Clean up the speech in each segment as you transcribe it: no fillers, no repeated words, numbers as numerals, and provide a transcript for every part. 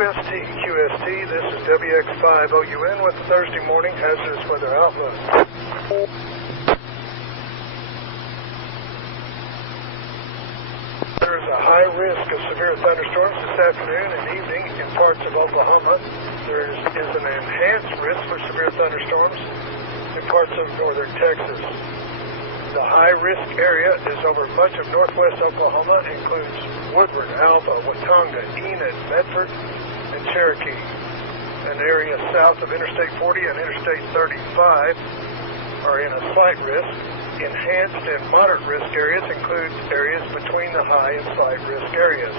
QST, this is WX5OUN with the Thursday morning hazardous weather outlook. There is a high risk of severe thunderstorms this afternoon and evening in parts of Oklahoma. There is an enhanced risk for severe thunderstorms in parts of northern Texas. The high-risk area is over much of northwest Oklahoma, includes Woodward, Alva, Watonga, Enid, Medford, and Cherokee. An area south of Interstate 40 and Interstate 35 are in a slight risk. Enhanced and moderate risk areas include areas between the high and slight risk areas.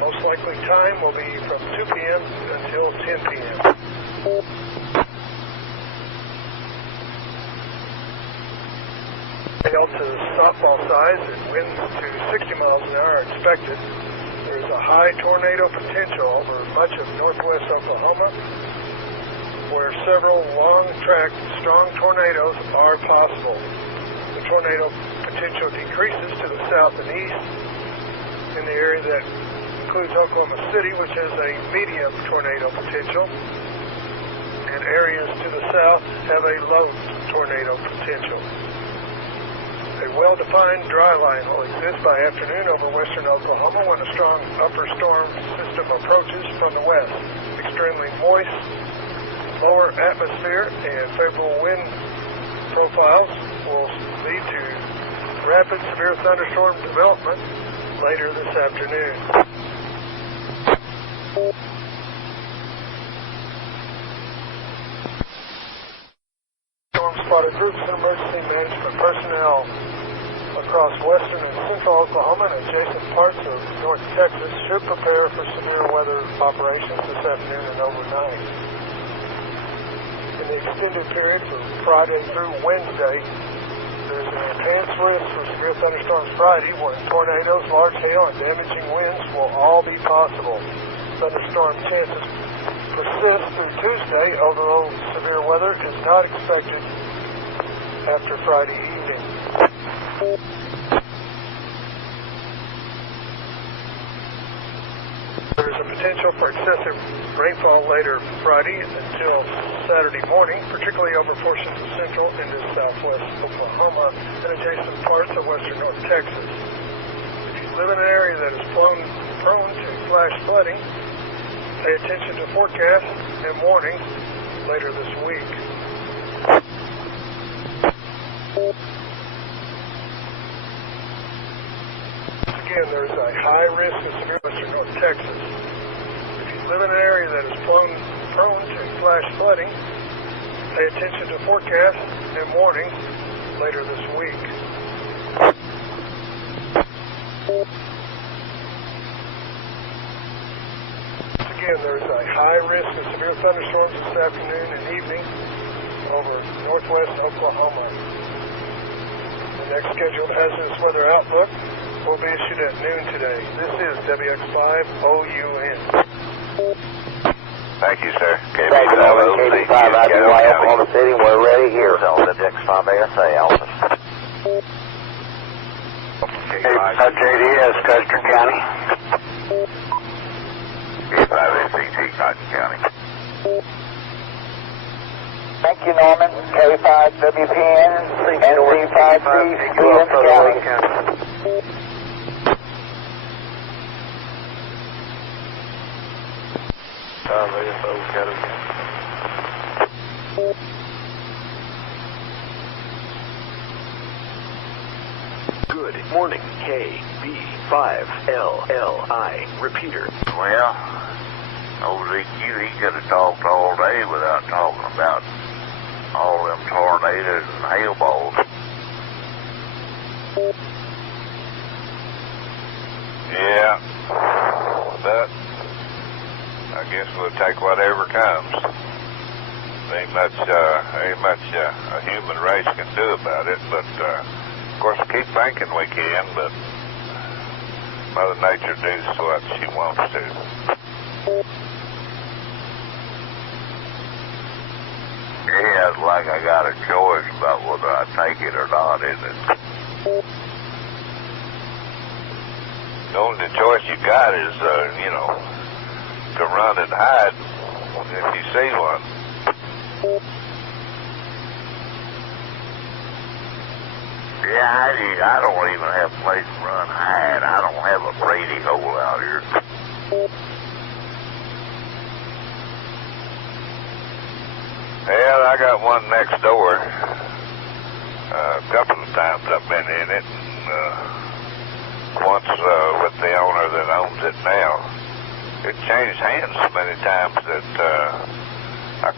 Most likely time will be from 2 p.m. until 10 p.m. To softball size and winds to 60 miles an hour are expected. There is a high tornado potential over much of northwest Oklahoma, where several long-track strong tornadoes are possible. The tornado potential decreases to the south and east in the area that includes Oklahoma City, which has a medium tornado potential, and areas to the south have a low tornado potential. A well-defined dry line will exist by afternoon over western Oklahoma when a strong upper storm system approaches from the west. Extremely moist, lower atmosphere, and favorable wind profiles will lead to rapid severe thunderstorm development later this afternoon. Spotted groups and emergency management personnel across western and central Oklahoma and adjacent parts of north Texas should prepare for severe weather operations this afternoon and overnight. In the extended period from Friday through Wednesday, there is an enhanced risk for severe thunderstorms Friday when tornadoes, large hail, and damaging winds will all be possible. Thunderstorm chances persist through Tuesday, although severe weather is not expected after Friday evening. There is a potential for excessive rainfall later Friday until Saturday morning, particularly over portions of central into southwest Oklahoma and adjacent parts of western North Texas. If you live in an area that is prone to flash flooding, pay attention to forecasts and warnings later this week. Again, there is a high risk of severe western North Texas. If you live in an area that is prone to flash flooding, pay attention to forecasts and warnings later this week. Again, there is a high risk of severe thunderstorms this afternoon and evening over northwest Oklahoma. The next scheduled hazardous weather outlook will be issued at noon today. This is WX5OUN. Thank you, sir. KB5 IDY Oklahoma City, we're ready here. WX5ASA, Alpha. JDS, Custer County. K5SCT, Cotton County. Thank you, Norman. K5WPN, NC5C, Williams County. Good morning, KB5LLI, repeater. Well, OZQ, he could have talked all day without talking about all them tornadoes and hail balls. Yeah, but I guess we'll take whatever comes. Ain't much a human race can do about it, but of course keep thinking we can, but Mother Nature does what she wants to. Yeah, it's like I got a choice about whether I take it or not, isn't it? The only choice you got is, to run and hide if you see one. Yeah, I don't even have a place to run hide. I don't have a Brady hole out here. Well, I got one next door. A couple of times I've been in it. Once with the owner that owns it now. It changed hands so many times that I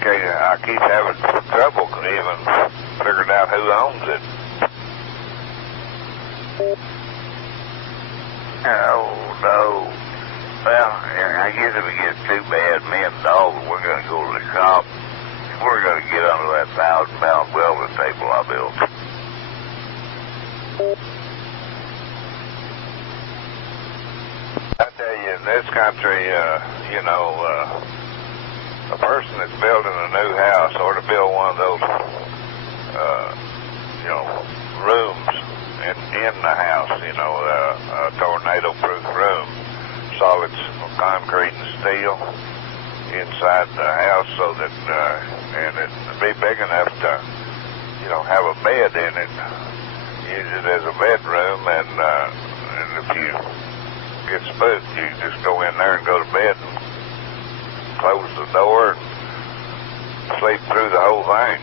keep having trouble even figuring out who owns it. Oh, no. Well, I guess if it gets too bad, me and the dog, we're going to go to the shop. We're going to get under that 1,000-pound welding table I built. I tell you, in this country, a person that's building a new house ought to build one of those, rooms in the house, a tornado-proof room, solid concrete and steel inside the house so that, and it be big enough to, have a bed in it, use it as a bedroom, and if you get spooked, you just go in there and go to bed and close the door and sleep through the whole thing.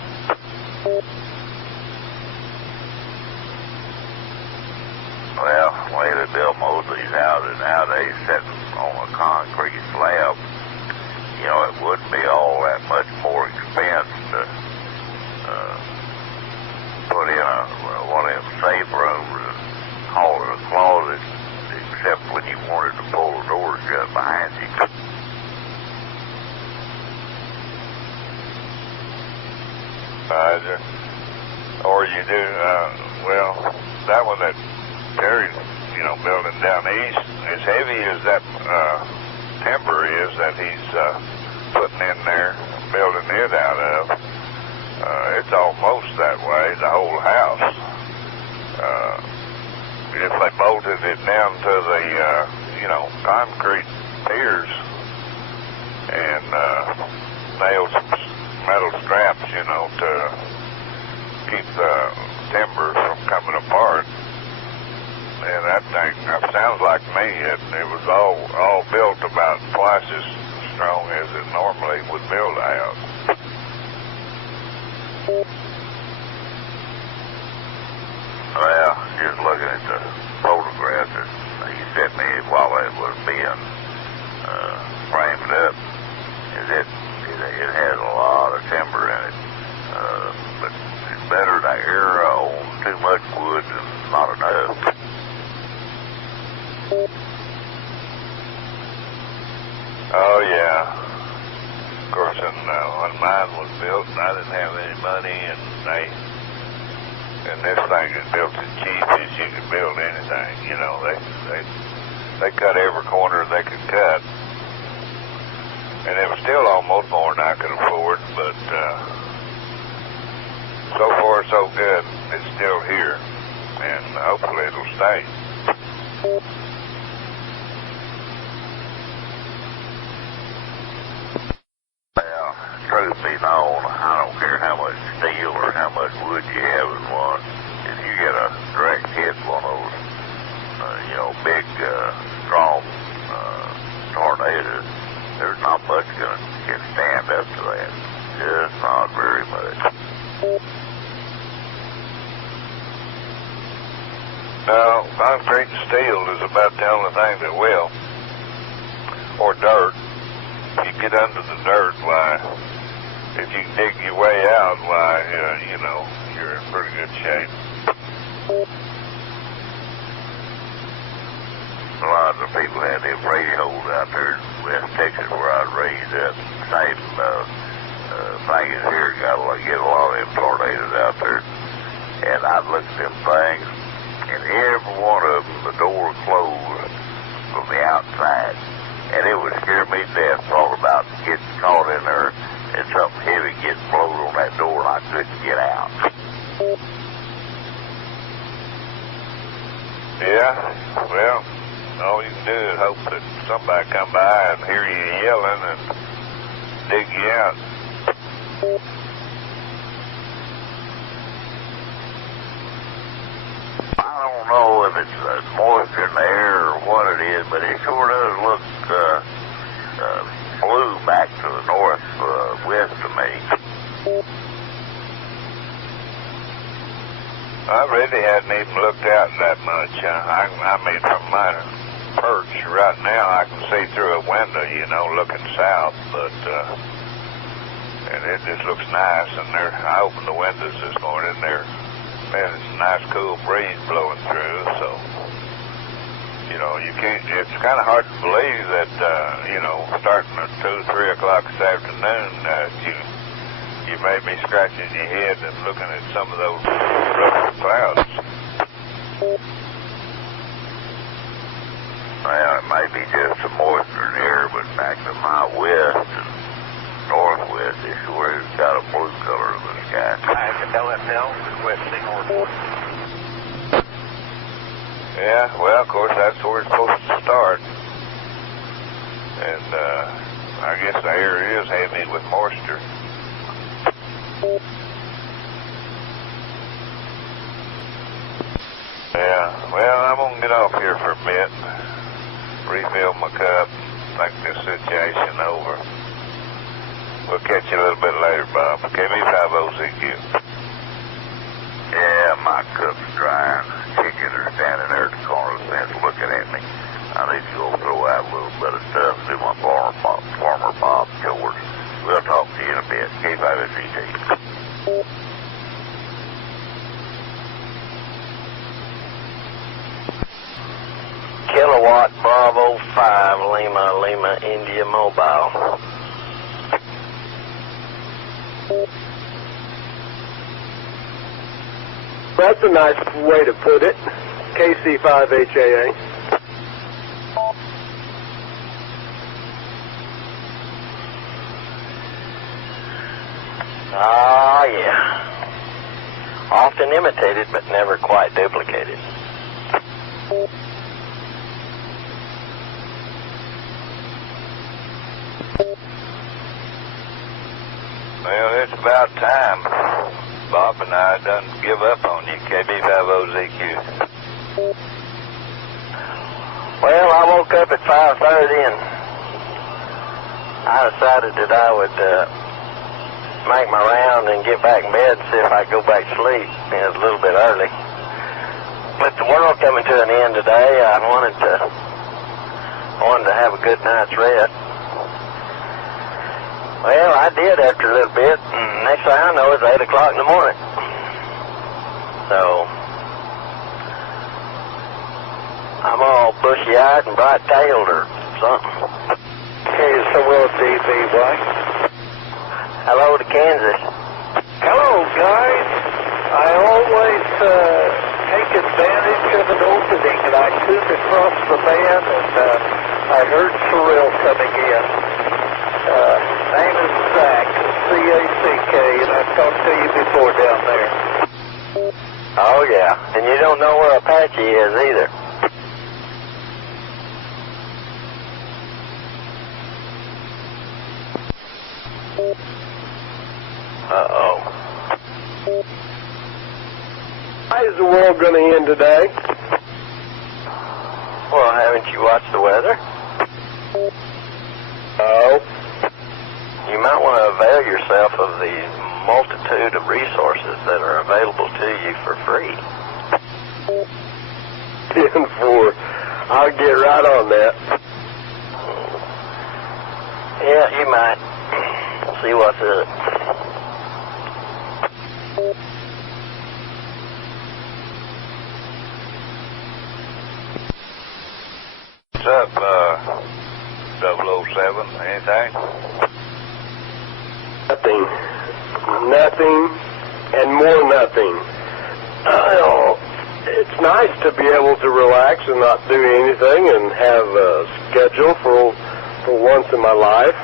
Well, the way they build most of these houses nowadays, sitting on a concrete slab, it wouldn't be all that much more expense to put in one of them safe rooms and call it a closet, except when you wanted to pull the door shut behind you. Or you do, that one that Terry's, building down east, as heavy as that timber is that he's putting in there, building it out of, it's almost that way, the whole house. If they bolted it down to the, concrete piers and nailed some metal straps, to keep the timber from coming apart, and that thing sounds like me. It was all built about twice as strong as it normally would build a house. Well, just looking at the photographs that you sent me while it was being framed up, it has a lot of timber in it. But it's better to err on too much wood than not enough. Oh, yeah. Of course, when mine was built, I didn't have any money, and this thing is built as cheap as you could build anything. They cut every corner they could cut. And it was still almost more than I could afford, but so far so good. It's still here, and hopefully it'll stay. Well, truth be known, I don't care how much steel or how much wood you have in one. If you get a direct hit one of those, big, strong tornadoes, there's not much can stand up to that. Just not very much. No, concrete and steel is about the only thing that will. Or dirt. If you get under the dirt, why, if you dig your way out, why, you're in pretty good shape. A lot of the people had them radio holes out there in West Texas where I was raised up. Same thing is here. Get a lot of them tornadoes out there. And I'd look at them things, and every one of them, the door closed from the outside. And it would scare me to death, thought about getting caught in there and something heavy getting blown on that door and I couldn't get out. Yeah, well, all you can do is hope that somebody come by and hear you yelling and dig you out. I don't know if it's moisture in the air or what it is, but it sure does look blue back to the northwest to me. I really hadn't even looked out that much. I mean, from my perch right now, I can see through a window, you know, looking south, but and it just looks nice. And there, I opened the windows this morning. There, man, it's a nice, cool breeze blowing through. So, you know, you can't. It's kind of hard to believe that, you know, starting at 2, 3 o'clock this afternoon, you may be scratching your head and looking at some of those rough clouds. Well, it may be just some moisture in the air, but back to my west and northwest, it sure has got a blue color in the sky. LFL, requesting report. Yeah, well, of course, that's where it's supposed to start. And I guess the air is heavy with moisture. Yeah, well, I'm going to get off here for a bit, refill my cup, think this situation over. We'll catch you a little bit later, Bob. KB50ZQ. Yeah, my cup's dry and the chickens are standing there at the corner of the fence looking at me. I need to go throw out a little bit of stuff and do my farmer Bob chores. We'll talk to you in a bit. K5SET. Kilowatt Bravo 5 Lima India Mobile. That's a nice way to put it. KC5HAA. Ah, yeah. Often imitated, but never quite duplicated. Well, it's about time. Bob and I done give up on you, KB50ZQ. Well, I woke up at 5:30 and I decided that I would make my round and get back in bed and see if I could go back to sleep. It was a little bit early. With the world coming to an end today, I wanted to have a good night's rest. Well, I did after a little bit, and next thing I know, it's 8 o'clock in the morning. So, I'm all bushy-eyed and bright-tailed or something. Hey, so will DBY. Hello to Kansas. Hello, guys. I always take advantage of an opening, and I tuned across the band, and I heard Cyril coming in. Name is Zach, C-A-C-K, and I've talked to you before down there. Oh, yeah. And you don't know where Apache is either. Uh-oh. Why is the world going to end today? Well, haven't you watched the weather? Oh. You might want to avail yourself of the multitude of resources that are available to you for free. 10-4. I'll get right on that. Yeah, you might. See what's up. What's up, 007? Anything? Nothing, and more nothing. It's nice to be able to relax and not do anything and have a schedule for once in my life.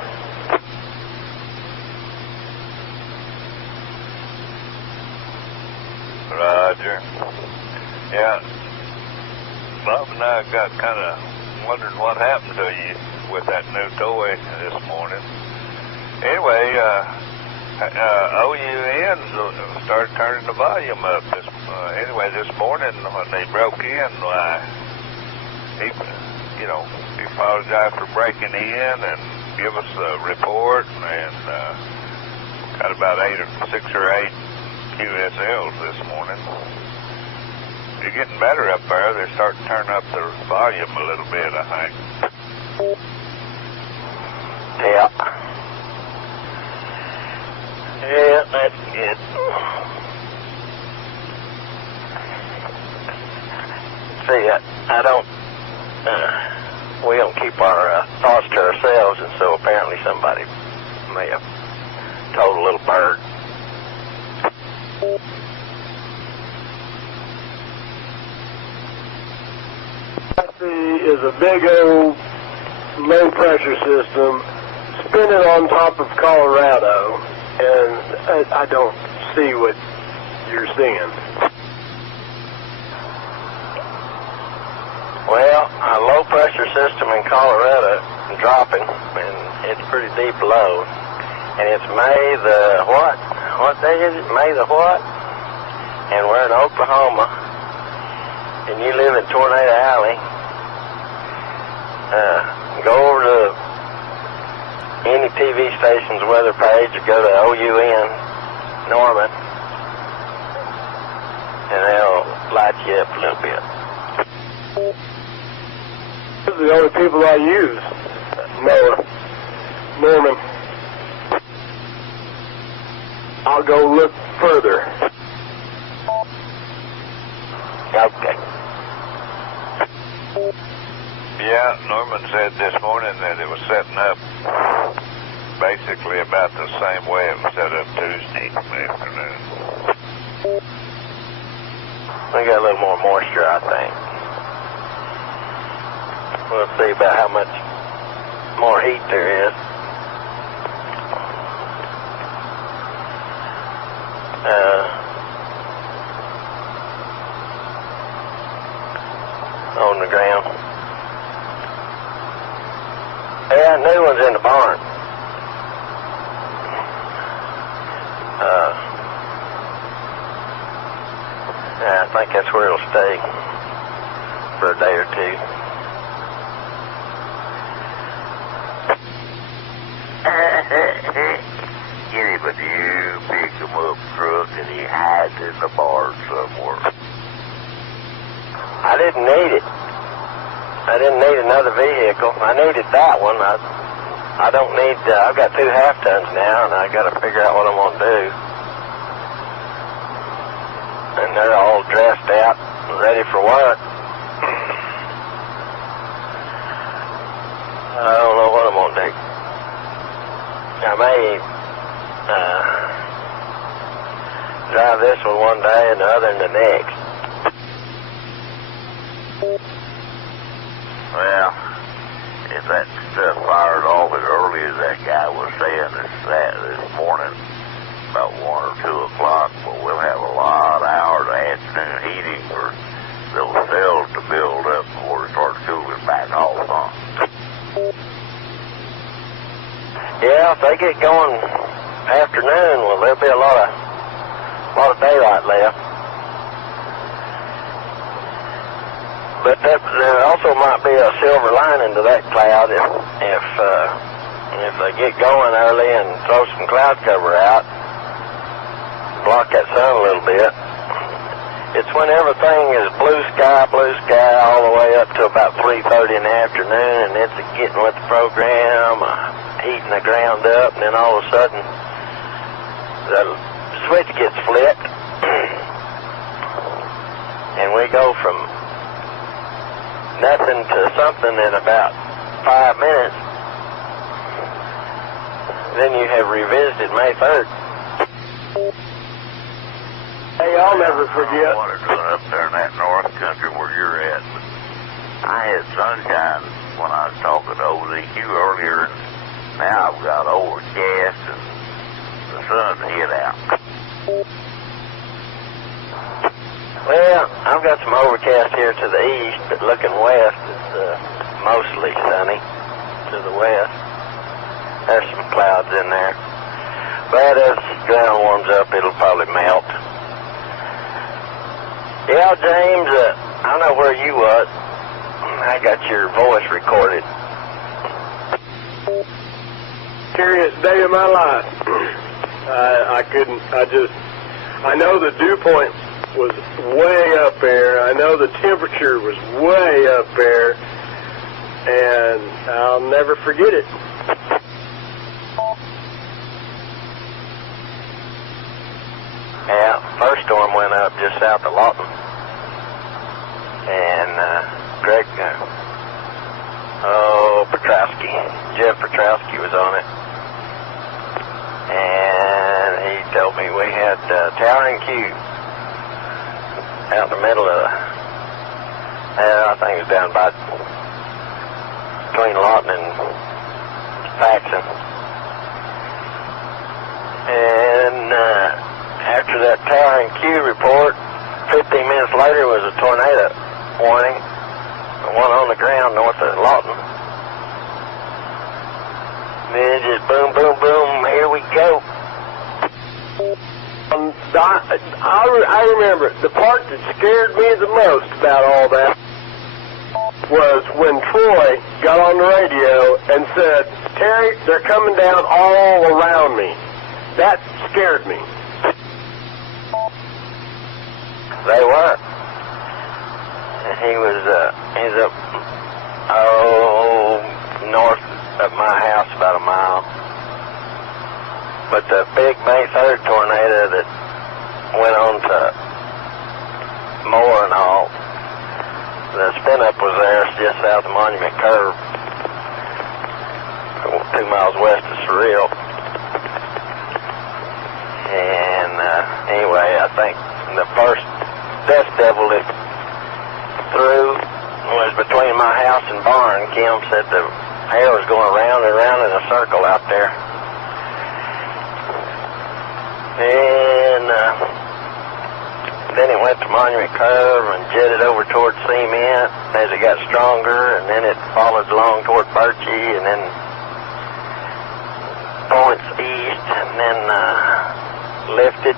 Roger. Yeah. Bob and I got kind of wondering what happened to you with that new toy this morning. Anyway, OUN started turning the volume up. This morning when they broke in, he apologized for breaking in and give us a report, and got about 6 or 8 QSLs this morning. You're getting better up there. They're starting to turn up their volume a little bit, I think. Yeah. Yeah, that's good. See, I don't, we don't keep our thoughts to ourselves, and so apparently somebody may have told a little bird. What I see is a big old low pressure system spinning on top of Colorado, and I don't see what you're seeing. Well, a low pressure system in Colorado dropping, and it's pretty deep low. And it's May the what? What day is it? May the what? And we're in Oklahoma, and you live in Tornado Alley. Go over to any TV station's weather page or go to OUN Norman, and they'll light you up a little bit. Those are the only people I use. Norman. I'll go look further. Okay. Yeah, Norman said this morning that it was setting up basically about the same way it was set up Tuesday afternoon. We got a little more moisture, I think. We'll see about how much more heat there is. On the ground. Yeah, new one's in the barn. I think that's where it'll stay for a day or two. Get him a new pick-em-up truck and he hides in the barn somewhere. I didn't need it. I didn't need another vehicle. I needed that one. I don't need, I've got 2 half-tons now, and I got to figure out what I'm going to do. And they're all dressed out and ready for work. I don't know what I'm going to do. I may drive this one day and the other in the next. Well, if that stuff fired off as early as that guy was saying this morning, about 1 or 2 o'clock, well, we'll have a lot of hours of afternoon heating for those cells to build up before it starts cooling back off, huh? Yeah, if they get going afternoon, well, there'll be a lot of daylight left. But there also might be a silver lining to that cloud if they get going early and throw some cloud cover out, block that sun a little bit. It's when everything is blue sky all the way up to about 3:30 in the afternoon, and it's getting with the program, heating the ground up, and then all of a sudden the switch gets flipped, and we go from nothing to something in about 5 minutes. Then you have revisited May 3rd. Hey, I'll never forget. I don't know what it's doing up there in that north country where you're at, but I had sunshine when I was talking to OZQ earlier, and now I've got overcast and the sun's hit out. Well, I've got some overcast here to the east, but looking west, it's mostly sunny to the west. There's some clouds in there. But as the ground warms up, it'll probably melt. Yeah, James, I don't know where you was. I got your voice recorded. Scariest day of my life. I know the dew point was way up there. I know the temperature was way up there. And I'll never forget it. Yeah, first storm went up just south of Lawton. And Greg, Jeff Petrowski was on it. And he told me we had towering Q out in the middle of, I think it was down by between Lawton and Paxson. And after that towering Q report, 15 minutes later was a tornado warning, one on the ground north of Lawton. Then just boom, boom, boom, here we go. I remember the part that scared me the most about all that was when Troy got on the radio and said, "Terry, they're coming down all around me." That scared me. They were. And he's up, north of my house about a mile. But the big May 3rd tornado that went on to Moore and all, the spin-up was there just south of Monument Curve, 2 miles west of Surreal. And anyway, I think the first dust devil that through was between my house and barn. Kim said the air was going round and round in a circle out there. And then it went to Monument Curve and jetted over toward Cement as it got stronger, and then it followed along toward Birchie, and then points east, and then lifted,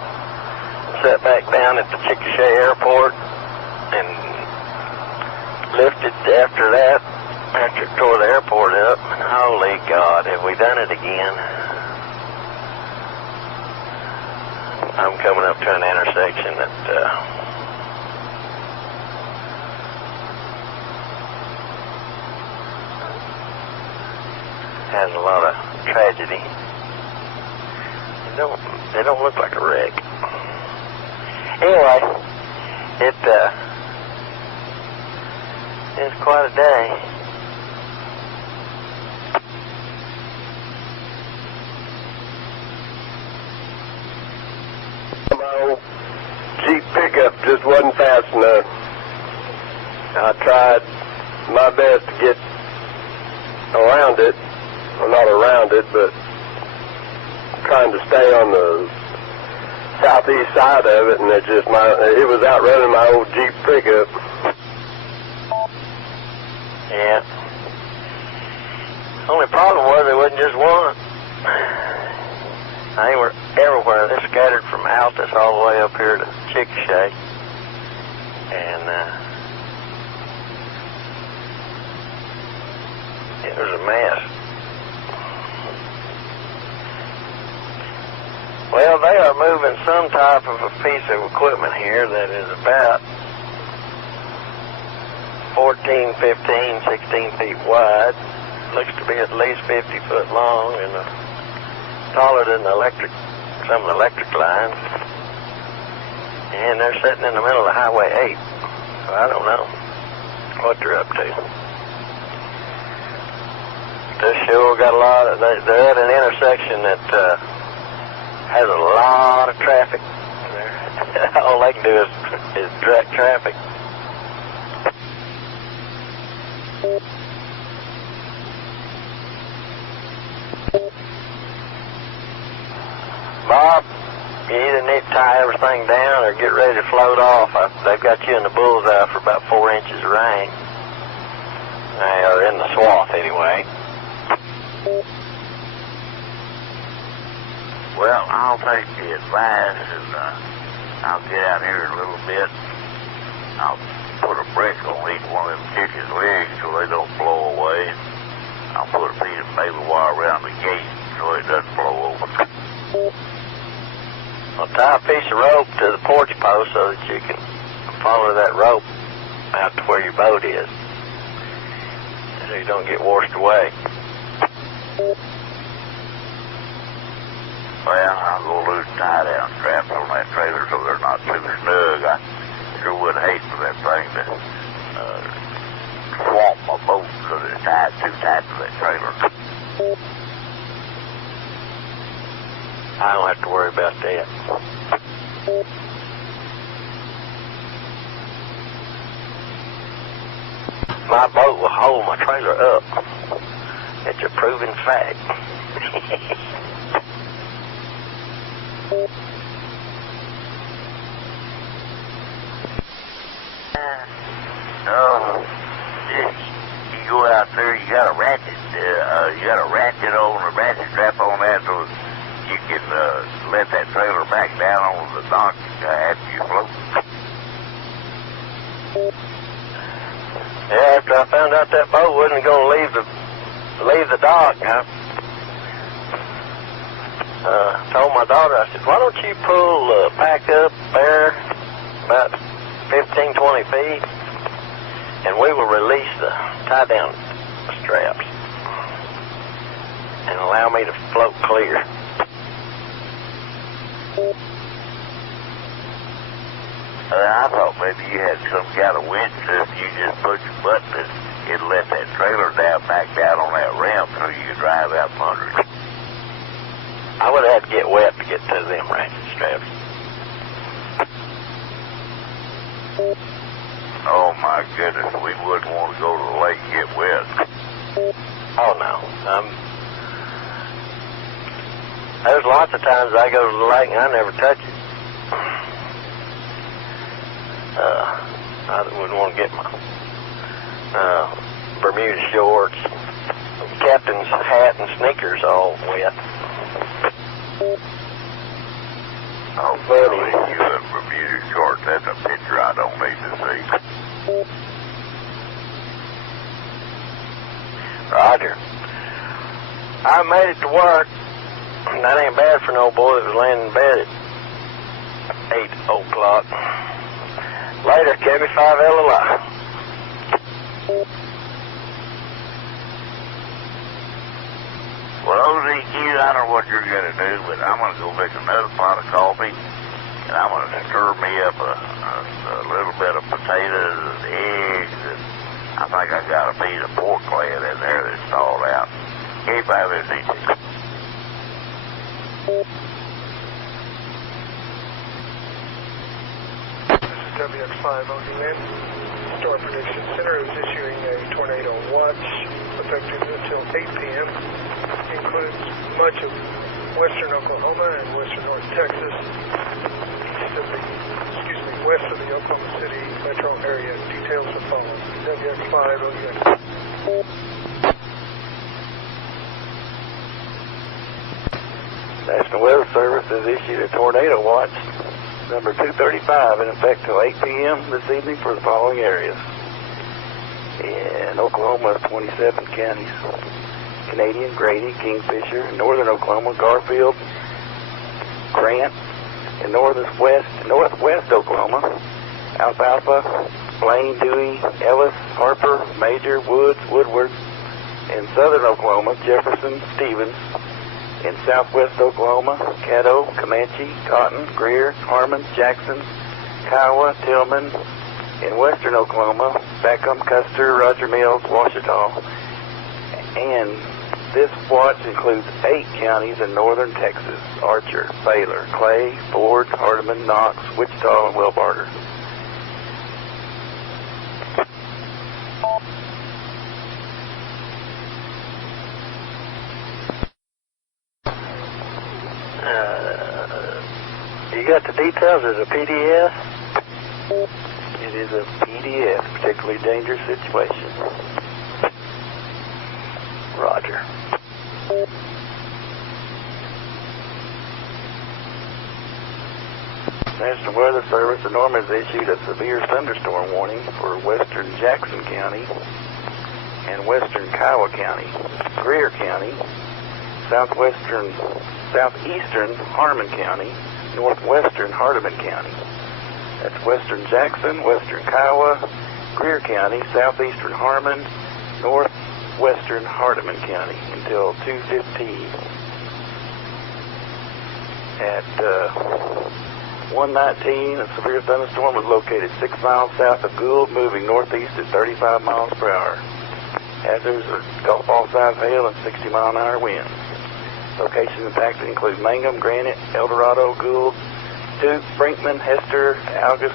set back down at the Chickasha Airport, and lifted after that, after it tore the airport up. And holy God, have we done it again? I'm coming up to an intersection that has a lot of tragedy. They don't look like a wreck. Anyway, it's quite a day. My old Jeep pickup just wasn't fast enough. I tried my best to get around it. Well, not around it, but trying to stay on the southeast side of it, and it was outrunning my old Jeep pickup. Yeah. Only problem was it wasn't just one. They were everywhere. They're scattered from Altus all the way up here to Chickasha. And it was a mess. Well, they are moving some type of a piece of equipment here that is about 14, 15, 16 feet wide. Looks to be at least 50 foot long and taller than some of the electric lines. And they're sitting in the middle of Highway 8. So I don't know what they're up to. This sure got a lot of, they're at an intersection that has a lot of traffic. All they can do is direct traffic. Bob, you either need to tie everything down or get ready to float off. They've got you in the bullseye for about 4 inches of rain. Or in the swath, anyway. Well, I'll take the advice, and I'll get out here in a little bit. I'll put a brick on each one of them chickens' legs so they don't blow away. I'll put a piece of baby wire around the gate so it doesn't blow open. Well, tie a piece of rope to the porch post so that you can follow that rope out to where your boat is, so you don't get washed away. Well, I'll go loose tie-down straps on that trailer so they're not too snug. I sure would hate for that thing to swamp my boat because it's tied too tight to that trailer. I don't have to worry about that. My boat will hold my trailer up. It's a proven fact. You go out there, you got a ratchet on a ratchet strap on that so you can let that trailer back down on the dock after you float. Yeah, after I found out that boat wasn't going to leave the dock, I told my daughter, I said, why don't you pull back up there about 15, 20 feet, and we will release the tie-down straps and allow me to float clear. I thought maybe you had some kind of wind system. You just push a button and it'd let that trailer back down on that ramp so you could drive out from under it. I would have had to get wet to get to them ratchet straps. Oh my goodness, we wouldn't want to go to the lake and get wet. Oh no. There's lots of times I go to the lake and I never touch it. I wouldn't want to get my Bermuda shorts, captain's hat, and sneakers all wet. Oh, buddy, you in Bermuda shorts. That's a picture I don't need to see. Roger. I made it to work. That ain't bad for no boy that was laying in bed at 8 o'clock. Later, Kevy 5LLI. Well, OZQ, I don't know what you're going to do, but I'm going to go make another pot of coffee, and I'm going to stir me up a little bit of potatoes and eggs, and I think I got a piece of pork laying in there that's thawed out. K5LZ. WX5OUN. Storm Prediction Center is issuing a tornado watch effective until 8 p.m. Includes much of western Oklahoma and western North Texas, west of the Oklahoma City metro area. Details are following. WX5OUN. National Weather Service has issued a tornado watch, number 235, in effect till 8 p.m. this evening for the following areas. In Oklahoma, 27 counties. Canadian, Grady, Kingfisher. In northern Oklahoma, Garfield, Grant. In northwest Oklahoma, Alfalfa, Blaine, Dewey, Ellis, Harper, Major, Woods, Woodward. In southern Oklahoma, Jefferson, Stevens. In southwest Oklahoma, Caddo, Comanche, Cotton, Greer, Harmon, Jackson, Kiowa, Tillman. In western Oklahoma, Beckham, Custer, Roger Mills, Ouachita. And this watch includes 8 counties in northern Texas: Archer, Baylor, Clay, Ford, Hardeman, Knox, Wichita, and Wilbarger. You got the details as a PDF? It is a PDF, particularly dangerous situation. Roger. National Weather Service, the NORM has issued a severe thunderstorm warning for western Jackson County and western Kiowa County, Greer County, southeastern Hardeman County, northwestern Hardeman County. That's western Jackson, western Kiowa, Greer County, southeastern Hardeman, northwestern Hardeman County until 2:15. At 1:19, a severe thunderstorm was located 6 miles south of Gould, moving northeast at 35 miles per hour. Hazards are golf ball size hail and 60-mile-an-hour winds. Locations impacted include Mangum, Granite, El Dorado, Gould, Duke, Brinkman, Hester, Altus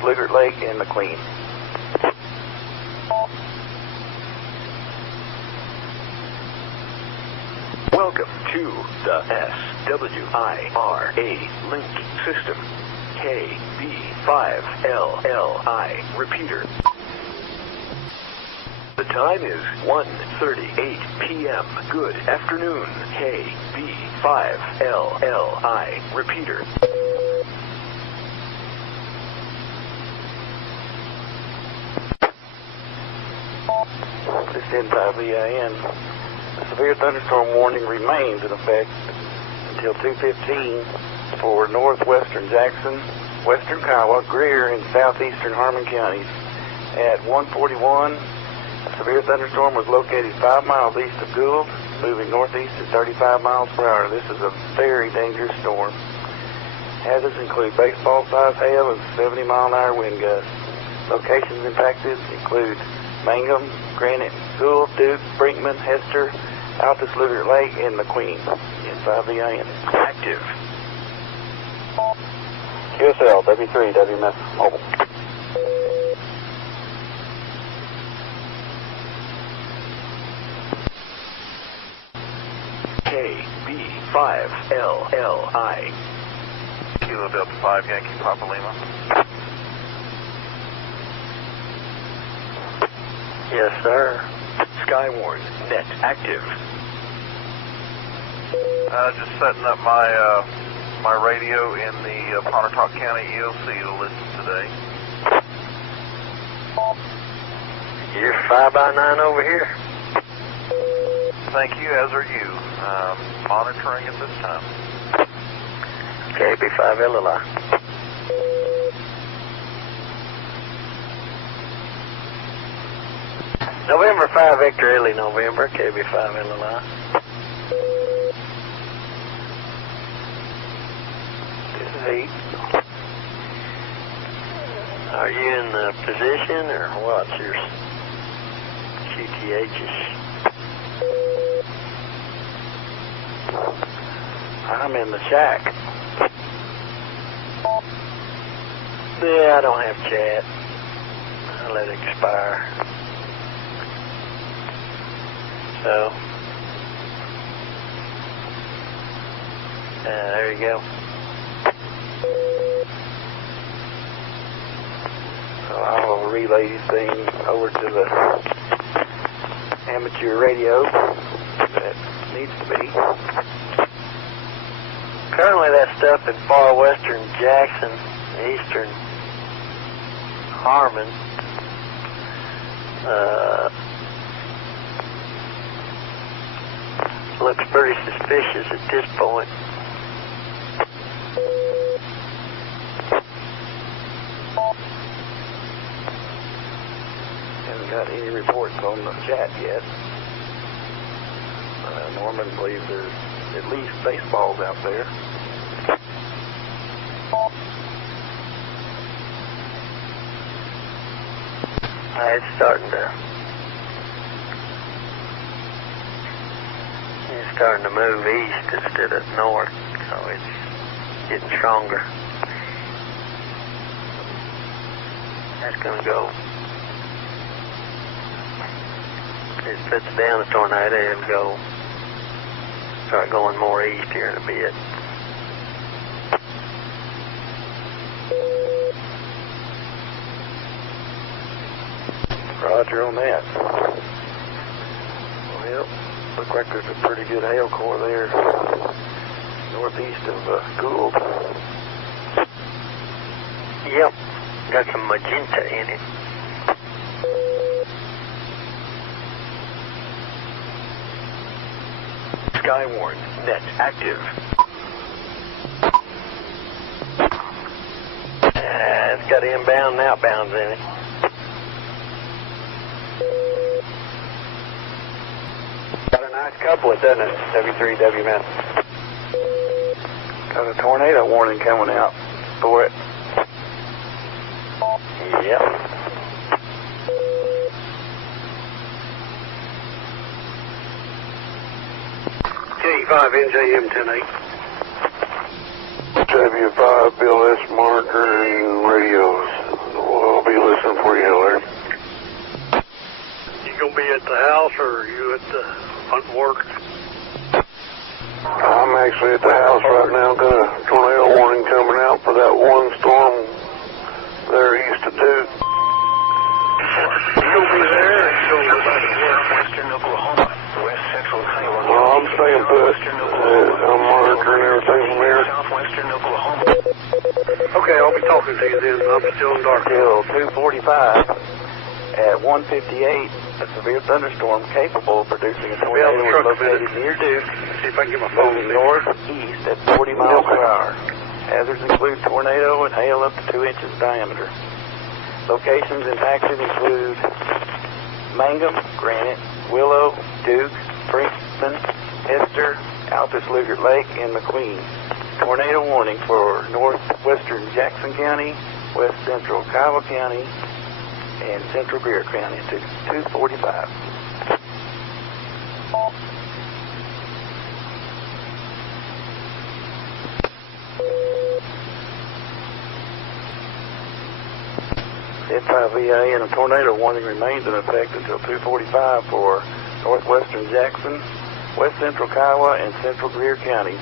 Lugert Lake, and McLean. Welcome to the SWIRA link system. KB5LLI repeater. The time is 1:38 p.m. Good afternoon. KB5LLI repeater. This is N5VIN. The severe thunderstorm warning remains in effect until 2:15 for northwestern Jackson, western Kiowa, Greer, and southeastern Hardeman counties. At 1:41, a severe thunderstorm was located 5 miles east of Gould, moving northeast at 35 miles per hour. This is a very dangerous storm. Hazards include baseball-sized hail and 70-mile-an-hour wind gusts. Locations impacted include Mangum, Granite, Gould, Duke, Brinkman, Hester, Altus Lugert Lake, and McQueen. N5VIN. Active. QSL, W3, WMS, mobile. KB5LLI. Kilo Delta 5, Yankee Papa Lima. Yes, sir. SKYWARN, net active. Just setting up my radio in the Pontotoc County EOC to listen today. You're 5x9 over here. Thank you, as are you. Monitoring at this time. KB5LLI. November 5 Victor Ellie November, KB5LLI. This is 8. Are you in the position or what's your QTHs? I'm in the shack. Yeah, I don't have chat. I'll let it expire. So, there you go. So I'll relay these things over to the amateur radio that needs to be. Currently that stuff in far western Jackson, eastern Harmon, looks pretty suspicious at this point. Haven't got any reports on the chat yet. Norman believes there's at least baseballs out there. It's starting to move east instead of north, so it's getting stronger. That's going to go. If it puts down a tornado, it'll go. Start going more east here in a bit. Roger on that. Well, Looks like there's a pretty good hail core there, northeast of Gould. Yep, got some magenta in it. SKYWARN, net active. It's got inbound and outbounds in it. Got a nice couplet, doesn't it, W3WMN? Got a tornado warning coming out for it. Yep. K5NJM 10-8. W5 Bill S. Marker and radios. We'll be listening for you, Larry. You gonna be at the house or are you at the hunting work? I'm actually at the house right now. Got a tornado warning coming out for that one storm there east of Duke. You'll be there until Western Oklahoma, west central Iowa. Well, I'm staying put. I'm monitoring everything from here. Southwestern Oklahoma. Okay, I'll be talking to you then. I'm still in dark. Till 2:45 at 1:58, a severe thunderstorm capable of producing a tornado is located near Duke, See if I can get my phone moving there. northeast at 40 miles per hour. Hazards include tornado and hail up to 2 inches diameter. Locations impacted include Mangum, Granite, Willow, Duke, Brinkman, Hester, Altus Lugert Lake, and McQueen. Tornado warning for northwestern Jackson County, west central Kiowa County, and central Greer County to 2:45. N5VA and a tornado warning remains in effect until 2:45 for northwestern Jackson, west central Kiowa, and central Greer counties.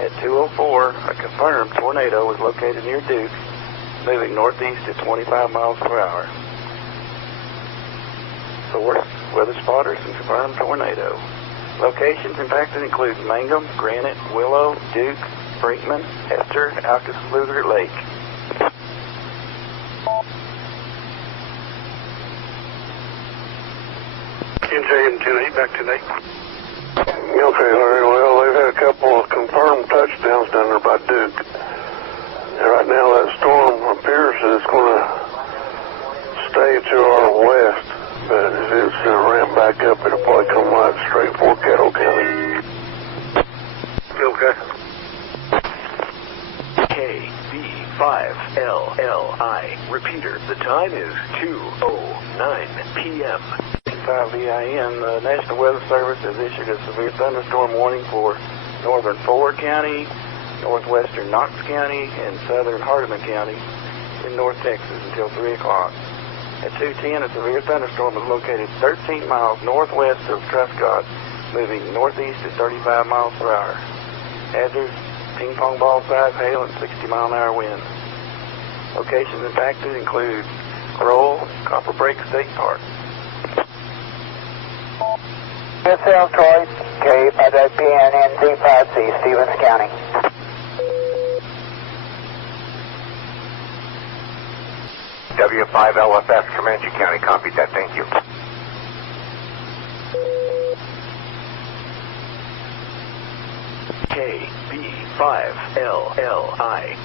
At 2:04, a confirmed tornado was located near Duke, moving northeast at 25 miles per hour. Source, weather spotters, and confirmed tornado. Locations impacted include Mangum, Granite, Willow, Duke, Brinkman, Hester, Altus Lugert Lake. NJM 10-8, back to 8. Okay, Larry. Well, they've had a couple of confirmed touchdowns down there by Duke. And right now that storm appears that it's going to stay to our west, but as it's going to ramp back up, it'll probably come right straight for Caddo County. Okay. KB5LLI. Repeater, the time is 2:09 p.m. 5VIN, the National Weather Service has issued a severe thunderstorm warning for northern Ford County, northwestern Knox County, and southern Hardeman County in North Texas until 3 o'clock. At 2:10, a severe thunderstorm is located 13 miles northwest of Truscott, moving northeast at 35 miles per hour. Hazards, ping pong ball size hail and 60-mile-an-hour winds. Locations impacted include Grohl, Copper Break State Park. This is Troy, K5PNN-Z5C, Stevens County. W5LFS, Comanche County, copied that, thank you. KB5LLI.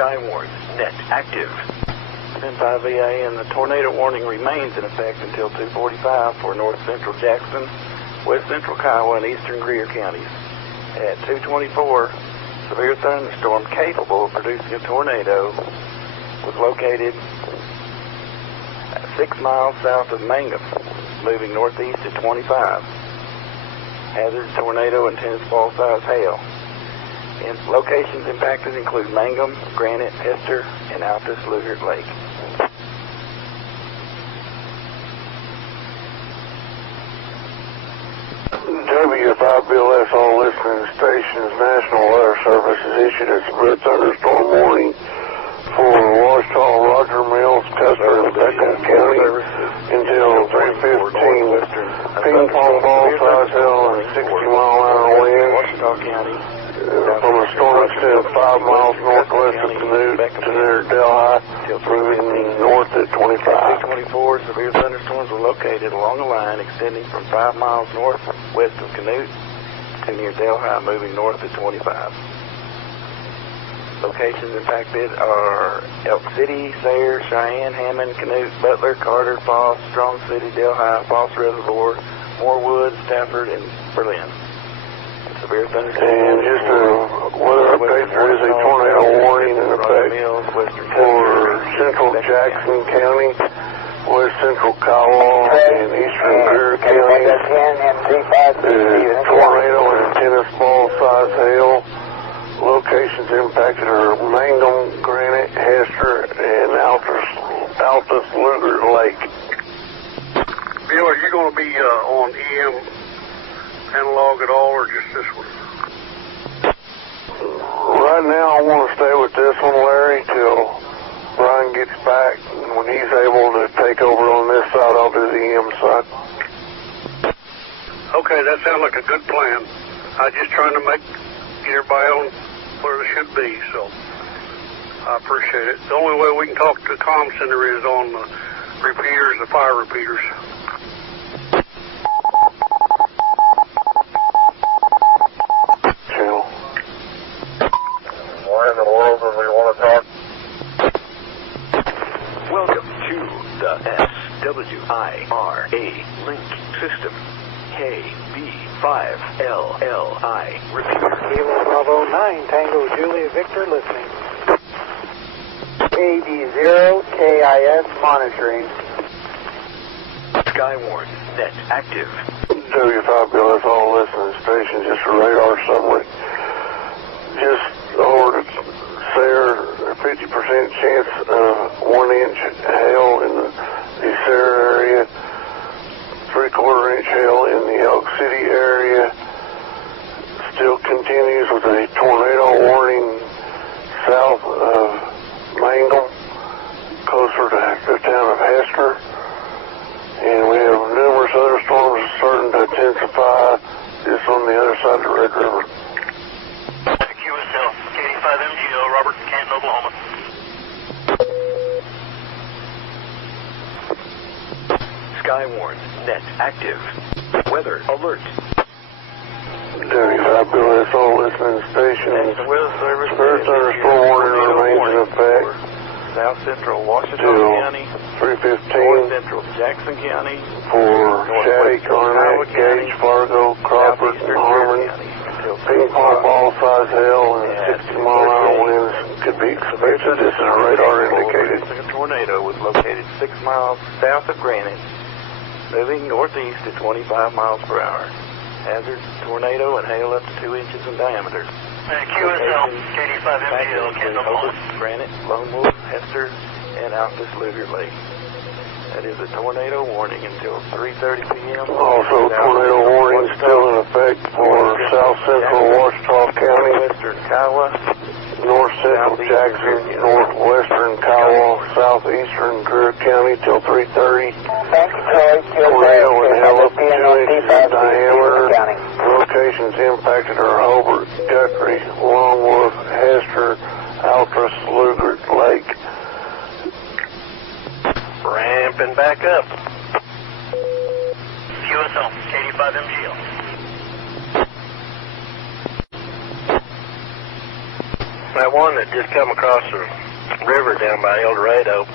SKYWARN, net active. N5VA and the tornado warning remains in effect until 2:45 for north central Jackson, west central Kiowa, and eastern Greer counties. At 2:24, severe thunderstorm capable of producing a tornado was located 6 miles south of Mangum, moving northeast at 25. Hazard tornado and tennis ball size hail. And locations impacted include Mangum, Granite, Hester, and Altus Lugert Lake. W5BLS, all listening stations, National Weather Service has issued a severe thunderstorm warning for Washita Roger Mills, Custer, and Beckham County until 3:15. Ping pong ball size hail and 60-mile-an-hour wind from a storm extent 5 miles northwest of Canute to near Delhi, moving north at 25. 24 severe thunderstorms were located along a line extending from 5 miles northwest of Canute to near Delhi, moving north at 25. Locations impacted are Elk City, Sayre, Cheyenne, Hammond, Canute, Butler, Carter, Foss, Strong City, Delhi, Foss Reservoir, Morewood, Stafford, and Berlin. Severe thunderstorms. And just a weather update, there is a tornado warning in effect for central Jackson County, west central Kiowa, and eastern Greer County. The tornado and tennis ball size hail. Locations impacted are Mangum, Granite, Hester, and Altus Luger Lake. Bill, are you going to be on EM analog at all, or just this one? Right now, I want to stay with this one, Larry, till Brian gets back. And when he's able to take over on this side, I'll do the EM side. Okay, that sounds like a good plan. I'm just trying to get everybody on where they should be, so I appreciate it. The only way we can talk to the comm center is on the repeaters, the fire repeaters. Channel. Why in the world do we want to talk? Welcome to the SWIRA link system. KB5LLI. Repeater. Kilo Bravo 9, Tango Julia Victor listening. AD0 KIS monitoring. SKYWARN net active. W5 Bill, that's all listening station, just a radar summary. Just over to Sayre, 50% chance of 1-inch hail in the Sayre area. 3/4-inch hail in the Elk City area. Still continues with a tornado warning south of Mangum, closer to the town of Hester. And we have numerous other storms starting to intensify just on the other side of the Red River. QSL, K85MGO, Robert, Canton, Oklahoma. SKYWARN net active. Weather alert. W5 Bill, that's all listening stations. First thunderstorm warning remains in effect. South Central Washita County, 3:15 North Central Jackson County, for Shaddy, Garnett, Gage, Fargo, Crawford, and Harmon. Ping pong ball size hail and 60-mile-an-hour winds could be expected. This is radar indicated. A tornado was located 6 miles south of Granite, moving northeast at 25 miles per hour. Hazard tornado and hail up to 2 inches in diameter. QSL, K85MGO, Canton, Oklahoma. Granite, Lone Wolf, Hester, and Altus Luger Lake. That is a tornado warning until 3:30 p.m. Also, tornado warning still in effect for South Central Washita County, Western Kiowa, North Central Jackson, Northwestern Kiowa, Southeastern Greer County till 3:30. Tornado and hail up to 2 inches in diameter. Locations impacted are Hobart, Guthrie, Longwood, Hester, Altus, Luger Lake. Ramping back up. QSL, K85MGO. That one that just come across the river down by El Dorado,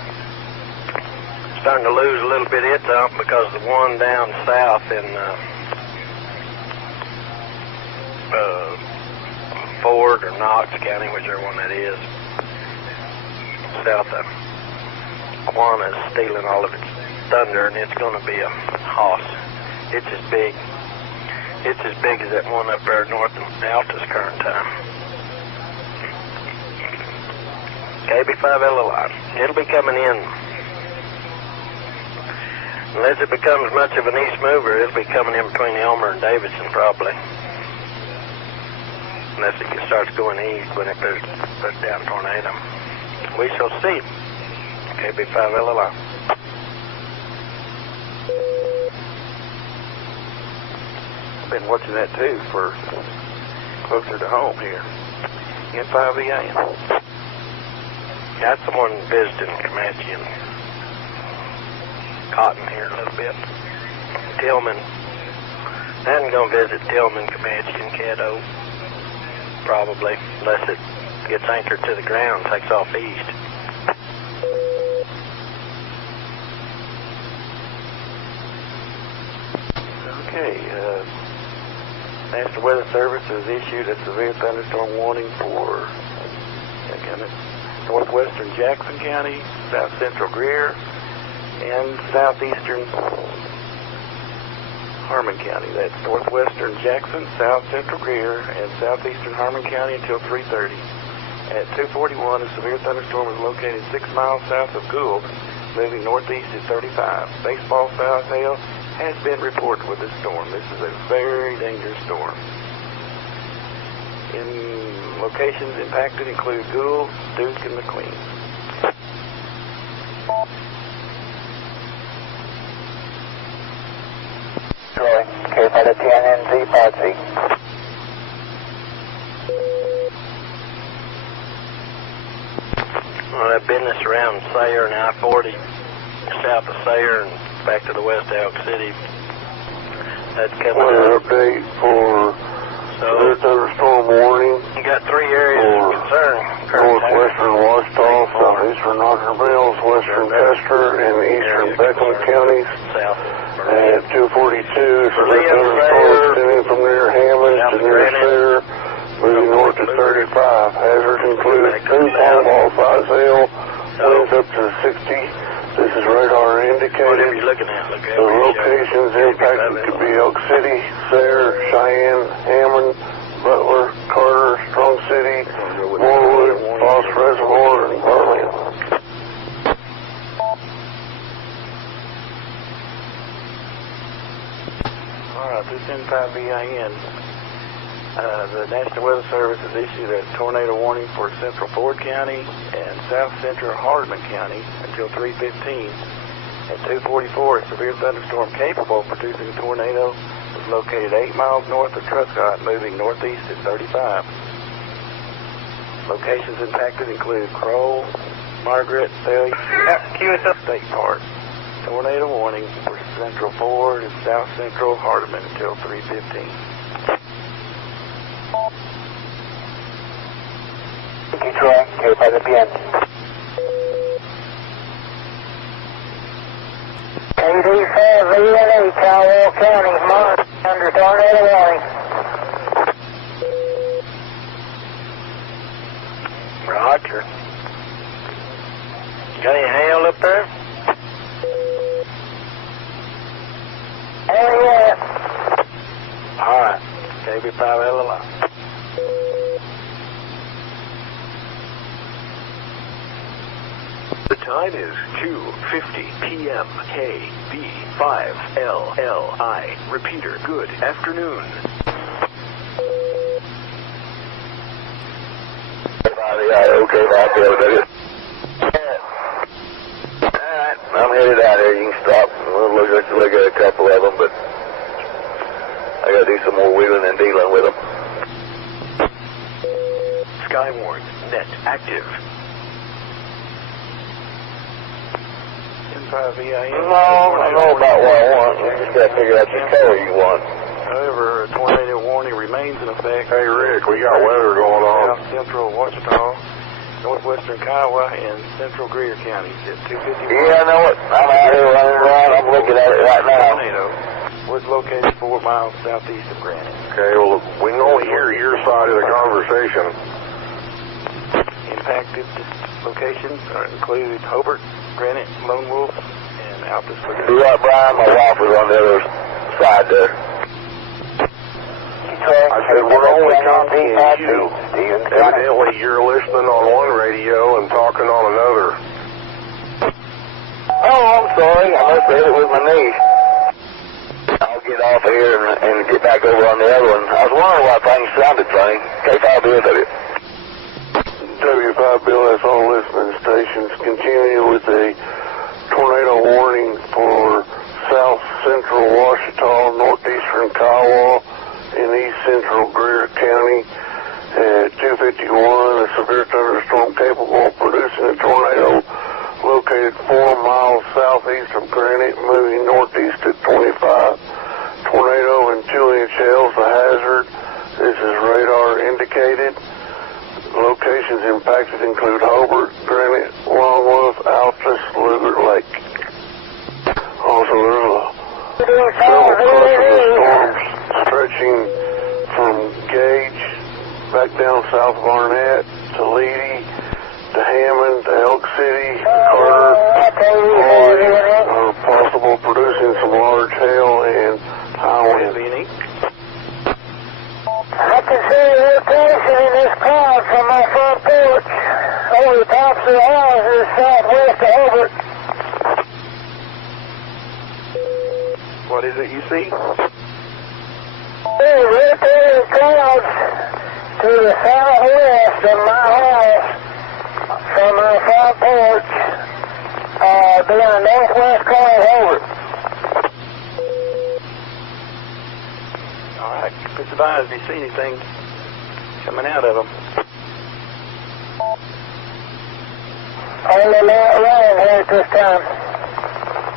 starting to lose a little bit of its ump because the one down south in Ford or Knox County, whichever one that is, south of Quanah, is stealing all of its thunder, and it's going to be a hoss. It's as big as that one up there north of Altus current time. KB5LLI. It'll be coming in. Unless it becomes much of an east mover, it'll be coming in between Elmer and Davidson probably. Unless it starts going east when it puts down tornado. We shall see. KB5LLI. I've been watching that too for closer to home here. N5EAN. Got someone visiting Comanche and Cotton here a little bit. Tillman. I'm going to visit Tillman, Comanche, and Caddo. Probably, unless it gets anchored to the ground and takes off east. Okay, National Weather Service has issued a severe thunderstorm warning for northwestern Jackson County, south central Greer, and southeastern Harmon County. That's northwestern Jackson, south central Greer, and southeastern Harmon County until 3:30. At 2:41, a severe thunderstorm is located 6 miles south of Gould, moving northeast at 35. Baseball style hail has been reported with this storm. This is a very dangerous storm. In locations impacted include Gould, Duke, and McLean. Troy, K5TNNZ5C. Well, that business around Sayre and I-40, south of Sayre and back to the west of Elk City. That's coming Weather up. update for severe thunderstorm warning. You got 3 areas of concern. Northwestern Washita, southeastern Nockerville, western Chester, and eastern Beckham counties. At 2:42, severe thunderstorm extending from near Hammond to near Sayre, moving north to 35. Hazards include 2 ball size hail, winds up to 60. This is radar indicated. The locations impacted could be Elk City, Sayre, Cheyenne, Hammond, Butler, Carter, Strong City, Morewood, Foss Reservoir, and Berlin. All right, this is N5EAN. The National Weather Service has issued a tornado warning for central Ford County and south central Hardman County until 3:15. At 2:44, a severe thunderstorm capable of producing a tornado is located 8 miles north of Truscott, moving northeast at 35. Locations impacted include Crowell, Margaret, Thalia, State Park. Tornado warning for central Ford and south central Hardman until 3:15. Detroit, K5TN. KD5VNA, Caldwell County, Mont, under tornado warning. Roger. Got any hail up there? Oh, yeah. All right. KB5LLI. The time is 2:50 p.m. KB5LLI. Repeater, good afternoon. Okay, Alright, I'm headed out here. You can stop. We'll look at a couple of them, but I gotta do some more wheeling and dealing with them. SKYWARN, net active. N5EAN. No, I know about what I want. You just gotta figure out the color you want. However, a tornado warning remains in effect. Hey, Rick, we got weather going on. South central Washita, northwestern Kiowa, and central Greer counties at 2:51. Yeah, I know it. I'm out here running around. I'm looking at it right now. Tornado was located 4 miles southeast of Granite. Okay, well, we can only hear your side of the conversation. Impacted locations include Hobart, Granite, Lone Wolf, and Altus Lagoon. You're right, Brian. My wife was on the other side there. I said, we're only copying you. Evidently, you're listening on one radio and talking on another. Oh, I'm sorry. I must have hit it with my knee. I'll get off here and get back over on the other one. I was wondering why things sounded funny. K5 is at it. W5 WFO listening stations, continuing with a tornado warning for south central Ouachita, northeastern Kiowa, in east central Greer County. At 2:51, a severe thunderstorm capable of producing a tornado located 4 miles southeast of Granite, moving northeast at 25. Tornado and 2-inch hail is a hazard. This is radar indicated. Locations impacted include Hobart, Granite, Longwolf, Altus, Lugert Lake. Also, there's several clusters of storms stretching from Gage back down South Barnett to Leedy to Hammond to Elk City, Carter, are possible, producing some large hail and high wind. I can see a rotation in this cloud from my front porch over the tops of the houses southwest of Hobart. What is it you see? There's rotating clouds to the southwest of my house from my front porch, being a northwest corner of Hobart. All right, keep us advised if you see anything coming out of them. Only light rain here at this time.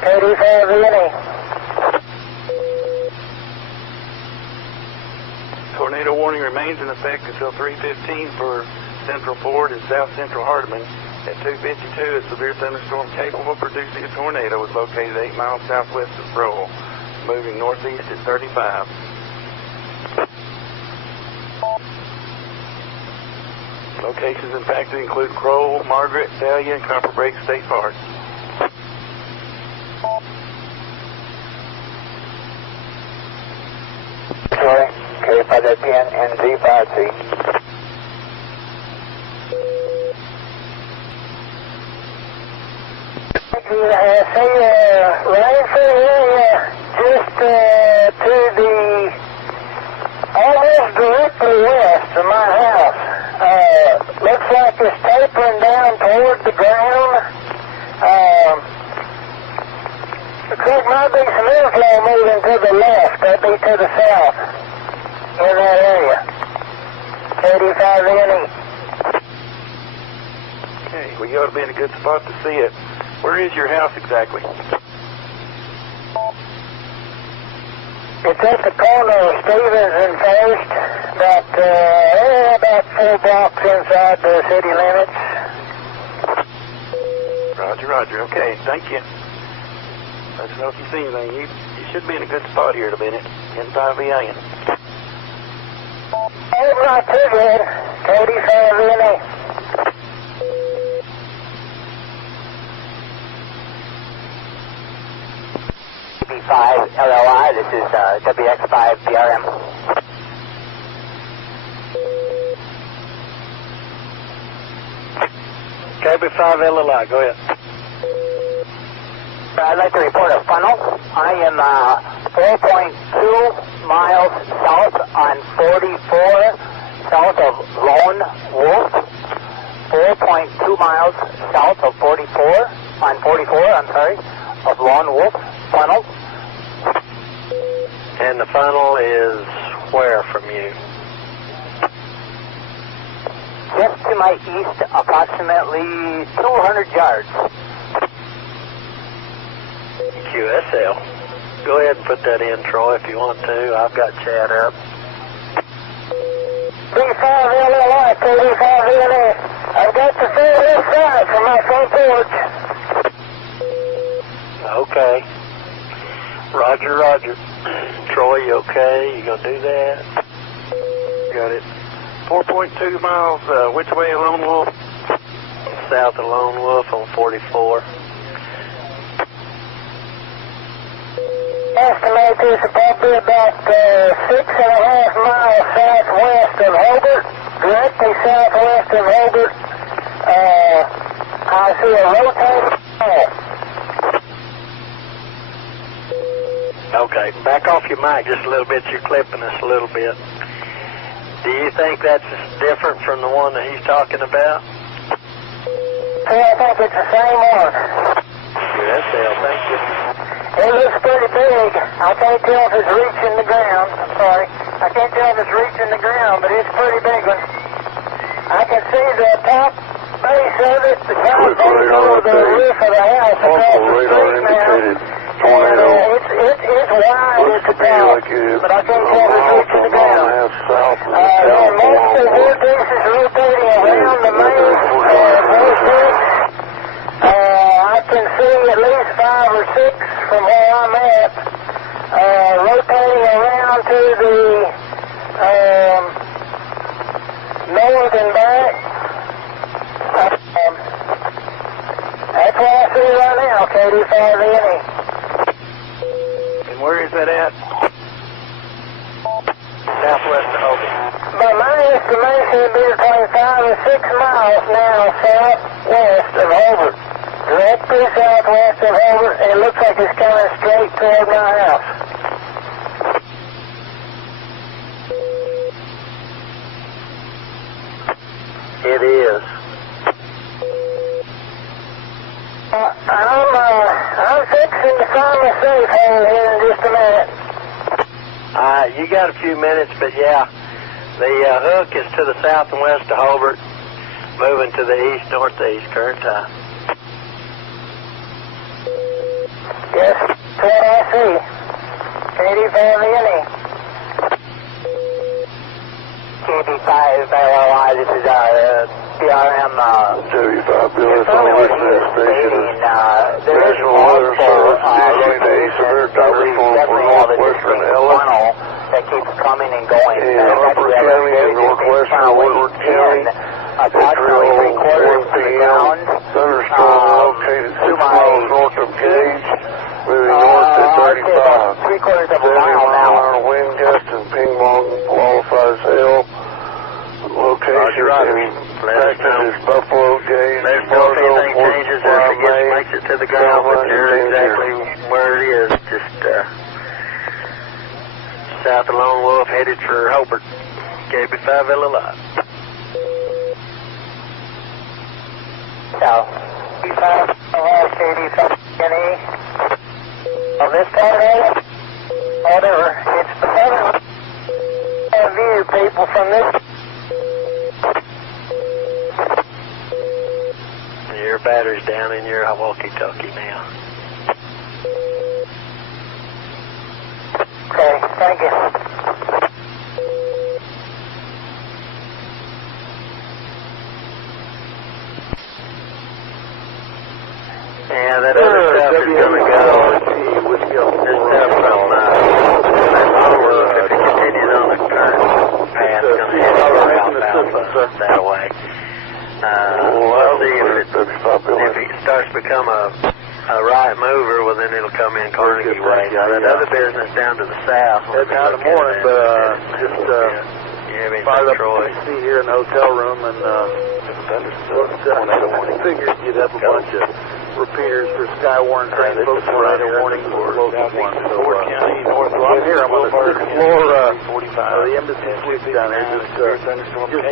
85 VNE. Tornado warning remains in effect until 3:15 for Central Ford and South Central Hardeman. At 2:52, a severe thunderstorm capable of producing a tornado was located 8 miles southwest of Crowell, moving northeast at 35. Locations impacted include Crowell, Margaret, Dahlia, and Copper Break State Park. Sorry, K510 and Z5C. I see rain-free area just to the almost directly west of my house. Looks like it's tapering down toward the ground. Looks like might be some inflow moving to the left. That'd be to the south in that area. 85 NE. Okay, well, you ought to be in a good spot to see it. Where is your house exactly? It's at the corner of Stevens and First, about 4 blocks inside the city limits. Roger. Okay, thank you. Let us know if you see anything. You should be in a good spot here in a minute. 10-5 VAN. Oh, not too good. 85 VNE. 5 LLI, this is WX5 BRM. KB5 LLI, go ahead. I'd like to report a funnel. I am 4.2 miles south on 44, south of Lone Wolf. 4.2 miles south of 44, on 44, of Lone Wolf funnel. And the funnel is where from you? Just to my east, approximately 200 yards. QSL. Go ahead and put that in, Troy, if you want to. I've got chat up. B5 LLI, 35 VNE. I've got the full inside from my front porch. Okay. Roger. Troy, you okay? You gonna do that? Got it. 4.2 miles, which way of Lone Wolf? South of Lone Wolf on 44. Estimate this will probably about 6.5 miles southwest of Hobart, directly southwest of Hobart. I see a rotating path. Okay, back off your mic just a little bit. You're clipping us a little bit. Do you think that's different from the one that he's talking about? Okay, I think it's the same one. USL, thank you. It looks pretty big. I can't tell if it's reaching the ground. I'm sorry. I can't tell if it's reaching the ground, but it's a pretty big one. I can see the top base of it, the top base over the roof of the house across the street now. And it's wide at the top, but I can't tell if it's reaching the ground. There are multiple vortexes rotating around the main vortex. I can see at least 5 or 6 from where I'm at, rotating around to the north and back. That's what I see right now, KD5NE. And where is that at? Southwest of Hobart. By my estimation, it'd be between 5 and 6 miles now southwest of Hobart. Directly southwest of Hobart. It looks like it's coming straight toward my house. It is. I'm fixing to find my safe hole here in just a minute. You got a few minutes, but yeah, the hook is to the south and west of Hobart, moving to the east-northeast current time. Yes, that's what I see. KD5NE. KD5LLI, this is PRM. 75 Billy, Southwest Station. There is multiple severe thunderstorm for northwestern Illinois that keeps coming and going. Upper County and northwestern Woodward County. Approximately 3/4 of the ground. Thunderstorm located 6 miles north of Gage, moving north at 35. 3/4 of a mile now. 70-mile-an-hour wind gust and ping pong qualifies hail. Location in Texas is Buffalo, Gage, Let us know if anything changes or if it makes it to the ground, but you're exactly where it is, just south of Lone Wolf, headed for Hobart. KB5LLI. So, KD5NE. On this tornado, whatever, it's the better view, people, from this. Your battery's down in your walkie-talkie now. Okay, thank you. Yeah, that other stuff is going to go. This stuff from that Monolith, if it continues on the current path, it's going to head south that way. We'll see if it starts to become a right mover, well then it'll come in Carnegie way. Now that other business down to the south. Heading out in the morning, but just fired up Troy. PC here in the hotel room, and figured you'd have a bunch of repeaters for SKYWARN train folks around the warning for local one. So I'm here. I'm on the 6th floor of the embassy suite down there. Just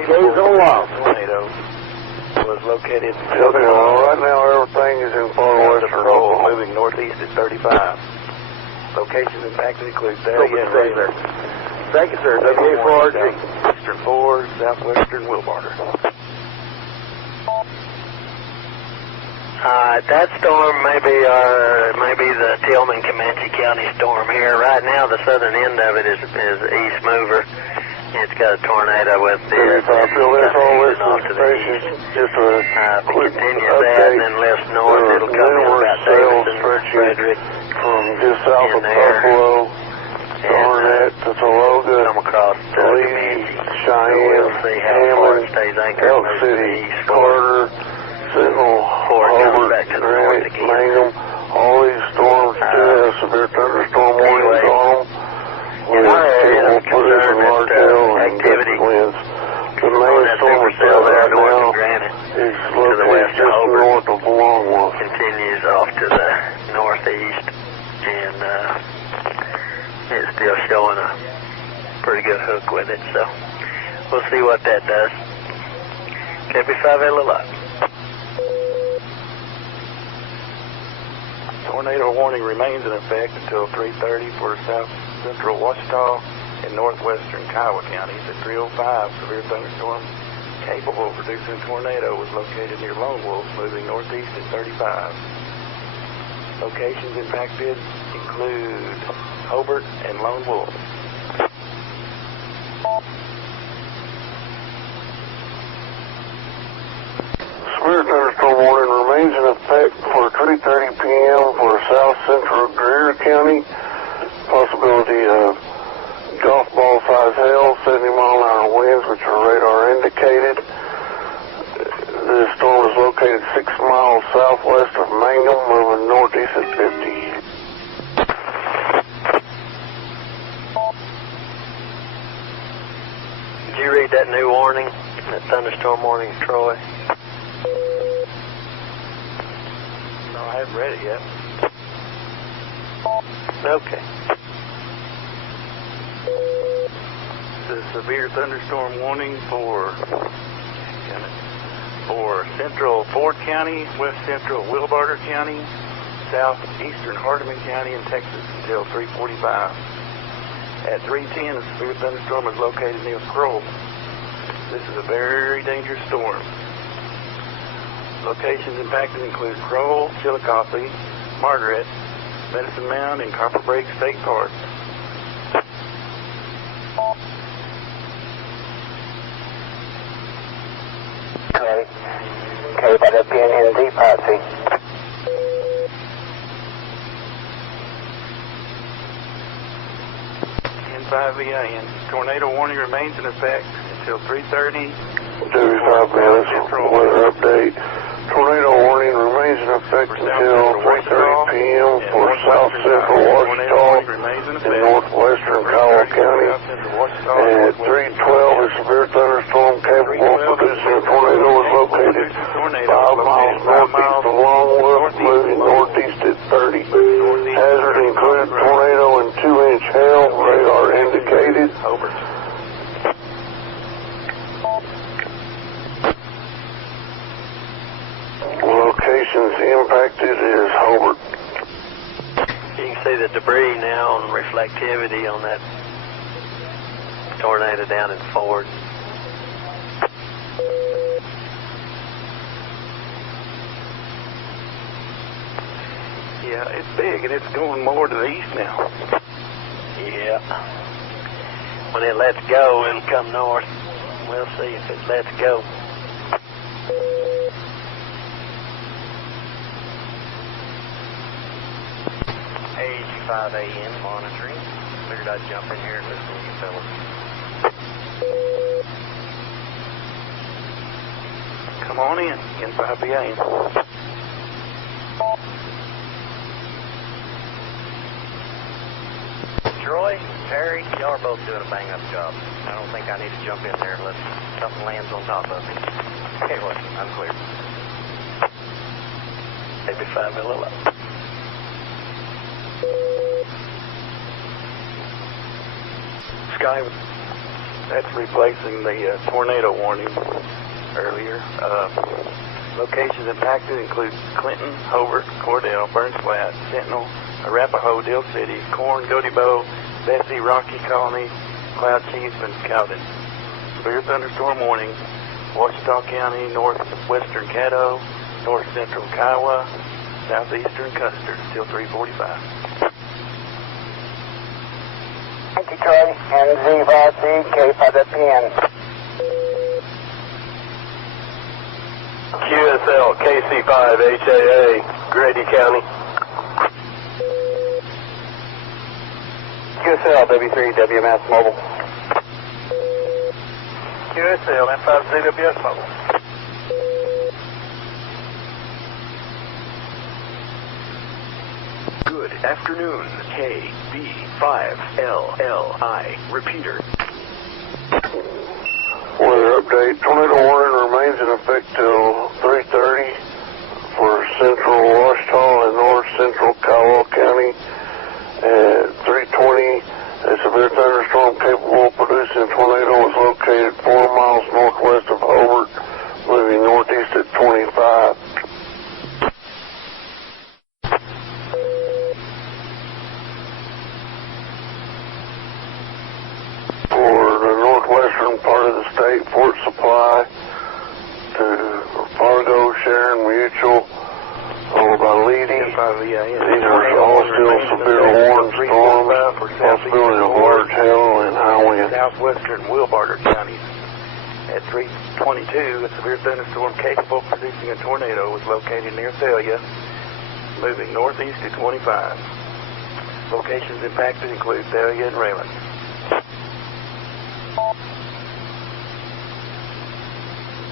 goes along. Was located right now everything is in far western Oklahoma. moving northeast at 35. Locations impacted include Thank you, sir. WA4RG. Eastern 4, southwestern Wilbarger. That storm may be the Tillman Comanche County storm here. Right now, the southern end of it is east mover. It's got a tornado with the off to the east. Just a If it continues that and then left north, it'll come in about Davidson, Frederick, from just south of Buffalo, Barnett to Tologa, come across Lee, Cheyenne, we'll see how far it stays anchored. Elk City, Carter, Sentinel, Hobart, Grant, Mangum. All these storms still have severe thunderstorm warnings on them. In our area, I'm concerned that activity The main storm still there north of now Granite is to the west of just Hobart. north of Longwolf. Continues off to the northeast, and it's still showing a pretty good hook with it, so we'll see what that does. KB5LLI. tornado warning remains in effect until 3:30 for south central Washita and northwestern Kiowa counties. At 3:05, severe thunderstorm capable of producing a tornado was located near Lone Wolf, moving northeast at 35. Locations impacted include Hobart and Lone Wolf. SWIRA thunderstorm warning remains in effect for 3:30 p.m. for south central Greer County. Possibility of golf ball size hail, 70-mile-an-hour winds, which are radar indicated. The storm is located 6 miles southwest of Mangum, moving northeast at 50. Did you read that new warning, that thunderstorm warning, Troy? No, I haven't read it yet. Okay. The severe thunderstorm warning for central Ford County, west central Wilbarger County, southeastern Hardeman County, and Texas until 3:45. At 3:10, a severe thunderstorm is located near Kroll. This is a very dangerous storm. Locations impacted include Kroll, Chillicothe, Margaret, Medicine Mound, and Copper Break State Park. Okay, by that being in deep hot sea. N5VIN. Tornado warning remains in effect until 3:30. W5 minutes, weather update. Tornado warning remains in effect until 3:30 p.m. for south central Washita and northwestern Kiowa County. At 3:12, a severe thunderstorm capable of producing a tornado is located 5 miles northeast of Lone Wolf, moving northeast at 30. Hazard included tornado and 2-inch hail, radar indicated. Locations impacted is Hobart. You can see the debris now on reflectivity on that tornado down in Ford. Yeah, it's big, and it's going more to the east now. Yeah. When it lets go, it'll come north. We'll see if it lets go. AG5AN monitoring. Figured I'd jump in here and listen to you fellas. Come on in, N5VAN. Troy, Terry, y'all are both doing a bang-up job. I don't think I need to jump in there unless something lands on top of me. Anyway, I'm clear. Maybe 5 mil up. Sky, that's replacing the tornado warning earlier. Locations impacted include Clinton, Hobart, Cordell, Burns Flat, Sentinel, Arapahoe, Dill City, Corn, Godebo, Bessie, Rocky Colony, Cloud Chief, and Cowden. Severe thunderstorm warning, Washita County, northwestern Caddo, north central Kiowa, southeastern Custer, till 3:45. Thank you, Troy. And Z5C, K5PN. QSL KC5 HAA, Grady County. QSL W3 WMS Mobile. QSL N5ZWS Mobile. Good afternoon, KB5LLI. Repeater. Weather update. Tornado warning remains in effect till 3:30 for central Washita and north central Kiowa County. At 3:20, a severe thunderstorm capable of producing a tornado is located 4 miles northwest of Hobart, moving northeast at 25. State, Fort Supply, to Fargo, Sharon Mutual, over by Leedy. These are all still severe warning storms, possibility of large hail and high winds. Southwestern Wilbarger counties. At 3:22, a severe thunderstorm capable of producing a tornado was located near Thalia, moving northeast to 25. Locations impacted include Thalia and Raymond.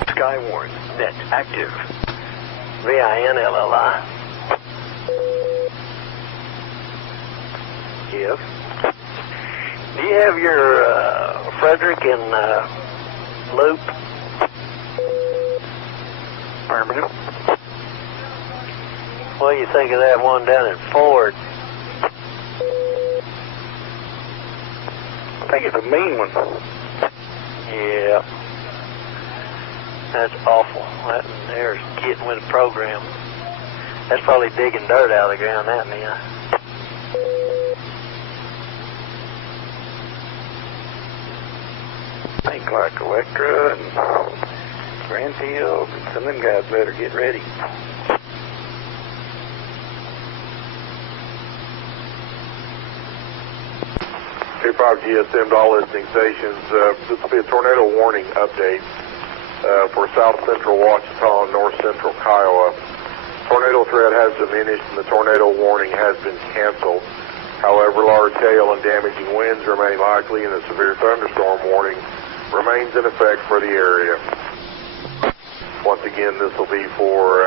SKYWARN, net active. VINLLI. Yes. Do you have your Frederick in loop? Affirmative. What do you think of that one down in Ford? I think it's a mean one. Yeah. That's awful. That there's getting with the program. That's probably digging dirt out of the ground, that man. Think like Electra and Grandfield and some of them guys better get ready. K5 GSM to all listening stations. This will be a tornado warning update for south central Ouachita and north central Kiowa. Tornado threat has diminished and the tornado warning has been canceled. However, large hail and damaging winds remain likely and a severe thunderstorm warning remains in effect for the area. Once again, this will be for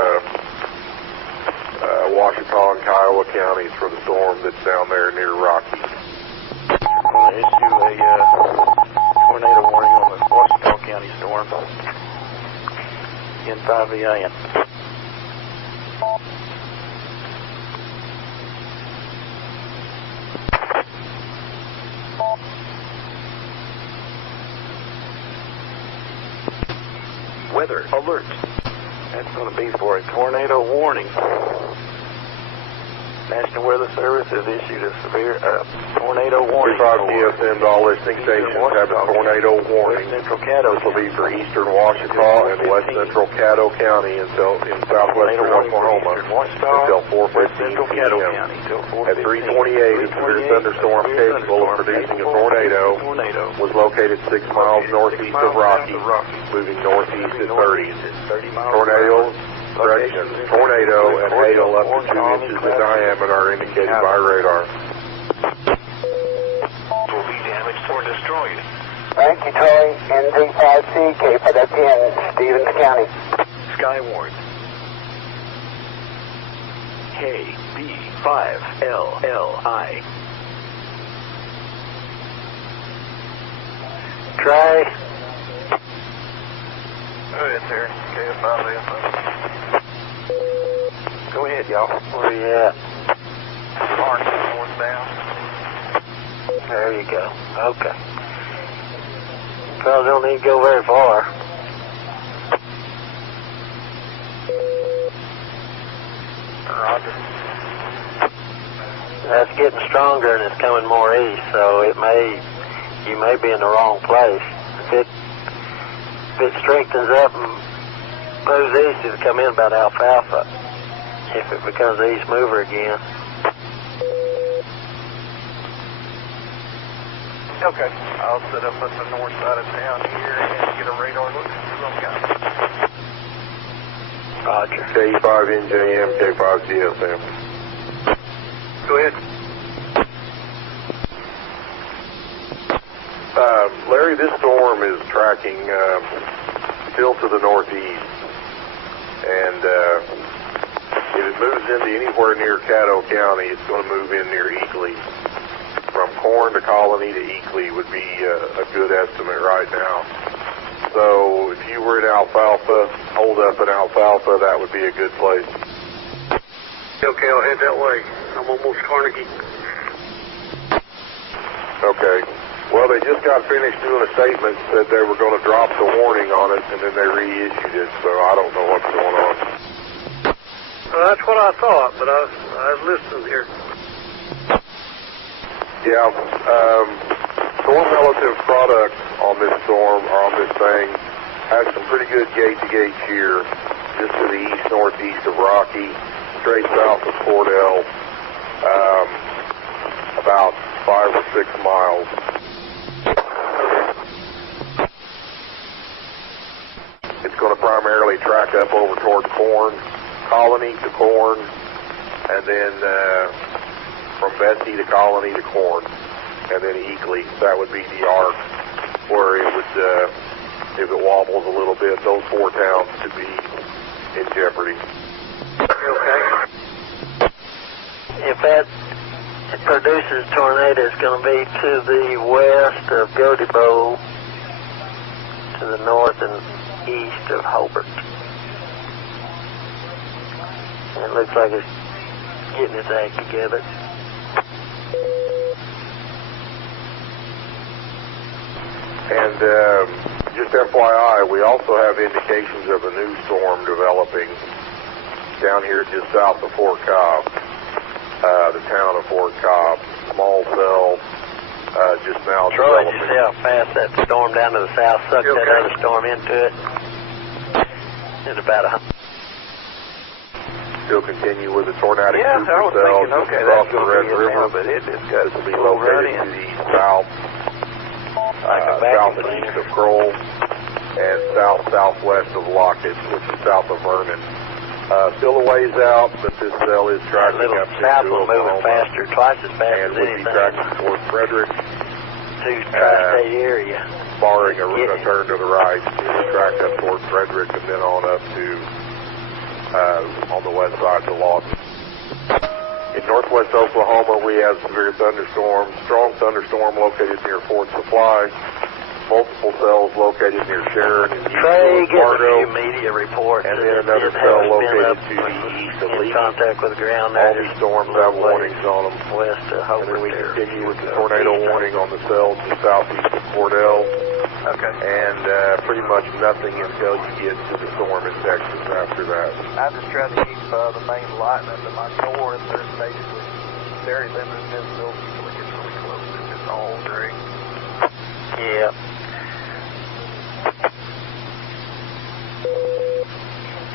Ouachita and Kiowa counties for the storm that's down there near Rocky. I'm going to issue a tornado warning on the Ouachita County storm. N5VIN. Weather alert. That's going to be for a tornado warning. National Weather Service has issued a severe tornado warning. 35 GSM to all listening stations have a tornado warning. Central Caddo. This will be for eastern Ouachita and west central Caddo County in southwestern Oklahoma until 4:15 p.m. At 3:28, a severe thunderstorm capable of producing a tornado was located 6 miles northeast of Rocky, moving northeast at 30. Tornado and hail up to 2 inches in diameter are indicated by radar. Will be damaged or destroyed. Thank you, Troy. NZ5C, K510, Stevens County. SKYWARN. KB5LLI. Trey. Go ahead, sir. K5LLI. Go ahead, y'all. Where you at? Mark, north down. There you go. Okay. Probably don't need to go very far. Roger. That's getting stronger and it's coming more east, so you may be in the wrong place. If it strengthens up and moves east, it'll come in about Alfalfa. If it becomes an east mover again. Okay. I'll set up at the north side of town here and get a radar look. Roger. K5NJM, K5GSM. Go ahead. Larry, this storm is tracking still to the northeast. And if it moves into anywhere near Caddo County, it's going to move in near Eagley. From Corn to Colony to Eagley would be a good estimate right now. So if you were in Alfalfa, hold up in Alfalfa, that would be a good place. Okay, I'll head that way. I'm almost Carnegie. Okay. Well, they just got finished doing a statement, said they were going to drop the warning on it, and then they reissued it, so I don't know what's going on. That's what I thought, but I was listening here. Yeah, storm relative product on this storm, or on this thing, has some pretty good gate-to-gate shear just to the east-northeast of Rocky, straight south of Cordell, about 5 or 6 miles. It's going to primarily track up over toward Corn, Colony to Corn, and then from Bessie to Colony to Corn, and then Eagley. That would be the arc where it would, if it wobbles a little bit, those 4 towns could be in jeopardy. Okay. If that produces tornado, it's going to be to the west of Godibo, to the north and east of Hobart. And it looks like it's getting its act together. And just FYI, we also have indications of a new storm developing down here just south of Fort Cobb, the town of Fort Cobb. Small cell, just now Troy, developing. you see how fast that storm down to the south sucked that other storm into it? It's about 100. Still continue with the tornadic Yeah, I was supercells thinking, okay, across that's the going Red to be River. now, but it's got This will be located to the south, southeast of Kroll, and southwest of Lockett, which is south of Vernon. Still a ways out, but this cell is tracking little up south into will move Oklahoma, faster, twice as fast and as would be anything. tracking toward Frederick, To tri-state area. barring a turn to the right. It will track up toward Frederick and then on up to on the west side to Lawton. In northwest Oklahoma, we have severe thunderstorms. Strong thunderstorm located near Fort Supply. Multiple cells located near Sharon and Trey, get a Fargo. few media reports. And then another cell located to the east of in Lee. contact with the ground All there. these storms have warnings on them. West of And then Hobart we there. continue with the tornado warning on the cells just southeast of Cordell. Okay. And pretty much nothing until you get to the storm in Texas after that. I just tried to keep the main lightning to my north. There's basically very limited visibility until it gets really close. It's just all gray. Yeah.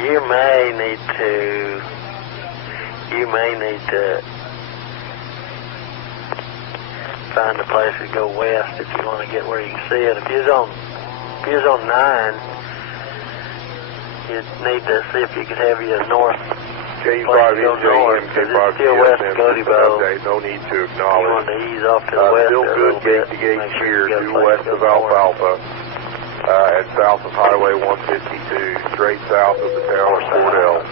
You may need to find a place to go west if you want to get where you can see it. If you're on 9, you need to see if you could have your north K5 go north, NJM, because K5 it's still west of GSM, Godibo. no need to You acknowledge. want to ease off to the west Still there a good little bit. gate-to-gate Make shear sure you got a due place west to of go north. Alfalfa and south of Highway 152, straight south of the town of Cordell,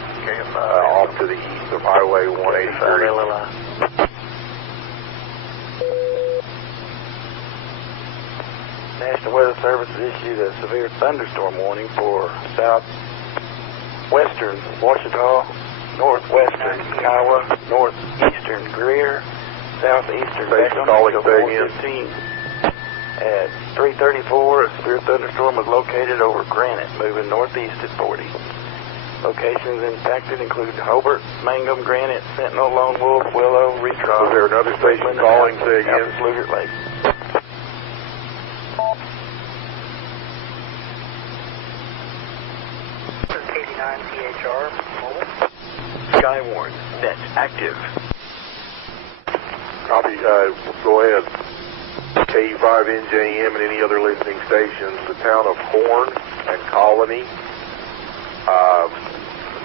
off to the east of Highway 183. National Weather Service has issued a severe thunderstorm warning for southwestern Washita, northwestern Kiowa, northeastern Greer, southeastern Station calling Bethlehem, stadium. 415. At 3:34, a severe thunderstorm was located over Granite, moving northeast at 40. Locations impacted include Hobart, Mangum, Granite, Sentinel, Lone Wolf, Willow, Retroff. Was there another station calling, say again? Slugert Lake. CHR, mobile. SKYWARN, net active. Copy, go ahead. KE5NJM and any other listening stations, the town of Corn and Colony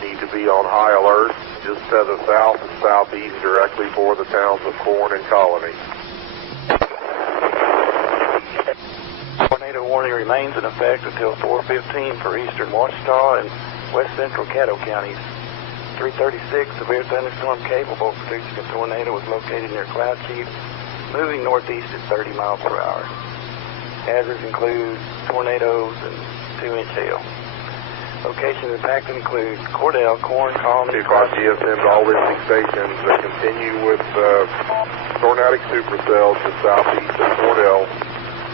need to be on high alert just to the south and southeast directly for the towns of Corn and Colony. Tornado warning remains in effect until 4:15 for eastern Washita and west central Caddo counties. 3:36, severe thunderstorm capable of producing a tornado was located near Cloud Chief, moving northeast at 30 miles per hour. Hazards include tornadoes and 2-inch hail. Locations impacted include Cordell, Corn, Colony, K5 GSM to all listening stations that continue with tornadic supercells to southeast of Cordell.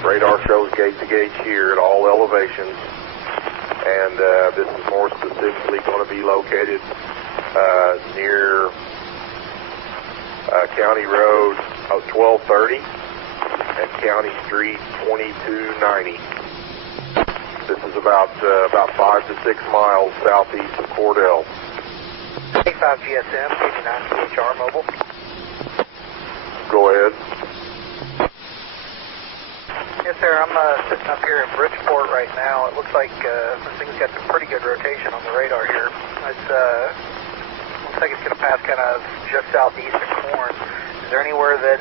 Radar shows gate-to-gate shear at all elevations. And this is more specifically going to be located near County Road 1230 at County Street 2290. This is about 5 to 6 miles southeast of Cordell. 85 GSM, 59 CHR mobile. Go ahead. Yes, sir. I'm sitting up here in Bridgeport right now. It looks like this thing's got some pretty good rotation on the radar here. It's looks like it's going to pass kind of just southeast of Corn. Is there anywhere that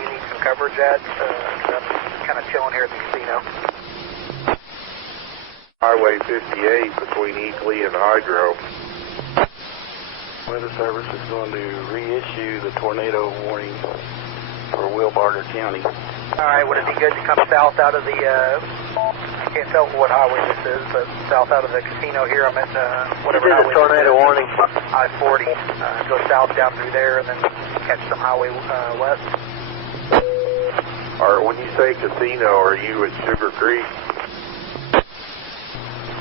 you need some coverage at? I'm kind of chilling here at the casino. Highway 58 between Eakley and Hydro. Weather Service is going to reissue the tornado warning for Wilbarger County. All right, would it be good to come south out of the, I can't tell what highway this is, but south out of the casino here, I'm at whatever highway. This is a tornado warning. I-40, go south down through there and then catch some highway west. Or when you say casino, are you at Sugar Creek?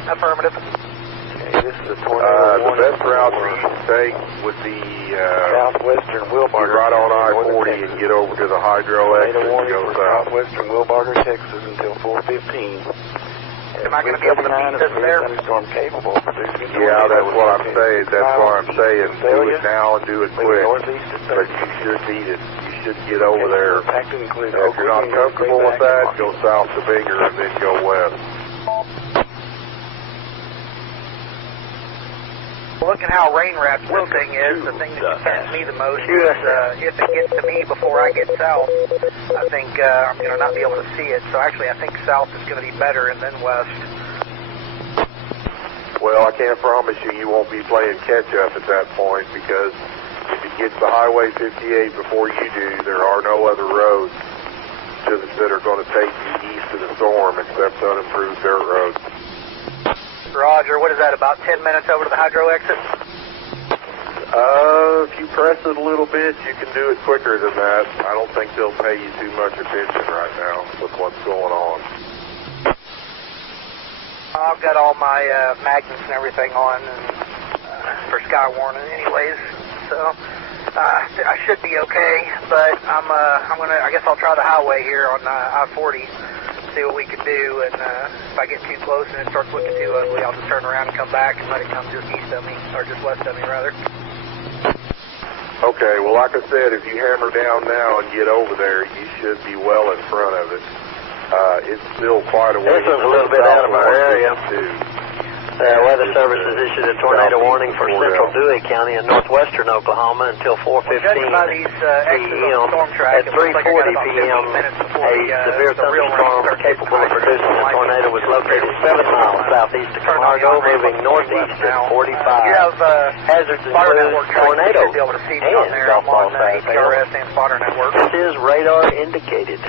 Affirmative. Okay, this is a tornado warning. The best route for you to take would be southwestern Wilbarger. Get right on I-40 and get over to the Hydro exit and go south. Southwestern Wilbarger, Texas until 4:15. Am I going to be able to beat this there? Thunderstorm capable of producing Yeah, that's what I'm saying. That's why I'm saying do it now and do it quick. But you should beat it. You should get over there. If you're not comfortable with that, go south to Bigger and then go west. Looking how rain wrapped this thing is, the thing that concerns me the most is if it gets to me before I get south, I think I'm going to not be able to see it. So actually, I think south is going to be better and then west. Well, I can't promise you won't be playing catch-up at that point because if it gets to Highway 58 before you do, there are no other roads that are going to take you east of the storm except unimproved dirt roads. Roger, what is that, about 10 minutes over to the Hydro exit? If you press it a little bit, you can do it quicker than that. I don't think they'll pay you too much attention right now with what's going on. I've got all my magnets and everything on for SKYWARN anyways, so I should be okay, but I'm gonna, I guess I'll try the highway here on I-40. See what we can do, and if I get too close and it starts looking too ugly, I'll just turn around and come back and let it come just east of me, or just west of me, rather. Okay, well, like I said, if you hammer down now and get over there, you should be well in front of it. It's still quite a ways. This is a little bit out of our area. Weather Service has issued a tornado warning for central Dewey County and northwestern Oklahoma until 4:15 p.m. At 3:40 p.m., a severe thunderstorm capable of producing a tornado was located 7 miles southeast of Camargo, moving northeast at 45. Hazards include tornado and golf ball size hail. This is radar indicated.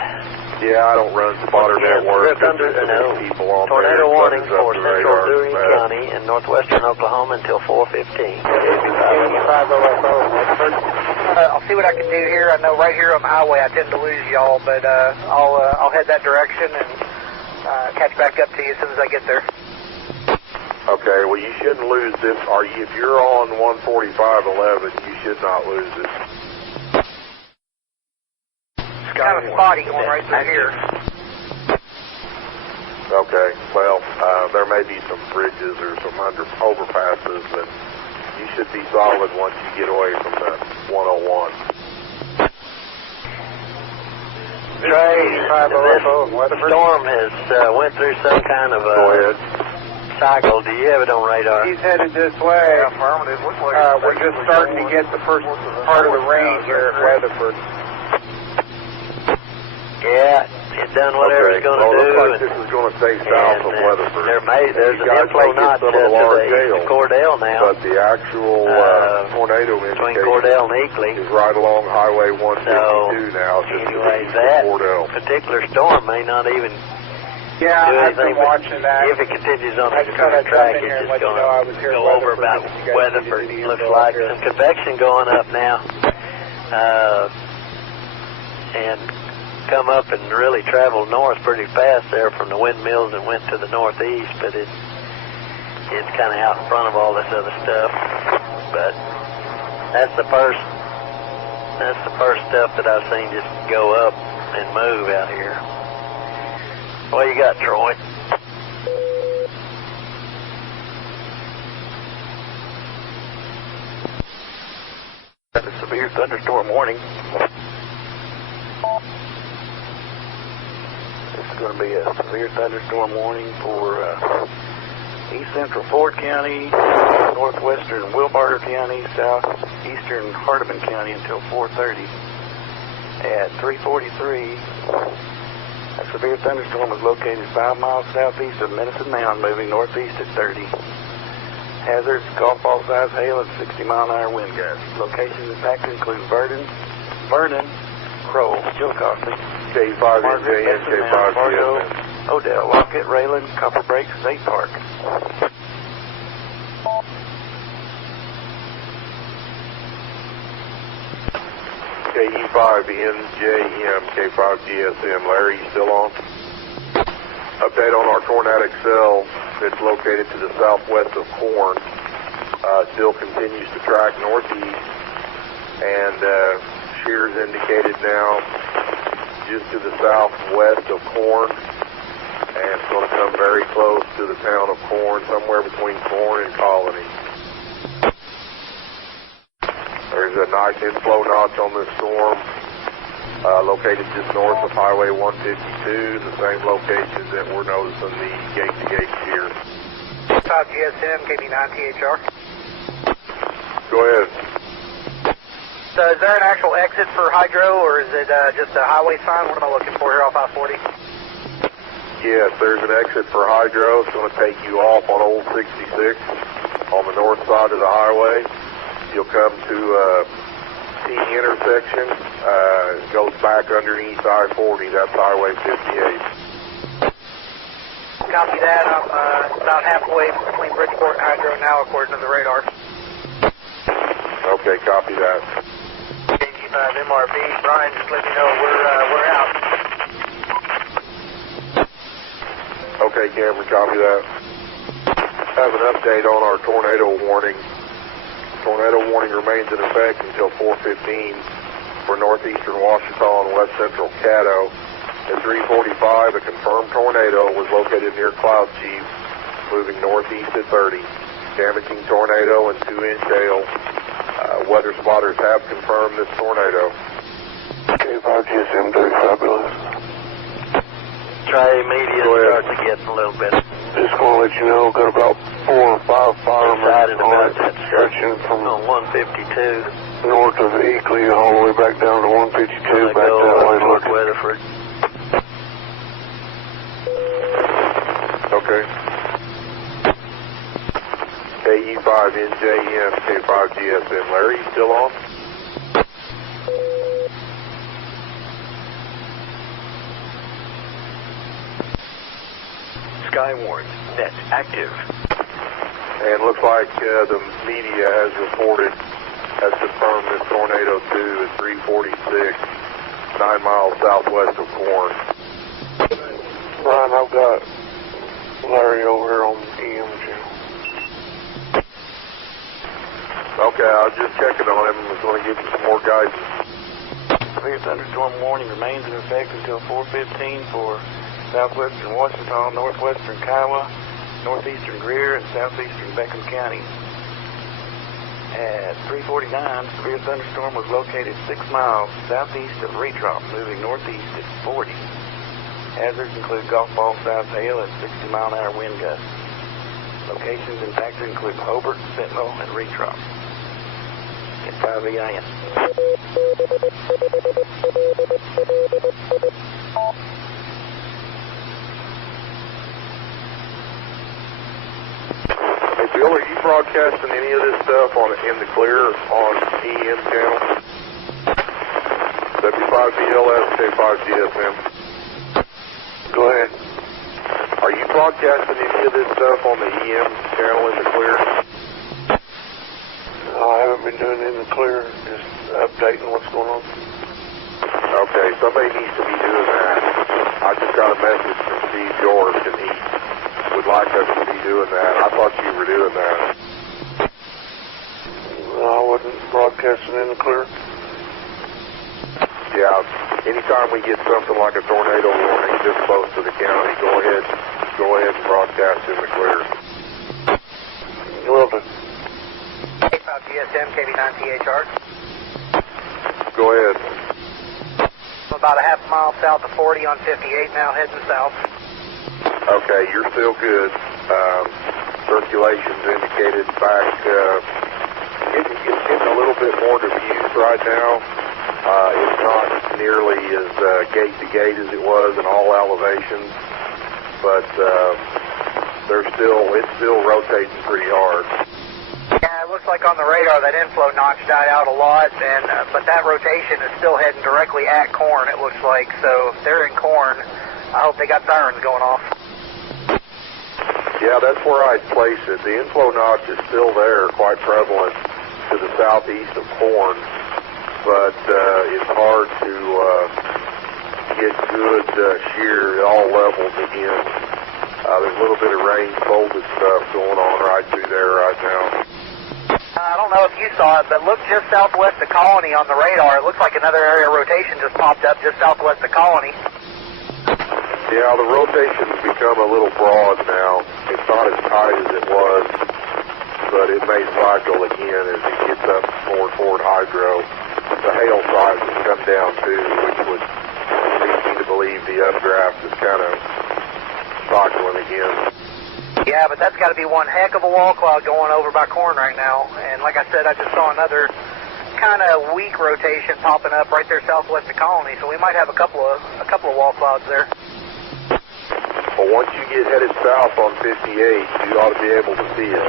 Yeah, I don't run spotter network. Tornado warning for central Dewey County and northwestern Oklahoma until 4:15. I'll see what I can do here. I know right here on the highway I tend to lose y'all, but I'll head that direction and catch back up to you as soon as I get there. Okay, well, you shouldn't lose this. If you're on 145.11, you should not lose it. Kind of spotty going right through here. Okay, well, there may be some bridges or some overpasses, but you should be solid once you get away from the 101. Trey, this storm has went through some kind of cycle. Do you have it on radar? He's headed this way. Affirmative. We're just starting to get the first part of the range here at Weatherford. Yeah, it's done whatever it's going to do. Looks like this is going to stay south of Weatherford. There's an inflow knot to the east of Cordell now. But the actual tornado between Cordell and Eakley is right along Highway 152 now. Anyway, that particular storm may not even do I've anything. been watching that. If it continues on the current track, it's just going to go over about Weatherford. Looks like some convection going up now. And come up and really traveled north pretty fast there from the windmills and went to the northeast, but it's kind of out in front of all this other stuff. But that's the first stuff that I've seen just go up and move out here. What you got, Troy? A severe thunderstorm warning. This is going to be a severe thunderstorm warning for east central Ford County, northwestern Wilbarger County, southeastern Hardeman County until 4:30. At 3:43, a severe thunderstorm is located 5 miles southeast of Medicine Mound, moving northeast at 30. Hazards, golf ball size hail and 60-mile-an-hour wind gusts. Locations impacted include Vernon, Crowell, Chillicothe, K5NJ and K5 Fargo, Odell, Lockett, Rayland, Copper Break State Park. KE5NJM, K5GSM. Larry, you still on? Update on our tornadic cell that's located to the southwest of Corn. Still continues to track northeast, and shears indicated now just to the southwest of Corn, and it's going to come very close to the town of Corn, somewhere between Corn and Colony. There's a nice inflow notch on this storm, located just north of Highway 152, the same location that we're noticing the gate-to-gate shear. 5 GSM, KB9THR. Go ahead. So is there an actual exit for hydro, or is it just a highway sign? What am I looking for here off I-40? Yes, there's an exit for hydro. It's going to take you off on Old 66 on the north side of the highway. You'll come to T intersection. It goes back underneath I-40. That's Highway 58. Copy that. I'm about halfway between Bridgeport and Hydro now, according to the radar. Okay, copy that. MRB, Brian, just let me know we're out. Okay, Cameron, copy that. Have an update on our tornado warning. Tornado warning remains in effect until 4:15 for northeastern Ouachita and west central Caddo. At 3:45, a confirmed tornado was located near Cloud Chief, moving northeast at 30. Damaging tornado and 2-inch hail. Weather spotters have confirmed this tornado. K5GSM, very fabulous. Tri-media starting to get a little bit. Just going to let you know, got about 4 or 5 firemen excited about that stretching from on 152 north of Eakley all the way back down to 152, back that way looking. Weatherford. Okay. KE5NJM, K5GSM. Larry, you still on? SKYWARN, net active. And looks like the media has confirmed this tornado too at 3:46, 9 miles southwest of Corn. Ryan, I've got Larry over here on EM channel. Okay, I was just checking on him. I was going to give you some more guidance. Severe thunderstorm warning remains in effect until 4:15 for southwestern Ouachita, northwestern Kiowa, northeastern Greer, and southeastern Beckham County. At 3:49, severe thunderstorm was located 6 miles southeast of Retrop, moving northeast at 40. Hazards include golf ball size hail and 60-mile-an-hour wind gusts. Locations impacted include Hobart, Sentinel, and Retrop. At 5 EIN. Hey, Bill, are you broadcasting any of this stuff in the clear on EM channel? W5BLS, K5GSM. Go ahead. Are you broadcasting any of this stuff on the EM channel in the clear? No, I haven't been doing it in the clear, just updating what's going on. Okay, somebody needs to be doing that. I just got a message from Steve George, and he would like us to be doing that. I thought you were doing that. No, I wasn't broadcasting in the clear. Yeah, out. Anytime we get something like a tornado warning this close to the county, go ahead and broadcast in the clear. Wilton. 85 GSM, KB9THR. Go ahead. I'm about a half mile south of 40 on 58 now, heading south. Okay, you're still good. Circulation's indicated back. It's getting a little bit more diffuse right now. It's not nearly as gate to gate as it was in all elevations, but it's still rotating pretty hard. Yeah, it looks like on the radar that inflow notch died out a lot, but that rotation is still heading directly at corn, it looks like. So if they're in corn, I hope they got sirens going off. Yeah, that's where I'd place it. The inflow notch is still there, quite prevalent to the southeast of corn, but it's hard to get good shear at all levels again. There's a little bit of rain folded stuff going on right through there right now. I don't know if you saw it, but look just southwest of Colony on the radar. It looks like another area of rotation just popped up just southwest of Colony. Yeah, the rotation's become a little broad now. It's not as tight as it was, but it may cycle again as it gets up more toward hydro. The hail size has come down too, which would lead me to believe the updraft is kind of cycling again. Yeah, but that's got to be one heck of a wall cloud going over by corn right now. And like I said, I just saw another kind of weak rotation popping up right there southwest of Colony, so we might have a couple of wall clouds there. Well, once you get headed south on 58, you ought to be able to see it.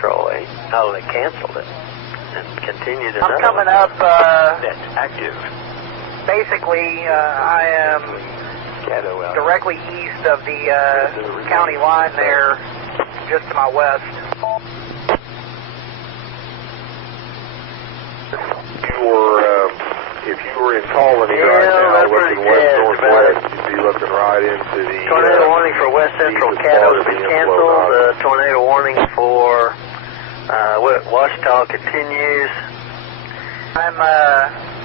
Troy, they canceled it and continued another. I'm coming up. That's active. Basically, I am directly east of the county line there, just to my west. If you were in Colony right now, looking west-northwest, you'd be looking right into the... Tornado warning for West Central Caddo has been canceled. The tornado warning for Washita continues. I'm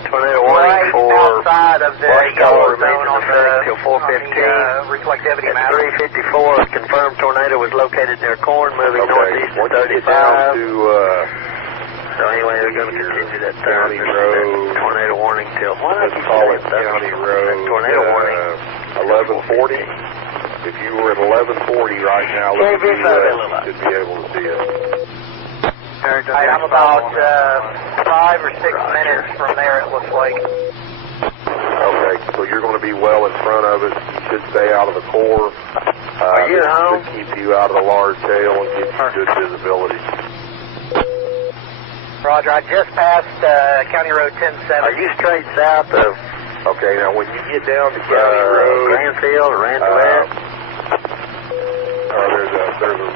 tornado warning right for outside of the Washita yellow remains zone in on effect till 4:15. Reflectivity At matter. 3:54, confirmed tornado was located near corn, moving northeast at 35. So anyway, they're going to continue that County Road. Tornado warning till, Let's call it County Road. Tornado warning. 1140. If you were at 1140 right now, you should be able to see it. I'm about 5 or 6 minutes from there, it looks like. Okay, so you're going to be well in front of it. You should stay out of the core. Are you at home? Should keep you out of the large hail and give you good visibility. Roger, I just passed County Road 1070. Are you straight south of... Okay, now when you get down to County Road... Granfield or West?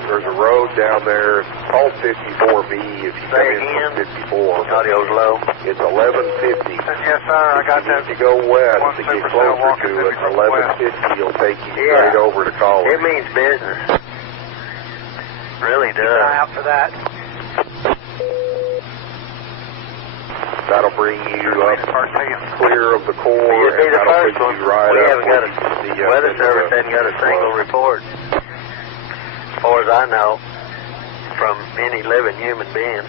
There's a road down there. It's called 54B if you come in from 54. Audio's low. It's 1150. Yes, sir, I got that. If you go west to get closer to it, 1150 will take you straight over to Colony. It means business. Really does. Keep an eye out for that. That'll bring you up clear of the core, You'd be and the that'll first put one. you right We up haven't got the weather service hasn't got a single report, as far as I know, from any living human being.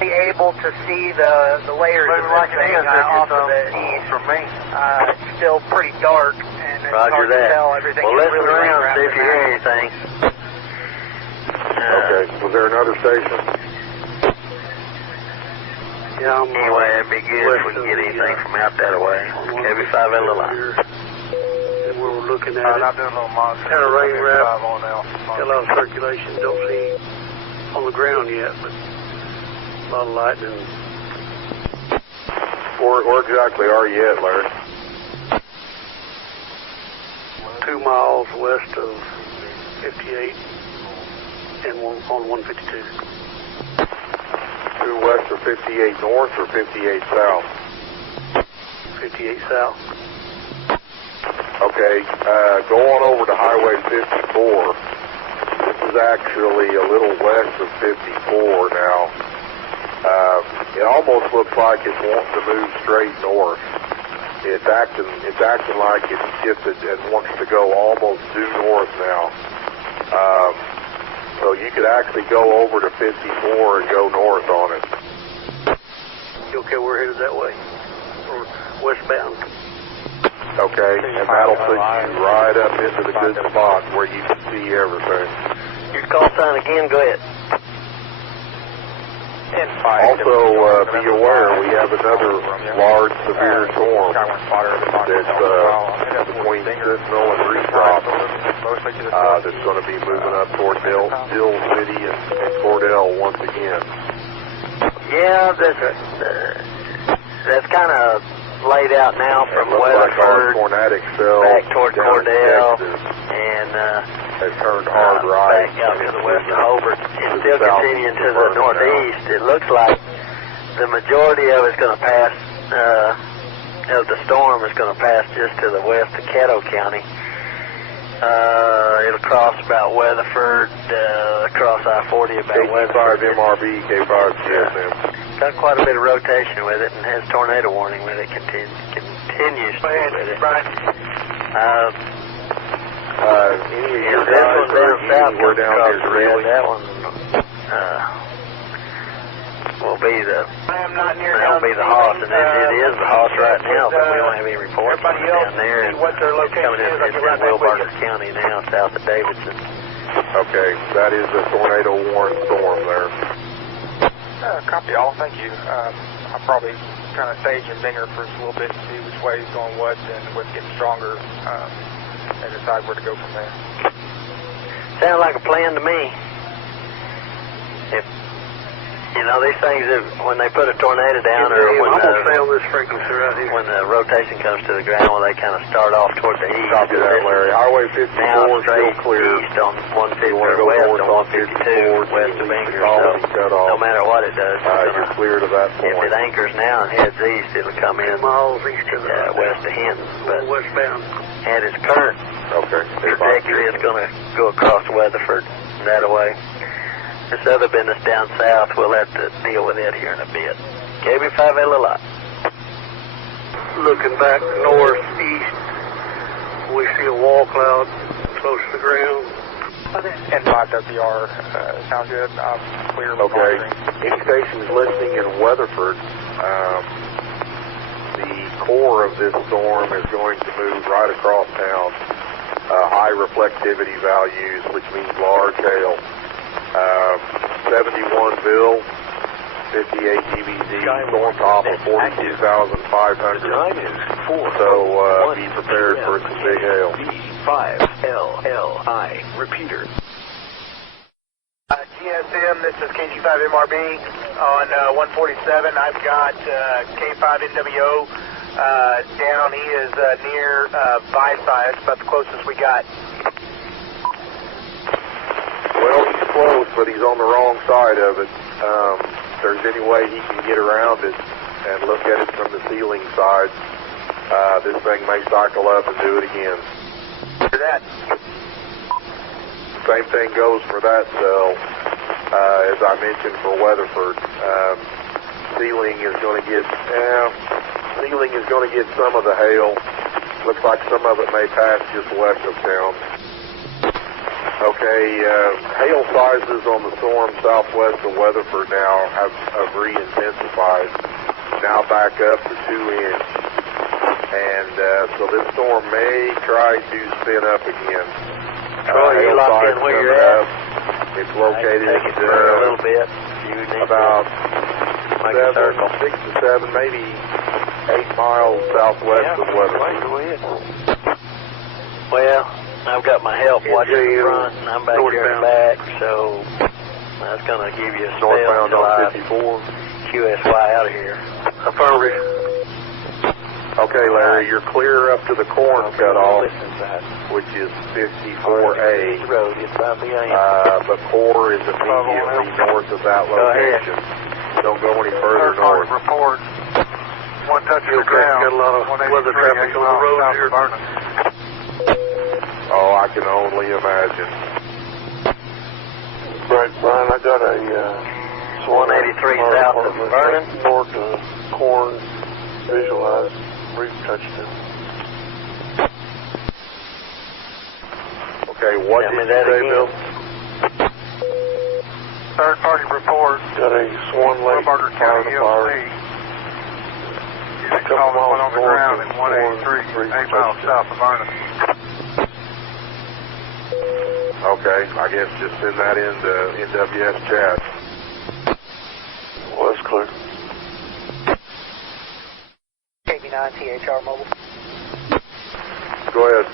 Be able to see the layers of this thing off of the east. From me. It's still pretty dark, and it's Roger hard that. to tell. Everything Well, is listen really around, see if you hear anything. Okay, was there another station? Yeah, anyway, it'd be good if we can get anything from out that way. KB5 line. And we're looking at I'm it. doing a little mod. Kind of rain wrap. On now. Got a lot of circulation. Don't see on the ground yet, but a lot of lightning. Where exactly are you at, Larry? 2 miles west of 58 and on 152. 2 west of 58 north or 58 south? 58 south. Okay, go on over to Highway 54. This is actually a little west of 54 now. It almost looks like it's wanting to move straight north. It's acting like it's shifted and wants to go almost due north now. So you could actually go over to 54 and go north on it. Okay, we're headed that way. Or westbound. Okay, and that'll put you right up into the good spot where you can see everything. Your call sign again, go ahead. Also, be aware, we have another large, severe storm that's between Sentinel and Reefrock that's going to be moving up toward Dill City and Cordell once again. Yeah, that's kind of laid out now from Weatherford back toward Cordell and has turned hard right back out to the west of Hobart. It's still continuing to the northeast. It looks like the majority of it's going to pass, of the storm is going to pass just to the west of Caddo County. It'll cross about Weatherford, across I-40 about Weatherford. K5 MRB, K5 GSM. Got quite a bit of rotation with it and has tornado warning with it. Continues to with it. This one down south comes across the red. That one will be the Hoss, and it is the Hoss right now, but we don't have any reports on it down there. It's coming in, it's in Wilbarger County now, south of Davidson. Okay, that is a tornado warning storm there. Copy all, thank you. I'll probably kind of stage and dinger for just a little bit to see which way is going what and what's getting stronger, and decide where to go from there. Sounds like a plan to me. If these things, when they put a tornado down, or when the rotation comes to the ground, well, they kind of start off toward the east. Copy that, Larry. Highway 54 now is still clear. East on 150 or west on 152, west of Anchor. So no matter what it does, you're clear to that point. If it anchors now and heads east, it'll come in miles east of west of Hinton. But westbound. At its current trajectory, it's going to go across Weatherford that way. This other business down south, we'll have to deal with it here in a bit. KB5LLI. Looking back northeast, we see a wall cloud close to the ground. And 5WR, sounds good. I'm clear. Okay. Any stations listening in Weatherford, the core of this storm is going to move right across town. High reflectivity values, which means large hail. 71 Bill, 58 GBZ, storm top of 42,500. So be prepared for some big hail. B5LLI, repeater. GSM, this is KG5MRB on 147. I've got K5NWO down. He is near Visai. It's about the closest we got. Well, he's close, but he's on the wrong side of it. If there's any way he can get around it and look at it from the ceiling side, this thing may cycle up and do it again. Same thing goes for that cell, as I mentioned for Weatherford. Ceiling is going to get some of the hail. Looks like some of it may pass just west of town. Okay, hail sizes on the storm southwest of Weatherford now have re-intensified, now back up to 2 inch. And so this storm may try to spin up again. Troy, you locked in where you're at? It's located a little bit. About 6 to 7, maybe 8 miles southwest of Weatherford. Well, I've got my help watching the front, and I'm back here in the back, so that's going to give you a spell northbound until on I 54. QSY out of here. Affirmative. Okay, Larry, you're clear up to the corn cutoff, which is 54A. But core is immediately north of that location. Don't go any further north. Report. One touch of the ground. Got a lot of weather traffic on the road here. Oh, I can only imagine. Brian, I got a 183 south of Vernon. North of Corn, visualized, brief touchdown. Okay, what did you say, Bill? Third-party report. Got a Swan Lake Burger County fire. It's calling one on the ground at 183, 8 miles south of Vernon. Okay, I guess just send that into NWS chat. Well, that's clear. KB9 THR mobile. Go ahead.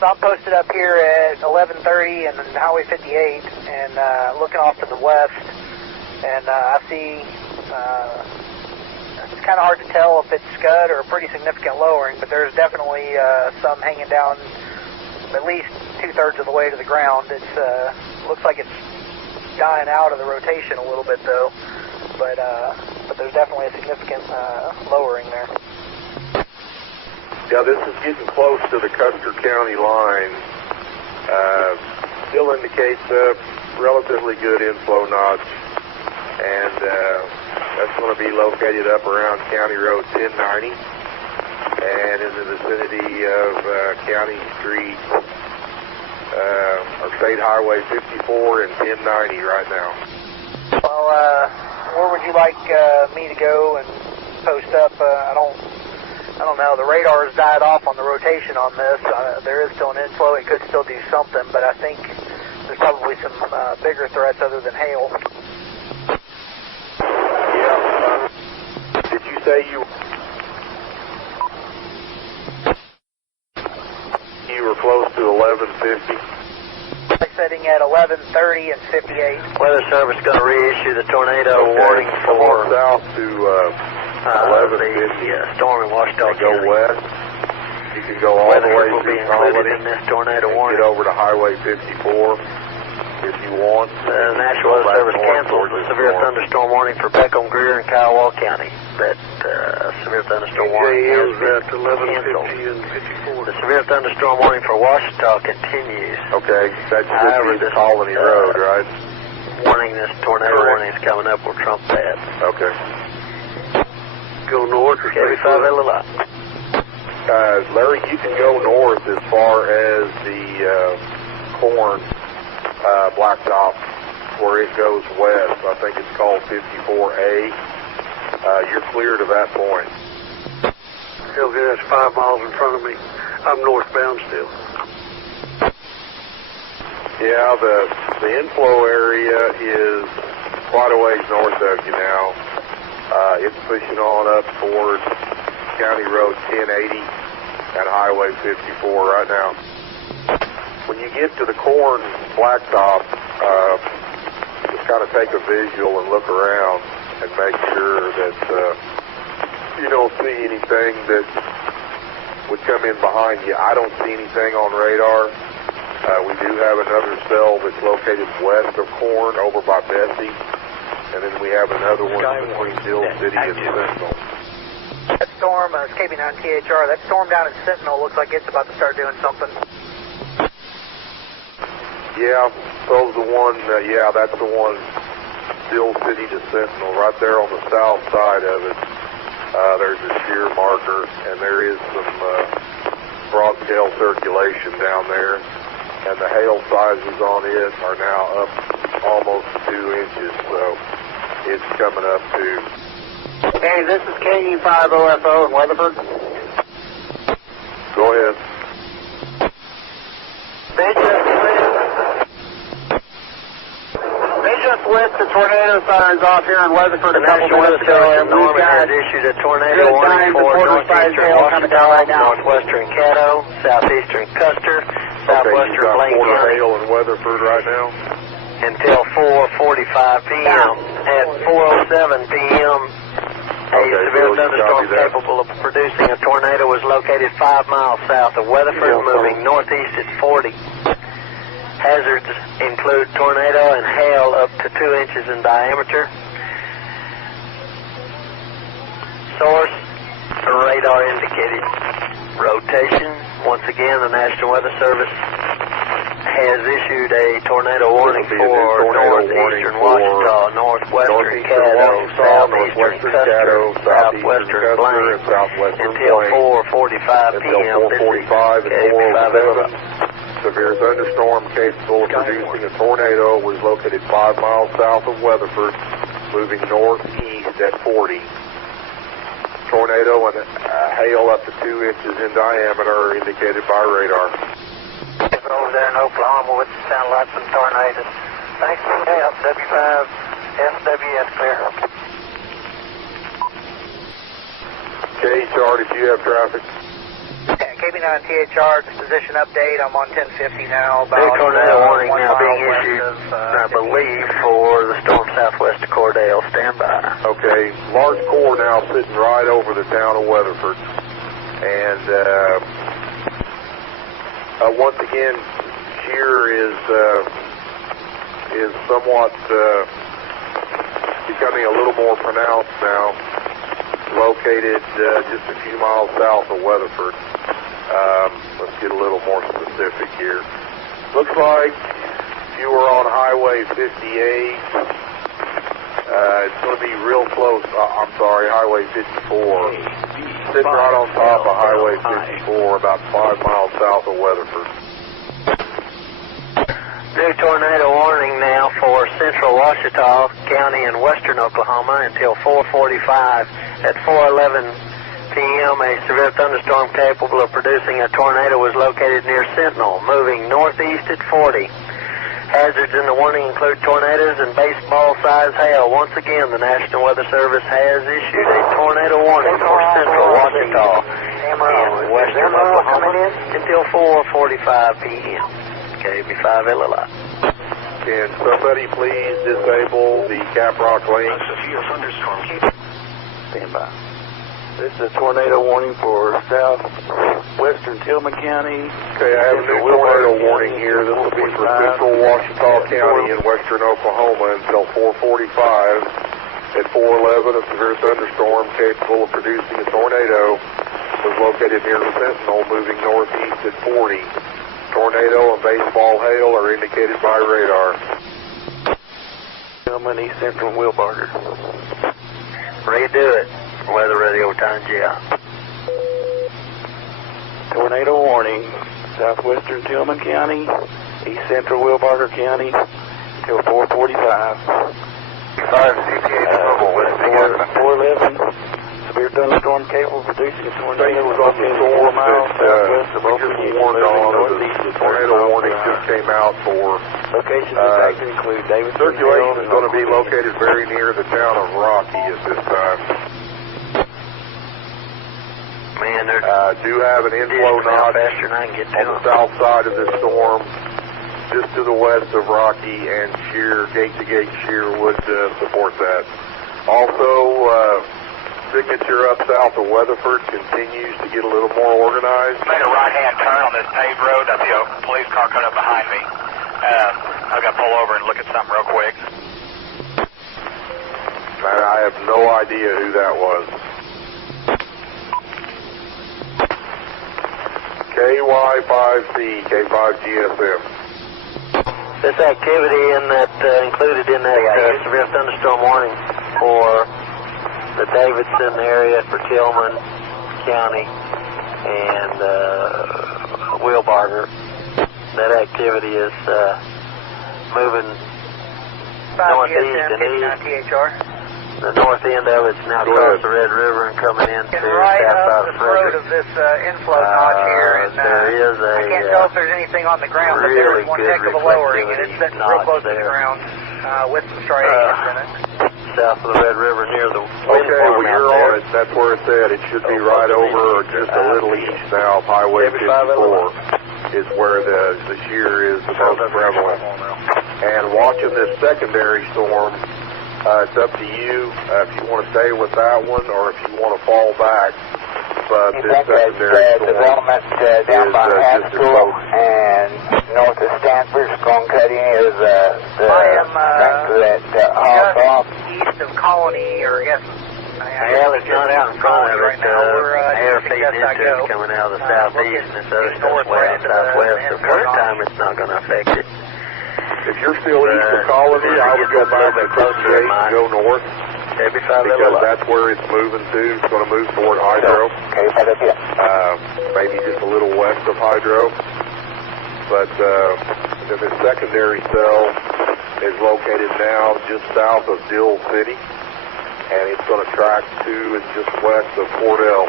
So I'm posted up here at 1130 and Highway 58 and looking off to the west, and I see it's kind of hard to tell if it's scud or a pretty significant lowering, but there's definitely some hanging down at least 2/3 of the way to the ground. It looks like it's dying out of the rotation a little bit though, but there's definitely a significant lowering there. Yeah, this is getting close to the Custer County line. Still indicates a relatively good inflow notch, and that's going to be located up around County Road 1090 and in the vicinity of County Street, or State Highway 54 and 1090 right now. Well, where would you like me to go and post up? I don't know. The radar's died off on the rotation on this. There is still an inflow. It could still do something, but I think there's probably some bigger threats other than hail. Yeah. Did you say you were close to 1150? Setting at 1130 and 58. Weather Service going to reissue the tornado warning for south to 1150. the storm in Washita Go County. west. You can go all the way will be included in this tornado warning. Get over to Highway 54 if you want. The National Weather Service canceled the severe thunderstorm warning for Peckham, Greer, and Kiowa County. That severe thunderstorm warning is at 1150 and 54. The severe thunderstorm warning for Washita continues. Okay, that should be this Albany Road, right? This tornado warning is coming up. Will trump that. Okay. Go north or KB5 Larry, you can go north as far as the Corn blacktop, where it goes west. I think it's called 54A. You're clear to that point. Okay, that's 5 miles in front of me. I'm northbound still. Yeah, the inflow area is quite a ways north of you now. It's pushing on up towards County Road 1080 and Highway 54 right now. When you get to the Corn blacktop, just kind of take a visual and look around and make sure that you don't see anything that would come in behind you. I don't see anything on radar. We do have another cell that's located west of Corn over by Bessie, and then we have another one between Dill City and Sentinel. That storm, it's KB9 THR, that storm down in Sentinel looks like it's about to start doing something. Yeah, so's the one, that's the one, Dill City to Sentinel, right there on the south side of it. There's a shear marker, and there is some broad scale circulation down there, and the hail sizes on it are now up almost 2 inches, so it's coming up to... Hey, this is KU50FO in Weatherford. Go ahead. They just lit the tornado sirens off here in Weatherford a couple minutes ago, and we've got issued a tornado warning for northeastern Washita, northwestern Caddo, southeastern Custer, southwestern Blaine County. Hail in Weatherford right now. Until 4:45 p.m. At 4:07 p.m., a severe thunderstorm capable of producing a tornado was located 5 miles south of Weatherford, moving northeast at 40. Hazards include tornado and hail up to 2 inches in diameter. Source, radar indicated rotation. Once again, the National Weather Service has issued a tornado warning for northeastern Washita, northwestern Caddo, southeastern Custer, southwestern Blaine until 4:45 p.m. Severe thunderstorm capable of producing a tornado was located 5 miles south of Weatherford, moving northeast at 40. Tornado and hail up to 2 inches in diameter are indicated by radar. Over there in Oklahoma would sound like some tornadoes. Thanks for the help. W5 SWS clear. KHR, did you have traffic? KB9 THR, position update. I'm on 1050 now. Big tornado warning now being issued, I believe, for the storm southwest of Cordell. Stand by. Okay, large core now sitting right over the town of Weatherford. And once again, shear is somewhat becoming a little more pronounced now. Located just a few miles south of Weatherford. Let's get a little more specific here. Looks like you were on Highway 58. It's going to be real close. I'm sorry, Highway 54. Sitting right on top of Highway 54, about 5 miles south of Weatherford. New tornado warning now for central Washita County and western Oklahoma until 4:45. At 4:11 p.m., a severe thunderstorm capable of producing a tornado was located near Sentinel, moving northeast at 40. Hazards in the warning include tornadoes and baseball-sized hail. Once again, the National Weather Service has issued a tornado warning for central Washita and western Oklahoma until 4:45 p.m. KB5 LLI. Can somebody please disable the Caprock lane? Stand by. This is a tornado warning for southwestern Tillman County. Okay, I have a new tornado warning here. This will be for central Washita County and western Oklahoma until 4:45. At 4:11, a severe thunderstorm capable of producing a tornado was located near Sentinel, moving northeast at 40. Tornado and baseball hail are indicated by radar. Tillman, East Central, Wilbarger. Redo it. Weather radio times you out. Tornado warning, southwestern Tillman County, East Central Wilbarger County, until 4:45. 4:11. Severe thunderstorm capable of producing a tornado was on 4 miles southwest of Oklahoma. The tornado warning just came out for locations affected include David. Circulation is going to be located very near the town of Rocky at this time. Man, do have an inflow notch on the south side of this storm, just to the west of Rocky, and shear, gate-to-gate shear would support that. Also, signature up south of Weatherford continues to get a little more organized. Made a right-hand turn on this paved road. I see a police car coming up behind me. I've got to pull over and look at something real quick. I have no idea who that was. KY5C, K5GSM. This activity in that included in that severe thunderstorm warning for the Davidson area for Tillman County and Wilbarger. That activity is moving northeast and east. The north end of it's now across the Red River and coming into right South up the throat of this inflow notch here, and there is I can't tell if there's anything on the ground, but there's one heck of a lowering, and it's sitting real close to the ground with some striations in it. South of the Red River near the wind Okay, farm well, you're on it. That's where it's at. It should be right over or just a little east now of Highway 54 is where the shear is the most prevalent. And watching this secondary storm, it's up to you if you want to stay with that one or if you want to fall back. But this secondary storm development down by High School and north of Stanford is going to cut in as I am just east of Colony, or I guess Well, it's not out in front of it. Air feeding into it's coming out of the southeast and so it's west, southwest. So current time it's not going to affect it. If you're still east of Colony, I would go back to closer and go north. Because that's where it's moving to. It's going to move toward Hydro. Maybe just a little west of Hydro. But then the secondary cell is located now just south of Dill City. And it's going to track to and just west of Cordell.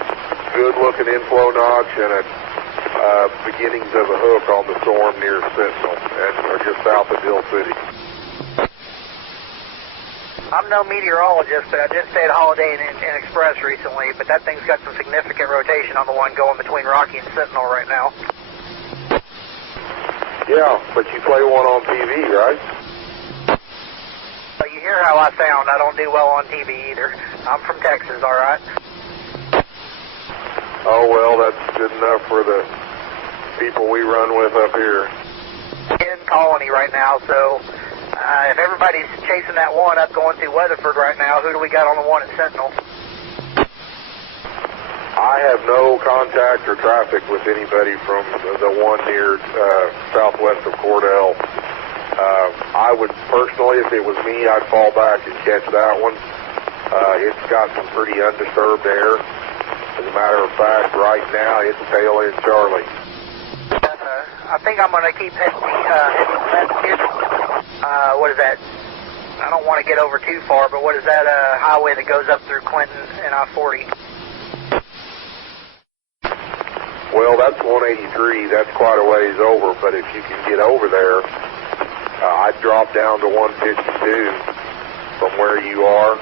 Good looking inflow notch and a beginnings of a hook on the storm near Sentinel, or just south of Dill City. I'm no meteorologist, but I did stay at Holiday Inn Express recently, but that thing's got some significant rotation on the one going between Rocky and Sentinel right now. Yeah, but you play one on TV, right? You hear how I sound. I don't do well on TV either. I'm from Texas, all right? Oh, well, that's good enough for the people we run with up here. In Colony right now, so if everybody's chasing that one up going through Weatherford right now, who do we got on the one at Sentinel? I have no contact or traffic with anybody from the one near southwest of Cordell. I would personally, if it was me, I'd fall back and catch that one. It's got some pretty undisturbed air. As a matter of fact, right now it's tail end Charlie. I think I'm going to keep heading west here. What is that? I don't want to get over too far, but what is that highway that goes up through Clinton and I-40? Well, that's 183. That's quite a ways over, but if you can get over there, I'd drop down to 152 from where you are,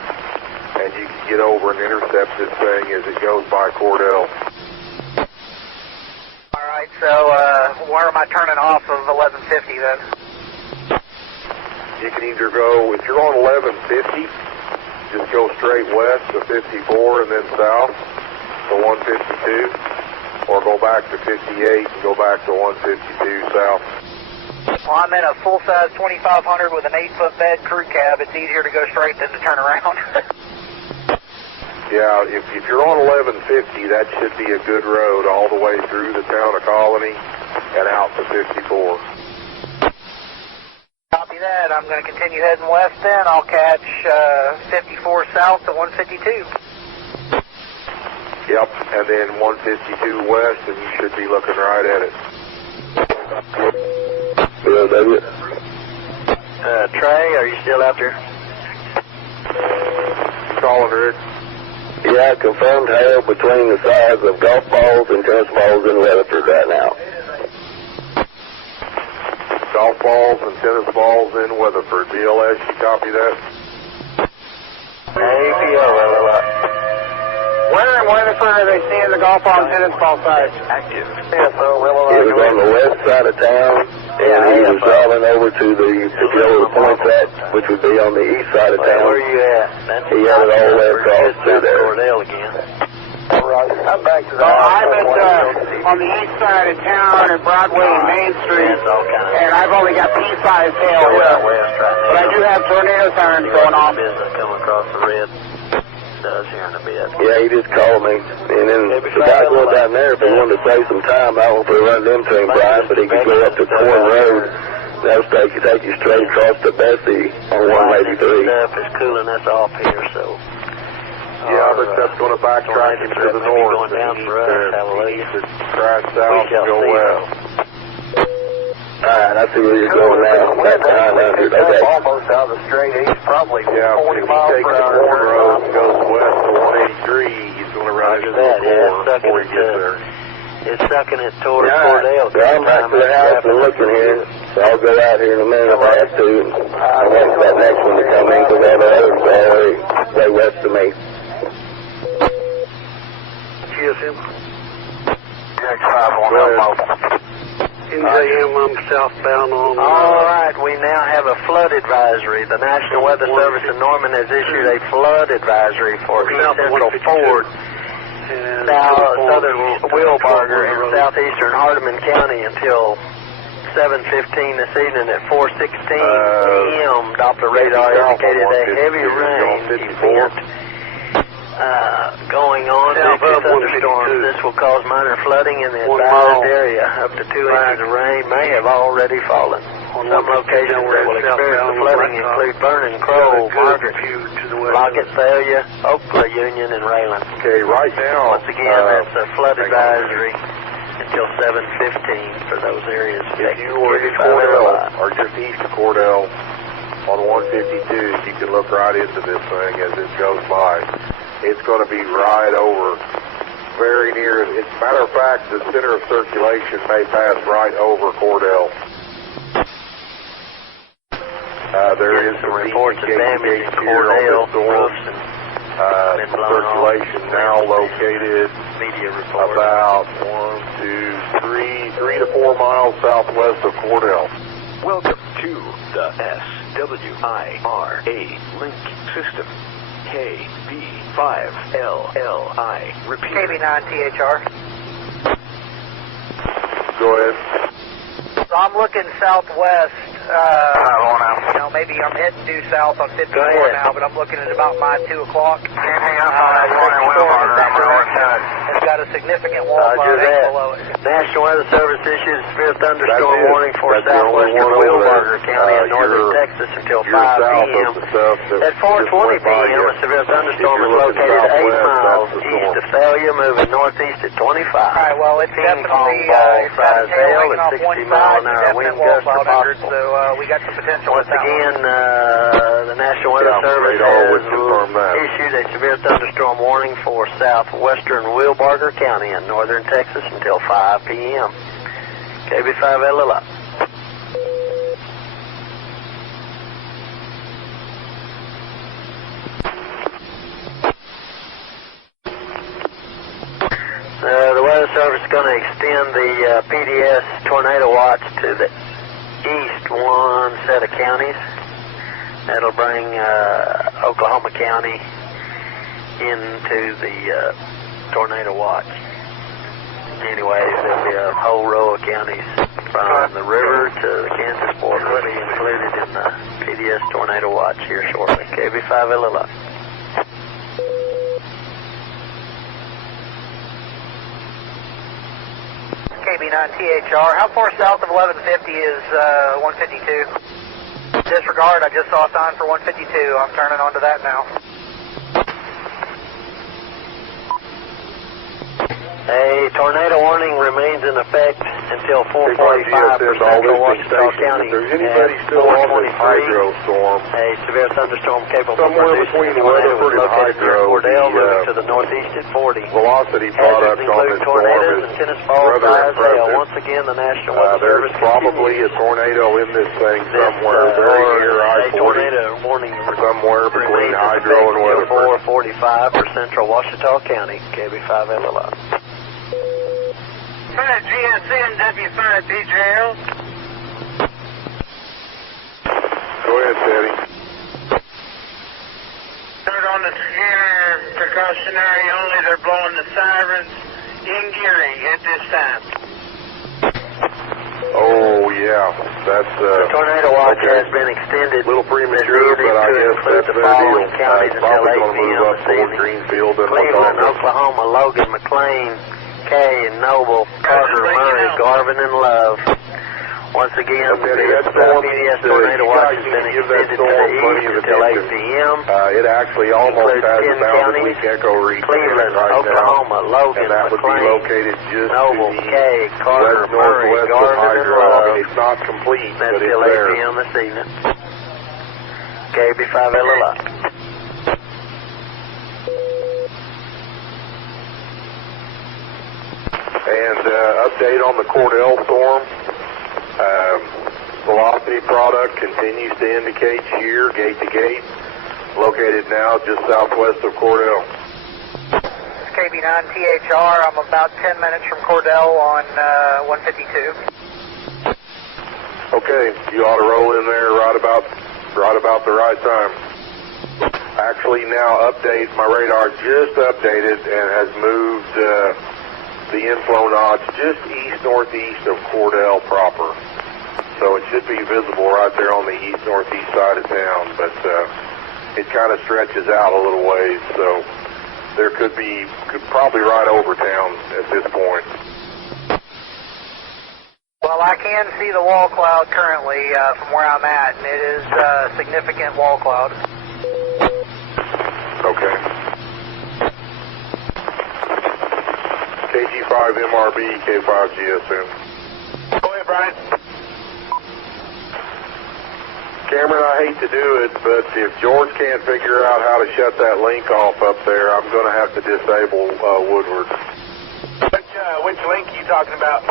and you can get over and intercept this thing as it goes by Cordell. All right, so where am I turning off of 1150 then? You can either go, if you're on 1150, just go straight west to 54 and then south to 152, or go back to 58 and go back to 152 south. Well, I'm in a full-size 2500 with an 8-foot bed crew cab. It's easier to go straight than to turn around. Yeah, if you're on 1150, that should be a good road all the way through the town of Colony and out to 54. Copy that. I'm going to continue heading west then. I'll catch 54 south to 152. Yep, and then 152 west, and you should be looking right at it. Trey, are you still out there? Calling, Rick. Yeah, confirmed hail between the size of golf balls and tennis balls in Weatherford right now. Golf balls and tennis balls in Weatherford. DLS, you copy that? APO, Where in Weatherford are they seeing the golf ball and tennis ball size? Active. It was on the west side of town, and he was driving over to the Joe Point at, which would be on the east side of town. Where are you at? He had it all the way across through there. Cordell again. I'm back to that. I'm on the east side of town at Broadway and Main Street, and I've only got pea-sized hail here. But I do have tornado sirens going off. Business coming across the red. Does here in a bit. Yeah, he just called me, and then the guy going down there, if he wanted to save some time, I don't know if we run into him, Brian, but he could go up to Corn Road. That'll take you straight across to Bessie on 183. Stuff is cooling us off here, so. Yeah, but that's going to backtrack him to the north. Going down for us, hallelujah. Crash south and go west. Alright, I see where you're going now. Back to 900. Okay. Almost out of the straight east, probably 40 If miles he takes the Corn Road and goes west to 183, he's going to run into the corn before he gets there. It's sucking it toward Cordell. I'm back to the house and looking here, so I'll go out here in a minute if I have to. I want that next one to come in because all the others are way west of me. Cheers, him. X5 on Mobile. NJM, I'm southbound on... All right, we now have a flood advisory. The National Weather Service in Norman has issued a flood advisory for East Central Ford, southern Wilbarger, and southeastern Hardeman County until 7:15 this evening at 4:16 p.m. Doppler radar indicated a heavy rain event going on. Thunderstorms. This will cause minor flooding in the advised area. Up to 2 inches of rain may have already fallen. On some locations that will experience the flooding include Vernon, Crowell, Margaret, Lockett, Thalia, Oakland, Union, and Rayland. Okay, right now. Once again, that's a flood advisory until 7:15 for those areas. If you were in Cordell or just east of Cordell on 152, you can look right into this thing as it goes by. It's going to be right over, very near. As a matter of fact, the center of circulation may pass right over Cordell. There is some reports of damage in Cordell, roofs, and circulation now located about 3 to 4 miles southwest of Cordell. Welcome to the SWIRA link system. KB5LLI. Repeat. KB9THR. Go ahead. So I'm looking southwest. Maybe I'm heading due south on 54 now, but I'm looking at about my 2 o'clock. It's got a significant wall below it. National Weather Service issues severe thunderstorm warning for southwestern Wilbarger County in northern Texas until 5 p.m. At 4:20 p.m., a severe thunderstorm is located 8 miles east of Thalia, moving northeast at 25. All right, well, it's definitely size hail at 60 mile an hour wind gusts are possible. So we got some potential. Once again, the National Weather Service has issued a severe thunderstorm warning for southwestern Wilbarger County in northern Texas until 5 p.m. KB5LLI. The Weather Service is going to extend the PDS tornado watch to the east one set of counties. That'll bring Oklahoma County into the tornado watch. Anyway, there'll be a whole row of counties from the river to the Kansas border will be included in the PDS tornado watch here shortly. KB5LLI. KB9THR. How far south of 1150 is 152? Disregard, I just saw a sign for 152. I'm turning onto that now. A tornado warning remains in effect until 4:45 for central Washita County. If there's anybody still on this hydro storm, a severe thunderstorm capable of somewhere between the Weatherford and hydro, Cordell, moving to the northeast at 40. Velocity products on this tornadoes and tennis balls, size hail. Once again, the National Weather Service there's probably a tornado in this thing somewhere, very near I-40. Tornado warning somewhere between hydro and Weatherford. 4:45 for central Washita County. KB5LLI. 5 GSN W5PJL. Go ahead, Teddy. Third on the scanner, precautionary only. They're blowing the sirens in Geary at this time. Oh, yeah. That's the tornado watch has been extended. A little premature, but I guess that's the following counties until 8 p.m. this evening. Greenfield and Cleveland, Oklahoma, Logan, McLean, Kay and Noble, Carter, Murray, Garvin, and Love. Once again, the PDS tornado watch has been extended to the east until 8 p.m. It actually almost has a boundary echo reach. Cleveland, right Oklahoma, now, Logan, and that would be McLean, located just Noble, Kay, Carter, Murray, northwest Garvin, of and Love. I mean, it's not complete, That's but till it's 8 there. p.m. this evening. KB5LLI. And update on the Cordell storm. Velocity product continues to indicate shear gate to gate. Located now just southwest of Cordell. KB9THR. I'm about 10 minutes from Cordell on 152. Okay, you ought to roll in there right about the right time. Actually, now update. My radar just updated and has moved the inflow notch just east-northeast of Cordell proper. So it should be visible right there on the east-northeast side of town, but it kind of stretches out a little ways. So there could probably right over town at this point. Well, I can see the wall cloud currently from where I'm at, and it is a significant wall cloud. Okay. KG5 MRB, K5 GSM. Go ahead, Brian. Cameron, I hate to do it, but if George can't figure out how to shut that link off up there, I'm going to have to disable Woodward. Which link are you talking about?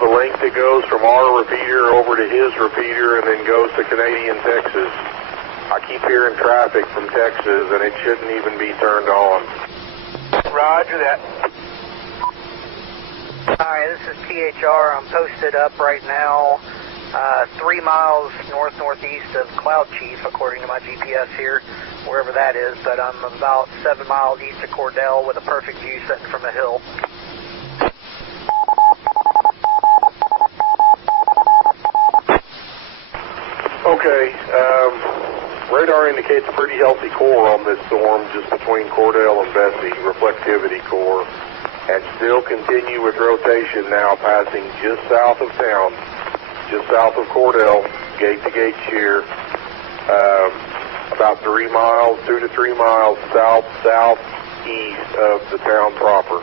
The link that goes from our repeater over to his repeater and then goes to Canadian Texas. I keep hearing traffic from Texas, and it shouldn't even be turned on. Roger that. Hi, this is THR. I'm posted up right now 3 miles north-northeast of Cloud Chief, according to my GPS here, wherever that is, but I'm about 7 miles east of Cordell with a perfect view setting from a hill. Okay, radar indicates a pretty healthy core on this storm just between Cordell and Bessie, reflectivity core, and still continue with rotation now passing just south of town, just south of Cordell, gate-to-gate shear, about 3 miles, 2 to 3 miles southeast of the town proper.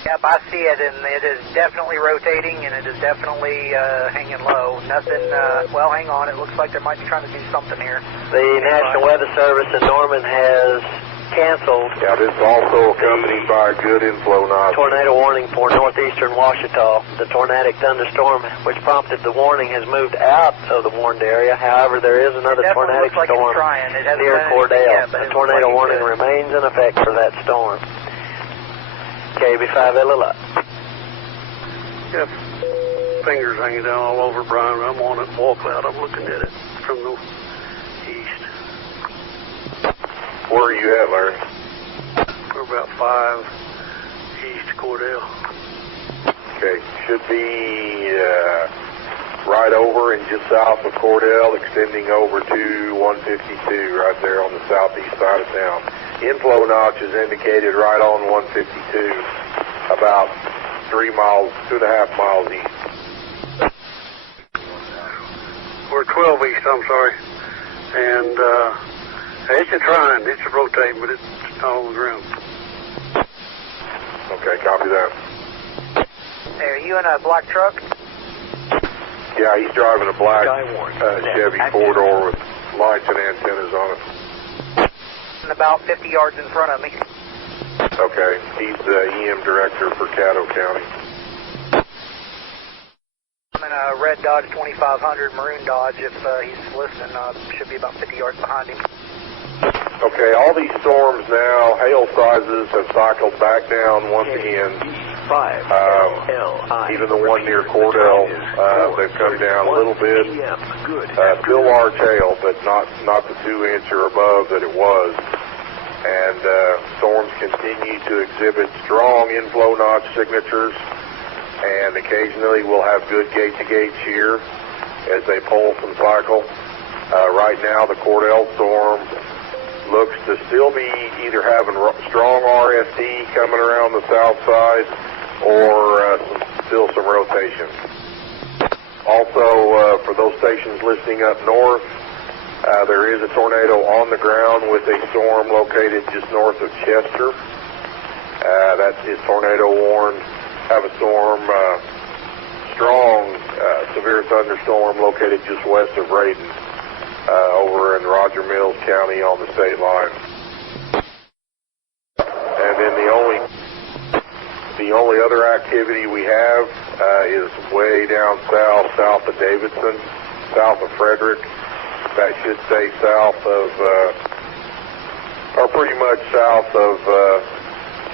Yep, I see it, and it is definitely rotating, and it is definitely hanging low. Nothing, well, hang on, it looks like they might be trying to do something here. The National Weather Service in Norman has canceled. Yeah, this is also accompanied by a good inflow notch. Tornado warning for northeastern Ouachita. The tornadic thunderstorm, which prompted the warning, has moved out of the warned area. However, there is another tornadic like storm near Cordell. A tornado warning remains in effect for that storm. KB5LLI. Yep. Fingers hanging down all over, Brian. I'm on it. Wall cloud. I'm looking at it from the east. Where are you at, Larry? We're about 5 east Cordell. Okay, should be right over and just south of Cordell, extending over to 152 right there on the southeast side of town. Inflow notch is indicated right on 152, about 3 miles, 2.5 miles east. We're 12 east, I'm sorry. And it's trying, it's rotating, but it's not on the ground. Okay, copy that. Hey, are you in a black truck? Yeah, he's driving a black Chevy 4-door with lights and antennas on it. And about 50 yards in front of me. Okay, he's the EM director for Caddo County. I'm in a red Dodge 2500 maroon Dodge. If he's listening, should be about 50 yards behind him. Okay, all these storms now, hail sizes have cycled back down once again. Even the one near Cordell, they've come down a little bit. Still large hail, but not the 2-inch or above that it was. And storms continue to exhibit strong inflow notch signatures, and occasionally we'll have good gate-to-gate shear as they pulse and cycle. Right now, the Cordell storm looks to still be either having strong RST coming around the south side or still some rotation. Also, for those stations listening up north, there is a tornado on the ground with a storm located just north of Chester. That is tornado warned. Have a storm, strong, severe thunderstorm located just west of Raiden, over in Roger Mills County on the state line. And then the only other activity we have is way down south of Davidson, south of Frederick. That should stay south of, or pretty much south of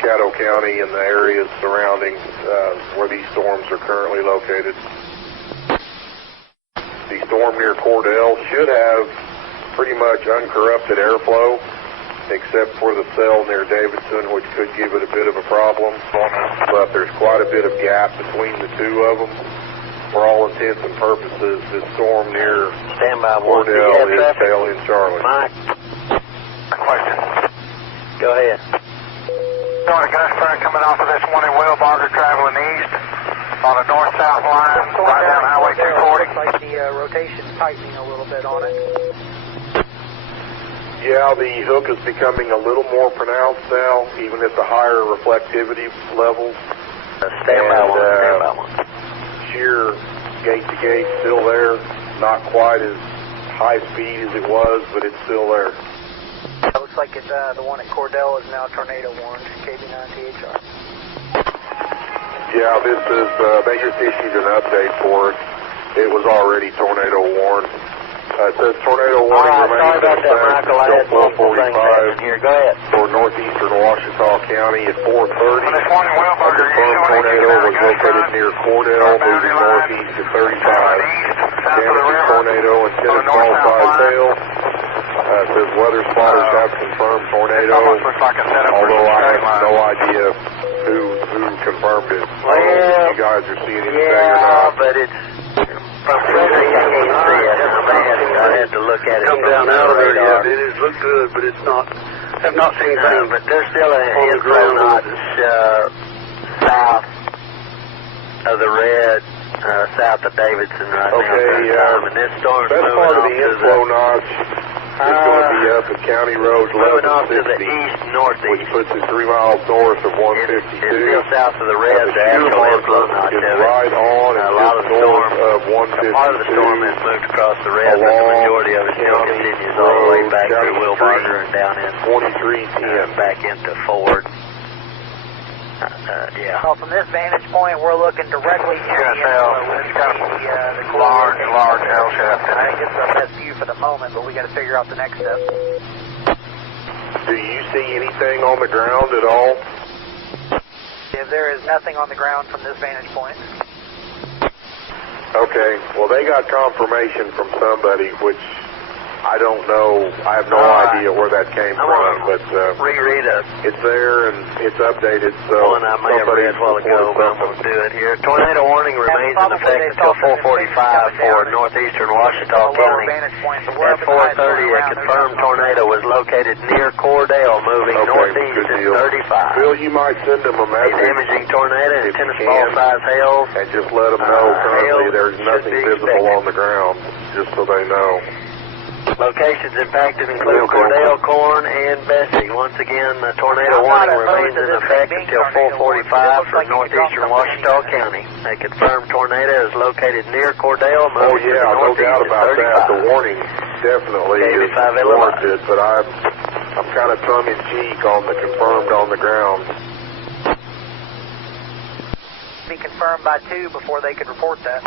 Caddo County and the areas surrounding where these storms are currently located. The storm near Cordell should have pretty much uncorrupted airflow, except for the cell near Davidson, which could give it a bit of a problem. But there's quite a bit of gap between the two of them. For all intents and purposes, this storm near Cordell is tail in Charlie. Mike. coming off of this one in Wellbarger traveling east on a north-south line right down Highway 240. Looks like the rotation's tightening a little bit on it. Yeah, the hook is becoming a little more pronounced now, even at the higher reflectivity levels. Stand by one. Sheer gate to gate still there, not quite as high speed as it was, but it's still there. It looks like it's, the one at Cordell is now tornado warned, KB9THR. Yeah, this is, they just issued an update for it. It was already tornado warned. It says tornado warning remains in effect until 4:45 here. Go ahead. For northeastern Washita County at 4:30. A confirmed tornado was located near Cordell, moving northeast at 35. Damaging tornado intended small-size hail. It says weather spotters have confirmed tornado, although I have no idea who confirmed it. If you guys are seeing anything or not. But it's... From Frederick, I can't see it. I had to look at it. Come down out of there, yeah. It is look good, but it's not. Have not seen anything. But there's still an influence south of the red, south of Davidson right now. And this storm's best moving part of off the to inflow notch is going to be up at County Road 1160, to the east-northeast, which puts it 3 miles north of 152. It's still south of the red, the actual inflow notch is of it. right on and a lot of the storm, of 152. Part of the storm has moved across the red, but the majority of it still continues all the way back to Wilbarger and down in 2310. Back into Ford. Yeah. Well, from this vantage point, we're looking directly into the large L shaft. I think it's our best view for the moment, but we got to figure out the next step. Do you see anything on the ground at all? If there is nothing on the ground from this vantage point. Okay. Well, they got confirmation from somebody, which I don't know. I have no idea where that came from, but reread it. It's there and it's updated. So one I may have read a while ago, but I'm going to do it here. Tornado warning remains in effect until 4:45 for northeastern Washita County. At 4:30, a confirmed tornado was located near Cordell, moving northeast at 35. Bill, you might send them a message. A damaging tornado and tennis ball size hail. And just let them know currently there's nothing visible on the ground, just so they know. Locations impacted include Cordell, Corn, and Bessie. Once again, the tornado warning remains in effect until 4:45 for northeastern Washita County. A confirmed tornado is located near Cordell, moving to the no northeast doubt about at 35. that. The warning definitely is warranted, but I'm kind of tongue-in-cheek on the confirmed on the ground. Be confirmed by 2 before they could report that.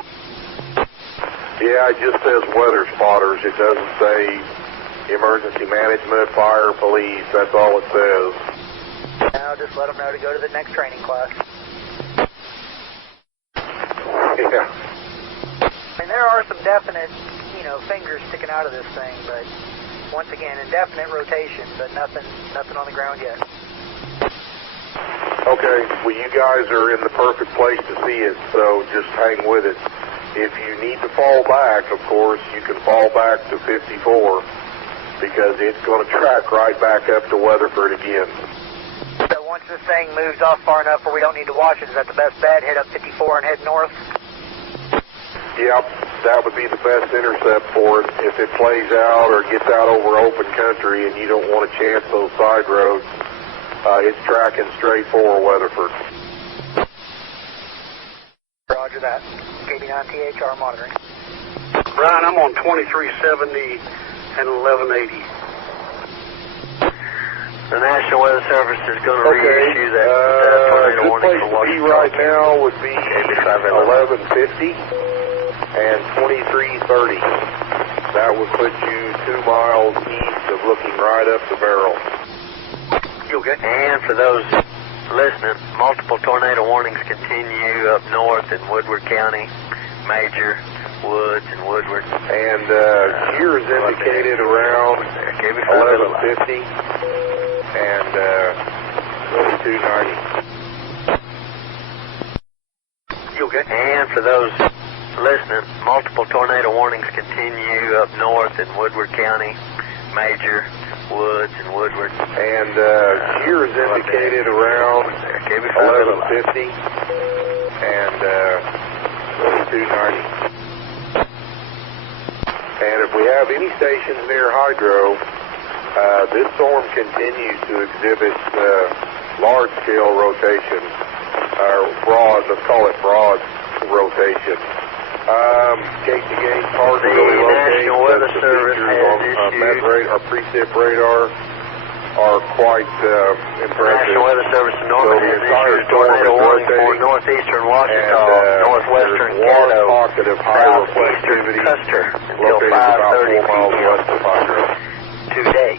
Yeah, it just says weather spotters. It doesn't say emergency management, fire, police. That's all it says. No, just let them know to go to the next training class. Yeah. I mean, there are some definite, fingers sticking out of this thing, but once again, indefinite rotation, but nothing on the ground yet. Okay, well, you guys are in the perfect place to see it, so just hang with it. If you need to fall back, of course, you can fall back to 54 because it's going to track right back up to Weatherford again. So once this thing moves off far enough where we don't need to watch it, is that the best bet? Head up 54 and head north? Yep, that would be the best intercept for it. If it plays out or gets out over open country and you don't want to chance those side roads, it's tracking straight for Weatherford. Roger that. KB9THR monitoring. Brian, I'm on 2370 and 1180. The National Weather Service is going to reissue that tornado warning for Washington. Right now would be 1150 and 2330. That would put you 2 miles east of looking right up the barrel. You okay? And for those listening, multiple tornado warnings continue up north in Woodward County, Major, Woods, and Woodward. And here is indicated around 1150 and 2290. You okay? And for those listening, multiple tornado warnings continue up north in Woodward County, Major, Woods and Woodward. And shear is indicated around 1150 and 2290. And if we have any stations near hydro, this storm continues to exhibit large-scale rotation, or broad, let's call it broad rotation. Gate to gate, hard to really locate. National Weather Service has issued our precip radar are quite impressive. National Weather Service in Norman has issued a tornado warning for northeastern Washington, northwestern Caddo, southeastern Custer until 5:30 p.m. Today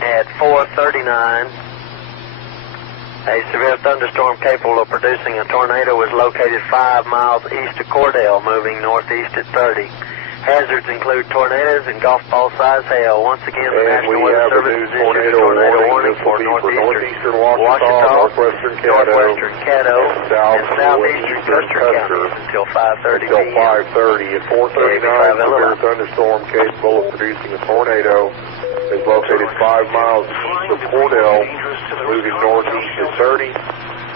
at 4:39. A severe thunderstorm capable of producing a tornado was located 5 miles east of Cordell, moving northeast at 30. Hazards include tornadoes and golf ball size hail. Once again, the National Weather Service has issued a tornado warning for northeastern Washington, northwestern Caddo, and southeastern Custer counties until 5:30 p.m. 5:30 at 4:39. Severe thunderstorm capable of producing a tornado is located 5 miles east of Cordell, moving northeast at 30.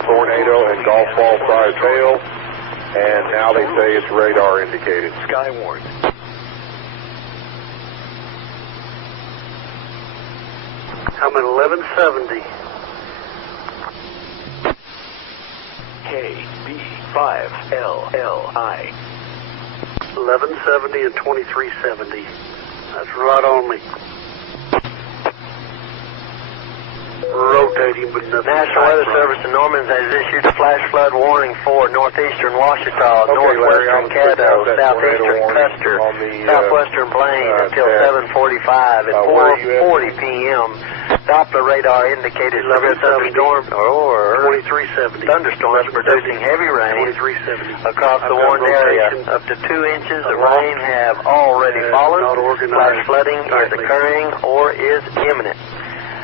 Tornado and golf ball size hail, and now they say it's radar indicated. SKYWARN. I'm at 1170. KB5LLI. 1170 and 2370. That's right on me. Rotating, but nothing. National Weather Service in Norman has issued a flash flood warning for northeastern Washington, northwestern Caddo, southeastern Custer, southwestern Blaine until 7:45 at 4:40 p.m. Doppler radar indicated severe thunderstorms or 2370 thunderstorms producing heavy rain across the warned area. Up to 2 inches of rain have already fallen. Flash flooding is occurring or is imminent.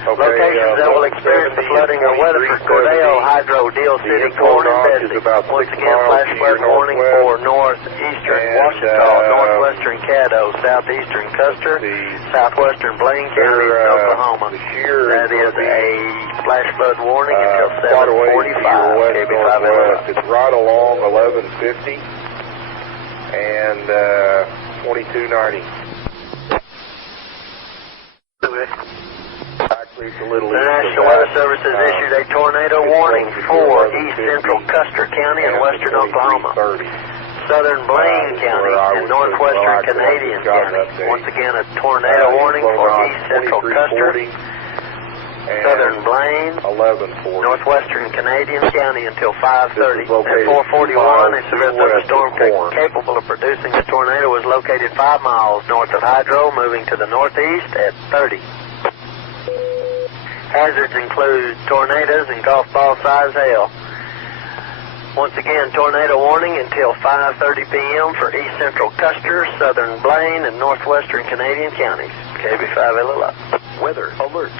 Locations that will experience the flooding are Weatherford, Cordell, Hydro, Deal City, Corn, and Bessie. Once again, flash flood warning for northeastern Washington, northwestern Caddo, southeastern Custer, southwestern Blaine County, Oklahoma. That is a flash flood warning until 7:45. KB5LLI. It's right along 1150 and 2290. The National Weather Service has issued a tornado warning for east central Custer County and western Oklahoma, southern Blaine County, and northwestern Canadian County. Once again, a tornado warning for east central Custer, southern Blaine, northwestern Canadian County until 5:30. At 4:41, a severe thunderstorm capable of producing a tornado was located 5 miles north of Hydro, moving to the northeast at 30. Hazards include tornadoes and golf ball size hail. Once again, tornado warning until 5:30 p.m. for east central Custer, southern Blaine, and northwestern Canadian counties. KB5LLI. Weather alert.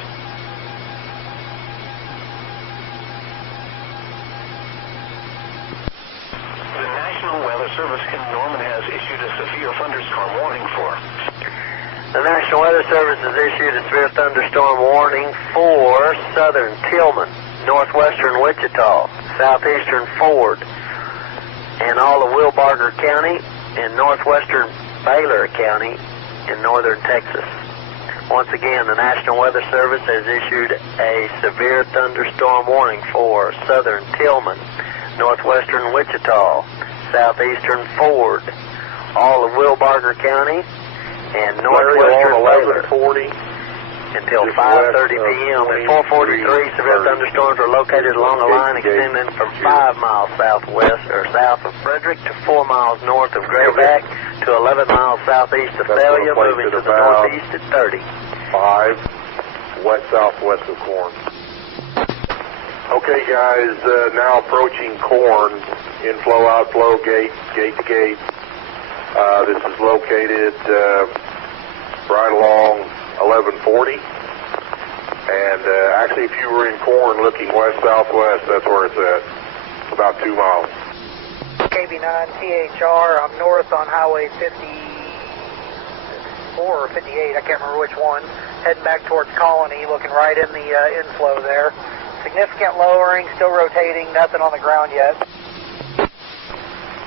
The National Weather Service in Norman has issued a severe thunderstorm warning for. The National Weather Service has issued a severe thunderstorm warning for southern Tillman, northwestern Wichita, southeastern Ford, and all of Wilbarger County, and northwestern Baylor County in northern Texas. Once again, the National Weather Service has issued a severe thunderstorm warning for southern Tillman, northwestern Wichita, southeastern Ford, all of Wilbarger County, and northwestern Baylor until 5:30 p.m. At 4:43, severe thunderstorms are located along a line extending from 5 miles southwest or south of Frederick to 4 miles north of Grayback to 11 miles southeast of Thalia, moving to the northeast at 30. 5 west-southwest of Corn. Okay, guys, now approaching Corn, inflow, outflow, gate to gate. This is located right along 1140. And actually, if you were in Corn looking west-southwest, that's where it's at. It's about 2 miles. KB9THR, I'm north on Highway 54 or 58, I can't remember which one. heading back towards Colony, looking right in the inflow there. Significant lowering, still rotating, nothing on the ground yet.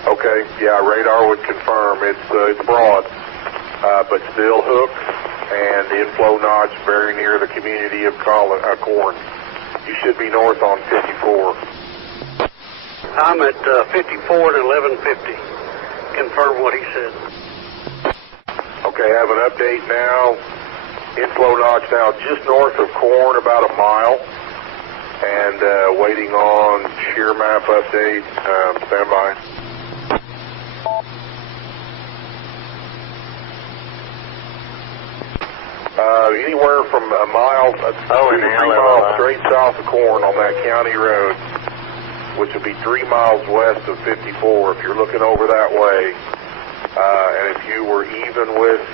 Okay, yeah, radar would confirm it's broad, but still hooked and inflow notch very near the community of Corn. You should be north on 54. I'm at 54 and 1150. Confirm what he said. Okay, I have an update now. Inflow notch now just north of Corn, about a mile. And waiting on shear map update. Stand by. Anywhere from a mile, 2 to 3 miles straight south of Corn on that county road, which will be 3 miles west of 54 if you're looking over that way. And if you were even with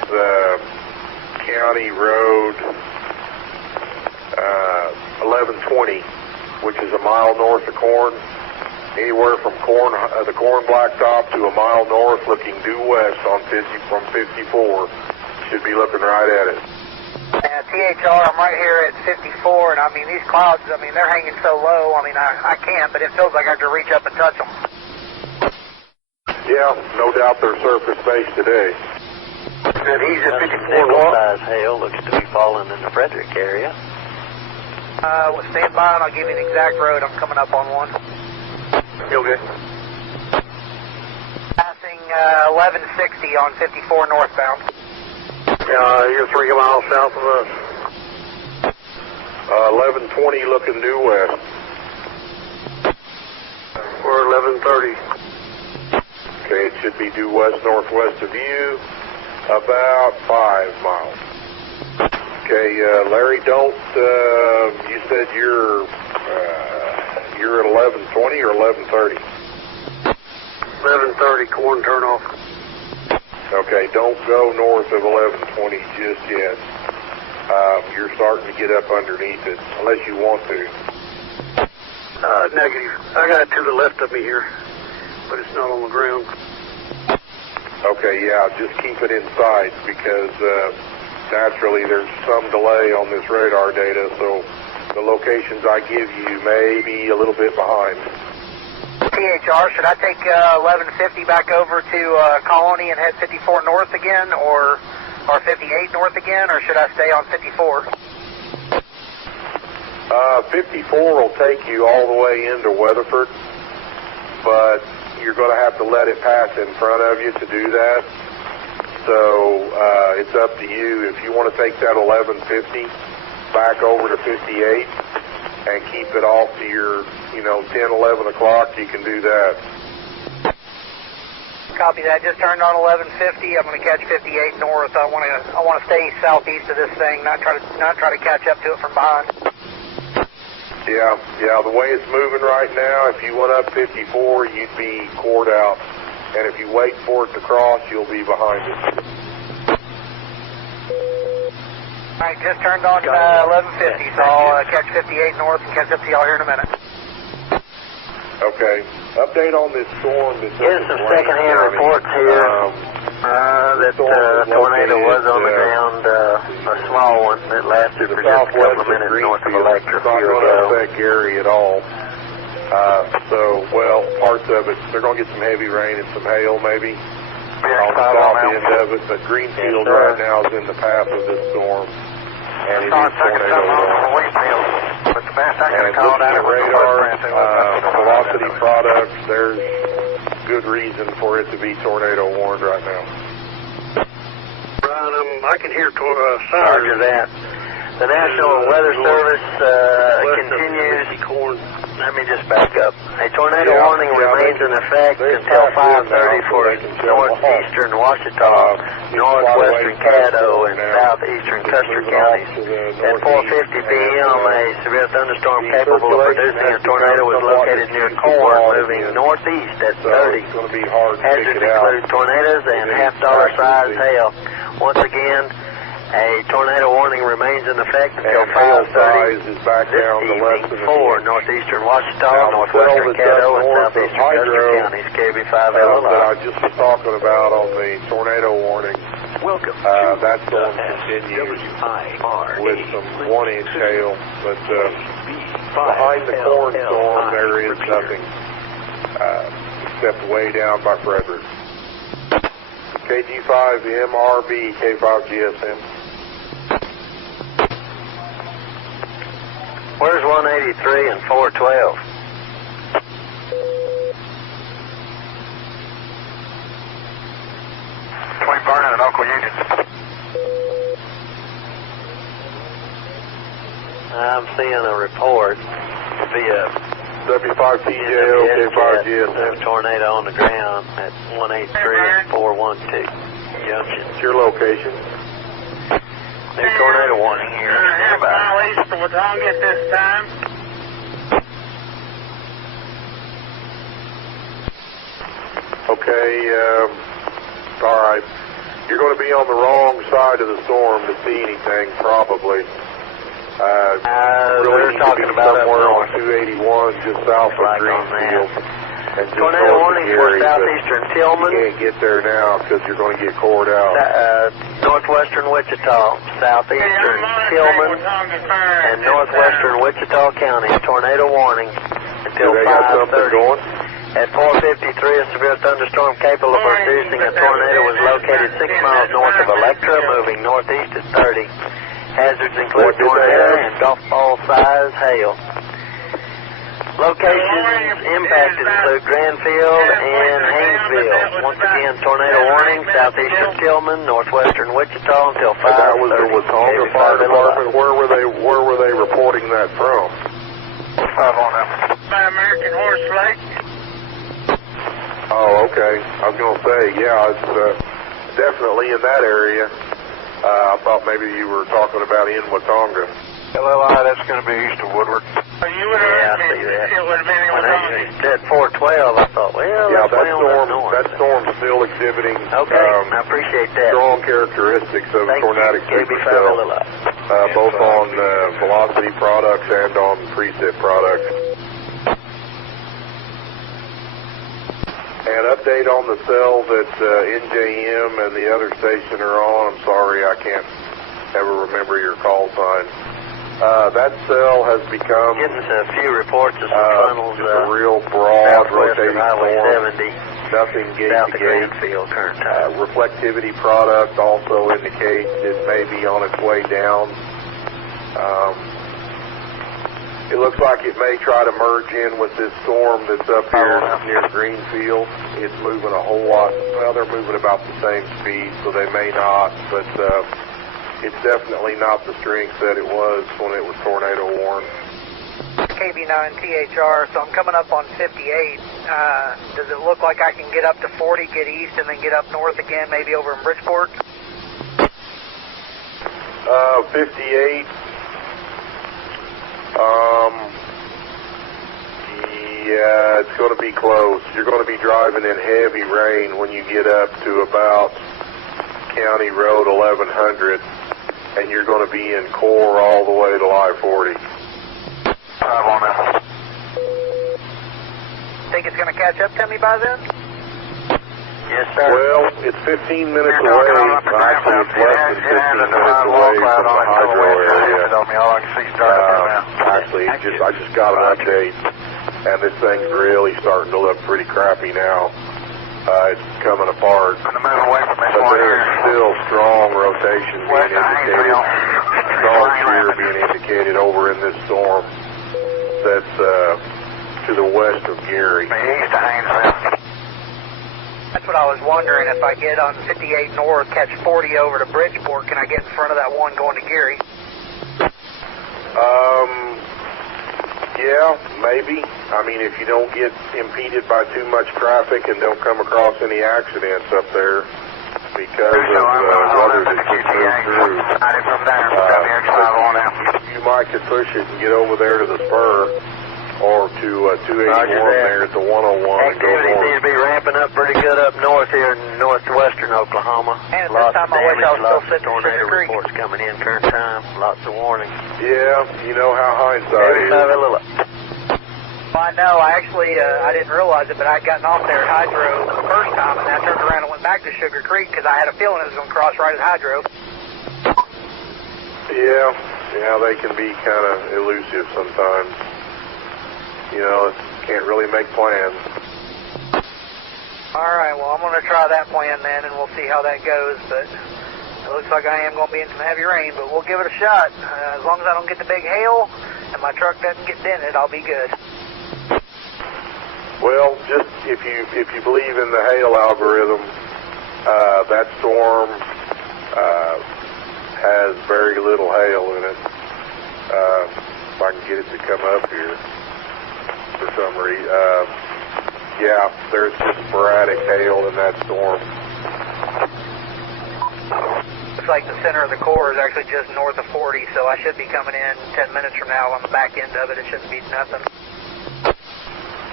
county road 1120, which is a mile north of Corn, anywhere from Corn, the Corn Blacktop to a mile north looking due west on 50 from 54, should be looking right at it. THR, I'm right here at 54, and I mean, these clouds, I mean, they're hanging so low, I mean, I can't, but it feels like I have to reach up and touch them. Yeah, no doubt they're surface-based today. And he's at 54 north. Size hail looks to be falling in the Frederick area. Well, stand by, and I'll give you an exact road. I'm coming up on one. You okay? Passing 1160 on 54 northbound. You're 3 miles south of us. 1120 looking due west. We're 1130. Okay, it should be due west-northwest of you, about 5 miles. Okay, Larry, don't, you said you're at 1120 or 1130? 1130, Corn turnoff. Okay, don't go north of 1120 just yet. You're starting to get up underneath it, unless you want to. Negative. I got it to the left of me here, but it's not on the ground. Okay, yeah, just keep it in sight because naturally there's some delay on this radar data, so the locations I give you may be a little bit behind. THR, should I take 1150 back over to Colony and head 54 north again, or 58 north again, or should I stay on 54? 54 will take you all the way into Weatherford, but you're going to have to let it pass in front of you to do that. So it's up to you. If you want to take that 1150 back over to 58 and keep it off to your, 10, 11 o'clock, you can do that. Copy that. Just turned on 1150. I'm going to catch 58 north. I want to stay southeast of this thing, not try to catch up to it from behind. Yeah, the way it's moving right now, if you went up 54, you'd be cored out. And if you wait for it to cross, you'll be behind it. All right, just turned on 1150, so I'll catch 58 north and catch up to y'all here in a minute. Okay. Update on this storm. Here's some second-hand reports here that tornado was on the ground, a small one that lasted for just a couple of minutes north of Electra a It's not year going to ago. affect Gary at all. Parts of it, they're going to get some heavy rain and some hail maybe on the south end of it, but Greenfield right now is in the path of this storm. And it is tornado warning. And looking at radar, velocity products, there's good reason for it to be tornado warned right now. Brian, I can hear sirens. Roger that. The National Weather Service continues. Let me just back up. A tornado warning remains in effect until 5:30 for northeastern Ouachita, northwestern Caddo, and southeastern Custer counties. At 4:50 p.m., a severe thunderstorm capable of producing a tornado was located near Corn, moving northeast at 30. Hazards include tornadoes and half-dollar size hail. Once again, a tornado warning remains in effect until 5:30 this evening for northeastern Ouachita, northwestern Caddo, and southeastern Custer counties. KB5LLI. That I just was talking about on the tornado warning That storm continues with some 1-inch hail, but behind the corn storm there is nothing except way down by Frederick. KG5 MRB K5 GSM. Where's 183 and 412? Between Vernon and Uncle Union. I'm seeing a report via W5TJO K5 GSM. Tornado on the ground at 183 and 412 junction. What's your location? New tornado warning here. Half a mile east of Wautonga at this time. Okay, all right. You're going to be on the wrong side of the storm to see anything, probably. We're talking about somewhere on 281, just south of Greenfield. And just tornado warning for Gary, southeastern Tillman. You can't get there now because you're going to get cored out. Northwestern Wichita, southeastern Tillman, and northwestern Wichita counties. Tornado warning until 5:30. At 4:53, a severe thunderstorm capable of producing a tornado was located 6 miles north of Electra, moving northeast at 30. Hazards include tornado and golf ball size hail. Locations impacted include Granfield and Haynesville. Once again, tornado warning, southeastern Tillman, northwestern Wichita until 5:30. That was the Wautonga Fire Department. Where were they reporting that from? 5 on that. By American Horse Lake. Oh, okay. I was going to say, yeah, it's definitely in that area. I thought maybe you were talking about in Wautonga. LLI, that's going to be east of Woodward. You would have it would have been in Wautonga. At 412, I thought, well, yeah, that storm's still exhibiting I appreciate that. Strong characteristics of tornadic supercell, both on velocity products and on precip products. And update on the cell that NJM and the other station are on. I'm sorry, I can't ever remember your call sign. That cell has become getting a few reports of some funnels. Just a real broad rotating Highway storm. 70. Nothing gate to gate. Current time. Reflectivity product also indicates it may be on its way down. It looks like it may try to merge in with this storm that's up here near Greenfield. It's moving a whole lot. Well, they're moving about the same speed, so they may not, but it's definitely not the strength that it was when it was tornado warned. KB9 THR, so I'm coming up on 58. Does it look like I can get up to 40, get east, and then get up north again, maybe over in Bridgeport? 58. Yeah, it's going to be close. You're going to be driving in heavy rain when you get up to about County Road 1100, and you're going to be in core all the way to I-40. Think it's going to catch up to me by then? Yes, sir. Well, it's 15 minutes away. Actually, it's less than 15 minutes away from the hydro area. Actually, I just got an update, and this thing's really starting to look pretty crappy now. It's coming apart. But there's still strong rotation being indicated. Strong shear being indicated over in this storm that's to the west of Gary. That's what I was wondering. If I get on 58 north, catch 40 over to Bridgeport, can I get in front of that one going to Gary? Yeah, maybe. I mean, if you don't get impeded by too much traffic and don't come across any accidents up there because of weather that you go through, you might could push it and get over there to the spur or to 281 there at the 101 and go Activity north. seems to be ramping up pretty good up north here in northwestern Oklahoma. And at Lots this time, of I wish I damage, was still lots of sitting in tornado Sugar Creek. reports coming in current time. Lots of warnings. Yeah, you know how hindsight is. Well, I know. I actually, I didn't realize it, but I'd gotten off there at Hydro the first time, and I turned around and went back to Sugar Creek because I had a feeling it was going to cross right at Hydro. Yeah, they can be kind of elusive sometimes. You know, can't really make plans. All right, well, I'm going to try that plan then, and we'll see how that goes, but it looks like I am going to be in some heavy rain, but we'll give it a shot. As long as I don't get the big hail and my truck doesn't get dented, I'll be good. Well, just if you believe in the hail algorithm, that storm has very little hail in it. If I can get it to come up here for some reason. Yeah, there's just sporadic hail in that storm. Looks like the center of the core is actually just north of 40, so I should be coming in 10 minutes from now on the back end of it. It shouldn't be nothing.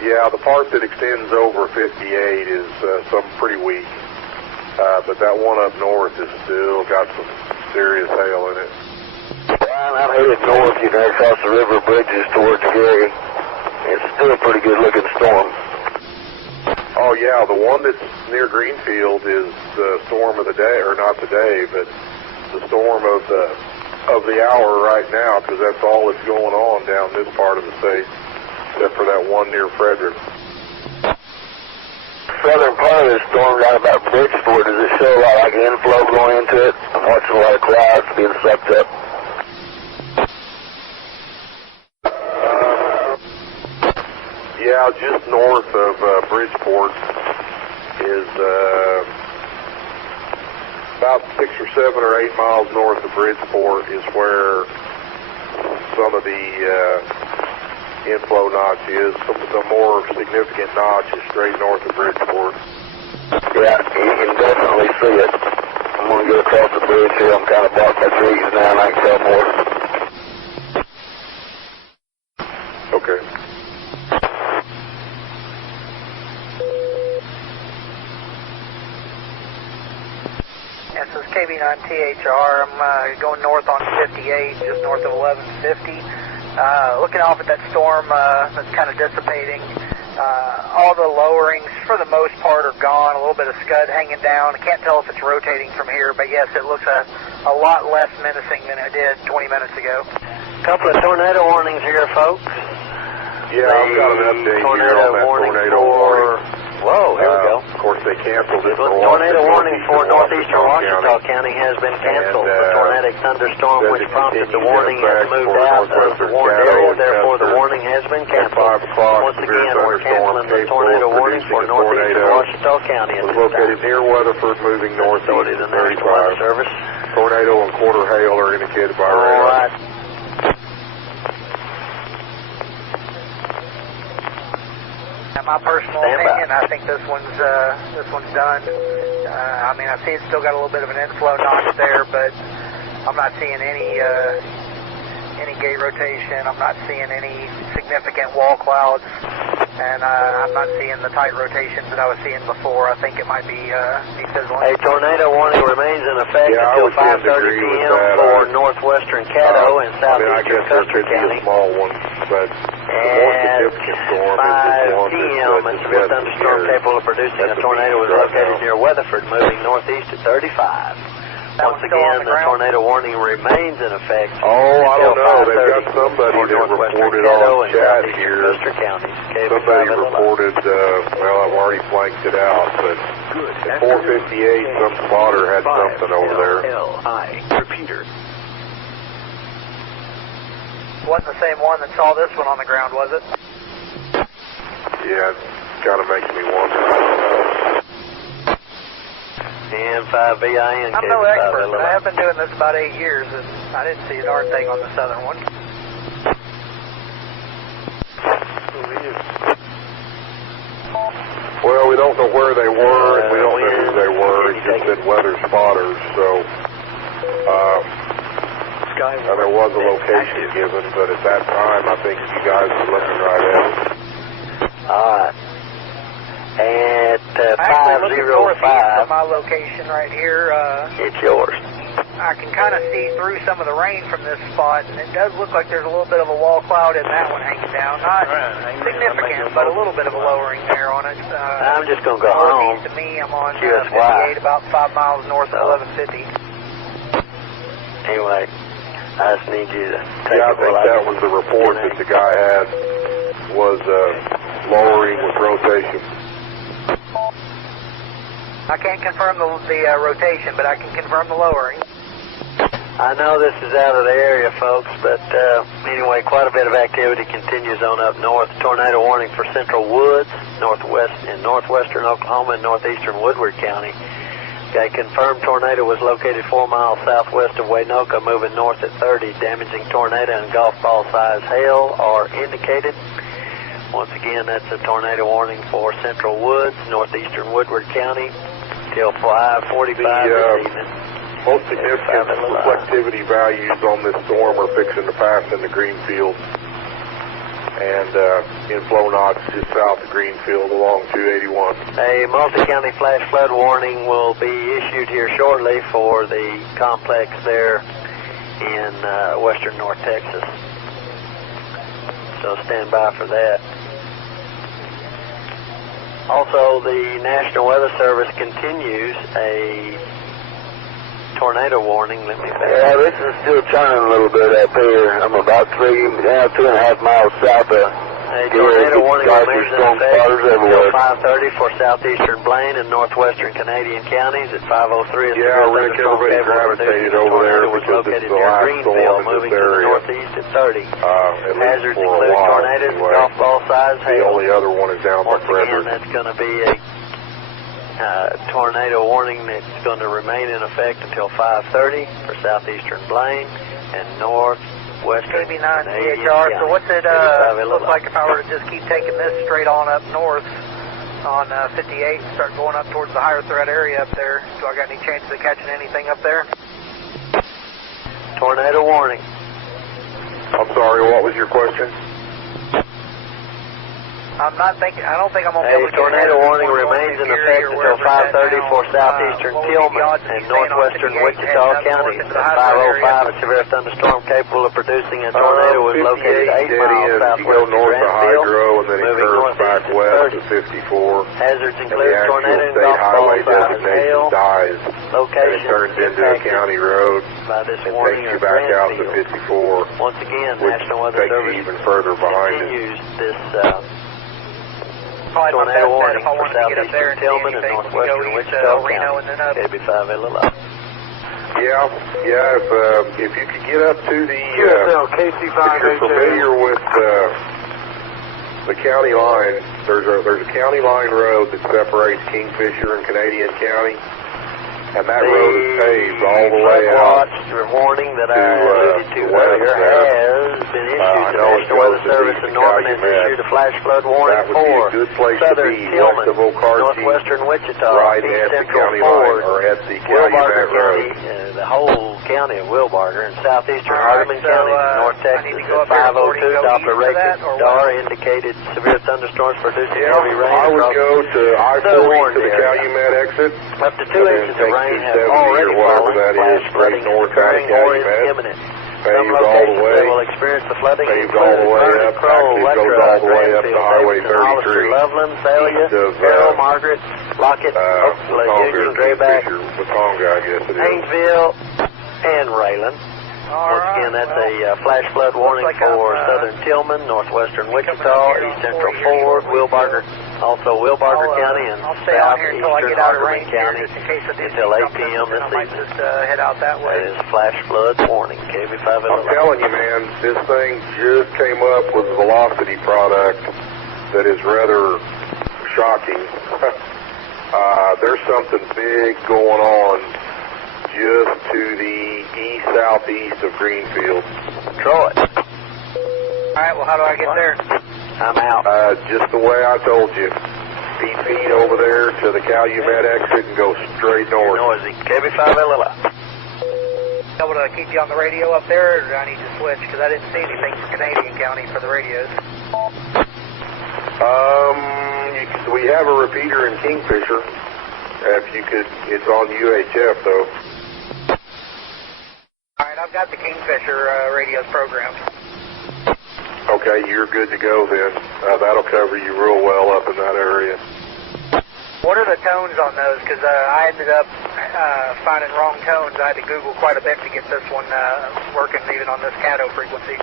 Yeah, the part that extends over 58 is something pretty weak. But that one up north is still got some serious hail in it. Brian, I'm headed north, you know, across the river bridges towards Gary. It's still a pretty good looking storm. Oh yeah, the one that's near Greenfield is the storm of the day, or not the day, but the storm of the hour right now, because that's all that's going on down this part of the state. Except for that one near Frederick. Southern part of this storm right about Bridgeport, does it show a lot like inflow going into it? I'm watching a lot of clouds being sucked up. Yeah, just north of Bridgeport is about 6 or 7 or 8 miles north of Bridgeport is where some of the inflow notch is. The more significant notch is straight north of Bridgeport. Yeah, you can definitely see it. I'm going to get across the bridge here. I'm kind of blocked by trees now, and I can tell more. Okay. Yeah, so it's KB9THR. I'm going north on 58, just north of 1150. Looking off at that storm that's kind of dissipating. All the lowerings, for the most part, are gone. A little bit of scud hanging down. I can't tell if it's rotating from here, but yes, it looks a lot less menacing than it did 20 minutes ago. A couple of tornado warnings here, folks. Yeah, I've got an update here on that tornado warning. Whoa, here we go. Of course, they canceled it. Tornado warning for northeastern Washita County has been canceled. The tornadic thunderstorm which prompted the warning has moved out of the warned area. Therefore, the warning has been canceled. Once again, we're canceling the tornado warning for northeastern Washita County at this time. Located near Weatherford, moving northeast to at 35. Service. Tornado and quarter hail are indicated by radar. All right. In my personal opinion, I think this one's done. I mean, I see it's still got a little bit of an inflow notch there, but I'm not seeing any gate rotation. I'm not seeing any significant wall clouds, and I'm not seeing the tight rotations that I was seeing before. I think it might be fizzling. A tornado warning remains in effect until 5:30 p.m. for northwestern Caddo and southeastern Custer County. Small one, but at 5 p.m., a severe thunderstorm capable of producing a tornado was located near Weatherford, moving northeast at 35. Once again, the tornado warning remains in effect. Oh, I don't know. They've got somebody that reported on chat here. Somebody reported, well, I've already blanked it out, but at 458, some spotter had something over there. Repeater. Wasn't the same one that saw this one on the ground, was it? Yeah, it kind of makes me wonder. I don't know. N5VIN. I'm no expert, but I have been doing this about 8 years, and I didn't see a darn thing on the southern one. Well, we don't know where they were, and we don't know who they were. It just said weather spotters, so there was a location given, but at that time, I think you guys were looking right at it. All right. At 505. My location right here. It's yours. I can kind of see through some of the rain from this spot, and it does look like there's a little bit of a wall cloud in that one hanging down. Not significant, but a little bit of a lowering there on it. I'm just going to go home. To me, I'm on QSY. 58, about 5 miles north of 1150. Anyway, I just need you to take I think that was the report that the guy had, was lowering with rotation. I can't confirm the rotation, but I can confirm the lowering. I know this is out of the area, folks, but anyway, quite a bit of activity continues on up north. Tornado warning for Central Woods, northwestern Oklahoma and northeastern Woodward County. Okay, confirmed tornado was located 4 miles southwest of Waynoka, moving north at 30. Damaging tornado and golf ball size hail are indicated. Once again, that's a tornado warning for Central Woods, northeastern Woodward County, till 5:45 this evening. Most significant reflectivity values on this storm are fixing to pass into Greenfield and inflow knots just south of Greenfield along 281. A multi-county flash flood warning will be issued here shortly for the complex there in western North Texas. So stand by for that. Also, the National Weather Service continues a tornado warning. Let me back. Yeah, this is still turning a little bit up here. I'm about 2.5 miles south of a tornado warning remains in effect until 5:30 for southeastern Blaine and northwestern Canadian counties. At 5:03, Rick, everybody gravitated over there was located near Greenfield, moving to the northeast at 30. Hazards include tornadoes, golf ball size hail. The only other one is down by Frederick. Once again, that's going to be a tornado warning that's going to remain in effect until 5:30 for southeastern Blaine and northwestern KB9 Canadian CHR. So what's it look counties. like if I were to just keep taking this straight on up north on 58 and start going up towards the higher threat area up there? Do I got any chances of catching anything up there? Tornado warning. I'm sorry, what was your question? I don't think I'm going to be able to get tornado warning remains in effect until 5:30 for southeastern Tillman and northwestern Wichita counties. At 5:05, a severe thunderstorm capable of producing a tornado was located 8 miles southwest of Grantsville, moving northeast back at west 30. to 54. Hazards include tornado and golf ball size hail. Location turns into a county road. By this and warning takes you of back out to Grantsville. 54. Once again, which National Weather takes Service you even further behind it. continues this probably my tornado best bet warning if I for wanted to get up there southeastern and see Tillman and anything. northwestern Go Wichita Reno and then up. KB5LLO. Yeah. If you could get up to the, if you're familiar with the county line, there's a county line road that separates Kingfisher and Canadian County, and that road is paved all the way out. The warning that I alluded to earlier has been issued. The National Weather Service in Norman has issued a flash flood warning for southern Tillman, northwestern Wichita, east central Ford, Wilbarger County, the whole county of Wilbarger, and southeastern Hardeman County, North Texas. At 5:02, Doppler radar indicated severe thunderstorms producing heavy rain. I would go to I-40 to the Calumet exit. Up to 2 inches of rain have already fallen. Flash flooding is occurring or is imminent. Some locations they will experience the flooding include Vernon, Crowell, Electra, Grantsville, Davidson, Hollister, Loveland, Thalia, Carroll, Margaret, Lockett, Oakland, Union, Grayback, Haynesville, and Rayland. Once again, that's a flash flood warning for southern Tillman, northwestern Wichita, east central Ford, Wilbarger, also Wilbarger County, and southeastern Hardeman County until 8 p.m. this evening. Head out that way. That is flash flood warning, KB5LLO. I'm telling you, man, this thing just came up with a velocity product that is rather shocking. There's something big going on just to the southeast of Greenfield. Troy. Alright, well, how do I get there? I'm out. Just the way I told you. 8 feet over there to the Calumet exit and go straight north. Noisy. KB5LLO. Able to keep you on the radio up there, or do I need to switch? Because I didn't see anything for Canadian County for the radios. We have a repeater in Kingfisher. If you could, it's on UHF though. got the Kingfisher radios programmed. Okay, you're good to go then. That'll cover you real well up in that area. What are the tones on those? Because I ended up finding wrong tones. I had to Google quite a bit to get this one working even on this CADO frequency.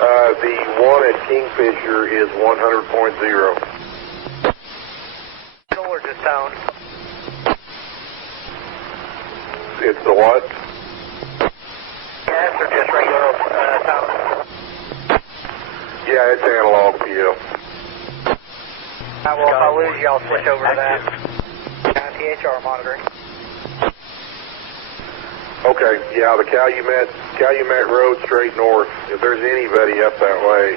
The one at Kingfisher is 100.0. Or just tone? It's the what? Yes, or just regular tone? Yeah, it's analog PL. Well, if I lose you, I'll switch over to that. THR monitoring. Okay, yeah, the Calumet Road straight north. If there's anybody up that way,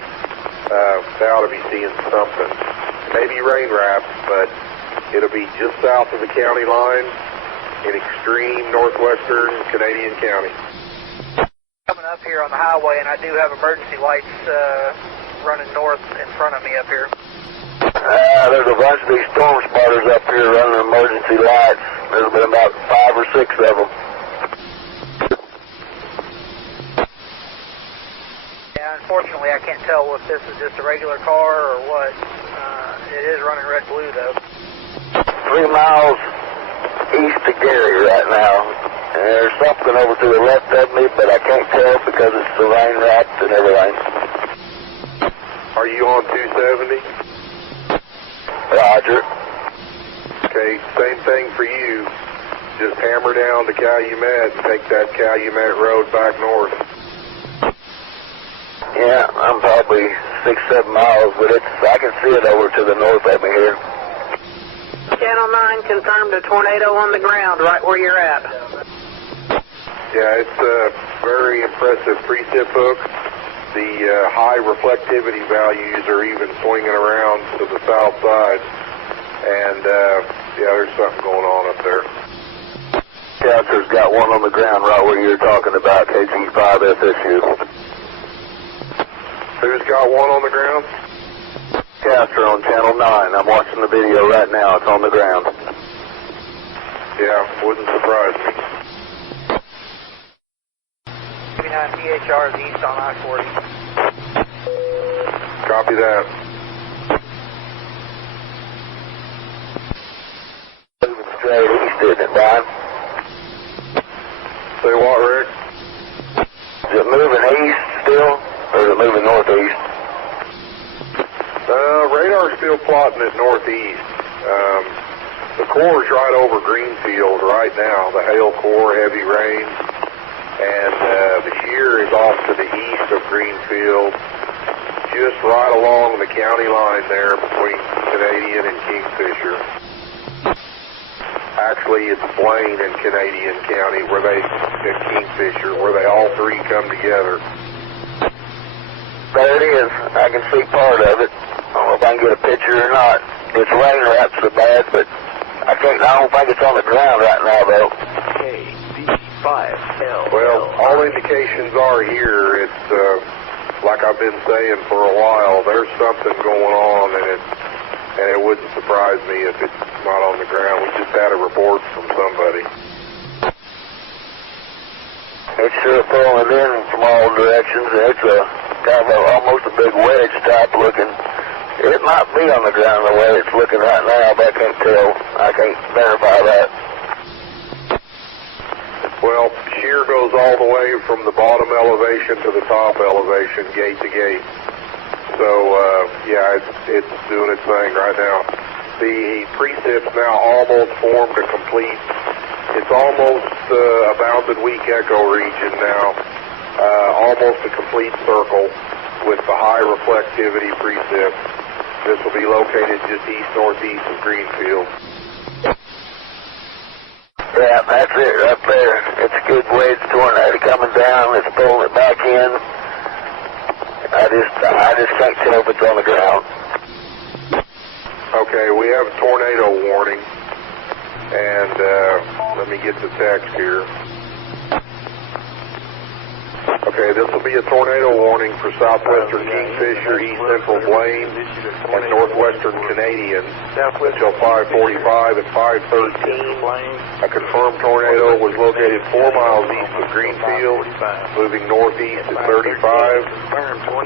they ought to be seeing something. Maybe rain wraps, but it'll be just south of the county line in extreme northwestern Canadian County. Coming up here on the highway, and I do have emergency lights running north in front of me up here. There's a bunch of these storm spotters up here running emergency lights. There's been about 5 or 6 of them. Yeah, unfortunately, I can't tell if this is just a regular car or what. It is running red-blue, though. 3 miles east of Gary right now. And there's something over to the left of me, but I can't tell because it's the rain wrapped and everything. Are you on 270? Roger. Okay, same thing for you. Just hammer down to Calumet and take that Calumet Road back north. Yeah, I'm probably 6-7 miles, but I can see it over to the north of me here. Channel 9 confirmed a tornado on the ground right where you're at. Yeah, it's a very impressive precip hook. The high reflectivity values are even swinging around to the south side. And, yeah, there's something going on up there. Caster's got one on the ground right where you're talking about, KG5 FSU. Who's got one on the ground? Caster on Channel 9. I'm watching the video right now. It's on the ground. Yeah, wouldn't surprise me. 39 THR is east on I-40. Copy that. Moving straight east, isn't it, Brian? Say what, Rick? Is it moving east still, or is it moving northeast? Radar's still plotting it northeast. The core's right over Greenfield right now, the hail core, heavy rain. And the shear is off to the east of Greenfield, just right along the county line there between Canadian and Kingfisher. Actually, it's Blaine and Canadian County and Kingfisher, where they all three come together. There it is. I can see part of it. I don't know if I can get a picture or not. It's rain wrapped so bad, but I don't think it's on the ground right now, though. Well, all indications are here. It's like I've been saying for a while. There's something going on, and it wouldn't surprise me if it's not on the ground. We just had a report from somebody. It's sure falling in from all directions. It's almost a big wedge type looking. It might be on the ground the way it's looking right now, but I can't tell. I can't verify that. Well, shear goes all the way from the bottom elevation to the top elevation, gate to gate. So, yeah, it's doing its thing right now. The precip's now almost formed a complete, it's almost a bounded weak echo region now, almost a complete circle with the high reflectivity precip. This will be located just east-northeast of Greenfield. Yeah, that's it right there. It's a good wedge tornado coming down. It's pulling it back in. I just can't tell if it's on the ground. Okay, we have a tornado warning. And let me get the text here. Okay, this will be a tornado warning for southwestern Kingfisher, east central Blaine, and northwestern Canadian until 5:45 and 5:13. A confirmed tornado was located 4 miles east of Greenfield, moving northeast at 35.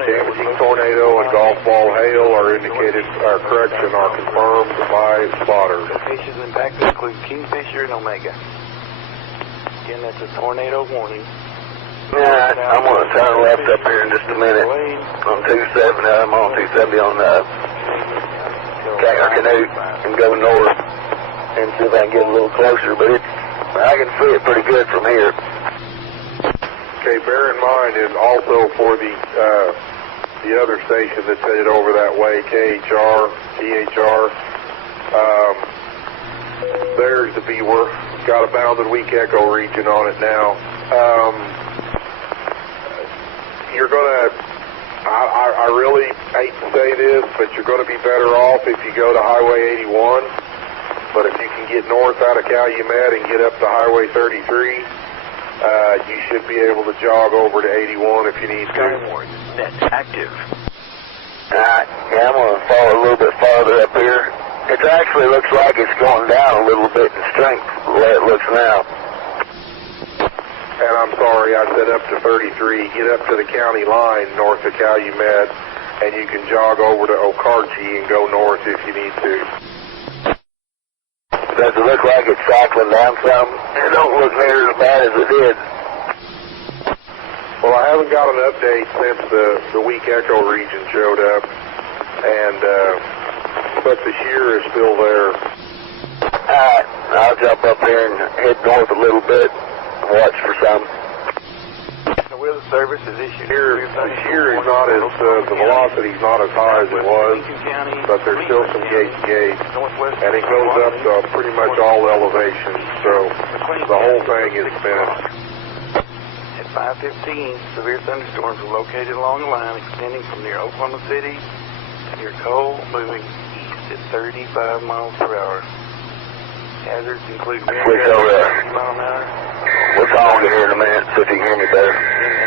Damaging tornado and golf ball hail are indicated, are confirmed by spotters. Locations impacted include Kingfisher and Omega. Again, that's a tornado warning. Yeah, I'm going to turn left up here in just a minute on 270. I'm on 270 on Canute and go north and see if I can get a little closer, but I can see it pretty good from here. Okay, bear in mind, and also for the other station that's headed over that way, KHR, THR, there's the B-Word. Got a bounded weak echo region on it now. You're going to, I really hate to say this, but you're going to be better off if you go to Highway 81. But if you can get north out of Calumet and get up to Highway 33, you should be able to jog over to 81 if you need to. Net active. Yeah, I'm going to fall a little bit farther up here. It actually looks like it's going down a little bit in strength, the way it looks now. And I'm sorry, I said up to 33. Get up to the county line north of Calumet, and you can jog over to Okarche and go north if you need to. Does it look like it's cycling down some? It don't look near as bad as it did. Well, I haven't got an update since the weak echo region showed up, and but the shear is still there. I'll jump up here and head north a little bit. Watch for some. The weather service is issued. The shear is not as, the velocity is not as high as it was, but there's still some gauge to gauge, and it goes up to pretty much all elevations, so the whole thing is finished. At 5:15, severe thunderstorms were located along the line extending from near Oklahoma City to near Cole, moving east at 35 miles per hour. Hazards include wind Switch over there. 30 mile an hour. We'll talk here in a minute, see if you can hear me better.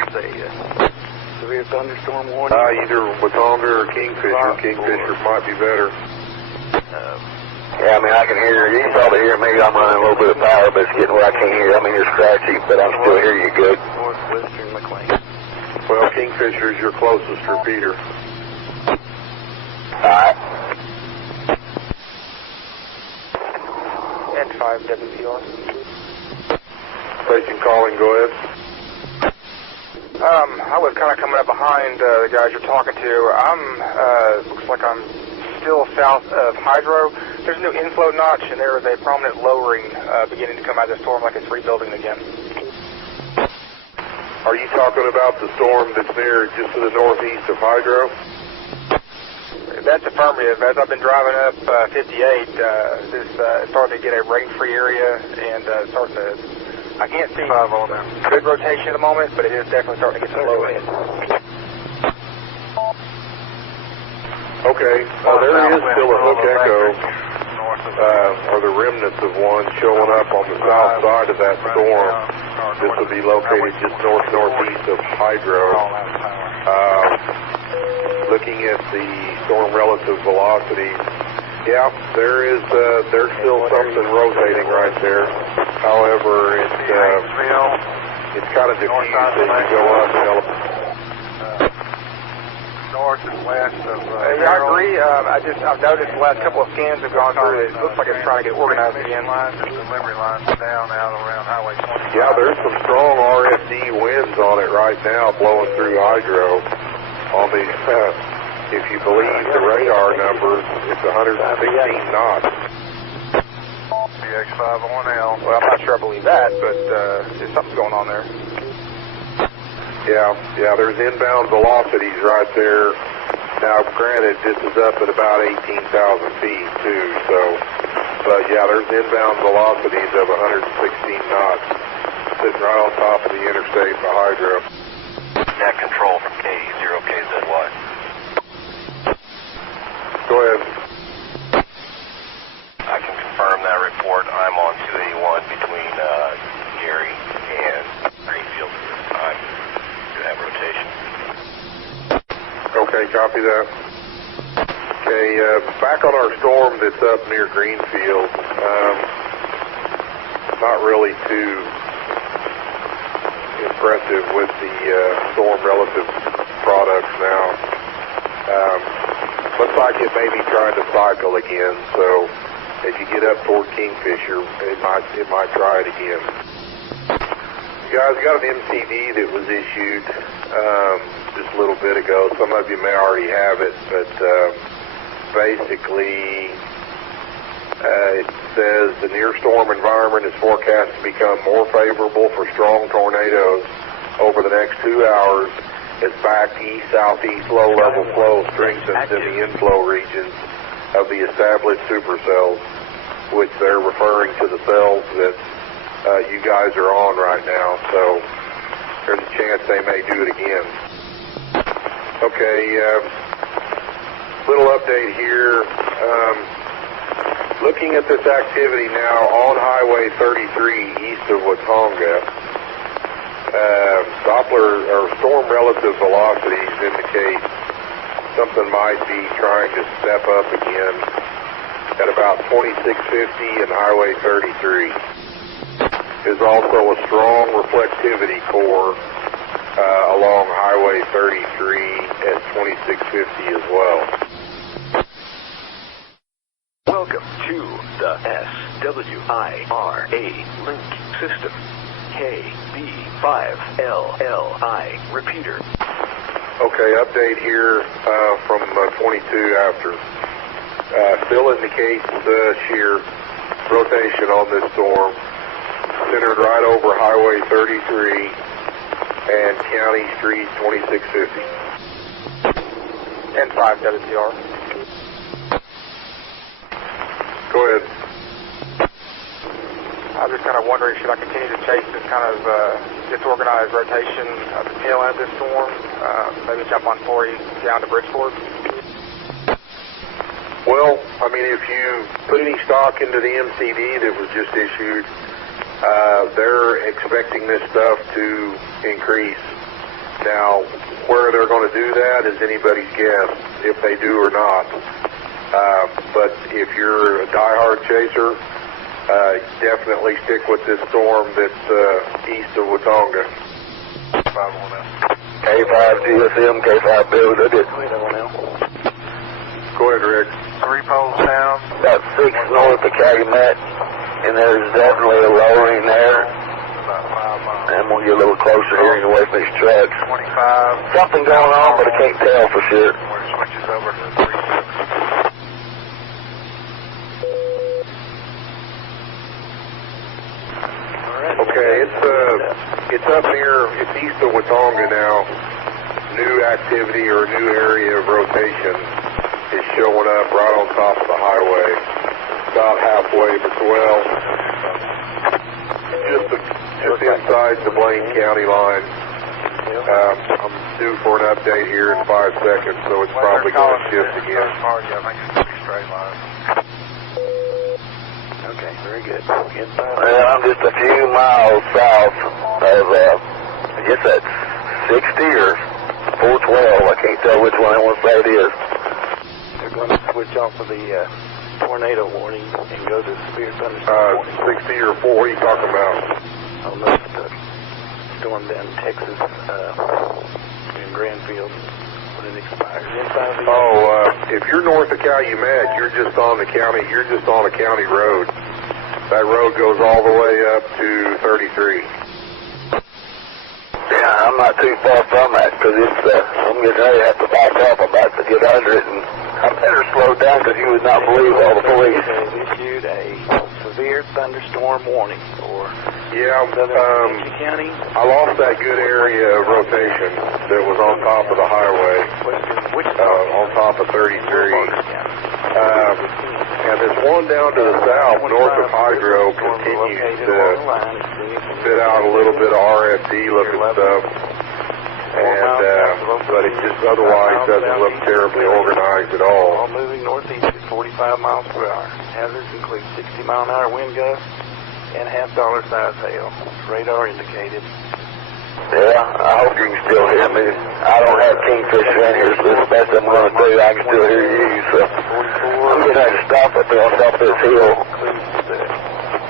It's a severe thunderstorm warning. Either Watonga or Kingfisher. Kingfisher might be better. Yeah, I mean, I can hear you. You can probably hear me. I'm running a little bit of power, but it's getting where I can't hear. I mean, it's scratchy, but I still hear you good. Northwestern McLean. Well, Kingfisher is your closest repeater. All right. And 5 WPR. Station calling, go ahead. I was kind of coming up behind the guys you're talking to. Looks like I'm still south of Hydro. There's a new inflow notch, and there is a prominent lowering beginning to come out of the storm, like it's rebuilding again. Are you talking about the storm that's near just to the northeast of Hydro? That's affirmative. As I've been driving up 58, this starting to get a rain-free area and starting to, I can't see good rotation at the moment, but it is definitely starting to get some low in. Okay, there is still a hook echo, or the remnants of one showing up on the south side of that storm. This will be located just northeast of Hydro. Looking at the storm relative velocity, yeah, there's still something rotating right there. However, it's kind of diffused as you go up. North and west of. Yeah, I agree. I've noticed the last couple of scans have gone through. It looks like it's trying to get organized again. Delivery lines down out around Highway 20. Yeah, there's some strong RFD winds on it right now, blowing through Hydro. On the, if you believe the radar numbers, it's 116 knots. BX51L. Well, I'm not sure I believe that, but something's going on there. Yeah, there's inbound velocities right there. Now, granted, this is up at about 18,000 feet, too, so, but yeah, there's inbound velocities of 116 knots sitting right on top of the interstate by Hydro. Net control from K0KZY. Go ahead. I can confirm that report. I'm on 281 between Gary and Greenfield at this time. Do have Okay, copy that. Okay, back on our storm that's up near Greenfield. Not really too impressive with the storm relative products now. Looks like it may be trying to cycle again, so as you get up toward Kingfisher, it might try it again. You guys got an MCD that was issued just a little bit ago. Some of you may already have it, but basically it says the near storm environment is forecast to become more favorable for strong tornadoes over the next 2 hours as back east-southeast low-level flow strengthens in the inflow regions of the established supercells, which they're referring to the cells that you guys are on right now, so there's a chance they may do it again. Okay, little update here. Looking at this activity now on Highway 33 east of Watonga, Doppler or storm relative velocities indicate something might be trying to step up again at about 2650 and Highway 33. There's also a strong reflectivity core along Highway 33 at 2650 as well. Welcome to the SWIRA link system. KB5LLI repeater. Okay, update here from 22 after. Still indicates shear rotation on this storm, centered right over Highway 33 and County Street 2650. N5 WTR. Go ahead. I was just kind of wondering, should I continue to chase this kind of disorganized rotation at the tail end of this storm? Maybe jump on 40 down to Bridgeport? Well, I mean, if you put any stock into the MCD that was just issued, they're expecting this stuff to increase. Now, where they're going to do that is anybody's guess, if they do or not. But if you're a diehard chaser, definitely stick with this storm that's east of Watonga. K5 GSM, K5 Bill, that is. Go ahead, Rick. 3 poles down. About 6 north of Calumet, and there's definitely a lowering there. And we'll get a little closer here and away from these trucks. 25. Something going on, but I can't tell for sure. Switches over to 36. Okay, it's up near, it's east of Watonga now. New activity or new area of rotation is showing up right on top of the highway, about halfway, but just inside the Blaine County line. I'm due for an update here in 5 seconds, so it's probably going to shift again. Okay, very good. Well, I'm just a few miles south of, I guess that's 60 or 412. I can't tell which one I want to say it is. They're going to switch off of the tornado warning and go to severe thunderstorm warning. 60 or 4, what are you talking about? Oh, no, it's the storm down in Texas, in Grandfield. When it expires. If you're north of Calumet, you're just on a county road. That road goes all the way up to 33. Yeah, I'm not too far from that because it's, I'm getting ready to have to back up. I'm about to get under it, and I better slow down because you would not believe all the police. They issued a severe thunderstorm warning for Southern County. I lost that good area of rotation that was on top of the highway, on top of 33. And this one down to the south, north of Hydro, continues to spit out a little bit of RFD looking stuff. And, but it just otherwise doesn't look terribly organized at all. All moving northeast at 45 miles per hour. Hazards include 60-mile-an-hour wind gusts and half-dollar size hail. Radar indicated. Yeah, I hope you can still hear me. I don't have Kingfisher in here, so this may best I'm going to do. I can still hear you, so I'm going to have to stop up there on top of this hill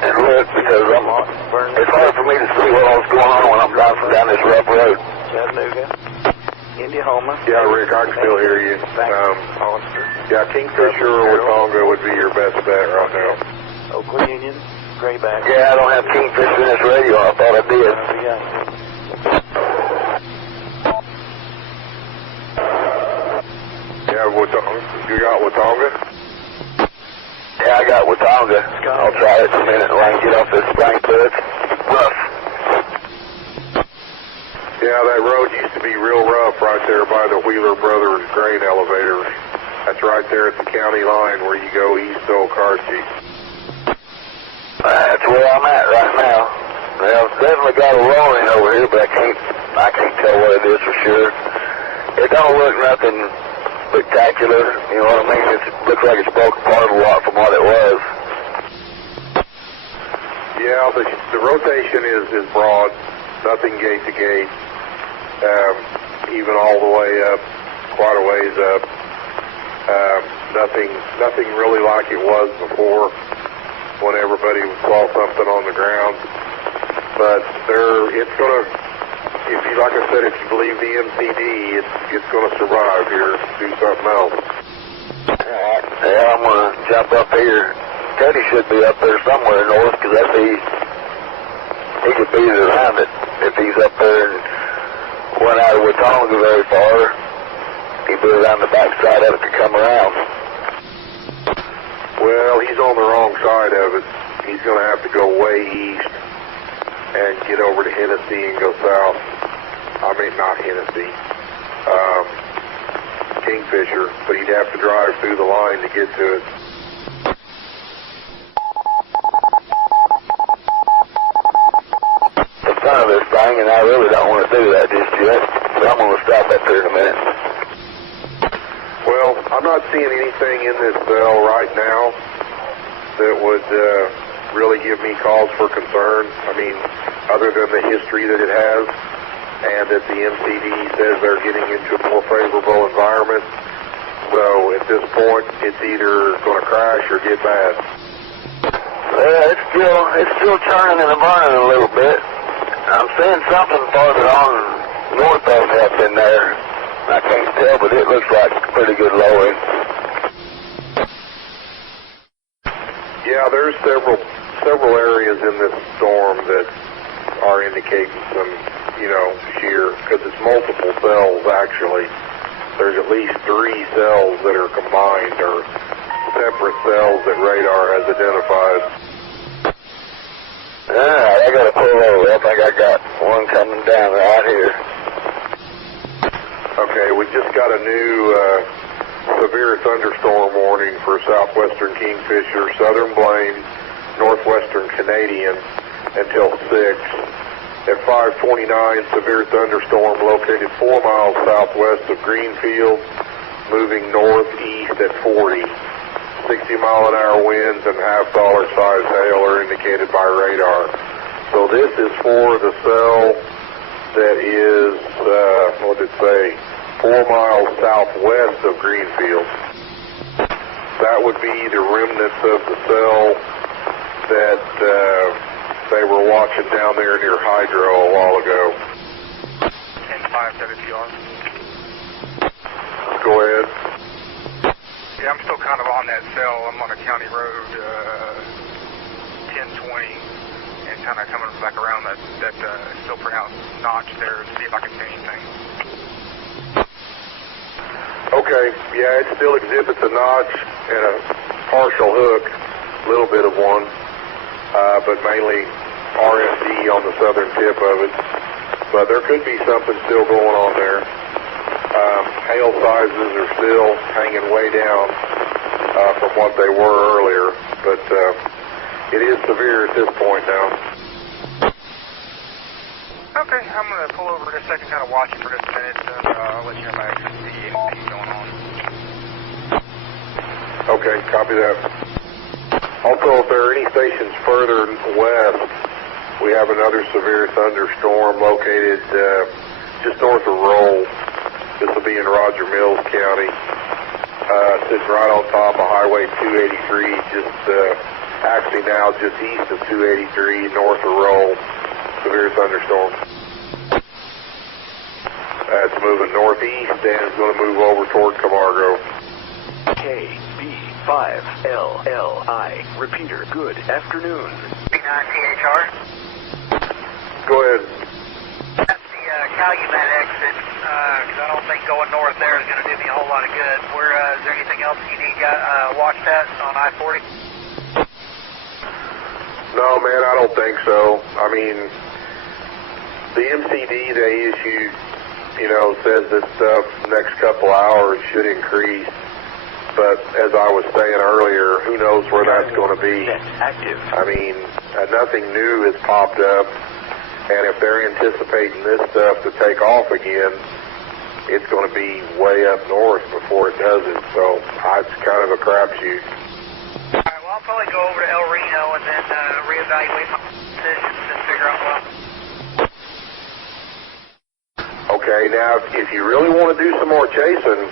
and look because it's hard for me to see what all's going on when I'm driving down this rough road. Chattanooga, Indiahoma. Yeah, Rick, I can still hear you. Yeah, Kingfisher or Watonga would be your best bet right now. Oakland Union, Grayback. Yeah, I don't have Kingfisher in this radio. I thought I did. Yeah, you got Watonga? Yeah, I got Watonga. I'll try it in a minute when I get off this bank, but it's rough. Yeah, that road used to be real rough right there by the Wheeler Brothers grain elevator. That's right there at the county line where you go east to Okarche. That's where I'm at right now. Well, it's definitely got a rolling over here, but I can't tell what it is for sure. It don't look nothing spectacular, you know what I mean? It looks like it's broke apart a lot from what it was. Yeah, the rotation is broad, nothing gate to gate, even all the way up, quite a ways up. Nothing really like it was before when everybody saw something on the ground. But it's going to, like I said, if you believe the MCD, it's going to survive here, do something else. Yeah, I'm going to jump up here. Teddy should be up there somewhere north, because he could beat it around it if he's up there and went out of Watonga very far. He'd be around the backside of it to come around. Well, he's on the wrong side of it. He's going to have to go way east and get over to Hennessy and go south. I mean, not Hennessy, Kingfisher, but he'd have to drive through the line to get to it. The fun of this thing, and I really don't want to do that just yet, so I'm going to stop up there in a minute. Well, I'm not seeing anything in this cell right now that would really give me cause for concern. I mean, other than the history that it has, and that the MCD says they're getting into a more favorable environment. So at this point, it's either going to crash or get bad. Well, it's still churning and burning a little bit. I'm seeing something farther on north of up in there. I can't tell, but it looks like pretty good lowering. Yeah, there's several areas in this storm that are indicating some, shear, because it's multiple cells actually. There's at least 3 cells that are combined, or separate cells that radar has identified. Alright, I got to pull over. I think I got one coming down right here. Okay, we just got a new severe thunderstorm warning for southwestern Kingfisher, southern Blaine, northwestern Canadian until 6. At 5:29, severe thunderstorm located 4 miles southwest of Greenfield, moving northeast at 40. 60-mile-an-hour winds and half-dollar size hail are indicated by radar. So this is for the cell that is, 4 miles southwest of Greenfield. That would be the remnants of the cell that they were watching down there near Hydro a while ago. 10-5 WTR. Go ahead. Yeah, I'm still kind of on that cell. I'm on a county road, 1020, and kind of coming back around that still pronounced notch there to see if I can see anything. Okay, yeah, it still exhibits a notch and a partial hook, a little bit of one. But mainly RMD on the southern tip of it. But there could be something still going on there. Hail sizes are still hanging way down from what they were earlier, but it is severe at this point now. Okay, I'm going to pull over in a second, kind of watch it for just a minute, and I'll let you know if I actually see anything going on. Okay, copy that. Also, if there are any stations further west, we have another severe thunderstorm located just north of Roll. This will be in Roger Mills County. Sitting right on top of Highway 283, actually now just east of 283, north of Roll. Severe thunderstorm. It's moving northeast and it's going to move over toward Camargo. KB5LLI. Repeater, good afternoon. B9THR. Go ahead. That's the Calumet exit, because I don't think going north there is going to do me a whole lot of good. Is there anything else you need watch that on I-40? No, man, I don't think so. I mean, the MCD they issued, says this stuff next couple hours should increase. But as I was saying earlier, who knows where that's going to be. Active. I mean, nothing new has popped up. And if they're anticipating this stuff to take off again, it's going to be way up north before it does it. So it's kind of a crapshoot. All right, well, I'll probably go over to El Reno and then reevaluate my decisions and figure out what. Okay, now, if you really want to do some more chasing,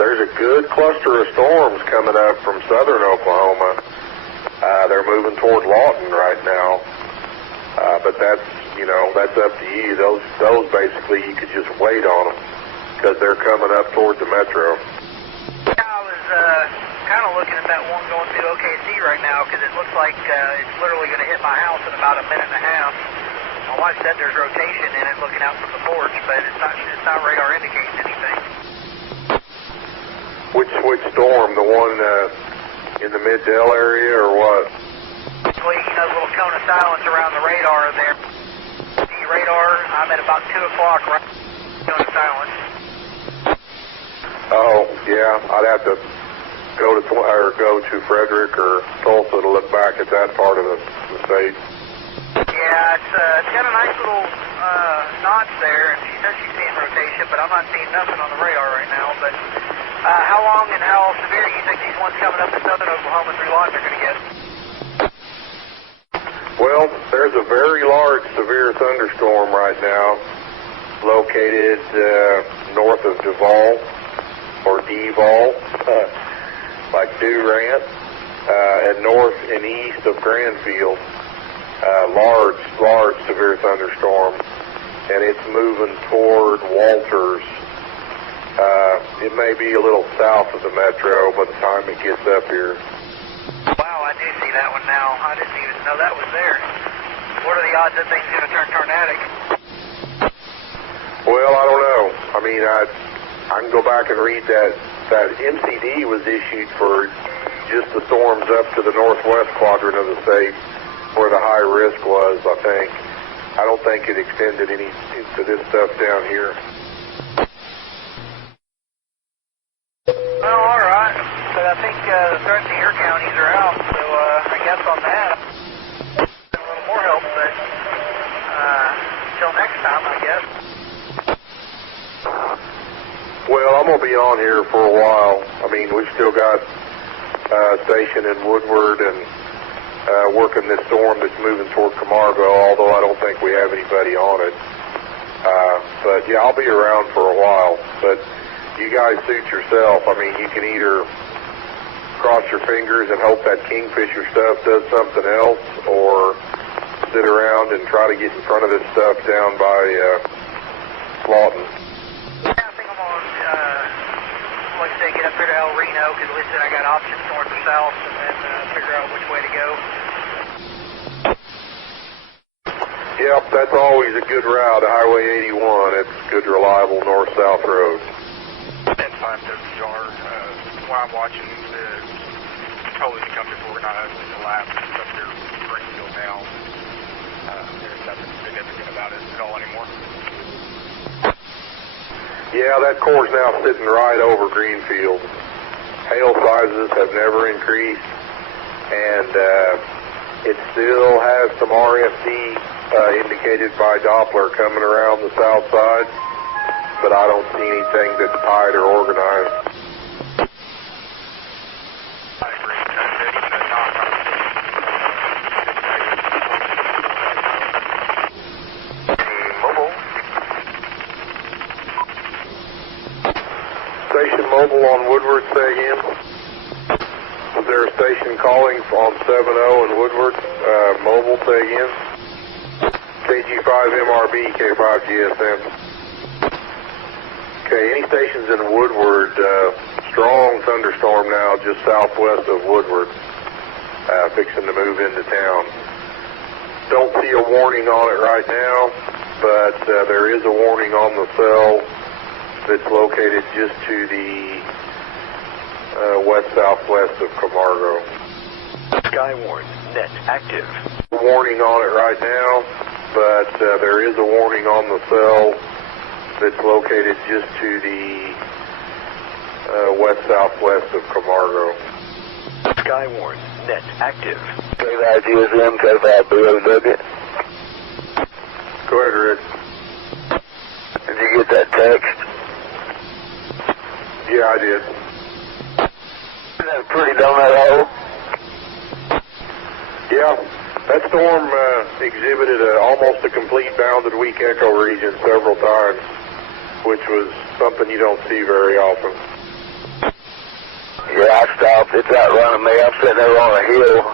there's a good cluster of storms coming up from southern Oklahoma. They're moving toward Lawton right now. But that's up to you. Those basically, you could just wait on them because they're coming up toward the metro. Yeah, I was kind of looking at that one going through OKC right now because it looks like it's literally going to hit my house in about a minute and a half. My wife said there's rotation in it looking out from the porch, but it's not radar indicating anything. Which storm? The one in the Mid-Dell area or what? Well, you know, little cone of silence around the radar there. The radar, I'm at about 2 o'clock, right? Cone of silence. Oh, yeah. I'd have to go to Frederick or Tulsa to look back at that part of the state. Yeah, it's got a nice little notch there, and she says she's seeing rotation, but I'm not seeing nothing on the radar right now. But how long and how severe do you think these ones coming up to southern Oklahoma through Lawton are going to get? Well, there's a very large severe thunderstorm right now located north of Duval, or Devol, like Durant, and north and east of Granfield. Large severe thunderstorm, and it's moving toward Walters. It may be a little south of the metro by the time it gets up here. Wow, I do see that one now. I didn't even know that was there. What are the odds that thing's going to turn tornadic? Well, I don't know. I mean, I can go back and read that MCD was issued for just the storms up to the northwest quadrant of the state, where the high risk was, I think. I don't think it extended any to this stuff down here. Well, all right. But I think the threats to your counties are out, so I guess on that, a little more help, but until next time, I guess. Well, I'm going to be on here for a while. I mean, we've still got a station in Woodward and working this storm that's moving toward Camargo, although I don't think we have anybody on it. But yeah, I'll be around for a while. But you guys suit yourself. I mean, you can either cross your fingers and hope that Kingfisher stuff does something else, or sit around and try to get in front of this stuff down by Lawton. Yeah, I think I'm going to, like I say, get up here to El Reno, because at least then I got options north or south, and then figure out which way to go. Yep, that's always a good route, Highway 81. It's a good, reliable north-south road. 10-5-WR, while I'm watching the totally come before not the lap up here Springfield now, there's nothing significant about it at all anymore. Yeah, that core's now sitting right over Greenfield. Hail sizes have never increased, and it still has some RFD indicated by Doppler coming around the south side, but I don't see anything that's tied or organized. I agree. station mobile on Woodward, say again? Was there a station calling on 7-0 in Woodward, mobile, say again? KG5MRB, K5GSM. Okay, any stations in Woodward, strong thunderstorm now just southwest of Woodward, fixing to move into town. Don't see a warning on it right now, but there is a warning on the cell that's located just to the west-southwest of Camargo. SKYWARN, net active. Warning on it right now, but there is a warning on the cell that's located just to the west-southwest of Camargo. SKYWARN, net active. K5GSM, K5BOW. Go ahead, Rick. Did you get that text? Yeah, I did. Isn't that a pretty donut hole? Yeah, that storm exhibited almost a complete bounded weak echo region several times, which was something you don't see very often. Yeah, I stopped. It's outrunning me. I'm sitting there on a hill.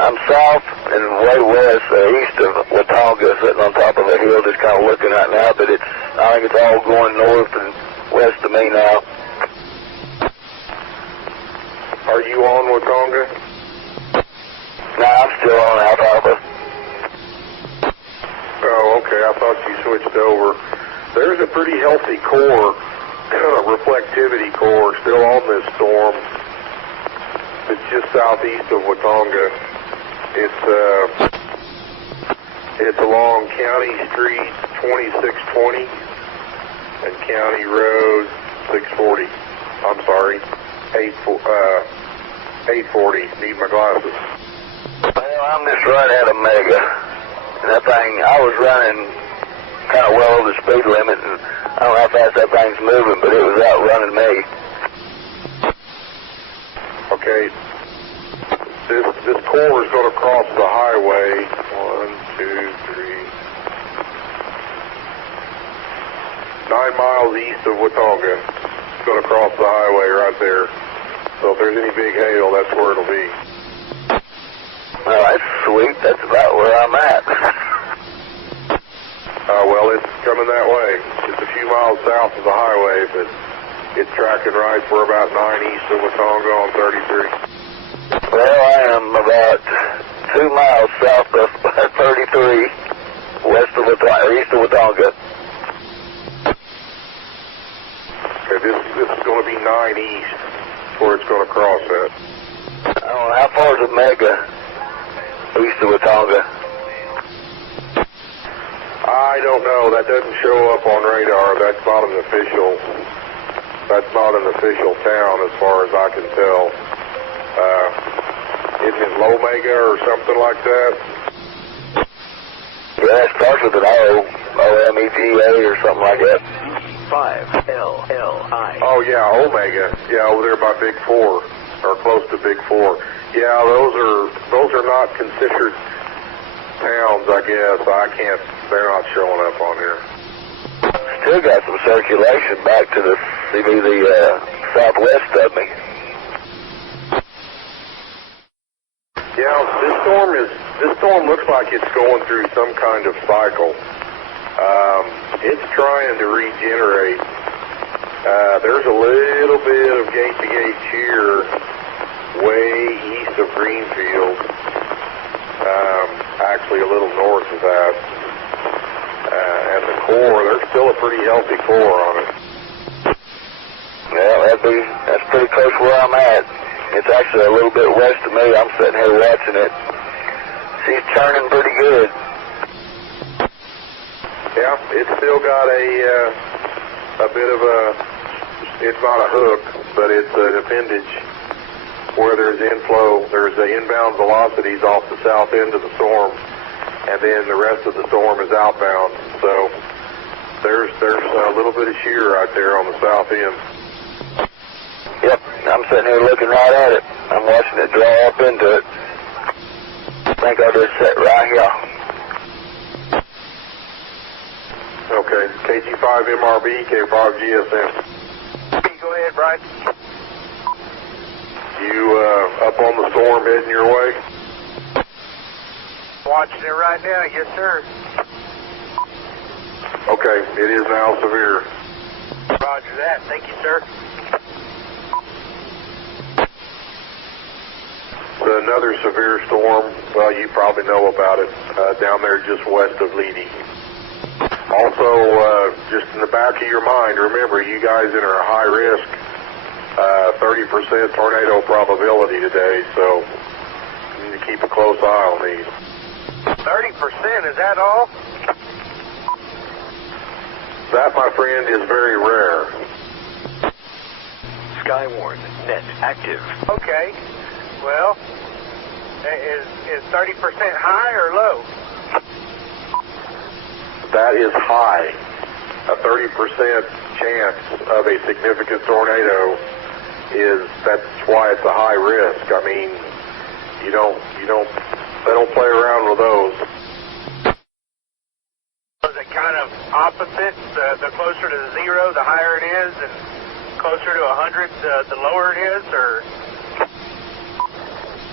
I'm south and way west, east of Watauga, sitting on top of a hill, just kind of looking right now. But I think it's all going north and west of me now. Are you on Watauga? No, I'm still on Alfalfa. Oh, okay. I thought you switched over. There's a pretty healthy core, reflectivity core, still on this storm. It's just southeast of Watauga. It's along County Street 2620 and County Road 640. I'm sorry, 840. Need my glasses. Well, I'm just right at a mega. And that thing, I was running kind of well over the speed limit, and I don't know how fast that thing's moving, but it was outrunning me. Okay. This core is going to cross the highway. 1, 2, 3. 9 miles east of Watauga. It's going to cross the highway right there. So if there's any big hail, that's where it'll be. Well, that's sweet. That's about where I'm at. Well, it's coming that way. It's a few miles south of the highway, but it's tracking right for about 9 east of Watauga on 33. Well, I am about 2 miles south of 33, west of east of Watauga. Okay, this is going to be 9 east where it's going to cross at. I don't know, how far is the mega east of Watauga? I don't know. That doesn't show up on radar. That's not an official town as far as I can tell. Isn't it Low Mega or something like that? Yeah, it starts with an O, O-M-E-G-A or something like that. 5-L-L-I. Oh, yeah, Omega. Yeah, over there by Big 4, or close to Big 4. Yeah, those are not considered towns, I guess. They're not showing up on here. Still got some circulation back to the southwest of me. Yeah, this storm looks like it's going through some kind of cycle. It's trying to regenerate. There's a little bit of gate-to-gate cheer way east of Greenfield. Actually a little north of that. And the core, there's still a pretty healthy core on it. Well, that's pretty close where I'm at. It's actually a little bit west of me. I'm sitting here watching it. She's turning pretty good. Yeah, it's still got a bit of it's not a hook, but it's an appendage where there's inflow. There's the inbound velocities off the south end of the storm, and then the rest of the storm is outbound. So there's a little bit of shear right there on the south end. Yep, I'm sitting here looking right at it. I'm watching it draw up into it. I think I'll just sit right here. Okay, KG5MRB, K5GSM. Go ahead, Brian. You up on the storm heading your way? Watching it right now, yes, sir. Okay, it is now severe. Roger that. Thank you, sir. Another severe storm, well, you probably know about it, down there just west of Leedy. Also, just in the back of your mind, remember, you guys enter a high risk, 30% tornado probability today, so you need to keep a close eye on these. 30%, is that all? That, my friend, is very rare. SKYWARN, net active. Okay. Well, is 30% high or low? That is high. A 30% chance of a significant tornado that's why it's a high risk. I mean, they don't play around with those. Is it kind of opposite? The closer to zero, the higher it is, and closer to 100, the lower it is, or?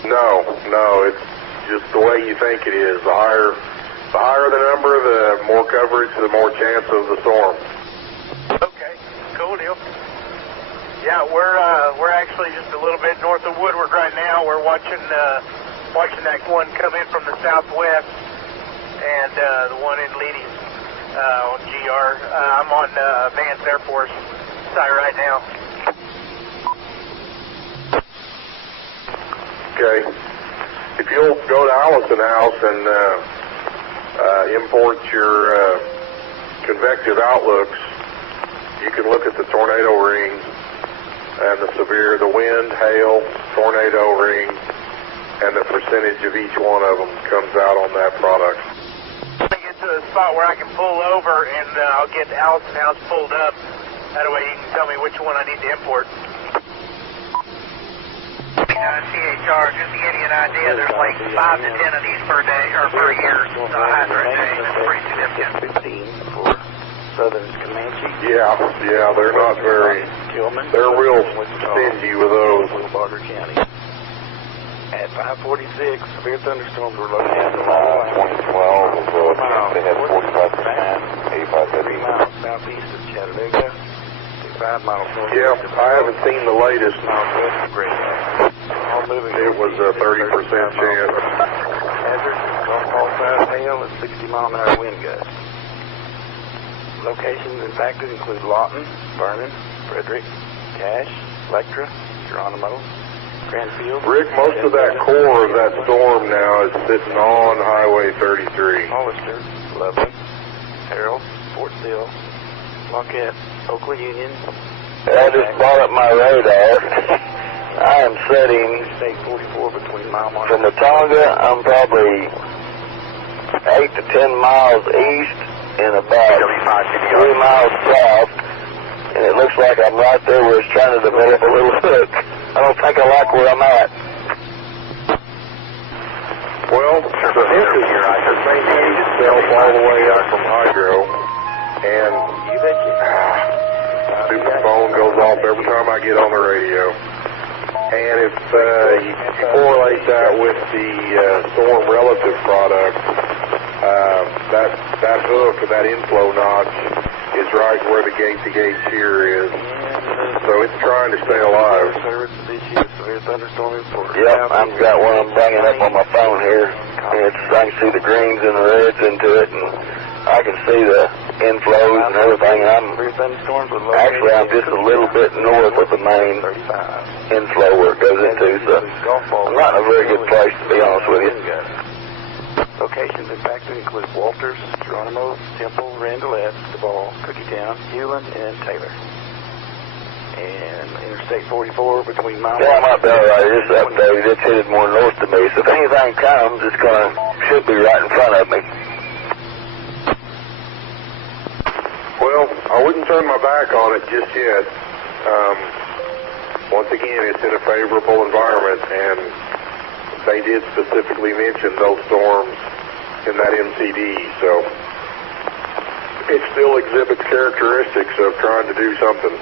No, it's just the way you think it is. The higher the number, the more coverage, the more chance of the storm. Okay, cool deal. Yeah, we're actually just a little bit north of Woodward right now. We're watching that one come in from the southwest, and the one in Leedy on GR. I'm on Vance Air Force site right now. Okay. If you'll go to Allison House and import your convective outlooks, you can look at the tornado ring and the wind, hail, tornado ring, and the percentage of each one of them comes out on that product. I get to a spot where I can pull over and I'll get Allison House pulled up. That way you can tell me which one I need to import. CHR, just to give you an idea, there's like 5 to 10 of these per day, or per year, hydro a day. That's pretty significant. 15 for Southern Comanche. Yeah, they're not very, they're real stingy with those. Barter County. At 5:46, severe thunderstorms were located in 2012, they had 45%, 85 3 miles southeast of Chattanooga, 5 miles north. Yeah, I haven't seen the latest. It was a 30% chance. Hazard, golf size hail and 60-mile-an-hour wind gusts. Locations impacted include Lawton, Vernon, Frederick, Cache, Electra, Geronimo, Cranfield. Rick, most of that core of that storm now is sitting on Highway 33. Hollister, Loveland, Harold, Fort Sill, Marquette, Oakland Union. I just brought up my radar. I am setting State 44 between mile mark. from Matonga. I'm probably 8 to 10 miles east and about 3 miles south, and it looks like I'm right there where it's trying to develop a little hook. I don't think I like where I'm at. Well, the hook is maintaining itself all the way up from hydro, and stupid phone goes off every time I get on the radio. And if you correlate that with the storm relative product, that hook, that inflow notch, is right where the gate-to-gate shear is. So it's trying to stay alive. Yep, I've got one I'm bringing up on my phone here. I can see the greens and the reds into it, and I can see the inflows and everything. I'm just a little bit north of the main inflow where it goes into, so I'm not in a very good place, to be honest with you. Locations impacted include Walters, Geronimo, Temple, Randolph, Duval, Cookietown, Hewlin, and Taylor. And Interstate 44 between mile. Yeah, my bell right is updated. It's headed more north to me, so if anything comes, should be right in front of me. Well, I wouldn't turn my back on it just yet. Once again, it's in a favorable environment, and they did specifically mention those storms in that MCD, so it still exhibits characteristics of trying to do something.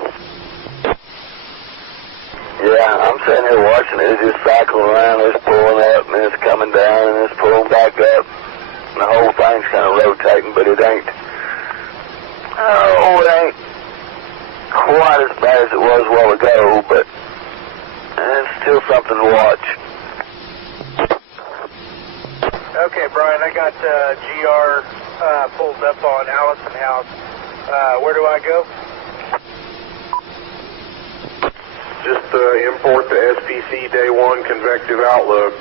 Yeah, I'm sitting here watching it. It's just cycling around. It's pulling up, and it's coming down, and it's pulling back up. And the whole thing's kind of rotating, but it ain't. Oh, it ain't quite as bad as it was a while ago, but it's still something to watch. Okay, Brian, I got GR pulled up on Allison House. Where do I go? Just import the SPC Day 1 Convective Outlook.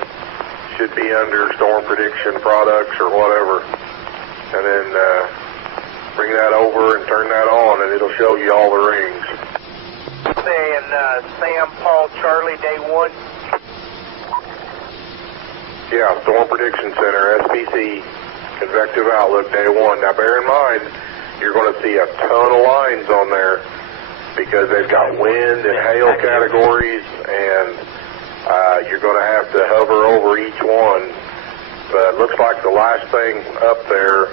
Should be under Storm Prediction Products or whatever. And then bring that over and turn that on, and it'll show you all the rings. Saying Sam, Paul, Charlie, Day 1. Yeah, Storm Prediction Center, SPC, Convective Outlook, Day 1. Now, bear in mind, you're going to see a ton of lines on there because they've got wind and hail categories, and you're going to have to hover over each one. But it looks like the last thing up there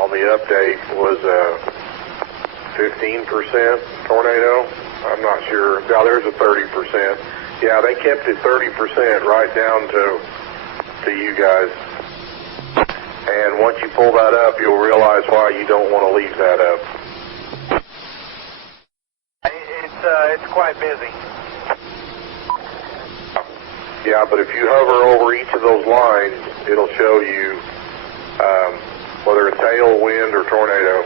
on the update was a 15% tornado. I'm not sure. Now, there's a 30%. Yeah, they kept it 30% right down to you guys. And once you pull that up, you'll realize why you don't want to leave that up. It's quite busy. Yeah, but if you hover over each of those lines, it'll show you whether it's hail, wind, or tornado.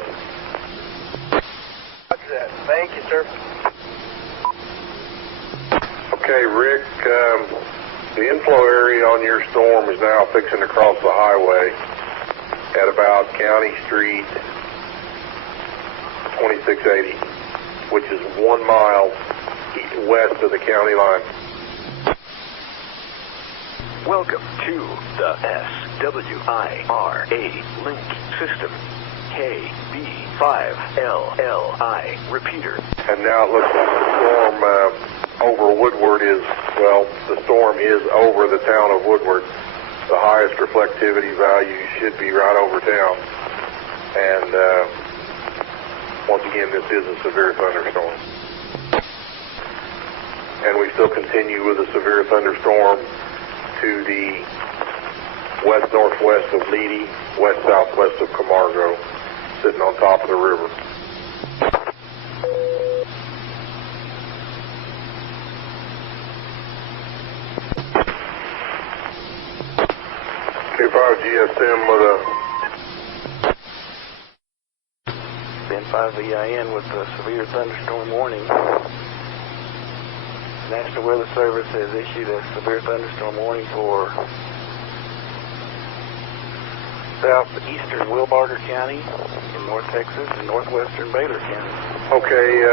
What's that? Thank you, sir. Okay, Rick, the inflow area on your storm is now fixing to cross the highway at about County Street 2680, which is 1 mile west of the county line. Welcome to the SWIRA link system. KB5LLI repeater. And now it looks like the storm over Woodward is, well, the storm is over the town of Woodward. The highest reflectivity value should be right over town. And once again, this is a severe thunderstorm. And we still continue with a severe thunderstorm to the west-northwest of Leedy, west-southwest of Camargo, sitting on top of the river. K5 GSM with a Ben 5 EIN with a severe thunderstorm warning. National Weather Service has issued a severe thunderstorm warning for southeastern Wilbarger County in North Texas and northwestern Baylor County. Okay,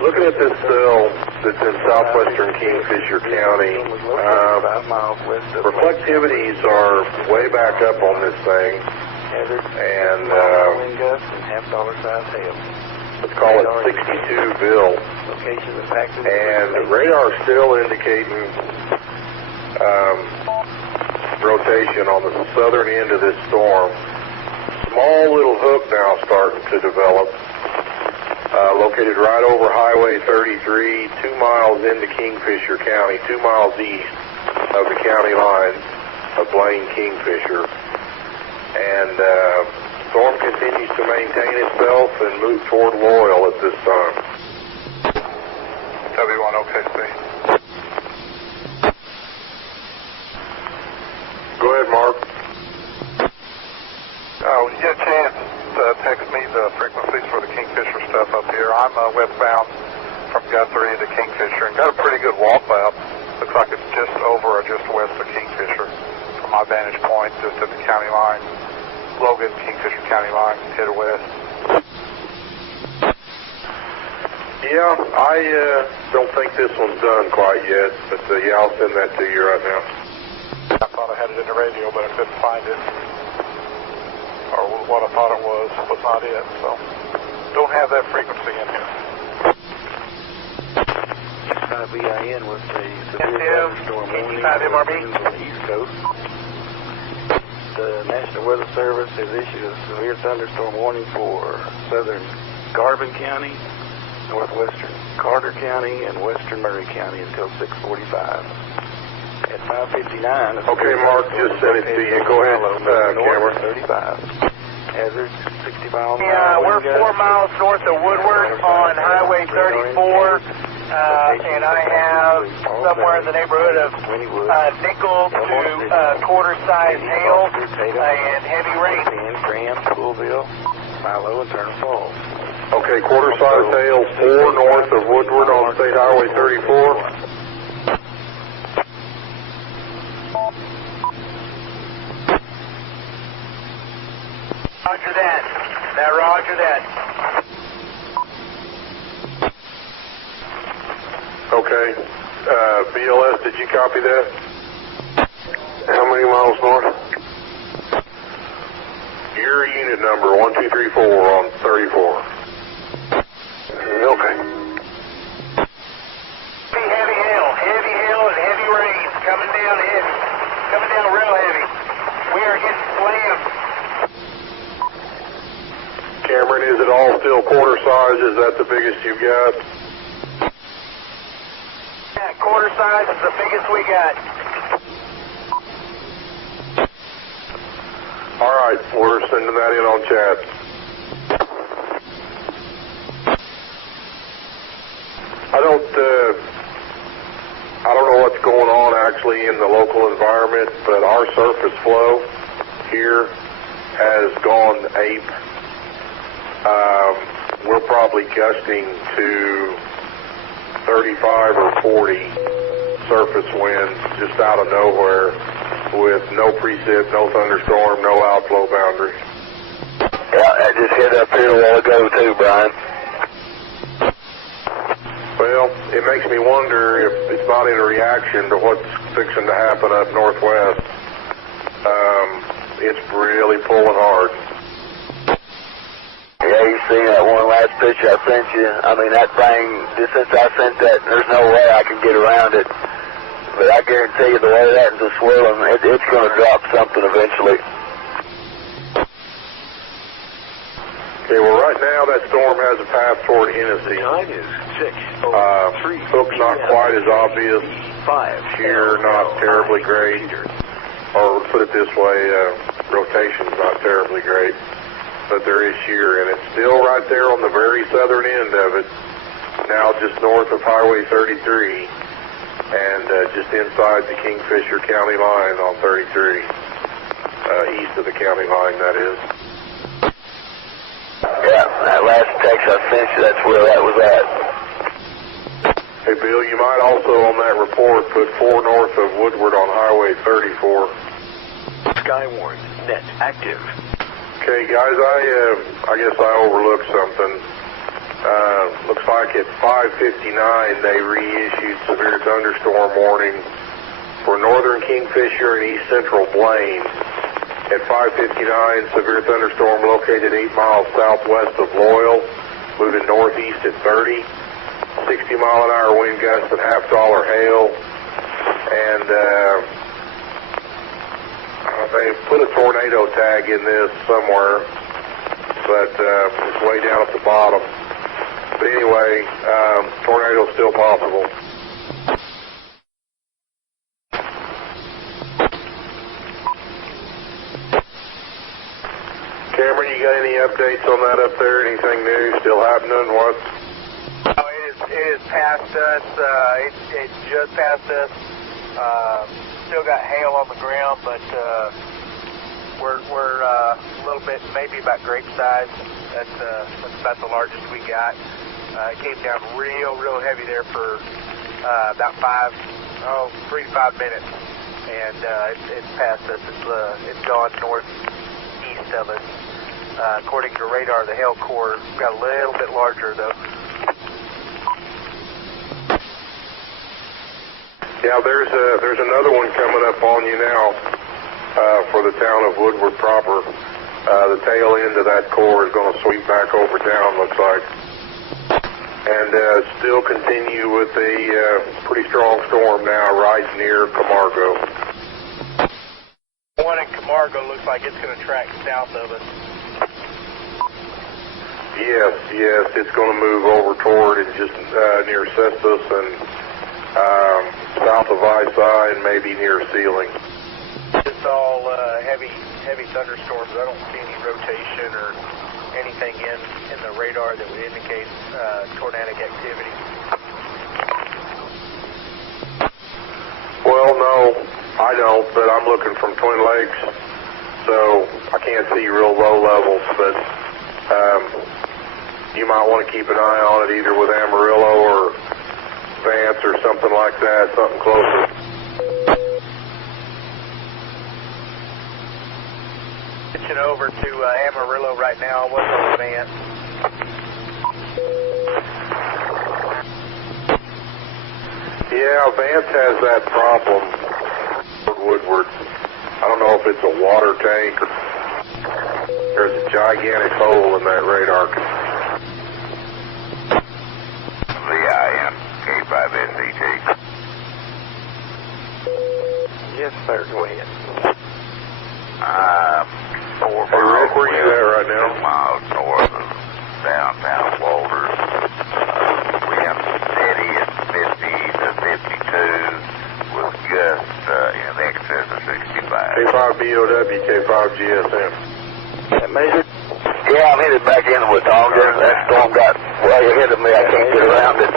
looking at this cell that's in southwestern Kingfisher County, 5 miles west of reflectivities are way back up on this thing, and wind gusts and $half size hail. Let's call it 62ville. Location impacted. And radar still indicating rotation on the southern end of this storm. Small little hook now starting to develop. Located right over Highway 33, 2 miles into Kingfisher County, 2 miles east of the county line of Blaine Kingfisher. And storm continues to maintain itself and move toward Loyal at this time. W1 OKC. Go ahead, Mark. When you get a chance, text me the frequencies for the Kingfisher stuff up here. I'm westbound from Guthrie to Kingfisher and got a pretty good walk map. Looks like it's just over or just west of Kingfisher from my vantage point, just at the county line. Logan, Kingfisher County line, headed west. Yeah, I don't think this one's done quite yet, but yeah, I'll send that to you right now. I thought I had it in the radio, but I couldn't find it. Or what I thought it was not it, so don't have that frequency in here. 5 EIN with a severe thunderstorm warning on the East Coast. the National Weather Service has issued a severe thunderstorm warning for southern Garvin County, northwestern Carter County, and western Murray County until 6:45. At 5:59... Okay, Mark, just sent it to you. Go ahead, camera. 35. Hazard, 60 miles an Yeah, hour. we're 4 miles north of Woodward on Highway 34, and I have somewhere in the neighborhood of nickel to quarter-size hail and heavy rain. Graham, Louisville, Milo, and Turner Falls. Okay, quarter-size hail, 4 north of Woodward on State Highway 34. Roger that. Now, roger that. Okay. BLS, did you copy that? How many miles north? Your unit number, 1234 on 34. Okay. Heavy hail and heavy rains coming down heavy. Coming down real heavy. We are getting slammed. Cameron, is it all still quarter size? Is that the biggest you've got? Yeah, quarter size is the biggest we got. All right, we're sending that in on chat. I don't know what's going on actually in the local environment, but our surface flow here has gone ape. We're probably gusting to 35 or 40 surface winds just out of nowhere with no precip, no thunderstorm, no outflow boundary. Yeah, I just hit up here a while ago too, Brian. Well, it makes me wonder if it's not in a reaction to what's fixing to happen up northwest. It's really pulling hard. Yeah, you see that one last picture I sent you? I mean, that thing, just since I sent that, there's no way I can get around it. But I guarantee you the way that is swirling, it's going to drop something eventually. Okay, well, right now that storm has a path toward Hennessy. Time is 6:03. Hook's not quite as obvious. Shear not terribly great. Or put it this way, rotation's not terribly great. But there is shear, and it's still right there on the very southern end of it, now just north of Highway 33, and just inside the Kingfisher County line on 33, east of the county line, that is. Yeah, that last text I sent you, that's where that was at. Hey, Bill, you might also on that report put 4 north of Woodward on Highway 34. SKYWARN, net active. Okay, guys, I guess I overlooked something. Looks like at 5:59 they reissued severe thunderstorm warning for northern Kingfisher and east central Blaine. At 5:59, severe thunderstorm located 8 miles southwest of Loyal, moving northeast at 30. 60-mile-an-hour wind gusts and $50 hail. And they put a tornado tag in this somewhere, but it's way down at the bottom. But anyway, tornado's still possible. Cameron, you got any updates on that up there? Anything new still happening? What? Oh, it is past us. It just passed us. Still got hail on the ground, but we're a little bit, maybe about grape size. That's about the largest we got. It came down real heavy there for about 3 to 5 minutes, and it's past us. It's gone northeast of us. According to radar, the hail core got a little bit larger though. Yeah, there's another one coming up on you now for the town of Woodward proper. The tail end of that core is going to sweep back over town, looks like. And still continue with a pretty strong storm now right near Camargo. one in Camargo looks like it's going to track south of us. Yes, it's going to move over toward and just near Cestus and south of ISI and maybe near Sealing. It's all heavy thunderstorms. I don't see any rotation or anything in the radar that would indicate tornadic activity. Well, no, I don't, but I'm looking from Twin Lakes, so I can't see real low levels, but you might want to keep an eye on it either with Amarillo or Vance or something like that, something closer. Switching over to Amarillo right now. What's on Vance? Yeah, Vance has that problem. Woodward. I don't know if it's a water tank or there's a gigantic hole in that radar. VIN K5SET. Yes, sir. Go ahead. 4 miles Rick, where you at right now? 2 miles north of downtown Walters. Wind steady at 50 to 52 with gusts in excess of 65. K5BOW, K5GSM. Measured? Yeah, I'm headed back into Watauga. That storm got way ahead of me. I can't get around it.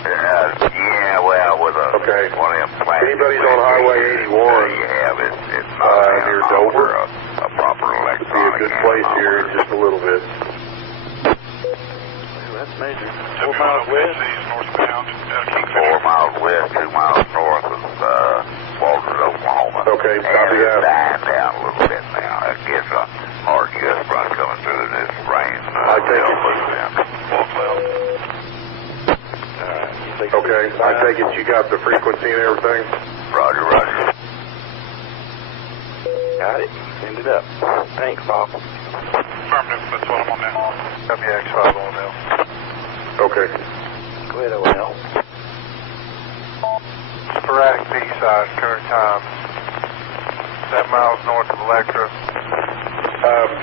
Yeah, well, with one of them plants. Anybody's on Highway 81. You have it. It's not near Dover. A proper electronic. See a good place here in just a little bit. That's measured. 4 miles west, northbound, 4 miles west, 2 miles north of Walters, Oklahoma. Okay, copy that. It's dying down a little bit now. It gets a hard gust front coming through this rain. I take it. Okay, I take it you got the frequency and everything? Roger. Got it. Send it up. Thanks, Bob. Affirmative, that's what I'm on now. WX5 on now. Okay. Go ahead, OL. Sporadic B-side, current time. 7 miles north of Electra.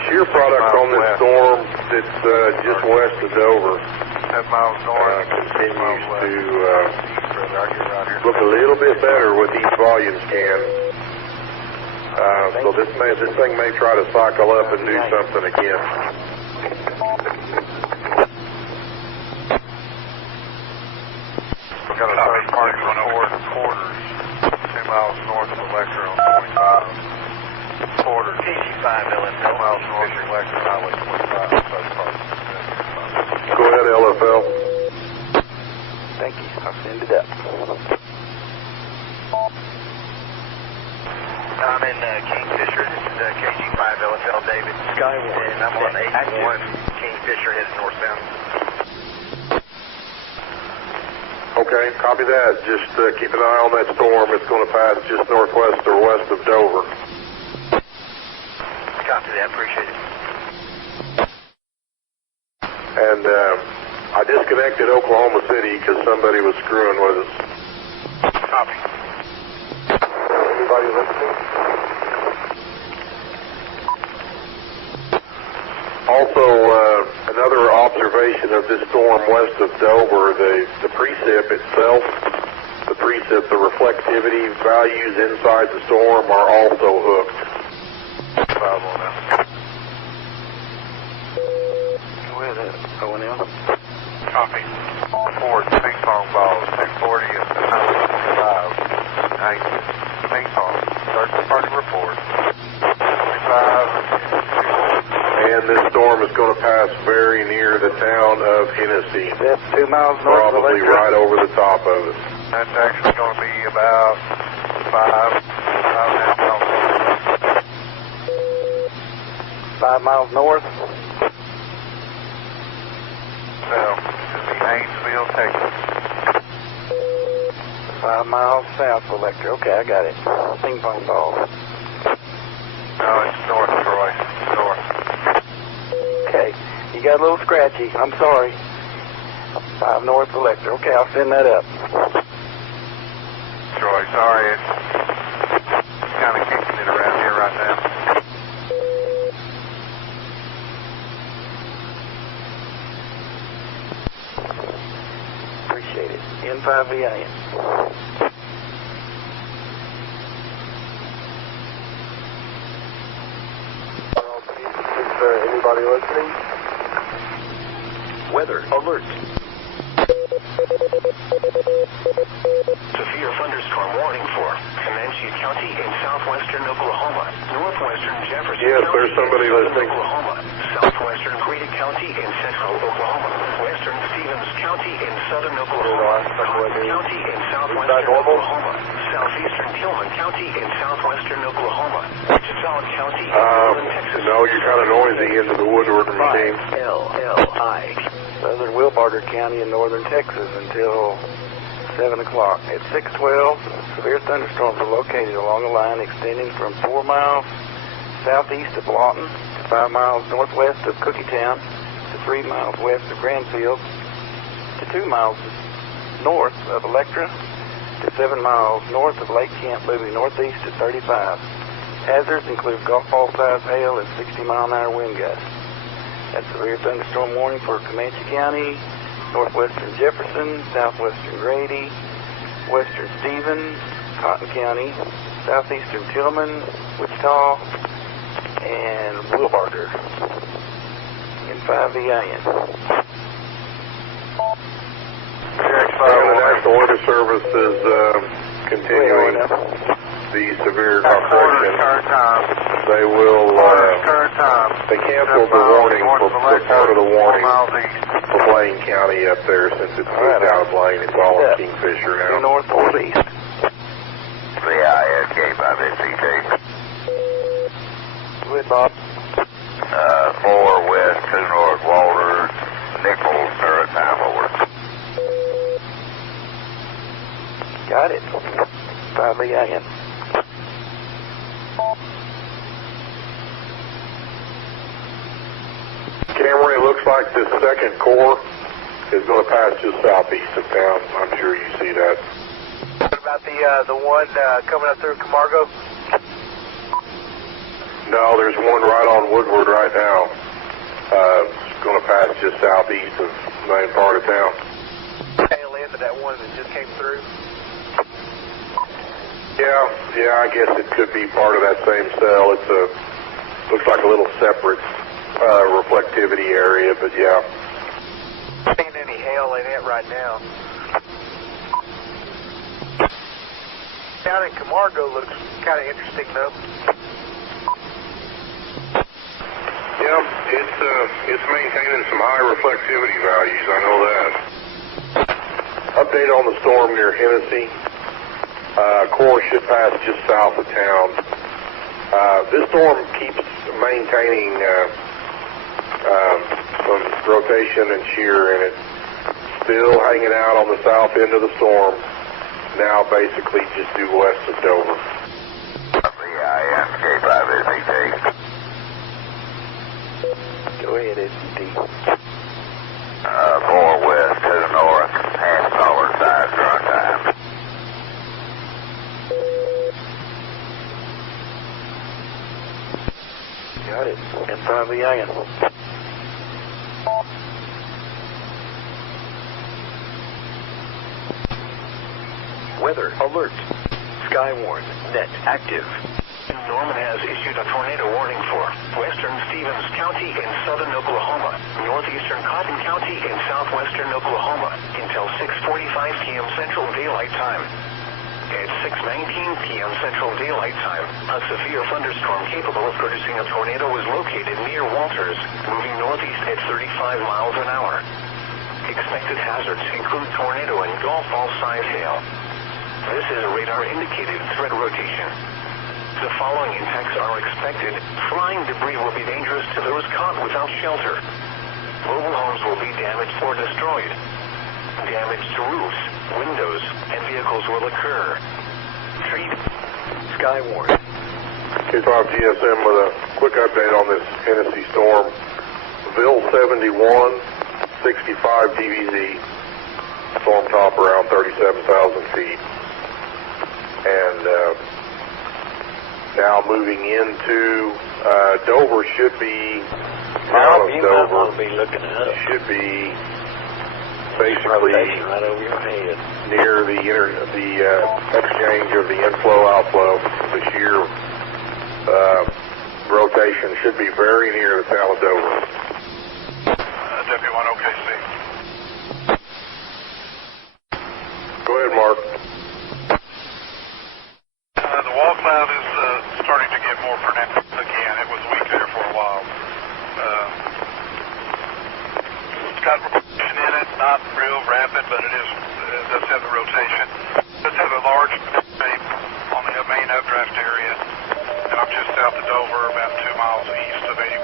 Shear product on this storm that's just west of Dover. 7 miles north. Continues to look a little bit better with each volume scan. So this thing may try to cycle up and do something again. We've got a third party report of quarters. 2 miles north of Electra on 25. Quarters. KG5 LFL. 2 miles north of Electra, Highway 25. Third party. Go ahead, LFL. Thank you. I'll send it up. I'm in Kingfisher. This is KG5 LFL David. SKYWARN. And I'm on 81 Kingfisher headed northbound. Okay, copy that. Just keep an eye on that storm. It's going to pass just northwest or west of Dover. Copy that. Appreciate it. And I disconnected Oklahoma City because somebody was screwing with us. Copy. Everybody listening? Also, another observation of this storm west of Dover, the precip itself, the reflectivity values inside the storm are also hooked. Go ahead, O&M. Copy. Report, ping pong balls, 240 and 25. Thank you. Ping pong. Third party report. 25. And this storm is going to pass very near the town of Hennessy. That's 2 miles north of Probably Electra. right over the top of it. That's actually going to be about 5.5 miles. 5 miles north. So, it'll be Haynesville, Texas. 5 miles south of Electra. Okay, I got it. Ping pong ball. No, it's north, Troy. North. Okay, you got a little scratchy. I'm sorry. 5 north of Electra. Okay, I'll send that up. Troy, sorry, it's kind of kicking it around here right N5VAN. Is there anybody listening? Weather alert. Severe thunderstorm warning for Comanche County in southwestern Oklahoma, northwestern Jefferson Yes, County there's somebody in southern listening. Oklahoma, southwestern Grady County in central Oklahoma, western Stevens County in southern Oklahoma, Cotton County in southwestern Oklahoma, southeastern Tillman County in southwestern Oklahoma, Wichita County in northern Texas. No, you're kind of noisy into the Woodward machine. LLI. Southern Wilbarger County in northern Texas until 7 o'clock. At 6:12, severe thunderstorms are located along a line extending from 4 miles southeast of Lawton to 5 miles northwest of Cookietown to 3 miles west of Granfield to 2 miles north of Electra to 7 miles north of Lake Kent, moving northeast at 35. Hazards include golf ball size hail and 60-mile-an-hour wind gusts. That's severe thunderstorm warning for Comanche County, northwestern Jefferson, southwestern Grady, western Stevens, Cotton County, southeastern Tillman, Wichita, and Wilbarger. N5VAN. The National Weather Service is continuing the severe operation. They will, they canceled the warning for part of the warning for Blaine County up there since it's moved out of Blaine. It's all in Kingfisher now. North-northeast. SKYWARN. Good, Bob. 4 west, 2 north, Walter, Nichols, third time over. Got it. 5VAN. Cameron, it looks like this second core is going to pass just southeast of town. I'm sure you see that. What about the one coming up through Camargo? No, there's one right on Woodward right now. It's going to pass just southeast of the main part of town. Tail end of that one that just came through? Yeah, I guess it could be part of that same cell. It's looks like a little separate reflectivity area, but yeah. Not seeing any hail in it right now. Down in Camargo looks kind of interesting though. Yeah, it's maintaining some high reflectivity values, I know that. Update on the storm near Hennessy. Core should pass just south of town. This storm keeps maintaining some rotation and shear in it. Still hanging out on the south end of the storm. Now basically just due west of Dover. SKYWARN. Go ahead, SCT. 4 west, 2 north, half hour size run time. Got it. N5VAN. Weather alert. SKYWARN net active. Norman has issued a tornado warning for western Stevens County in southern Oklahoma, northeastern Cotton County in southwestern Oklahoma until 6:45 p.m. Central Daylight Time. At 6:19 p.m. Central Daylight Time, a severe thunderstorm capable of producing a tornado was located near Walters, moving northeast at 35 miles an hour. Expected hazards include tornado and golf ball size hail. This is a radar-indicated threat rotation. The following impacts are expected. Flying debris will be dangerous to those caught without shelter. Mobile homes will be damaged or destroyed. Damage to roofs, windows, and vehicles will occur. SKYWARN. K-5 GSM with a quick update on this Hennessy storm. Ville 71, 65 DVZ. Storm top around 37,000 feet. And now moving into Dover should be out of Dover. Be looking it up. Should be basically right over your head. Near the exchange of the inflow-outflow. The shear rotation should be very near the tail of Dover. W1 OKC. Go ahead, Mark. The wall cloud is starting to get more pronounced again. It was weak there for a while. It's got rotation in it, not real rapid, but it does have the rotation. It does have a large shape on the main updraft area. And I'm just south of Dover, about 2 miles east of 81,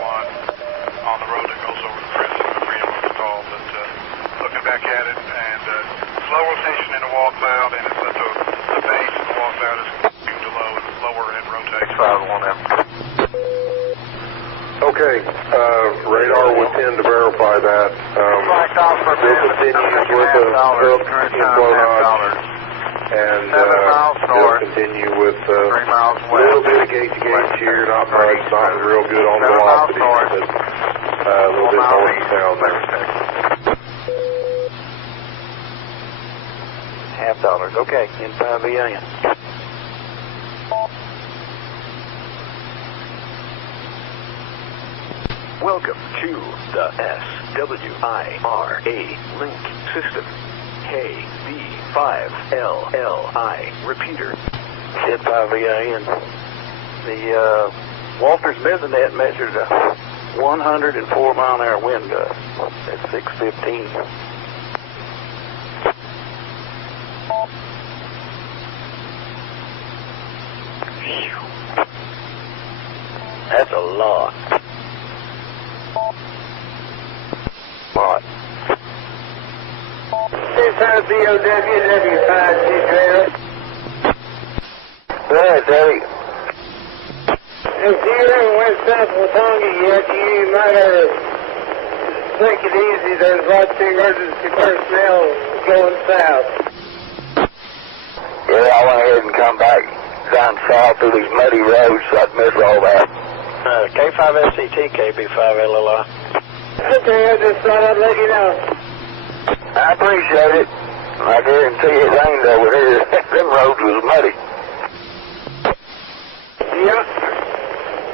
on the road that goes over the Crescent, the Freedom it's called. But looking back at it, and slow rotation in the wall cloud, and it's at the base of the wall cloud is continuing to lower and rotate. 5-1M. Okay, radar would tend to verify that. This continues with the inflow notch, and they'll continue with a little bit of gauge here, not much, not real good on velocity, but a little bit north of town there. $half. Okay, in 5VAN. Welcome to the SWIRA link system. KV5LLI repeater. 5VAN. The Walters Mesonet measured a 104 mile an hour wind gust at 6:15. That's a lot. Lot. 25BOW, 5 Go ahead, Debbie. If you haven't went south of Watonga yet, you might take it easy. There's lots of emergency personnel going south. Yeah, I went ahead and come back down south through these muddy roads, so I'd miss all that. K5SCT, KB5LLI. Okay, I just thought I'd let you know. I appreciate it. I guarantee it rained over here. Them roads was muddy. Yeah.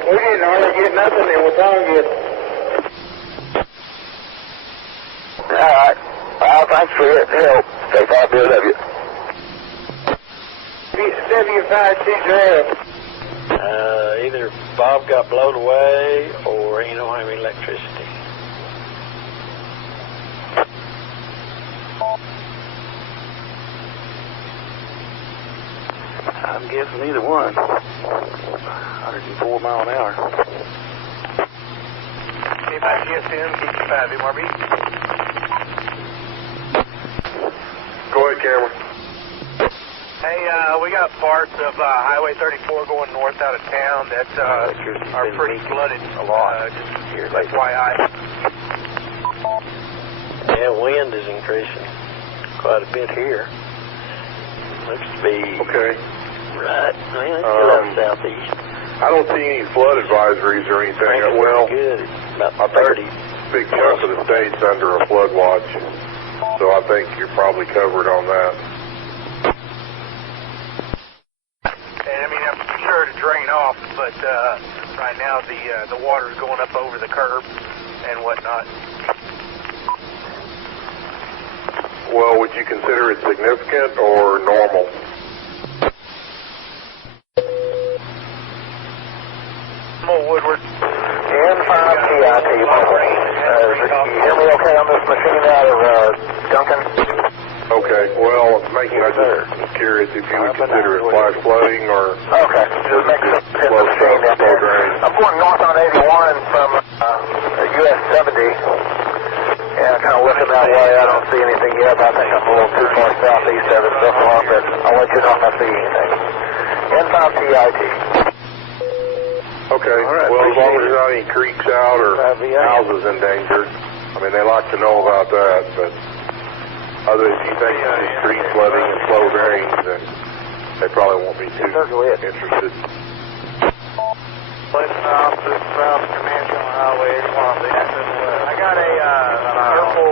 We didn't hardly get nothing in Watonga. All right. Well, thanks for your help. K5BOW. W5TJF. Either Bob got blown away or he don't have any electricity. I'm guessing either one. 104 mile an hour. K5GSM, K5 MRB. Go ahead, Cameron. Hey, we got parts of Highway 34 going north out of town that are pretty flooded. A lot. Just FYI. Yeah, wind is increasing quite a bit here. Looks to be Okay. right. Southeast. I don't see any flood advisories or anything. Well, good. About I 30. think a big chunk of the state's under a flood watch, so I think you're probably covered on that. And I mean, I'm sure to drain off, but right now the water's going up over the curb and whatnot. Well, would you consider it significant or normal? Woodward. N5TIT, my brain. You hear me okay on this machine out of Duncan? Okay, well, I was curious if you would consider it flash flooding or... Okay, just make sense in the machine up there. I'm going north on 81 from US 70. Yeah, kind of looking that way. I don't see anything yet, but I think I'm a little too far southeast of it so far, but I'll let you know if I see anything. N5TIT. Okay, All right, well, as long as appreciate there's not any creeks out or houses endangered, I mean, they like to know about that, but other if you think it's street flooding and slow drains, then they probably won't be too interested. South Comanche on Highway 81. I got a purple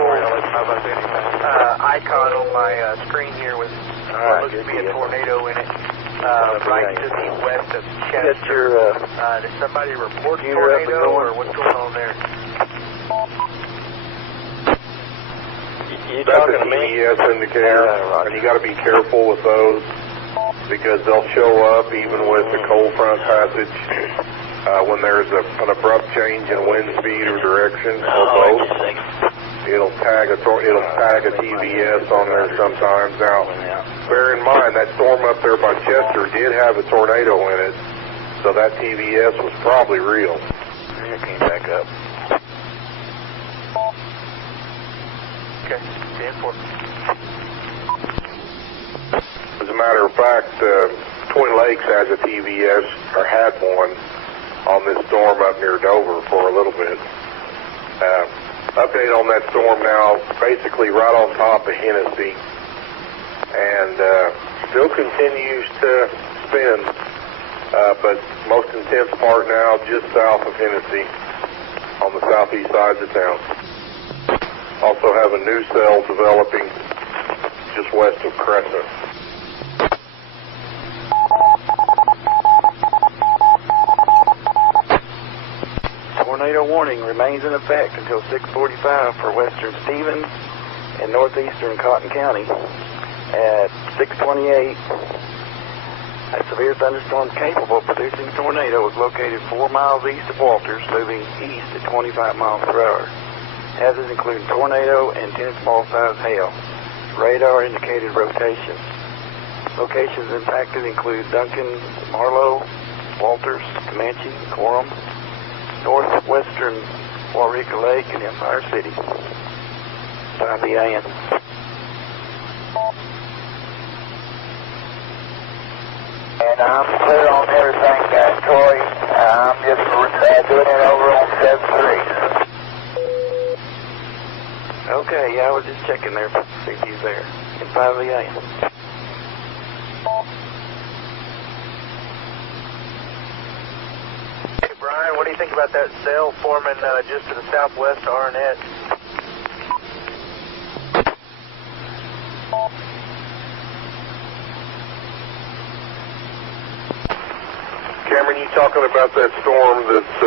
icon on my screen here with what looks to be a tornado in it, right to the west of Chester. Did somebody report a tornado, or what's going on there? You talking to me? TVS indicator, and you got to be careful with those because they'll show up even with the cold front passage when there's an abrupt change in wind speed or direction or both. It'll tag a TVS on there sometimes. Now, bear in mind that storm up there by Chester did have a tornado in it, so that TVS was probably real. It came back up. Okay, 10-4. As a matter of fact, Twin Lakes has a TVS, or had one, on this storm up near Dover for a little bit. Update on that storm now, basically right on top of Hennessy, and still continues to spin, but most intense part now just south of Hennessy on the southeast side of the town. Also have a new cell developing just west of Crescent. Tornado warning remains in effect until 6:45 for western Stevens and northeastern Cotton County. At 6:28, a severe thunderstorm capable of producing a tornado was located 4 miles east of Walters, moving east at 25 miles per hour. Hazards include tornado and 10 small-sized hail. Radar indicated rotation. Locations impacted include Duncan, Marlow, Walters, Comanche, Coram, northwestern Waurika Lake, and Empire City. 5 p.m. And I'm clear on everything, Troy. I'm just doing it over on 7-3. Okay, yeah, I was just checking there to see if he's there. In 5 a.m. Hey, Brian, what do you think about that cell forming just to the southwest of Arnett? Cameron, you talking about that storm that's,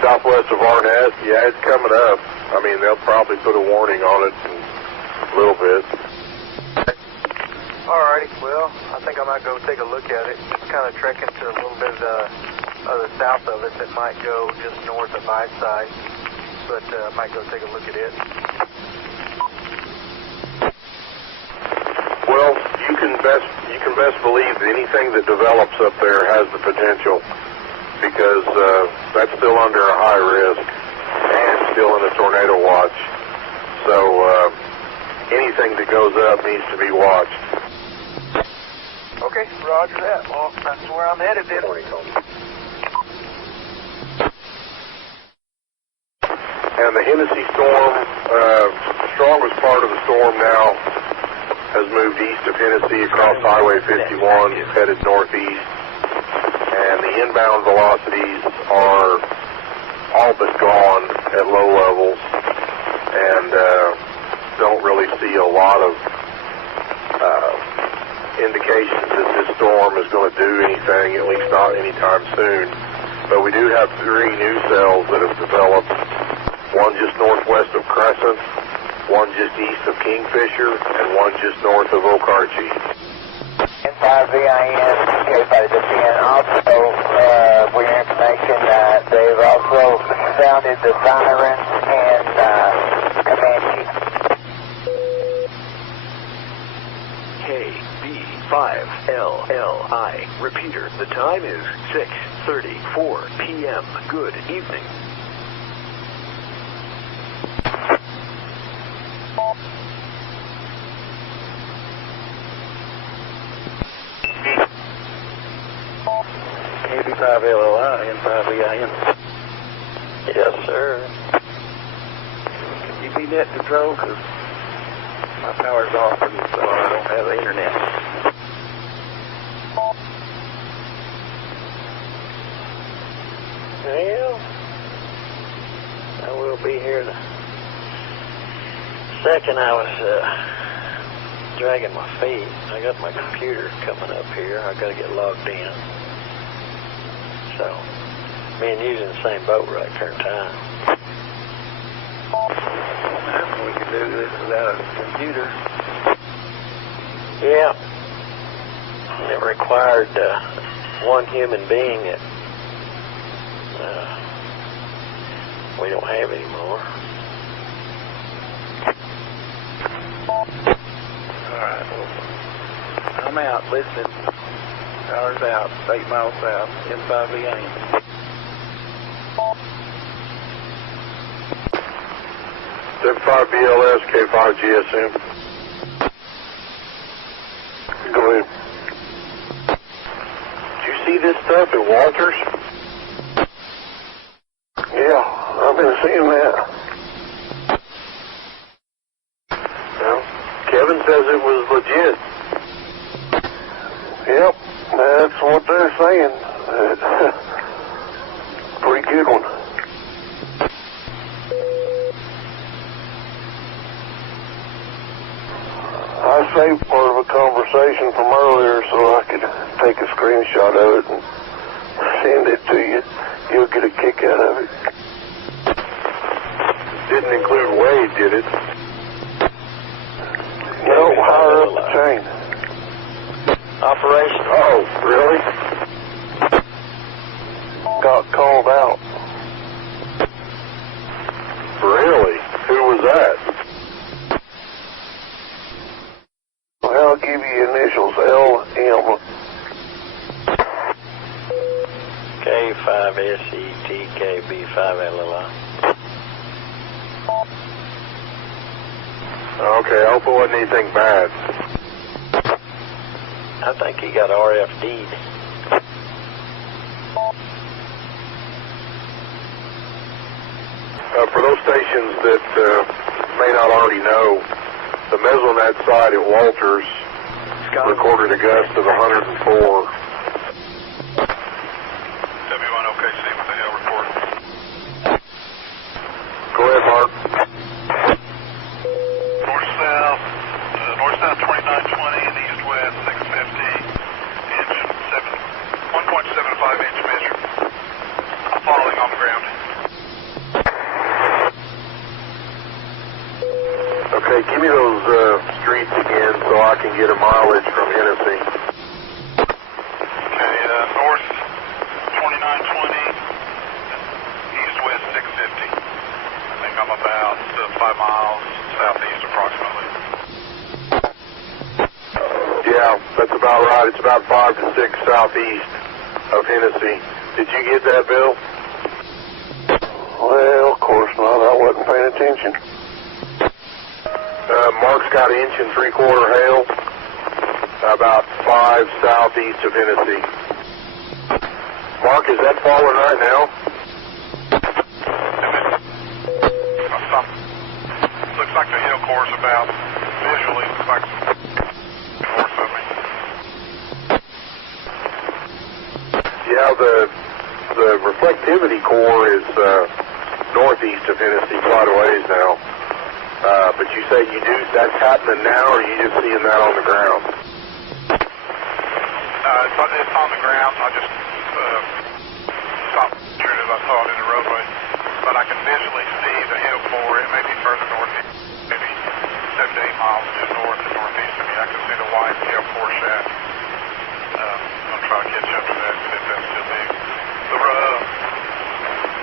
southwest of Arnett? Yeah, it's coming up. I mean, they'll probably put a warning on it in a little bit. Alrighty, well, I think I might go take a look at it. It's kind of trekking to a little bit of the south of it that might go just north of Eyeside, but I might go take a look at it. Well, you can best believe that anything that develops up there has the potential, because that's still under a high risk and still in a tornado watch. So anything that goes up needs to be watched. Okay, roger that. Well, that's where I'm headed then. And the Hennessy storm, strongest part of the storm now has moved east of Hennessy across Highway 51, headed northeast. And the inbound velocities are all but gone at low levels, and don't really see a lot of indications that this storm is going to do anything, at least not anytime soon. But we do have 3 new cells that have developed, one just northwest of Crescent, one just east of Kingfisher, and one just north of Okarche. N5VIN, K510. Also, for your information, they've also sounded the sirens in Comanche. KB5LLI. Repeater, the time is 6:34 p.m. Good evening. KB5LLI, N5VIN. Yes, sir. Can you be net control? Because my power's off and so I don't have the internet. Well, will be here in a second. I was dragging my feet. I got my computer coming up here. I got to get logged in. So, me and you's in the same boat right there in time. We can do this without a computer. Yeah. It required one human being that we don't have anymore. Alright, well, I'm out listening. Power's out, 8 miles south, M5VA. M5BLS, K5GSM. Go ahead. Did you see this stuff at Walters? Yeah, I've been seeing that. Well, Kevin says it was legit. Yep, that's what they're saying. Pretty good one. I saved part of a conversation from earlier so I could take a screenshot of it and send it to you. You'll get a kick out of it. Didn't include Wade, did it? No, higher up the chain. Operation. Oh, really? Got called out. Really? Who was that? Well, I'll give you initials LM. K5SETKB5LLI. Okay, I hope it wasn't anything bad. I think he got RFD'd. For those stations that may not already know, the Mesonet side at Walters recorded a gust of 104. W1 OKC with the hail report. Go ahead, Mark. North-south 2920 and east-west 650, inch 1.75 inch measure. I'm following on the ground. Okay, give me those streets again so I can get a mileage from Hennessy. Okay, north 2920, east-west 650. I think I'm about 5 miles southeast approximately. Yeah, that's about right. It's about 5 to 6 southeast of Hennessy. Did you get that, Bill? Well, of course not. I wasn't paying attention. Mark's got 1 3/4 hail, about 5 southeast of Hennessy. Mark, is that falling right now? Looks like the hill course about, visually, looks like north of me. Yeah, the reflectivity core is northeast of Hennessy quite a ways now. But you say that's happening now, or are you just seeing that on the ground? It's on the ground. I just stopped sure as I saw it in the roadway. But I can visually see the hill core. It may be further northeast, maybe 7 to 8 miles just north and northeast of me. I can see the wide hill core shaft. I'm going to try to catch up to that, if that's still big.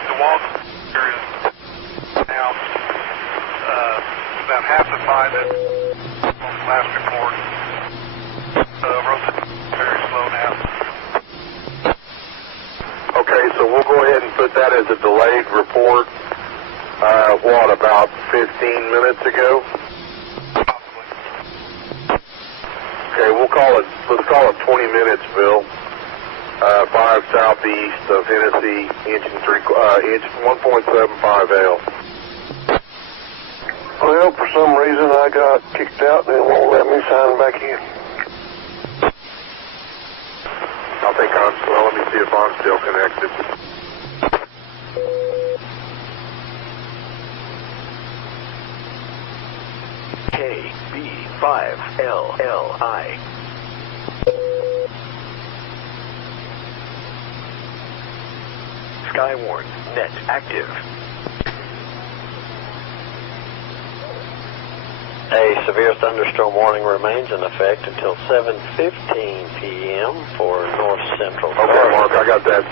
The wall area now about half the size that last report. Rotating very slow now. Okay, so we'll go ahead and put that as a delayed report. About 15 minutes ago? Possibly. Okay, let's call it 20 minutes, Bill. 5 southeast of Hennessy, inch 1.75 L. Well, for some reason I got kicked out and it won't let me sign back in. Let me see if I'm still connected. 5LLI. SKYWARN, net active. A severe thunderstorm warning remains in effect until 7:15 p.m. for north central. Okay, Mark, I got that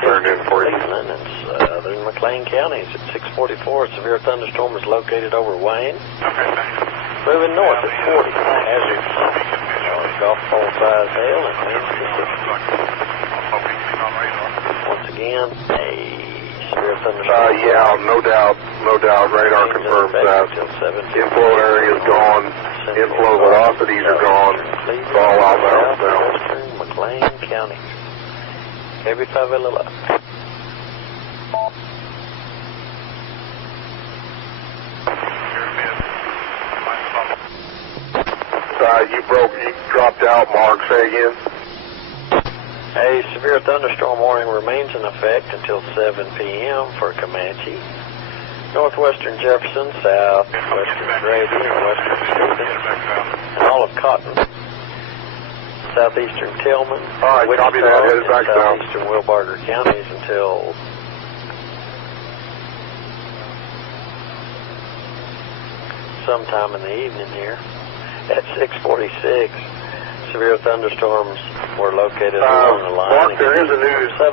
turned in for you. Cleveland and southern McLean counties at 6:44. A severe thunderstorm is located over Wayne. Moving north at 40. Hazards. Golf ball size hail and winds to 60. Once again, a severe thunderstorm. Yeah, no doubt. Radar confirms that. Inflow area is gone. Inflow velocities are gone. It's all outbound now. Western McLean County. Heavy 5LLI. You dropped out, Mark. Say again. A severe thunderstorm warning remains in effect until 7 p.m. for Comanche, northwestern Jefferson, southwestern Grady, and western Stephen, and all of Cotton, southeastern Tillman, all right, copy that. Headed back down. Southeastern Wilbarger counties until sometime in the evening here. At 6:46, severe thunderstorms were located along the line. Mark, there is a new cell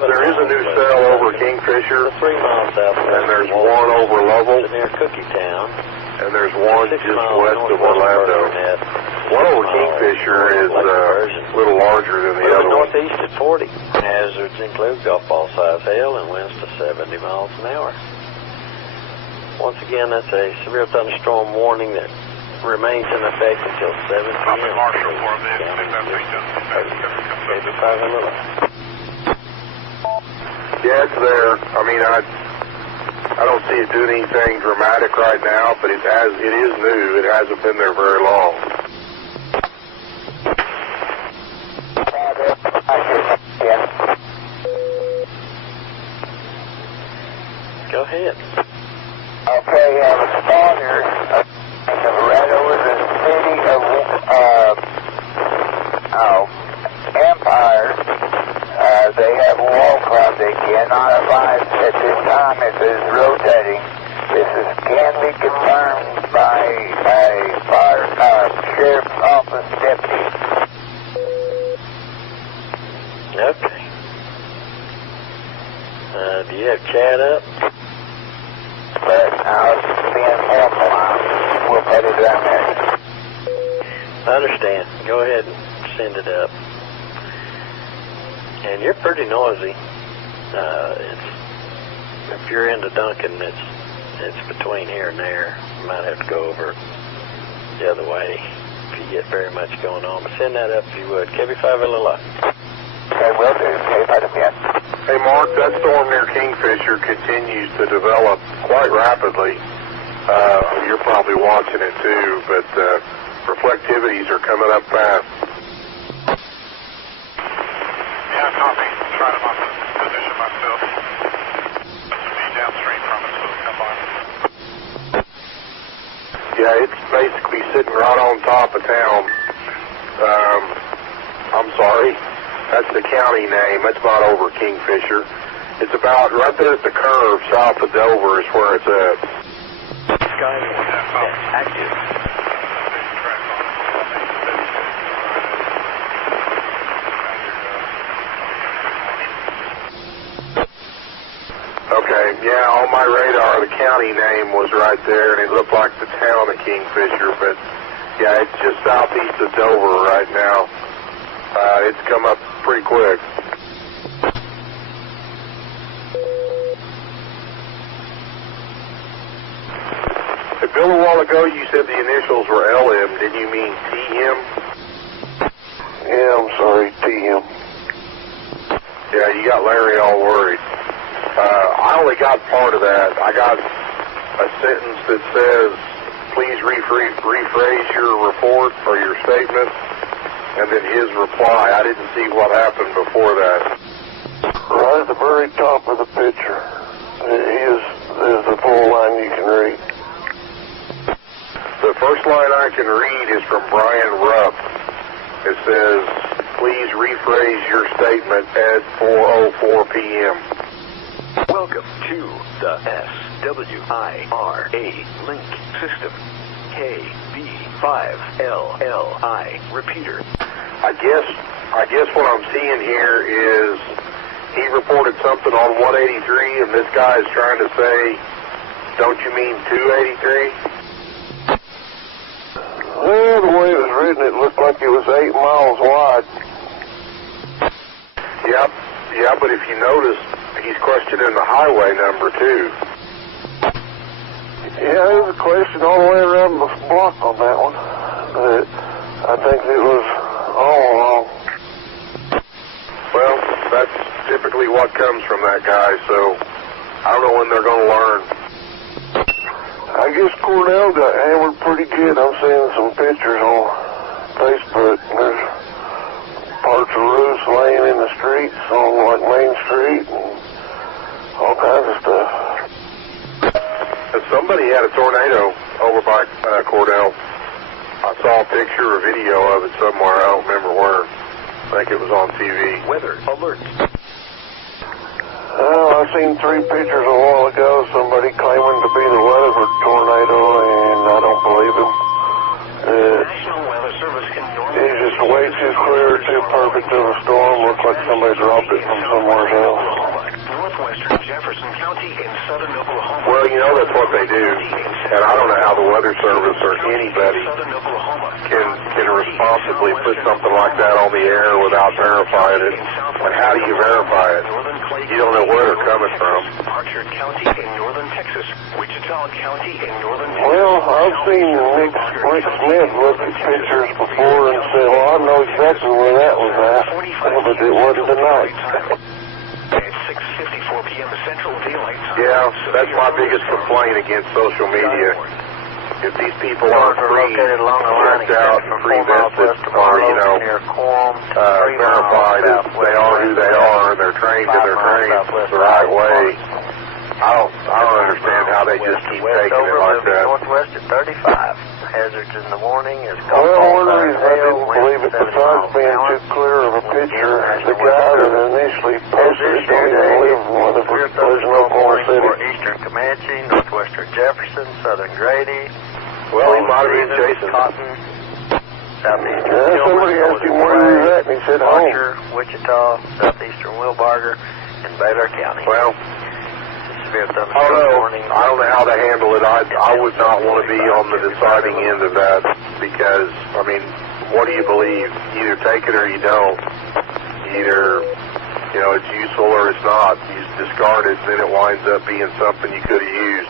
over Kingfisher. 3 miles southwest. And there's one over Lovell. Near Cookie Town. And there's one just west of Orlando. One over Kingfisher is a little larger than the other one. Northeast at 40. Hazards include golf ball size hail and winds to 70 miles an hour. Once again, that's a severe thunderstorm warning that remains in effect until 7 p.m. Yeah, it's there. I mean, I don't see it doing anything dramatic right now, but it is new. It hasn't been there very long. Go ahead. Okay, responders. Right over the city of Empire, they have a wall club. They cannot advise at this time if it is rotating. Can be confirmed by a sheriff's office deputy. Okay. Do you have chat up? But I was being careful. We'll put it down there. I understand. Go ahead and send it up. And you're pretty noisy. If you're into Duncan, it's between here and there. You might have to go over the other way if you get very much going on. But send that up if you would. KB5LLI. Okay, will do. KB5LLI. Hey, Mark, that storm near Kingfisher continues to develop quite rapidly. You're probably watching it too, but reflectivities are coming up fast. Yeah, copy. Trying to position myself to be downstream from it so it'll come by. Yeah, it's basically sitting right on top of town. I'm sorry. That's the county name. That's not over Kingfisher. It's about right there at the curve south of Dover is where it's at. SKYWARN, active. Okay, yeah, on my radar, the county name was right there, and it looked like the town of Kingfisher, but yeah, it's just southeast of Dover right now. It's come up pretty quick. Hey, Bill, a while ago you said the initials were LM. Did you mean TM? Yeah, I'm sorry, TM. Yeah, you got Larry all worried. I only got part of that. I got a sentence that says, please rephrase your report or your statement, and then his reply. I didn't see what happened before that. Right at the very top of the picture is the full line you can read. The first line I can read is from Brian Rupp. It says, please rephrase your statement at 4:04 p.m. Welcome to the SWIRA link system. KB5LLI repeater. I guess what I'm seeing here is he reported something on 183, and this guy is trying to say, don't you mean 283? Well, the way it was written, it looked like it was 8 miles wide. Yeah, but if you notice, he's questioning the highway number, too. Yeah, there was a question all the way around the block on that one. But I think it was all wrong. Well, that's typically what comes from that guy, so I don't know when they're going to learn. I guess Cordell got hammered pretty good. I'm seeing some pictures on Facebook. There's parts of roofs laying in the streets on like Main Street and all kinds of stuff. Somebody had a tornado over by Cordell. I saw a picture or video of it somewhere. I don't remember where. I think it was on TV. Weather alert. Well, I seen 3 pictures a while ago. Somebody claiming to be the Weatherford tornado, and I don't believe him. It's just way too clear, too perfect of a storm. Looks like somebody dropped it from somewhere else. Northwestern Jefferson County in southern Oklahoma. Well, you know that's what they do, and I don't know how the Weather Service or anybody can responsibly put something like that on the air without verifying it. And how do you verify it? You don't know where they're coming from. Archer County in northern Texas, Wichita County in northern Texas. Well, I've seen Rick Smith look at pictures before and say, well, I know exactly where that was at, but it wasn't tonight. At 6:54 p.m. Central Daylight Time. Yeah, that's my biggest complaint against social media. If these people aren't checked out, pre-vested, or, verified as they are who they are, and they're trained the right way, I don't understand how they just keep taking it like that. Northwest at 35. Hazards in the morning is well, one reason I didn't believe it, besides being too clear of a picture, the guy that initially posted it don't even live in Weatherford. There's no Oklahoma City. For Eastern Comanche, Northwestern Jefferson, Southern Grady. Well, he might have been Jason. Cotton, Southeastern somebody asked him where he was at, and he said home. Archer, Wichita, Southeastern Wilbarger, and Baylor County. Well, I don't know how to handle it. I would not want to be on the deciding end of that because, I mean, what do you believe? Either take it or you don't. Either, it's useful or it's not. You discard it, then it winds up being something you could have used.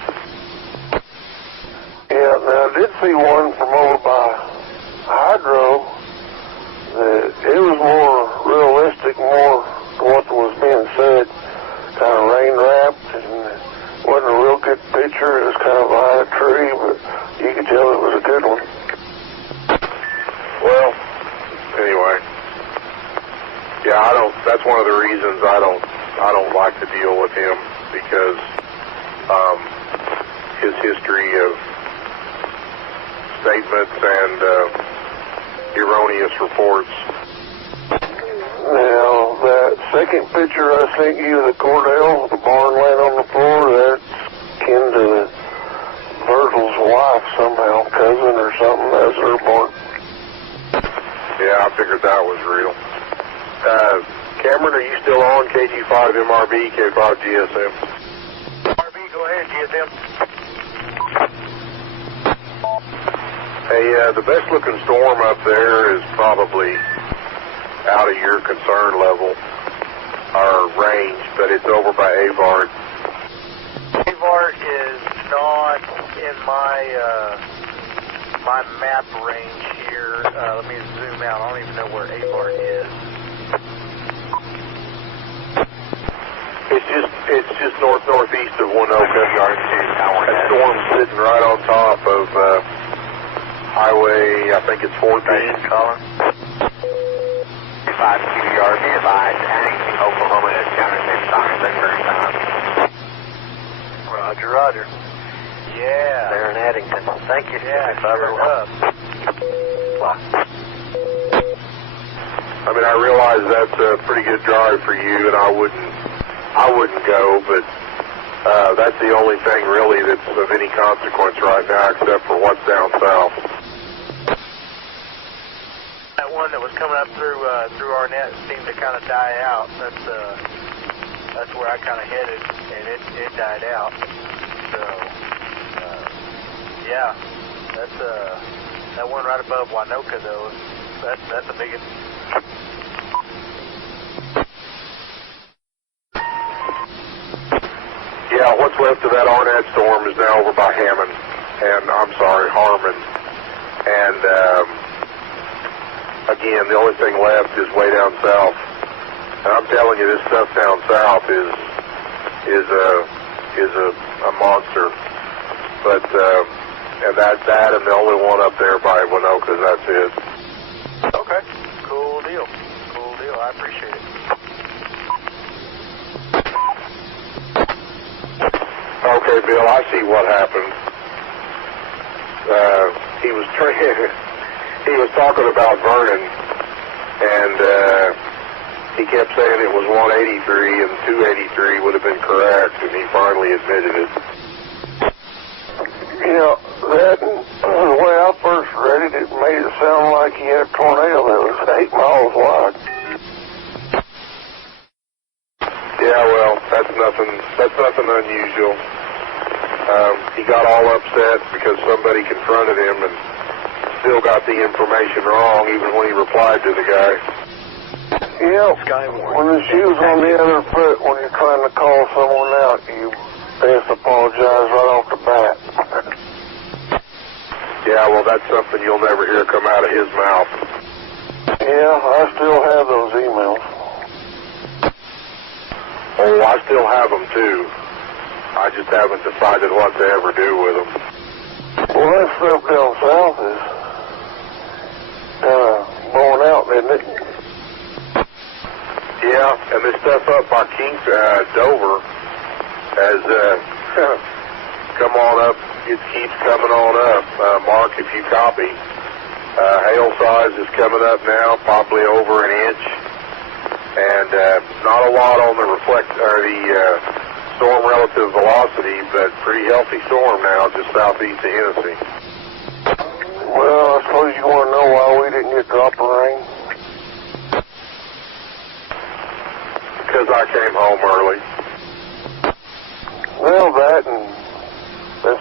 Yeah, now I did see one from over by Hydro that it was more realistic, more to what was being said. Kind of rain wrapped and wasn't a real good picture. It was kind of behind a tree, but you could tell it was a good one. Well, anyway, yeah, that's one of the reasons I don't like to deal with him because his history of statements and erroneous reports. Now, that second picture I sent you, the Cordell, the barn laying on the floor, that's kin to Virgil's wife somehow, cousin or something. That's her barn. Yeah, I figured that was real. Cameron, are you still on KG5MRB, K5GSM? MRB, go ahead, GSM. Hey, the best looking storm up there is probably out of your concern level or range, but it's over by Avard. Avard is not in my my map range here. Let me zoom out. I don't even know where Avard is. It's just northeast of Winoka. That storm's sitting right on top of highway, I think it's 14. Colin. 5 QDR, be advised, anything Oklahoma has counted next time, that very time. Roger, roger. Yeah. There in Addington. Thank you. Yeah, sure enough. I mean, I realize that's a pretty good drive for you, and I wouldn't go, but that's the only thing really that's of any consequence right now, except for what's down south. That one that was coming up through Arnett seemed to kind of die out. That's where I kind of headed, and it died out. So, yeah, that's that one right above Winoka though. That's the biggest. Yeah, what's left of that Arnett storm is now over by Harmon. And again, the only thing left is way down south. And I'm telling you, this stuff down south is a monster. But and that and the only one up there by Winoka, that's it. Okay, cool deal. I appreciate it. Okay, Bill, I see what happened. He was talking about Vernon, and he kept saying it was 183 and 283 would have been correct, and he finally admitted it. Yeah, the way I first read it, it made it sound like he had a tornado that was 8 miles wide. Yeah, well, that's nothing unusual. He got all upset because somebody confronted him and still got the information wrong, even when he replied to the guy. Yeah, when the shoe's on the other foot, when you're trying to call someone out, you best apologize right off the bat. Yeah, well, that's something you'll never hear come out of his mouth. Yeah, I still have those emails. Oh, I still have them, too. I just haven't decided what to ever do with them. Well, that stuff down south is kind of blowing out, isn't it? Yeah, and this stuff up by Dover has come on up. It keeps coming on up. Mark, if you copy. Hail size is coming up now, probably over an inch. And not a lot on the storm relative velocity, but pretty healthy storm now just southeast of Hennessy. Well, I suppose you want to know why we didn't get drop of rain? Because I came home early. Well, that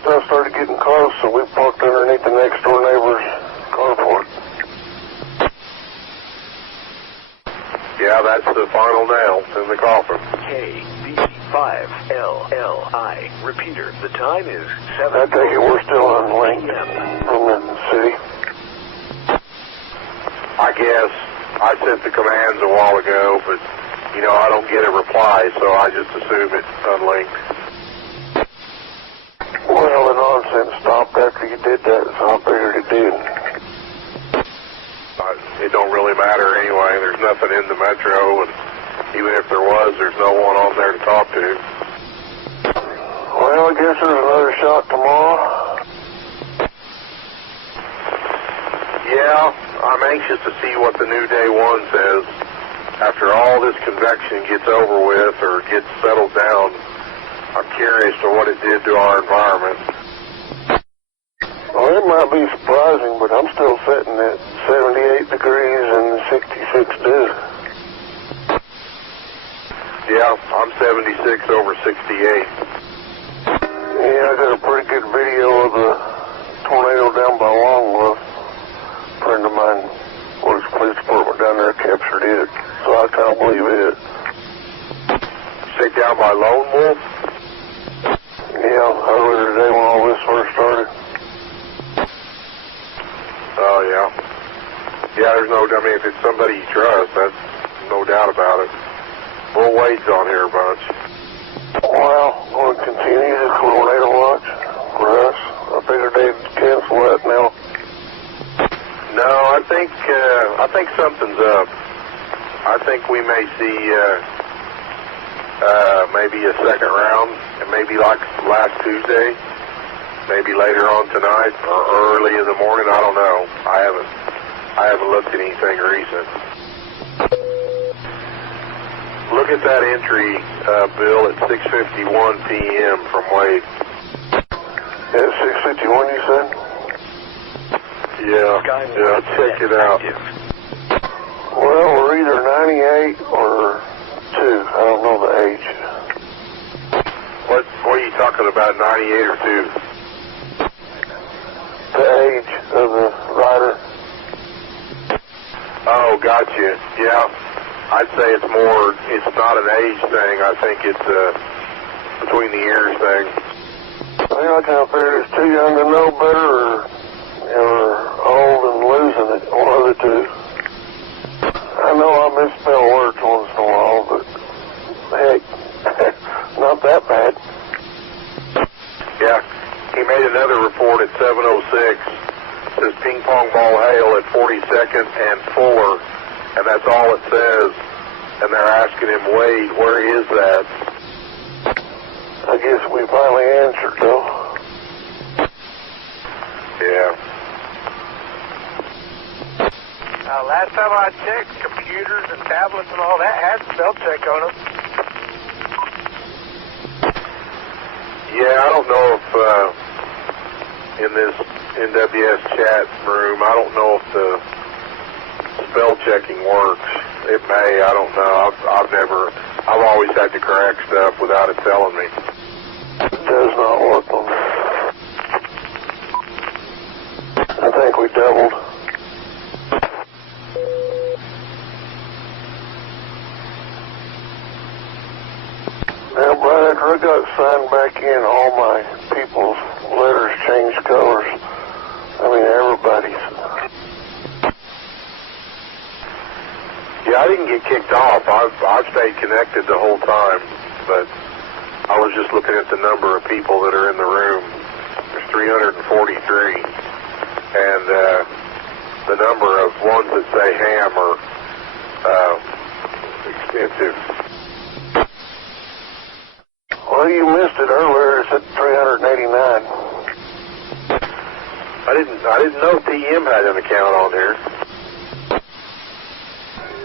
stuff started getting close, so we parked underneath the next door neighbor's carport. Yeah, that's the final nail in the coffin. KV5LLI. Repeater, the time is 7. I take it we're still unlinked from the city. I guess I sent the commands a while ago, but, I don't get a reply, so I just assume it's unlinked. Well, the nonsense stopped after you did that, so I figured it did. It don't really matter anyway. There's nothing in the metro, and even if there was, there's no one on there to talk to. Well, I guess there's another shot tomorrow. Yeah, I'm anxious to see what the new day one says. After all this convection gets over with or gets settled down, I'm curious to what it did to our environment. Well, it might be surprising, but I'm still sitting at 78 degrees and 66 due. Yeah, I'm 76 over 68. Yeah, I got a pretty good video of the tornado down by Longwolf. A friend of mine, was police department down there, captured it, so I kind of believe it. Say down by Lone Wolf? Yeah, earlier today when all this first started. Oh, yeah. Yeah, if it's somebody you trust, that's no doubt about it. Bull Wade's on here a bunch. Well, we'll continue the tornado watch for us. I figured they'd cancel that now. No, I think something's up. I think we may see maybe a second round, and maybe like last Tuesday. maybe later on tonight or early in the morning. I don't know. I haven't looked at anything recent. Look at that entry, Bill, at 6:51 p.m. from Wade. At 6:51, you said? Yeah, check it out. Well, we're either 98 or 2. I don't know the age. What are you talking about, 98 or 2? The age of the rider. Oh, gotcha. Yeah, I'd say it's not an age thing. I think it's between the ears thing. I think I kind of figured it's too young to know better or old and losing it, one of the two. I know I misspell words once in a while, but heck, not that bad. Yeah, he made another report at 7:06. Says ping pong ball hail at 42nd and 4, and that's all it says. And they're asking him, Wade, where is that? I guess we finally answered, though. Yeah. Last time I checked, computers and tablets and all that had spell check on them. Yeah, I don't know if in this NWS chat room, I don't know if the spell checking works. It may, I don't know. I've always had to correct stuff without it telling me. It does not work on me. I think we doubled. Now, Brian, after I got signed back in, all my people's letters changed colors. I mean, everybody's. Yeah, I didn't get kicked off. I've stayed connected the whole time, but I was just looking at the number of people that are in the room. There's 343, and the number of ones that say ham are extensive. Well, you missed it earlier. It said 389. I didn't know TM had an account on here.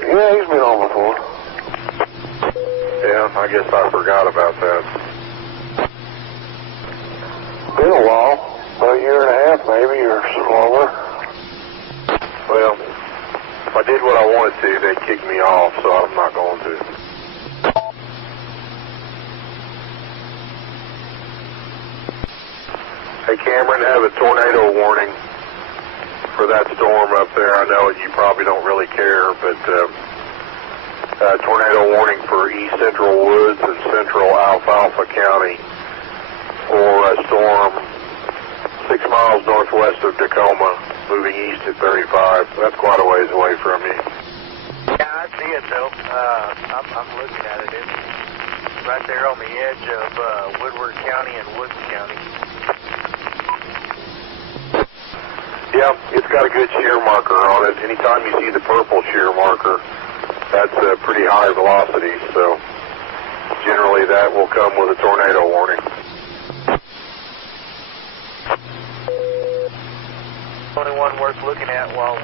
Yeah, he's been on before. Yeah, I guess I forgot about that. Been a while, about a year and a half maybe, or so longer. Well, if I did what I wanted to, they'd kick me off, so I'm not going to. Hey, Cameron, have a tornado warning for that storm up there. I know you probably don't really care, but tornado warning for East Central Woods and Central Alfalfa County for a storm 6 miles northwest of Tacoma, moving east at 35. That's quite a ways away from you. Yeah, I see it, though. I'm looking at it. It's right there on the edge of Woodward County and Woods County. Yeah, it's got a good shear marker on it. Anytime you see the purple shear marker, that's a pretty high velocity, so generally that will come with a tornado warning. Only one worth looking at while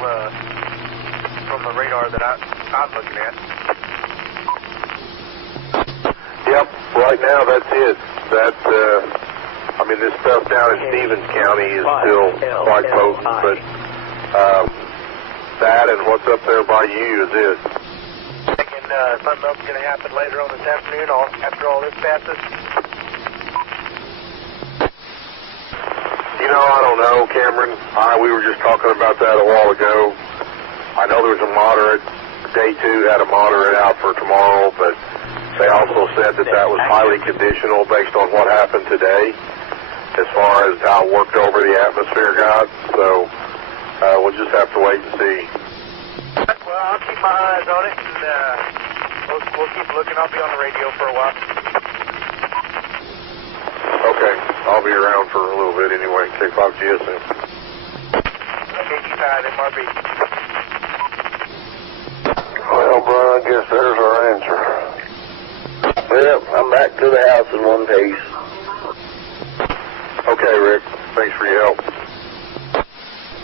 from the radar that I'm looking at. Yep, right now that's it. This stuff down in Stevens County is still quite potent, but that and what's up there by you is it. Thinking something else is going to happen later on this afternoon after all this passes? I don't know, Cameron. We were just talking about that a while ago. I know there was a moderate. Day 2 had a moderate out for tomorrow, but they also said that was highly conditional based on what happened today, as far as how it worked over the atmosphere got. So we'll just have to wait and see. Well, I'll keep my eyes on it, and we'll keep looking. I'll be on the radio for a while. Okay, I'll be around for a little bit anyway. Take off GSM. Okay, keep an eye on MRB. Well, Brian, I guess there's our answer. Well, I'm back to the house in one piece. Okay, Rick. Thanks for your help.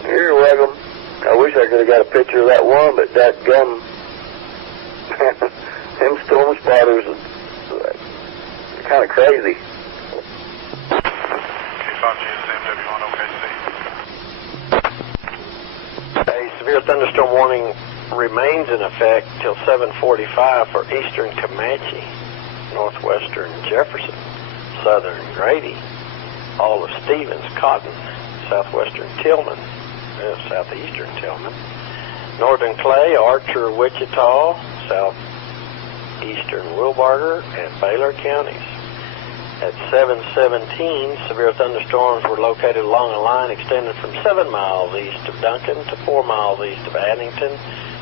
You're welcome. I wish I could have got a picture of that one, but that gum, them storm spotters are kind of crazy. A severe thunderstorm warning remains in effect till 7:45 for eastern Comanche, northwestern Jefferson, southern Grady, all of Stevens, Cotton, southwestern Tillman, southeastern Tillman, northern Clay, Archer, Wichita, southeastern Wilbarger, and Baylor counties. At 7:17, severe thunderstorms were located along a line extended from 7 miles east of Duncan to 4 miles east of Addington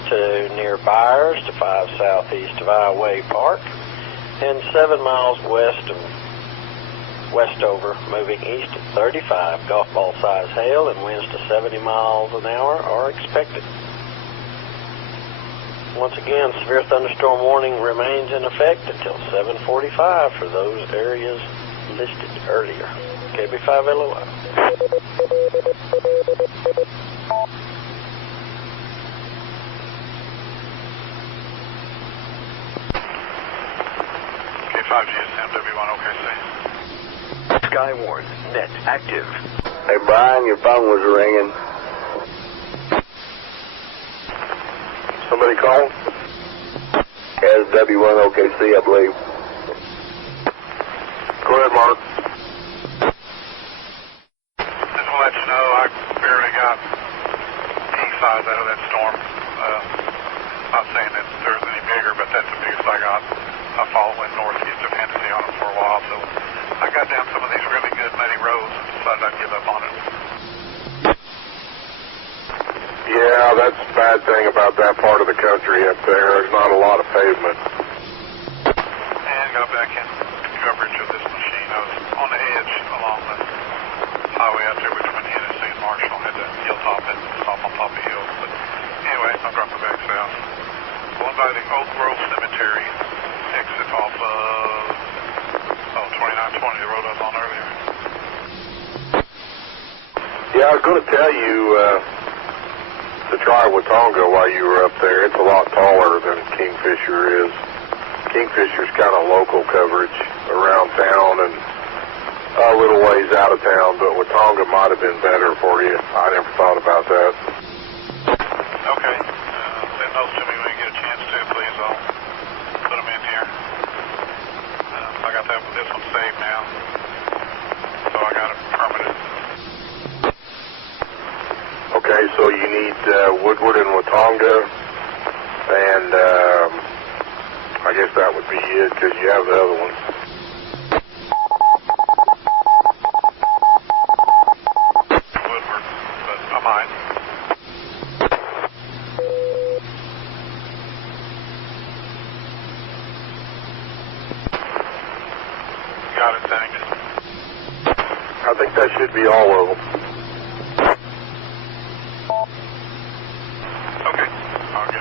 to near Byers to 5 southeast of Iowa Park and 7 miles west of Westover, moving east at 35. Golf ball size hail and winds to 70 miles an hour are expected. Once again, severe thunderstorm warning remains in effect until 7:45 for those areas listed earlier. KB5LOI. K5GSM W1 OKC. SKYWARN, net active. Hey, Brian, your phone was ringing. Somebody call? As W1 OKC, I believe. Go ahead, Mark. Just to let you know, I barely got E-size out of that storm. Not saying that there's any bigger, but that's the biggest I got. I followed northeast of Hennessy on it for a while, so I got down some of these really good muddy roads and decided I'd give up on it. Yeah, that's the bad thing about that part of the country up there. There's not a lot of pavement. And got back in coverage of this machine. I was on the edge along the highway out there between Hennessy and Marshall. Had to hilltop it and stop on top of hills. But anyway, I'm dropping back south. Going by the Oak Grove Cemetery exit off of 2920, the road I was on earlier. Yeah, I was going to tell you to try Watonga while you were up there. It's a lot taller than Kingfisher is. Kingfisher's kind of local coverage around town and a little ways out of town, but Watonga might have been better for you. I never thought about that. Okay. Send those to me when you get a chance to, please. I'll put them in here. I got this one saved now, so I got it permanent. Okay, so you need Woodward and Watonga, and I guess that would be it because you have the other one. Woodward, but I might. Got it, thanks. I think that should be all of them.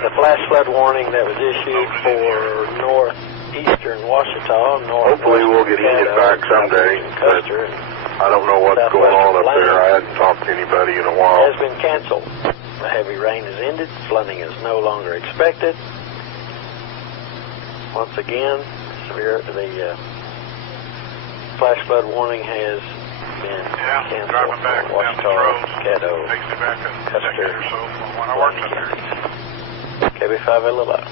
The flash flood warning that was issued for northeastern Washita, hopefully we'll get Enid back someday. But I don't know what's going on up there. I hadn't talked to anybody in a while. Has been canceled. The heavy rain has ended. Flooding is no longer expected. Once again, the flash flood warning has been canceled for Washita, Caddo, Custer, KB5LOI.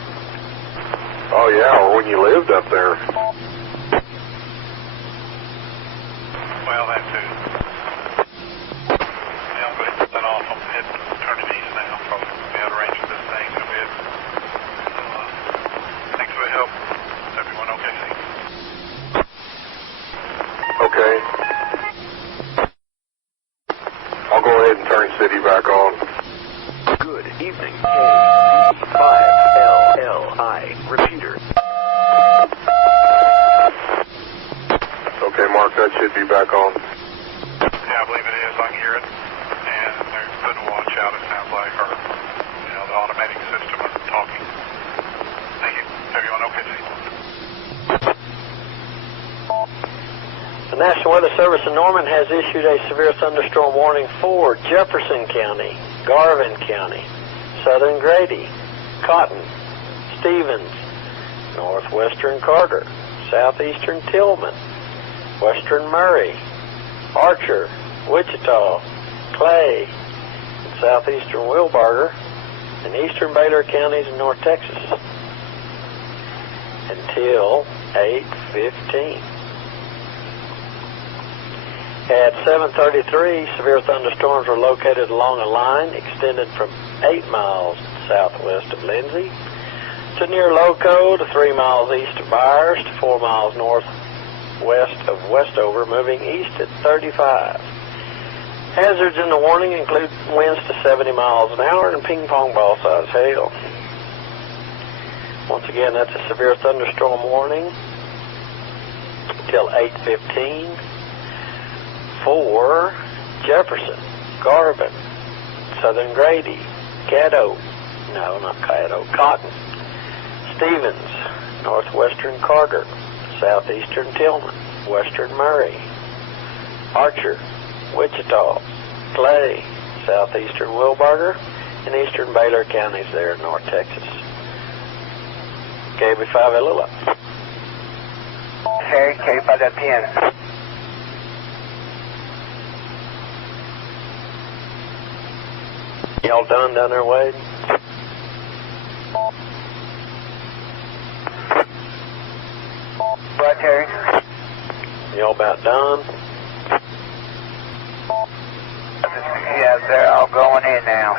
Oh yeah, or when you lived up there. Well, that too. Yeah, I'm going to put that off. I'm turning east now. Probably be out of range of this thing in a bit. So, thanks for the help. Everyone okay? Okay. I'll go ahead and turn City back on. Good evening. K5LLI. Repeater. Okay, Mark, that should be back on. Yeah, I believe it is. I can hear it. And they're putting a watch out, it sounds like, or, the automatic system of talking. Thank you. Everyone okay? The National Weather Service Norman has issued a severe thunderstorm warning for Jefferson County, Garvin County, Southern Grady, Cotton, Stevens, northwestern Carter, southeastern Tillman, western Murray, Archer, Wichita, Clay, southeastern Wilbarger, and eastern Baylor counties in North Texas until 8:15. At 7:33, severe thunderstorms were located along a line extended from 8 miles southwest of Lindsay to near Loco, to 3 miles east of Byers, to 4 miles northwest of Westover, moving east at 35. Hazards in the warning include winds to 70 miles an hour and ping pong ball size hail. Once again, that's a severe thunderstorm warning till 8:15 for Jefferson, Garvin, Southern Grady, Caddo, no, not Caddo, Cotton, Stevens, northwestern Carter, southeastern Tillman, western Murray, Archer, Wichita, Clay, southeastern Wilbarger, and eastern Baylor counties there in North Texas. KB5 Alula. Okay, K5-10. Y'all done down there, Wade? What, Terry? Y'all about done? Yeah, they're all going in now.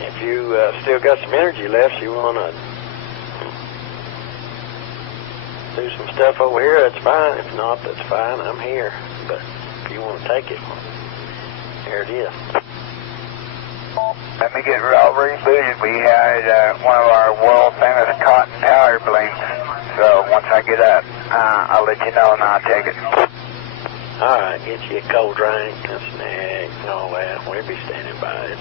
If you still got some energy left, you want to do some stuff over here, that's fine. If not, that's fine. I'm here. But if you want to take it, here it is. Let me get all rebooted. We had one of our world famous cotton power blinks. So once I get up, I'll let you know and I'll take it. All right, get you a cold drink, a snack, and all that. We'll be standing by. It's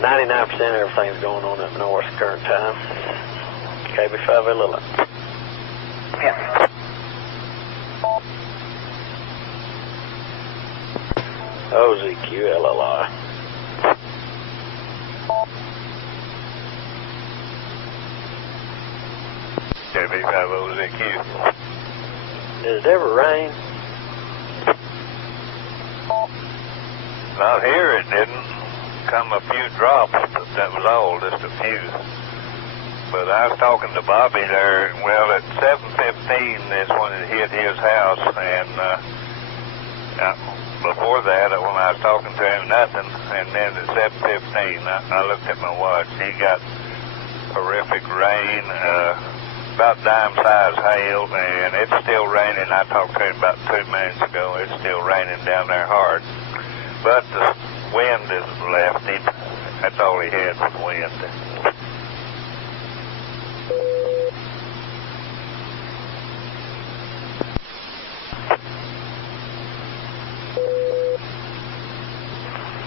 99% of everything's going on up north current time. KB5 Alula. Yeah. OZQLLI. KB5OZQ. Did it ever rain? Not here, it didn't. Come a few drops, but that was all, just a few. But I was talking to Bobby there, well, at 7:15 is when it hit his house, and before that, when I was talking to him, nothing, and then at 7:15, I looked at my watch. He got horrific rain, about dime-sized hail, and it's still raining. I talked to him about 2 minutes ago. It's still raining down there hard. But the wind has left him. That's all he had was wind.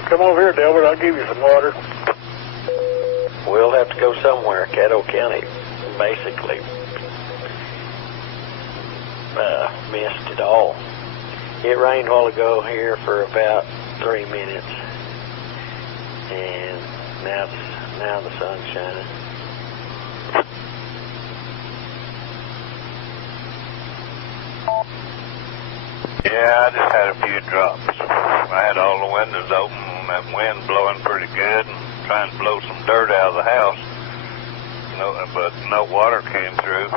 Come over here, Delbert. I'll give you some water. We'll have to go somewhere. Caddo County basically missed it all. It rained a while ago here for about 3 minutes, and now the sun's shining. Yeah, I just had a few drops. I had all the windows open, and that wind blowing pretty good, and trying to blow some dirt out of the house. But no water came through.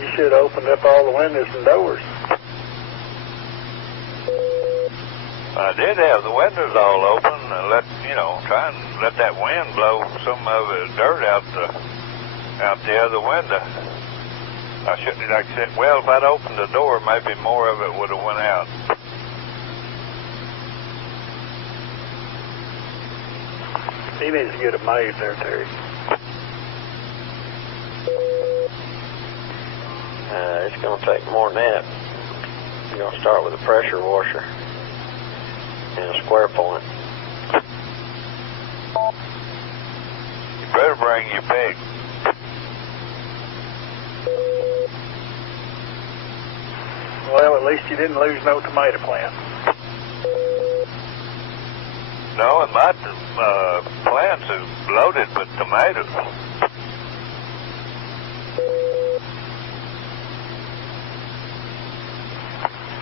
You should have opened up all the windows and doors. I did have the windows all open and try and let that wind blow some of the dirt out the other window. I shouldn't, like I said, well, if I'd opened the door, maybe more of it would have went out. He needs to get a maid there, Terry. It's going to take more than that to You're going to start with a pressure washer and a square point. You better bring your pig. Well, at least you didn't lose no tomato plant. No, and my plants is loaded with tomatoes.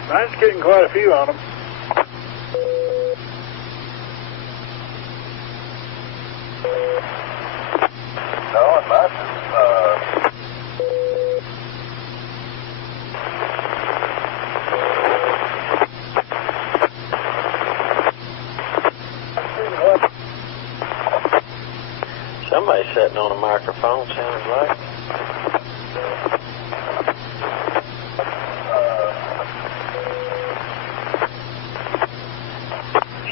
Mine's getting quite a few on them. No, and my Somebody's sitting on a microphone, sounds like.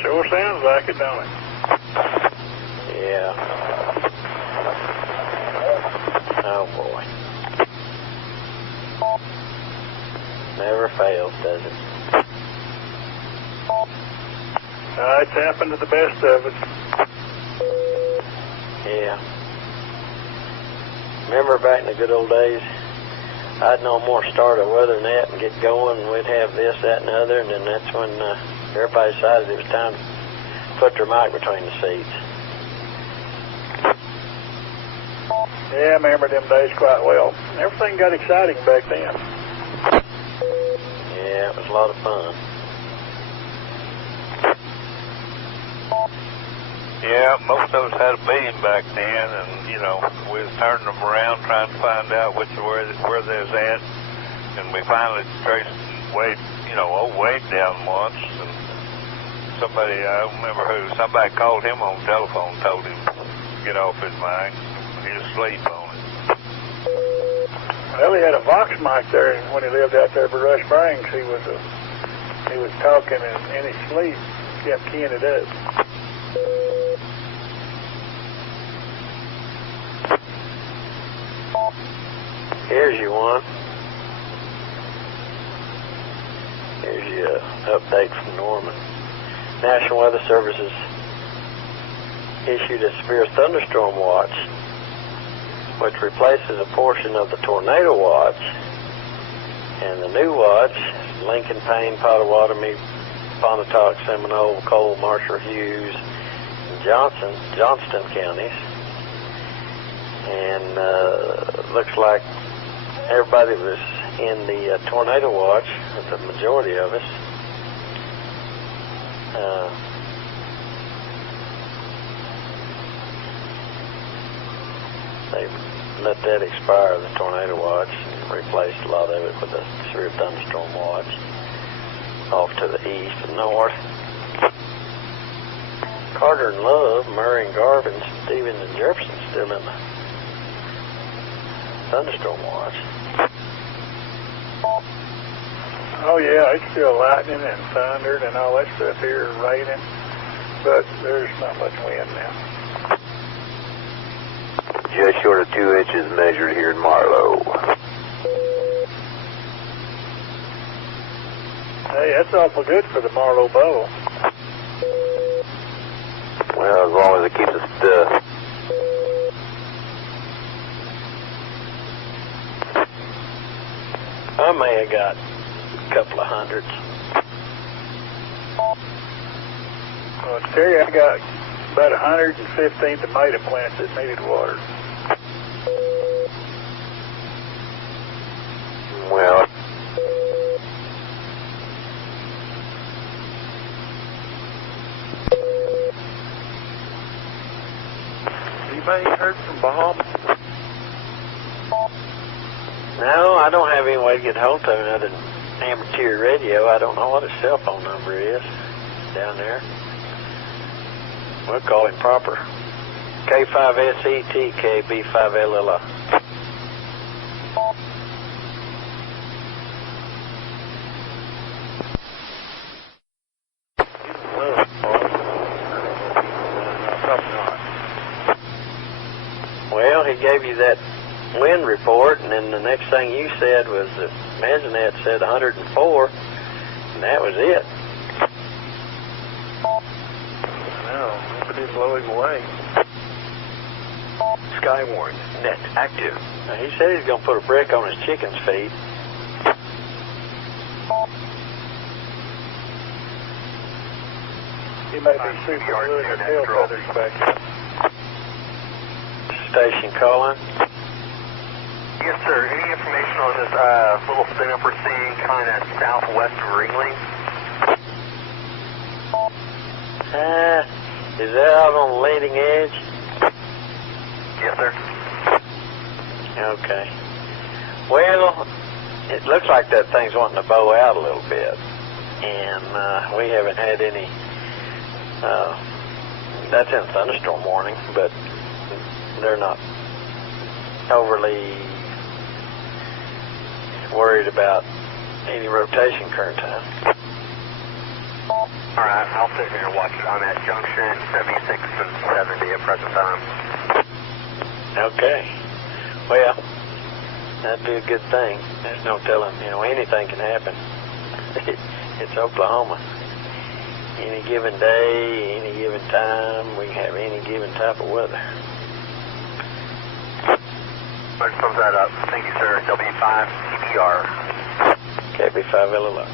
Sure sounds like it, don't it? Yeah. Oh, boy. Never fails, does it? It's happened to the best of us. Yeah. Remember back in the good old days, I'd no more start a weather net and get going, and we'd have this, that, and the other, and then that's when everybody decided it was time to put their mic between the seats. Yeah, I remember them days quite well. Everything got exciting back then. Yeah, it was a lot of fun. Yeah, most of us had a beam back then, and, you know, we was turning them around trying to find out where they was at, and we finally traced Wade, old Wade down once, and somebody, I don't remember who, somebody called him on the telephone, told him to get off his mic. He was asleep on it. Well, he had a Vox mic there when he lived out there by Rush Springs. He was talking, and in his sleep kept keying it up. Here's you one. Here's your update from Norman. National Weather Services issued a severe thunderstorm watch, which replaces a portion of the tornado watch. And the new watch, Lincoln, Payne, Pottawatomie, Pontotoc, Seminole, Cole, Marshall, Hughes, and Johnston counties. And looks like everybody was in the tornado watch, the majority of us. They let that expire, the tornado watch, and replaced a lot of it with a severe thunderstorm watch off to the east and north. Carter and Love, Murray and Garvin, Stevens and Jefferson still in the thunderstorm watch. Oh yeah, it's still lightning and thundered and all that stuff here, raining, but there's not much wind now. Just short of 2 inches measured here in Marlow. Hey, that's awful good for the Marlow Bowl. Well, as long as it keeps us still. I may have got a couple of hundreds. Well, to tell you, I got about 115 tomato plants that needed water. Well, anybody heard from Bahamas? No, I don't have any way to get hold of him other than amateur radio. I don't know what his cell phone number is down there. We'll call him proper. K5SETKB5LLI. Well, he gave you that wind report, and then the next thing you said was that Mesonet said 104. and that was it. No, it didn't blow him away. SKYWARN, net active. Now, he said he's going to put a brick on his chicken's feet. He may be super good at tail feathers back there. Station calling. Yes, sir. Any information on this little spin up we're seeing kind of southwest of Ringling? Is that out on the leading edge? Yes, sir. Okay. Well, it looks like that thing's wanting to bow out a little bit. And we haven't had any, that's in thunderstorm warning, but they're not overly worried about any rotation current time. All right, I'll sit here and watch it. I'm at junction 76 and 70 at present time. Okay. Well, that'd be a good thing. There's no telling, anything can happen. It's Oklahoma. Any given day, any given time, we can have any given type of weather. Let's thumbs that up. Thank you, sir. W5 CBR. KB5 LLO.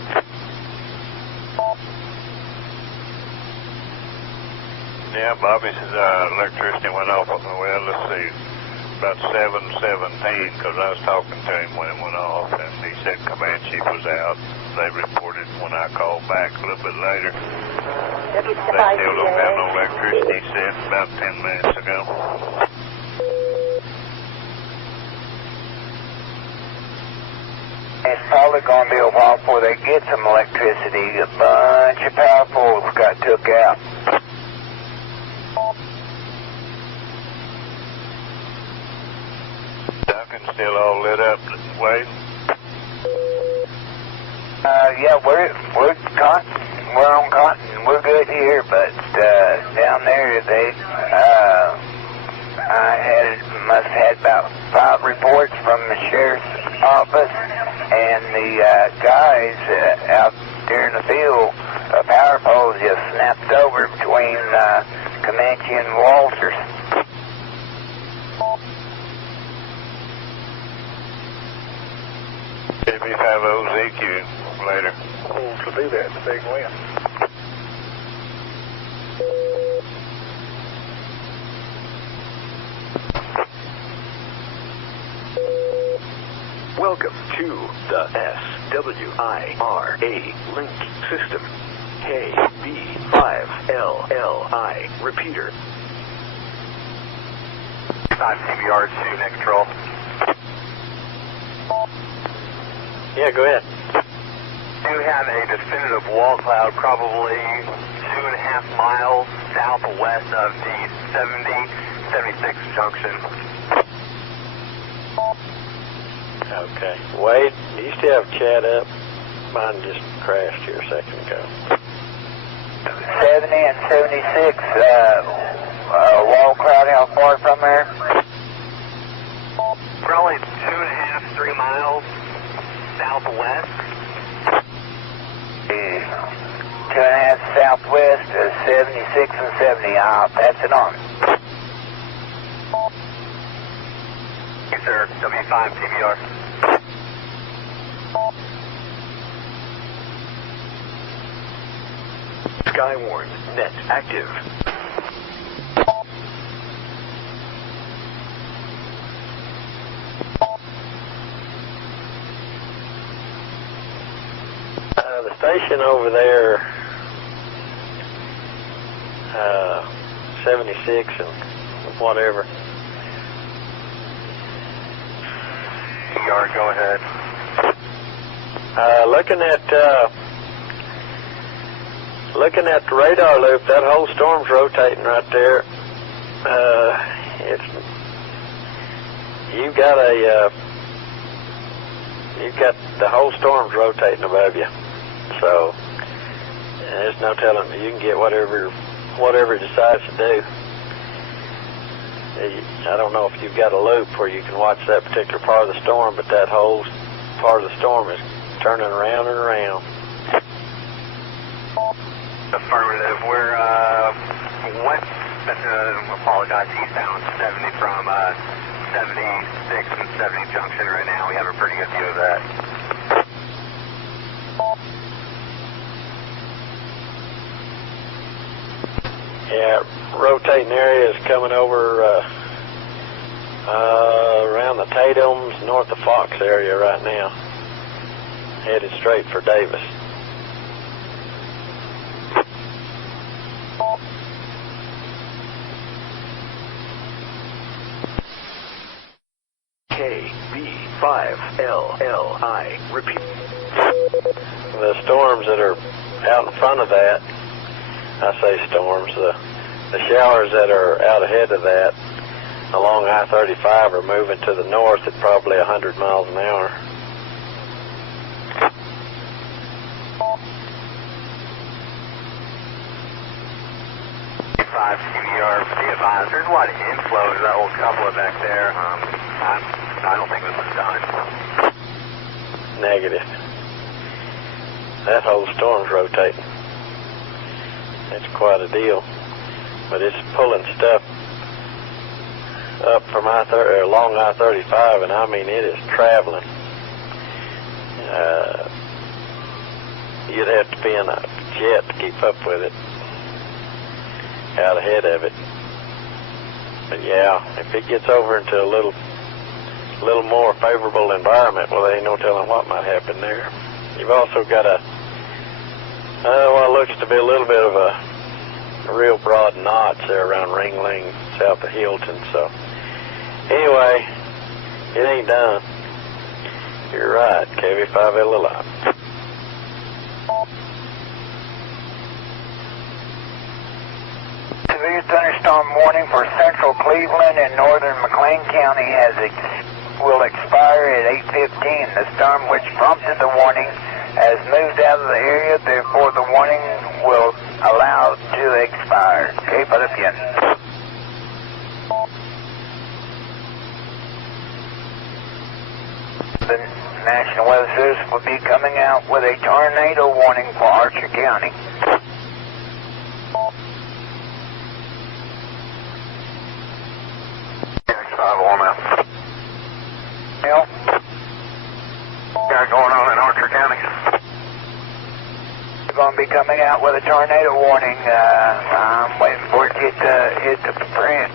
Yeah, Bobby's electricity went off on the well, let's see, about 7:17, because I was talking to him when it went off, and he said Comanche was out. They reported when I called back a little bit later. They still don't have no electricity, he said, about 10 minutes ago. It's probably going to be a while before they get some electricity. A bunch of power poles got took out. Duncan's still all lit up, Wade? Yeah, we're on Cotton. We're good here, but down there they must have had about 5 reports from the sheriff's office, and the guys out there in the field, a power pole just snapped over between Comanche and Walters. KB50ZQ later. To do that, it's a big win. Welcome to the SWIRA link system. KB5LLI repeater. 5 CBR to next troll. Yeah, go ahead. Do have a definitive wall cloud probably 2.5 miles southwest of the 76 junction. Okay. Wade, do you still have chat up? Mine just crashed here a second ago. 70 and 76, wall cloud, how far from there? Probably 2.5, 3 miles southwest. 2.5 southwest of 76 and 70. I'll pass it on. Yes, sir. W5 TBR. SKYWARN, net active. The station over there, 76 and whatever. TBR, go ahead. Looking at the radar loop, that whole storm's rotating right there. You've got the whole storm's rotating above you. So there's no telling. You can get whatever it decides to do. I don't know if you've got a loop where you can watch that particular part of the storm, but that whole part of the storm is turning around and around. Affirmative. We're west, apologize, eastbound 70 from 76 and 70 Junction right now. We have a pretty good view of that. Yeah, rotating area is coming over around the Tatums, north of Fox area right now. Headed straight for Davis. KB5LLI. Repeat. The storms that are out in front of that, I say storms, the showers that are out ahead of that along I-35 are moving to the north at probably 100 miles an hour. There's a lot of inflows. That old couple back there. I don't think this is done. Negative. That whole storm's rotating. It's quite a deal. But it's pulling stuff up from along I-35, and I mean it is traveling. You'd have to be in a jet to keep up with it. Out ahead of it. But yeah, if it gets over into a little more favorable environment, well, there ain't no telling what might happen there. You've also got what looks to be a little bit of a real broad notch there around Ringling, south of Hilton. So anyway, it ain't done. You're right, KB5LLI. Severe thunderstorm warning for central Cleveland and northern McLean County will expire at 8:15. The storm which prompted the warning has moved out of the area, therefore the warning will allow to expire. Cape of the Pin. The National Weather Service will be coming out with a tornado warning for Archer County. Got going on in Archer County. We're going to be coming out with a tornado warning. I'm waiting for it to hit the print.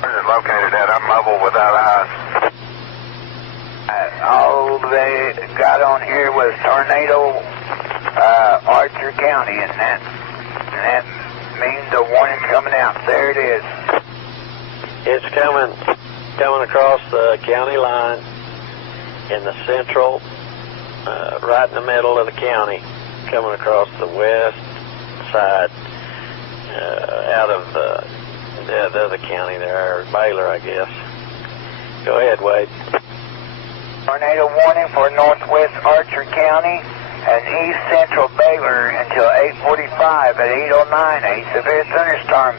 Where's it located at? I'm mobile without eyes. All they got on here was tornado Archer County, and that means the warning's coming out. There it is. It's coming across the county line in the central, right in the middle of the county, coming across the west side, out of the other county there, or Baylor, I guess. Go ahead, Wade. Tornado warning for northwest Archer County and east central Baylor until 8:45. At 8:09, a severe thunderstorm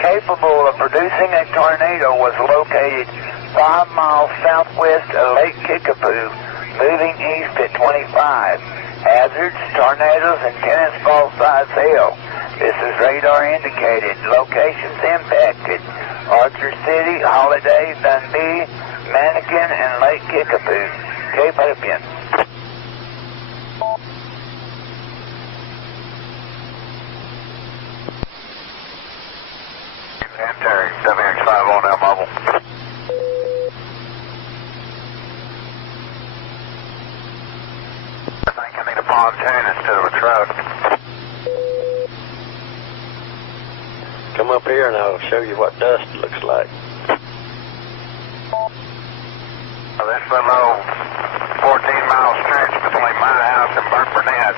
capable of producing a tornado was located 5 miles southwest of Lake Kickapoo, moving east at 25. Hazards, tornadoes, and tennis ball size hail. This is radar indicated. Locations impacted: Archer City, Holiday, Dundee, Mannequin, and Lake Kickapoo. Cape Hippian. And Terry, WX5 on that mobile. I think I need a pontoon instead of a truck. Come up here and I'll show you what dust looks like. Well, this little 14-mile stretch between my house and Burt Burnett,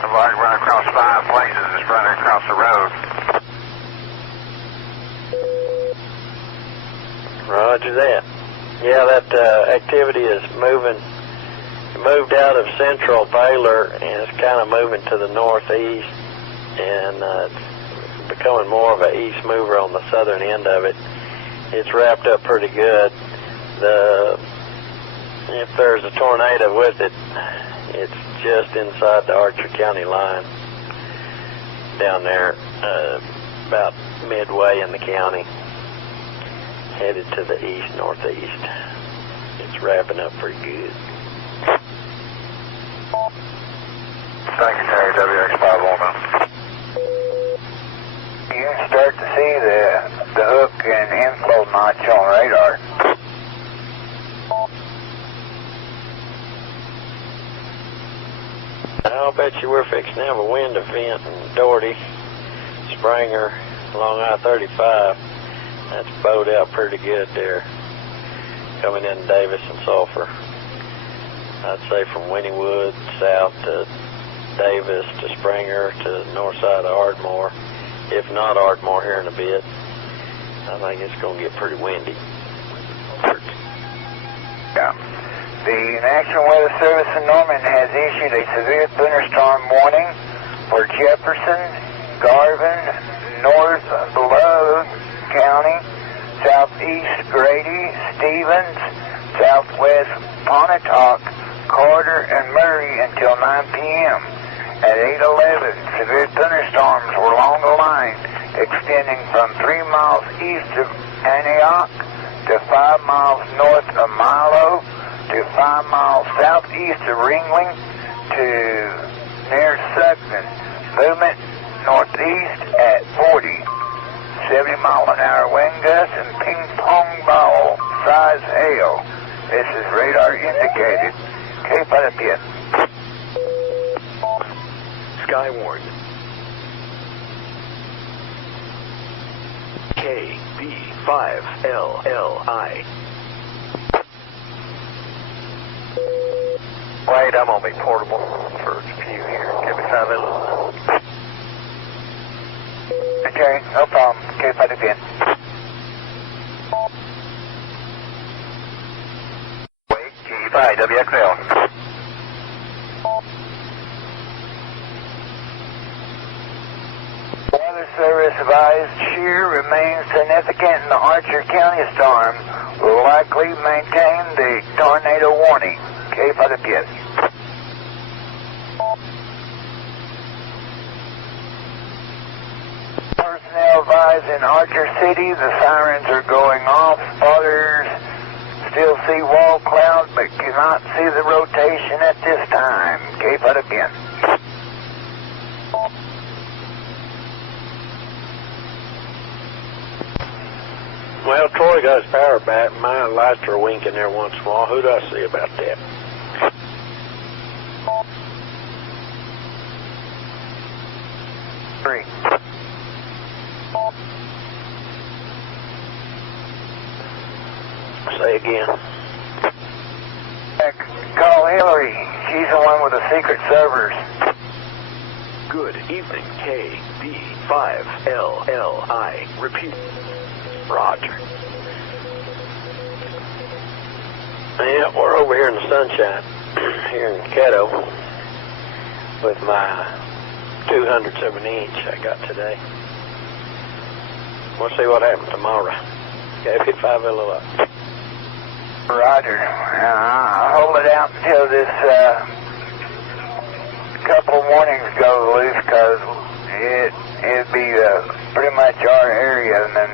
I've already run across 5 places just running across the road. Roger that. Yeah, that activity is moving. It moved out of central Baylor and it's kind of moving to the northeast, and it's becoming more of an east mover on the southern end of it. It's wrapped up pretty good. If there's a tornado with it, it's just inside the Archer County line, down there, about midway in the county, headed to the east-northeast. It's wrapping up pretty good. Thank you, Terry, WX509. You can start to see the hook and inflow notch on radar. I'll bet you we're fixing to have a wind event in Doherty, Springer, along I-35. That's bowed out pretty good there, coming in Davis and Sulphur. I'd say from Wynniewood south to Davis to Springer to the north side of Ardmore. If not Ardmore here in a bit, I think it's going to get pretty windy. Yeah. The National Weather Service in Norman has issued a severe thunderstorm warning for Jefferson, Garvin, North Love County, Southeast Grady, Stevens, Southwest Pontotoc, Carter, and Murray until 9 p.m. At 8:11, severe thunderstorms were along the line, extending from 3 miles east of Antioch to 5 miles north of Milo to 5 miles southeast of Ringling to near Sugden. Movement northeast at 40. 70-mile-an-hour wind gusts and ping-pong ball size hail. This is radar indicated. Cape out of pit. SKYWARN. KB5LLI. Wait, I'm going to be portable for a few here. KB5LLI. Okay, no problem. Cape out of pit. Wait, G5, WXL. Weather Service advised shear remains significant in the Archer County storm. Will likely maintain the tornado warning. Cape out of pit. Personnel advised in Archer City, the sirens are going off. Spotters still see wall cloud, but cannot see the rotation at this time. Cape out of pit. Well, Troy got his power back. My lights are winking there once in a while. Who do I see about that? Three. Say again. Call Hillary. She's the one with the secret servers. Good evening, KB5LLI. Repeat. Roger. Yeah, we're over here in the sunshine, here in Caddo, with my 200th of an inch I got today. We'll see what happens tomorrow. KB5LLI. Roger. I'll hold it out until this couple of warnings go loose, because it'd be pretty much our area, and then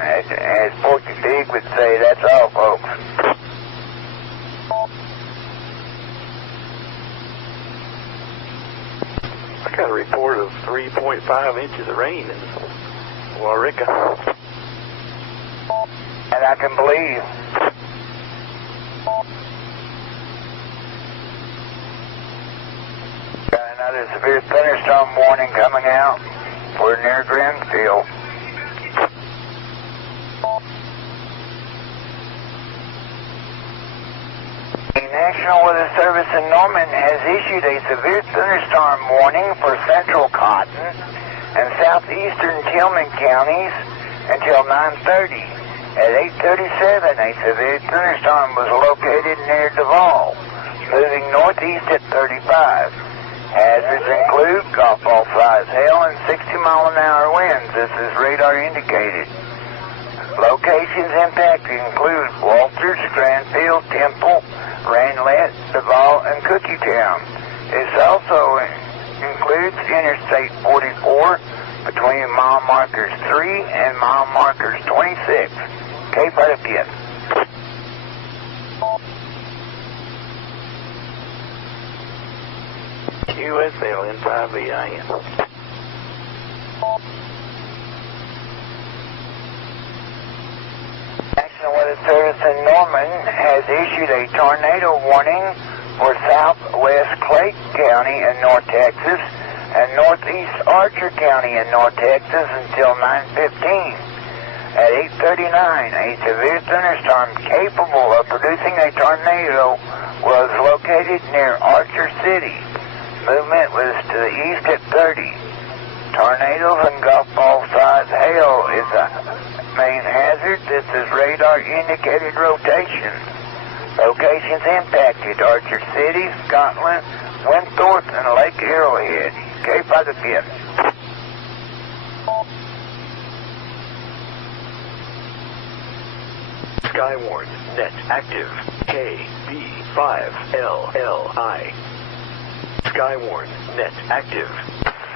as Porky Pig would say, that's all, folks. I got a report of 3.5 inches of rain in Waurika. And I can believe. Got another severe thunderstorm warning coming out. We're near Grenfield. The National Weather Service in Norman has issued a severe thunderstorm warning for central Cotton and southeastern Tillman counties until 9:30. At 8:37, a severe thunderstorm was located near Duval, moving northeast at 35. Hazards include golf ball size hail and 60-mile-an-hour winds. This is radar indicated. Locations impacted include Walters, Granfield, Temple, Ranelette, Duval, and Cookietown. also includes Interstate 44 between mile markers 3 and mile markers 26. Cape out of Pitt. QSL N5VIN. National Weather Service in Norman has issued a tornado warning for southwest Clay County in North Texas and northeast Archer County in North Texas until 9:15. At 8:39, a severe thunderstorm capable of producing a tornado was located near Archer City. Movement was to the east at 30. Tornadoes and golf ball size hail is a main hazard. This is radar indicated rotation. Locations impacted: Archer City, Scotland, Wentworth, and Lake Arrowhead. Cape out of Pitt. SKYWARN net active KB5LLI. SKYWARN net active.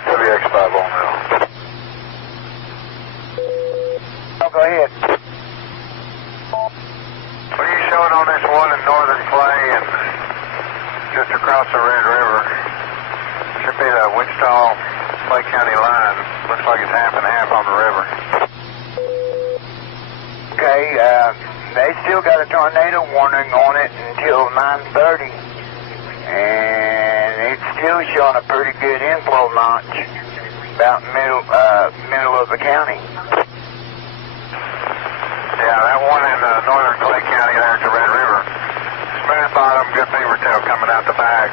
WX5 on now. Oh, go ahead. What are you showing on this one in northern Clay and just across the Red River? Should be the Wichita Clay County line. Looks like it's half and half on the river. Okay, they still got a tornado warning on it until 9:30, and it's still showing a pretty good inflow notch about middle of the county. Yeah, that one in northern Clay County there at the Red River. Smooth bottom, good beaver tail coming out the back.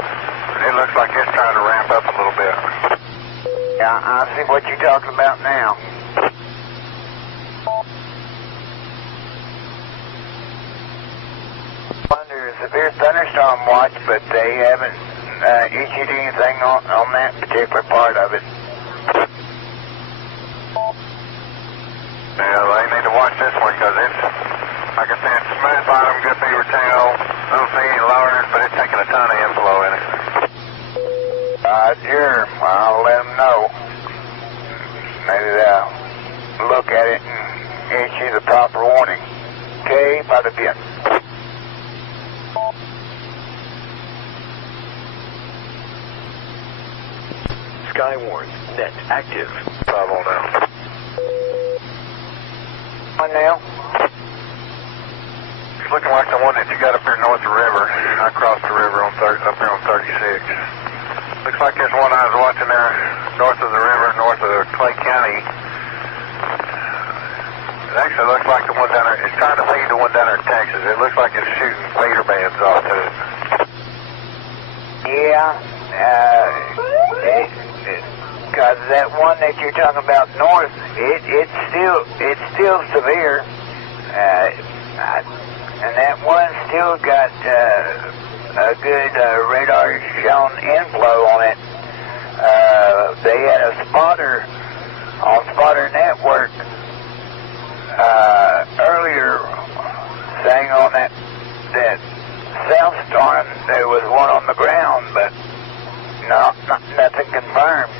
It looks like it's trying to ramp up a little bit. Yeah, I see what you're talking about now. Under a severe thunderstorm watch, but they haven't issued anything on that particular part of it. Yeah, they need to watch this one because it's, like I said, smooth bottom, good beaver tail. Don't see any lowers, but it's taking a ton of inflow in it. Sure. I'll let them know. Maybe they'll look at it and issue the proper warning. Okay, by the pin. SKYWARN net active. 5 on now. One now. It's looking like the one that you got up here north of the river. I crossed the river on up here on 36. Looks like there's one I was watching there north of the river, north of Clay County. It actually looks like the one down there, it's trying to feed the one down there in Texas. It looks like it's shooting feeder bands off to it. Yeah, because that one that you're talking about north, it's still severe, and that one still got a good radar shown inflow on it. They had a spotter on Spotter Network earlier saying on that south storm there was one on the ground, but nothing confirmed.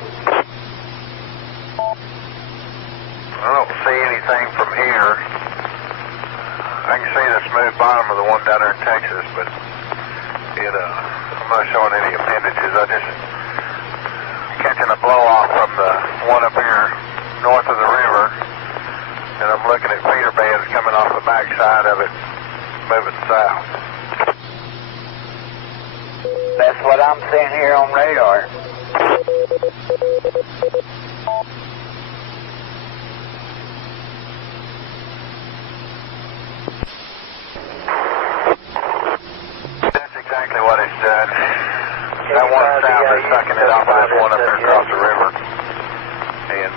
I don't see anything from here. I can see the smooth bottom of the one down there in Texas, but I'm not showing any appendages. I just catching a blow off from the one up here north of the river, and I'm looking at feeder bands coming off the back side of it, moving south. That's what I'm seeing here on radar. That's exactly what it's done. That one south is sucking it off of this one up there across the river. And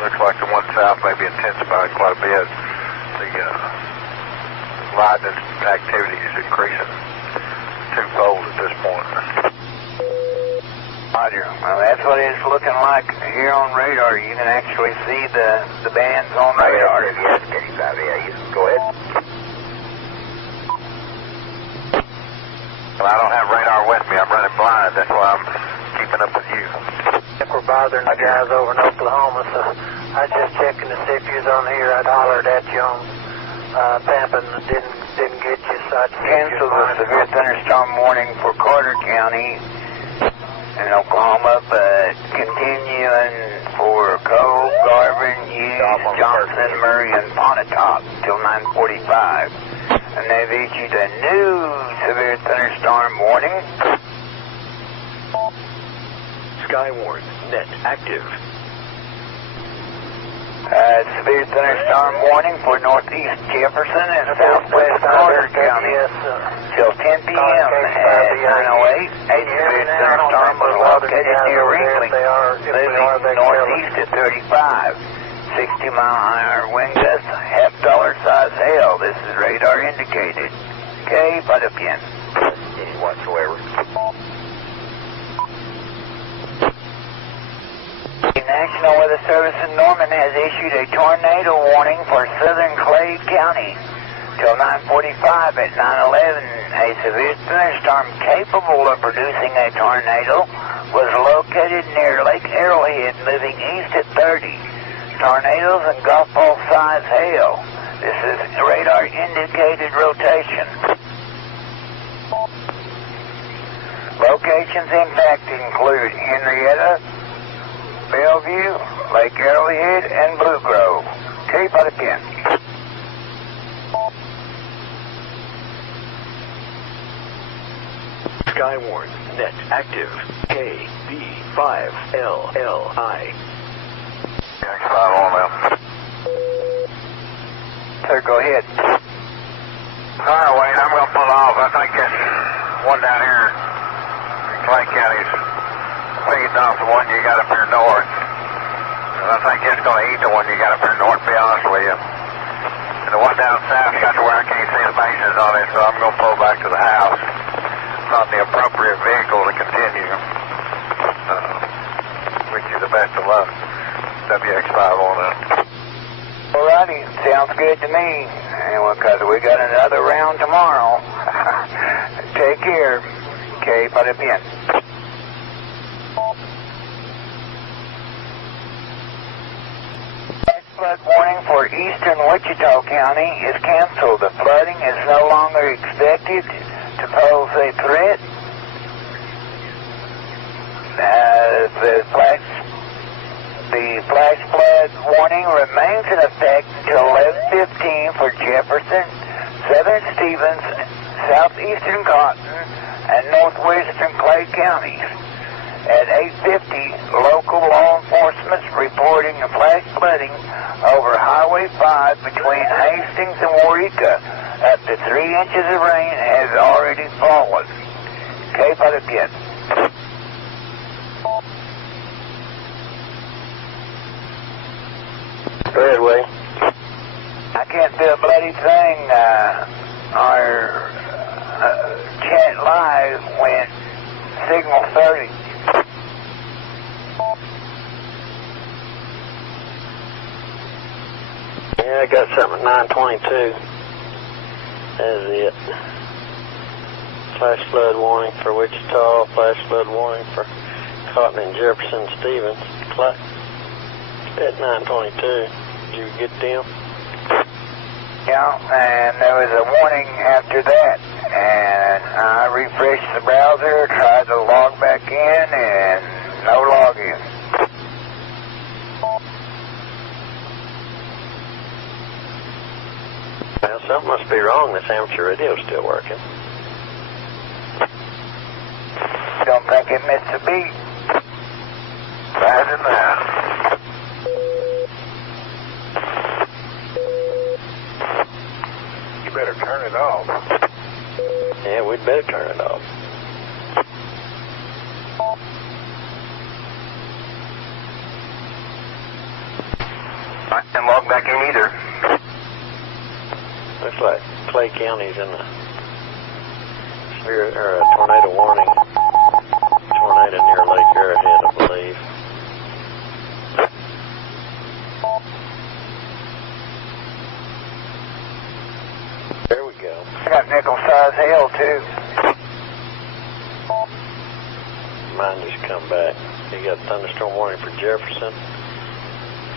looks like the one south may be intensified quite a bit. The lightning activity is increasing twofold at this point. Roger. Well, that's what it's looking like here on radar. You can actually see the bands on radar. Yes, go ahead. Well, I don't have radar with me. I'm running blind. and the guys over in Oklahoma, so I was just checking to see if you was on here. I'd hollered at you on Pampa and didn't get you, so I'd cancel the severe thunderstorm warning for Carter County in Oklahoma, but continuing for Cove, Garvin, Hughes, Johnson, Murray, and Pontotoc till 9:45. And they've issued a new severe thunderstorm warning. SKYWARN, net active. Severe thunderstorm warning for northeast Jefferson and southwest Carter County till 10 p.m. at 9:08. A severe thunderstorm was located near Ringling, moving northeast at 35. 60-mile-an-hour wind gusts, half-dollar size hail. This is radar indicated. Okay, but again. Any whatsoever. The National Weather Service in Norman has issued a tornado warning for southern Clay County till 9:45 at 9:11. A severe thunderstorm capable of producing a tornado was located near Lake Arrowhead, moving east at 30. Tornadoes and golf ball size hail. This is radar indicated rotation. Locations impacted include Henrietta, Bellevue, Lake Arrowhead, and Blue Grove. Keep it again. SKYWARN, net active. KB5LLI. X5 on them. Sir, go ahead. Alright, Wayne, I'm going to pull off. I think this one down here in Clay County's feeding off the one you got up here north. And I think it's going to eat the one you got up here north, to be honest with you. And the one down south got to where I can't see the bases on it, so I'm going to pull back to the house. Not the appropriate vehicle to continue. Wish you the best of luck. WX5 on that. Alrighty, sounds good to me. Because we got another round tomorrow. Take care. Okay, put it in. Flood warning for eastern Wichita County is canceled. The flooding is no longer expected to pose a threat. The flash flood warning remains in effect until 11:15 for Jefferson, southern Stevens, southeastern Cotton, and northwestern Clay counties. At 8:50, local law enforcement reporting a flash flooding over Highway 5 between Hastings and Waurika. Up to 3 inches of rain has already fallen. Okay, but again. Go ahead, Wayne. I can't do a bloody thing. Our chat live went signal 30. Yeah, I got something at 9:22. That's it. Flash flood warning for Wichita. Flash flood warning for Cotton and Jefferson, Stevens. At 9:22. Did you get them? Yeah, and there was a warning after that. And I refreshed the browser, tried to log back in, and no login. Well, something must be wrong. This amateur radio's still working. Don't think it missed a beat. Rising now. You better turn it off. Yeah, we'd better turn it off. I can't log back in either. Looks like Clay County's in a tornado warning. Tornado near Lake Arrowhead, I believe. There we go. I got nickel size hail too. mine just come back. You got thunderstorm warning for Jefferson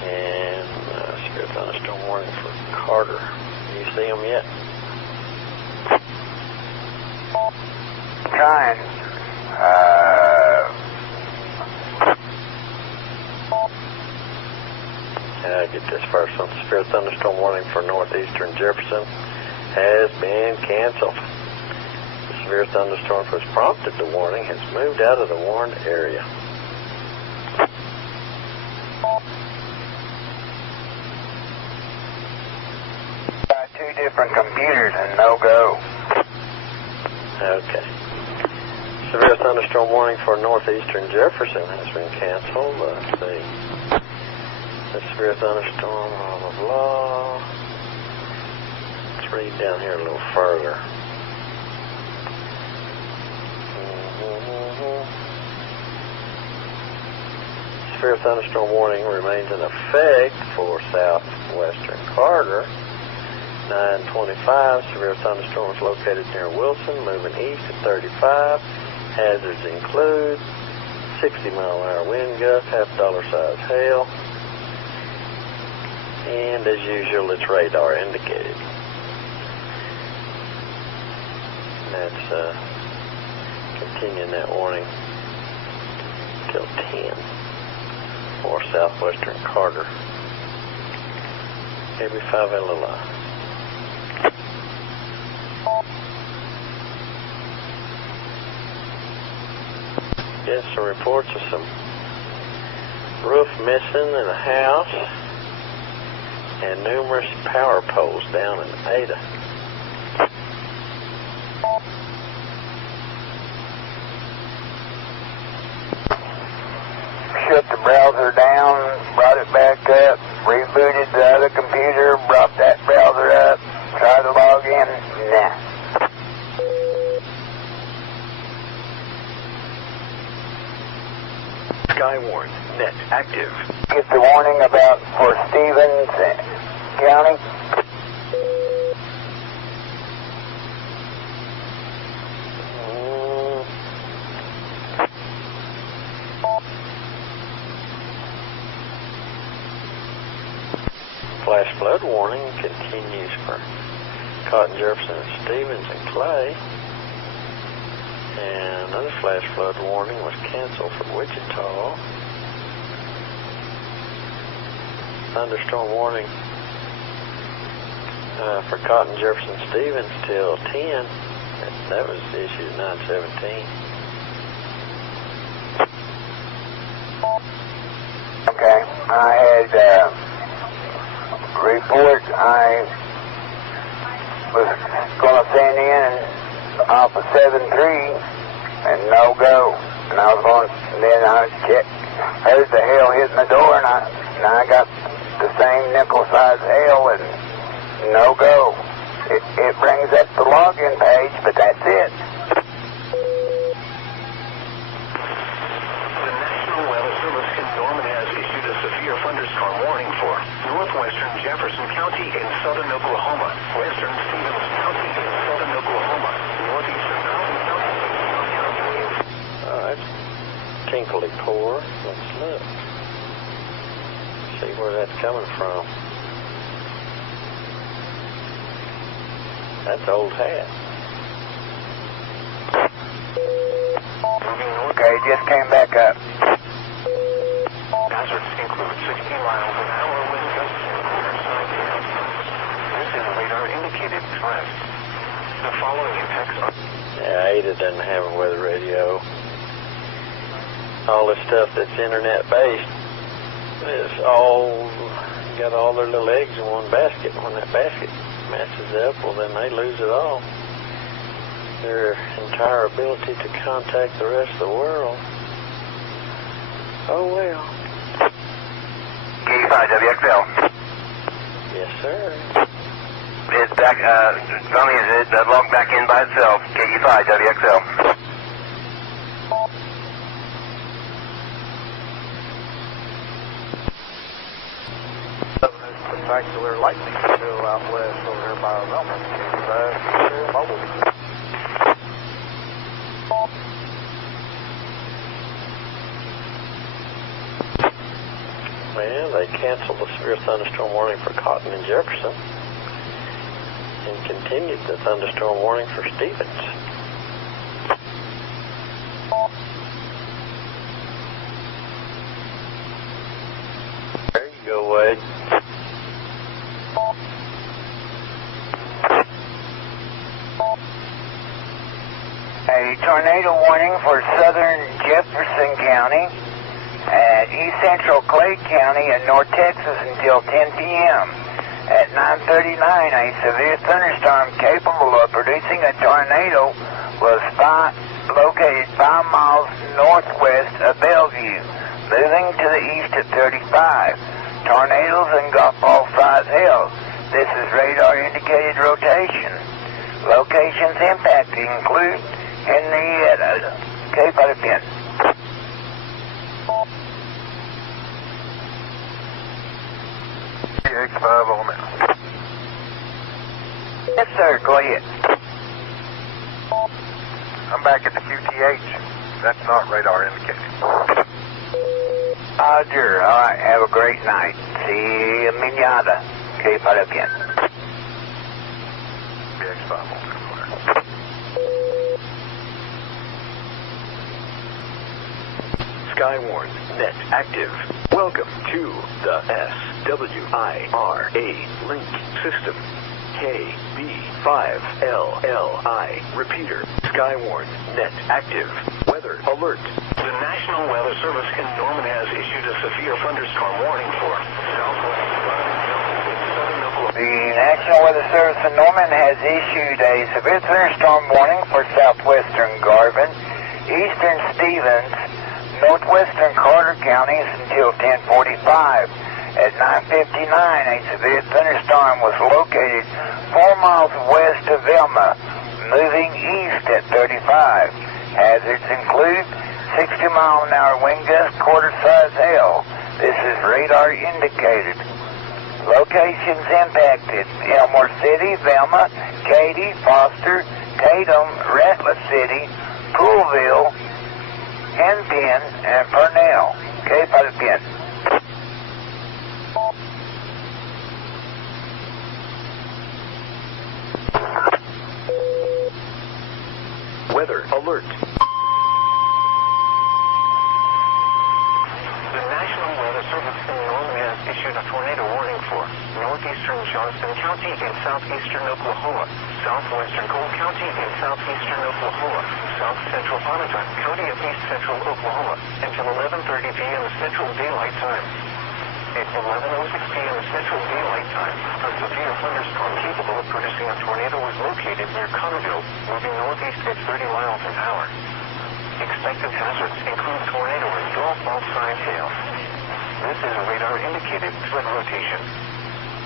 and severe thunderstorm warning for Carter. Do you see them yet? Trying. I'll get this first one. Severe thunderstorm warning for northeastern Jefferson has been canceled. The severe thunderstorm which prompted the warning has moved out of the warned area. Got 2 different computers and no go. Okay. Severe thunderstorm warning for northeastern Jefferson has been canceled. Let's see. The severe thunderstorm, blah, blah, blah. Let's read down here a little further. Severe thunderstorm warning remains in effect for southwestern Carter. 9:25, severe thunderstorms located near Wilson, moving east at 35. Hazards include 60-mile-an-hour wind gusts, half-dollar size hail, and as usual, it's radar indicated. And that's continuing that warning till 10 for southwestern Carter. Maybe 5 LLI. Yes, some reports of some roof missing in a house and numerous power poles down in Ada. Shut the browser down, brought it back up, rebooted the other computer, brought that browser up, tried to log in, nah. SKYWARN, net active. Get the warning about for Stevens County. Flash flood warning continues for Cotton, Jefferson, and Stevens and Clay. And another flash flood warning was canceled for Wichita. Thunderstorm warning for Cotton, Jefferson, Stevens till 10. That was issued at 9:17. Okay, I had report I was going to send in off of 7-3 and no go. And I was going, then I checked, heard the hail hitting the door, and I got the same nickel-sized hail and no go. It brings up the login page, but that's it. The National Weather Service in Norman has issued a severe thunderstorm warning for northwestern Jefferson County in southern Oklahoma, western Stevens County in southern Oklahoma, northeastern Cotton County in South County. Alright, tinkly core. Let's look. See where that's coming from. That's old hat. Okay, just came back up. Hazards include 60 miles an hour wind gusts and quarter side winds. This is a radar indicated threat. The following impacts are... Yeah, Ada doesn't have a weather radio. All this stuff that's internet based is all got all their little eggs in one basket. When that basket messes up, well then they lose it all. Their entire ability to contact the rest of the world. Oh well. KU5 WXL. Yes, sir. It's back, tell me, is it logged back in by itself? KU5 WXL. Spectacular lightning still out west over here by Velma. Mobile. Well, they canceled the severe thunderstorm warning for Cotton and Jefferson and continued the thunderstorm warning for Stevens. There you go, Wade. A tornado warning for southern Jefferson County and east central Clay County and North Texas until 10 p.m. At 9:39, a severe thunderstorm capable of producing a tornado was located 5 miles northwest of Bellevue, moving to the east at 35. Tornadoes engulf all 5 hills. This is radar-indicated rotation. Locations impacted include Henrietta, Cape out of 10. PX5 on it. Yes, sir. Go ahead. I'm back at the QTH. That's not radar indicated. Roger. All right. Have a great night. See you manana. Cape out of 10. PX5 on it. SKYWARN net active. Welcome to the SWIRA link system. KB5LLI repeater. SKYWARN net active. Weather alert. The National Weather Service in Norman has issued a severe thunderstorm warning for The National Weather Service in Norman has issued a severe thunderstorm warning for southwestern Garvin, eastern Stevens, northwestern Carter counties until 10:45. At 9:59, a severe thunderstorm was located 4 miles west of Velma, moving east at 35. Hazards include 60-mile-an-hour wind gust, quarter-size hail. This is radar indicated. Locations impacted: Elmore City, Velma, Katy, Foster, Tatum, Ratliff City, Poolville, Hennepin, and Purnell. Cape out of 10. Weather alert. The National Weather Service in Norman has issued a tornado warning for northeastern Johnston County in southeastern Oklahoma, southwestern Cole County in southeastern Oklahoma, south central Pontotoc County of east central Oklahoma until 11:30 p.m. Central Daylight Time. At 11:06 p.m. Central Daylight Time, a severe thunderstorm capable of producing a tornado was located near Connerville, moving northeast at 30 miles an hour. Expected hazards include tornado and golf ball-sized hail. This is a radar-indicated threat rotation.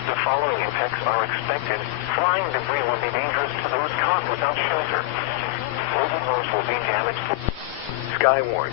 The following impacts are expected. Flying debris will be dangerous to those caught without shelter. Mobile homes will be damaged. SKYWARN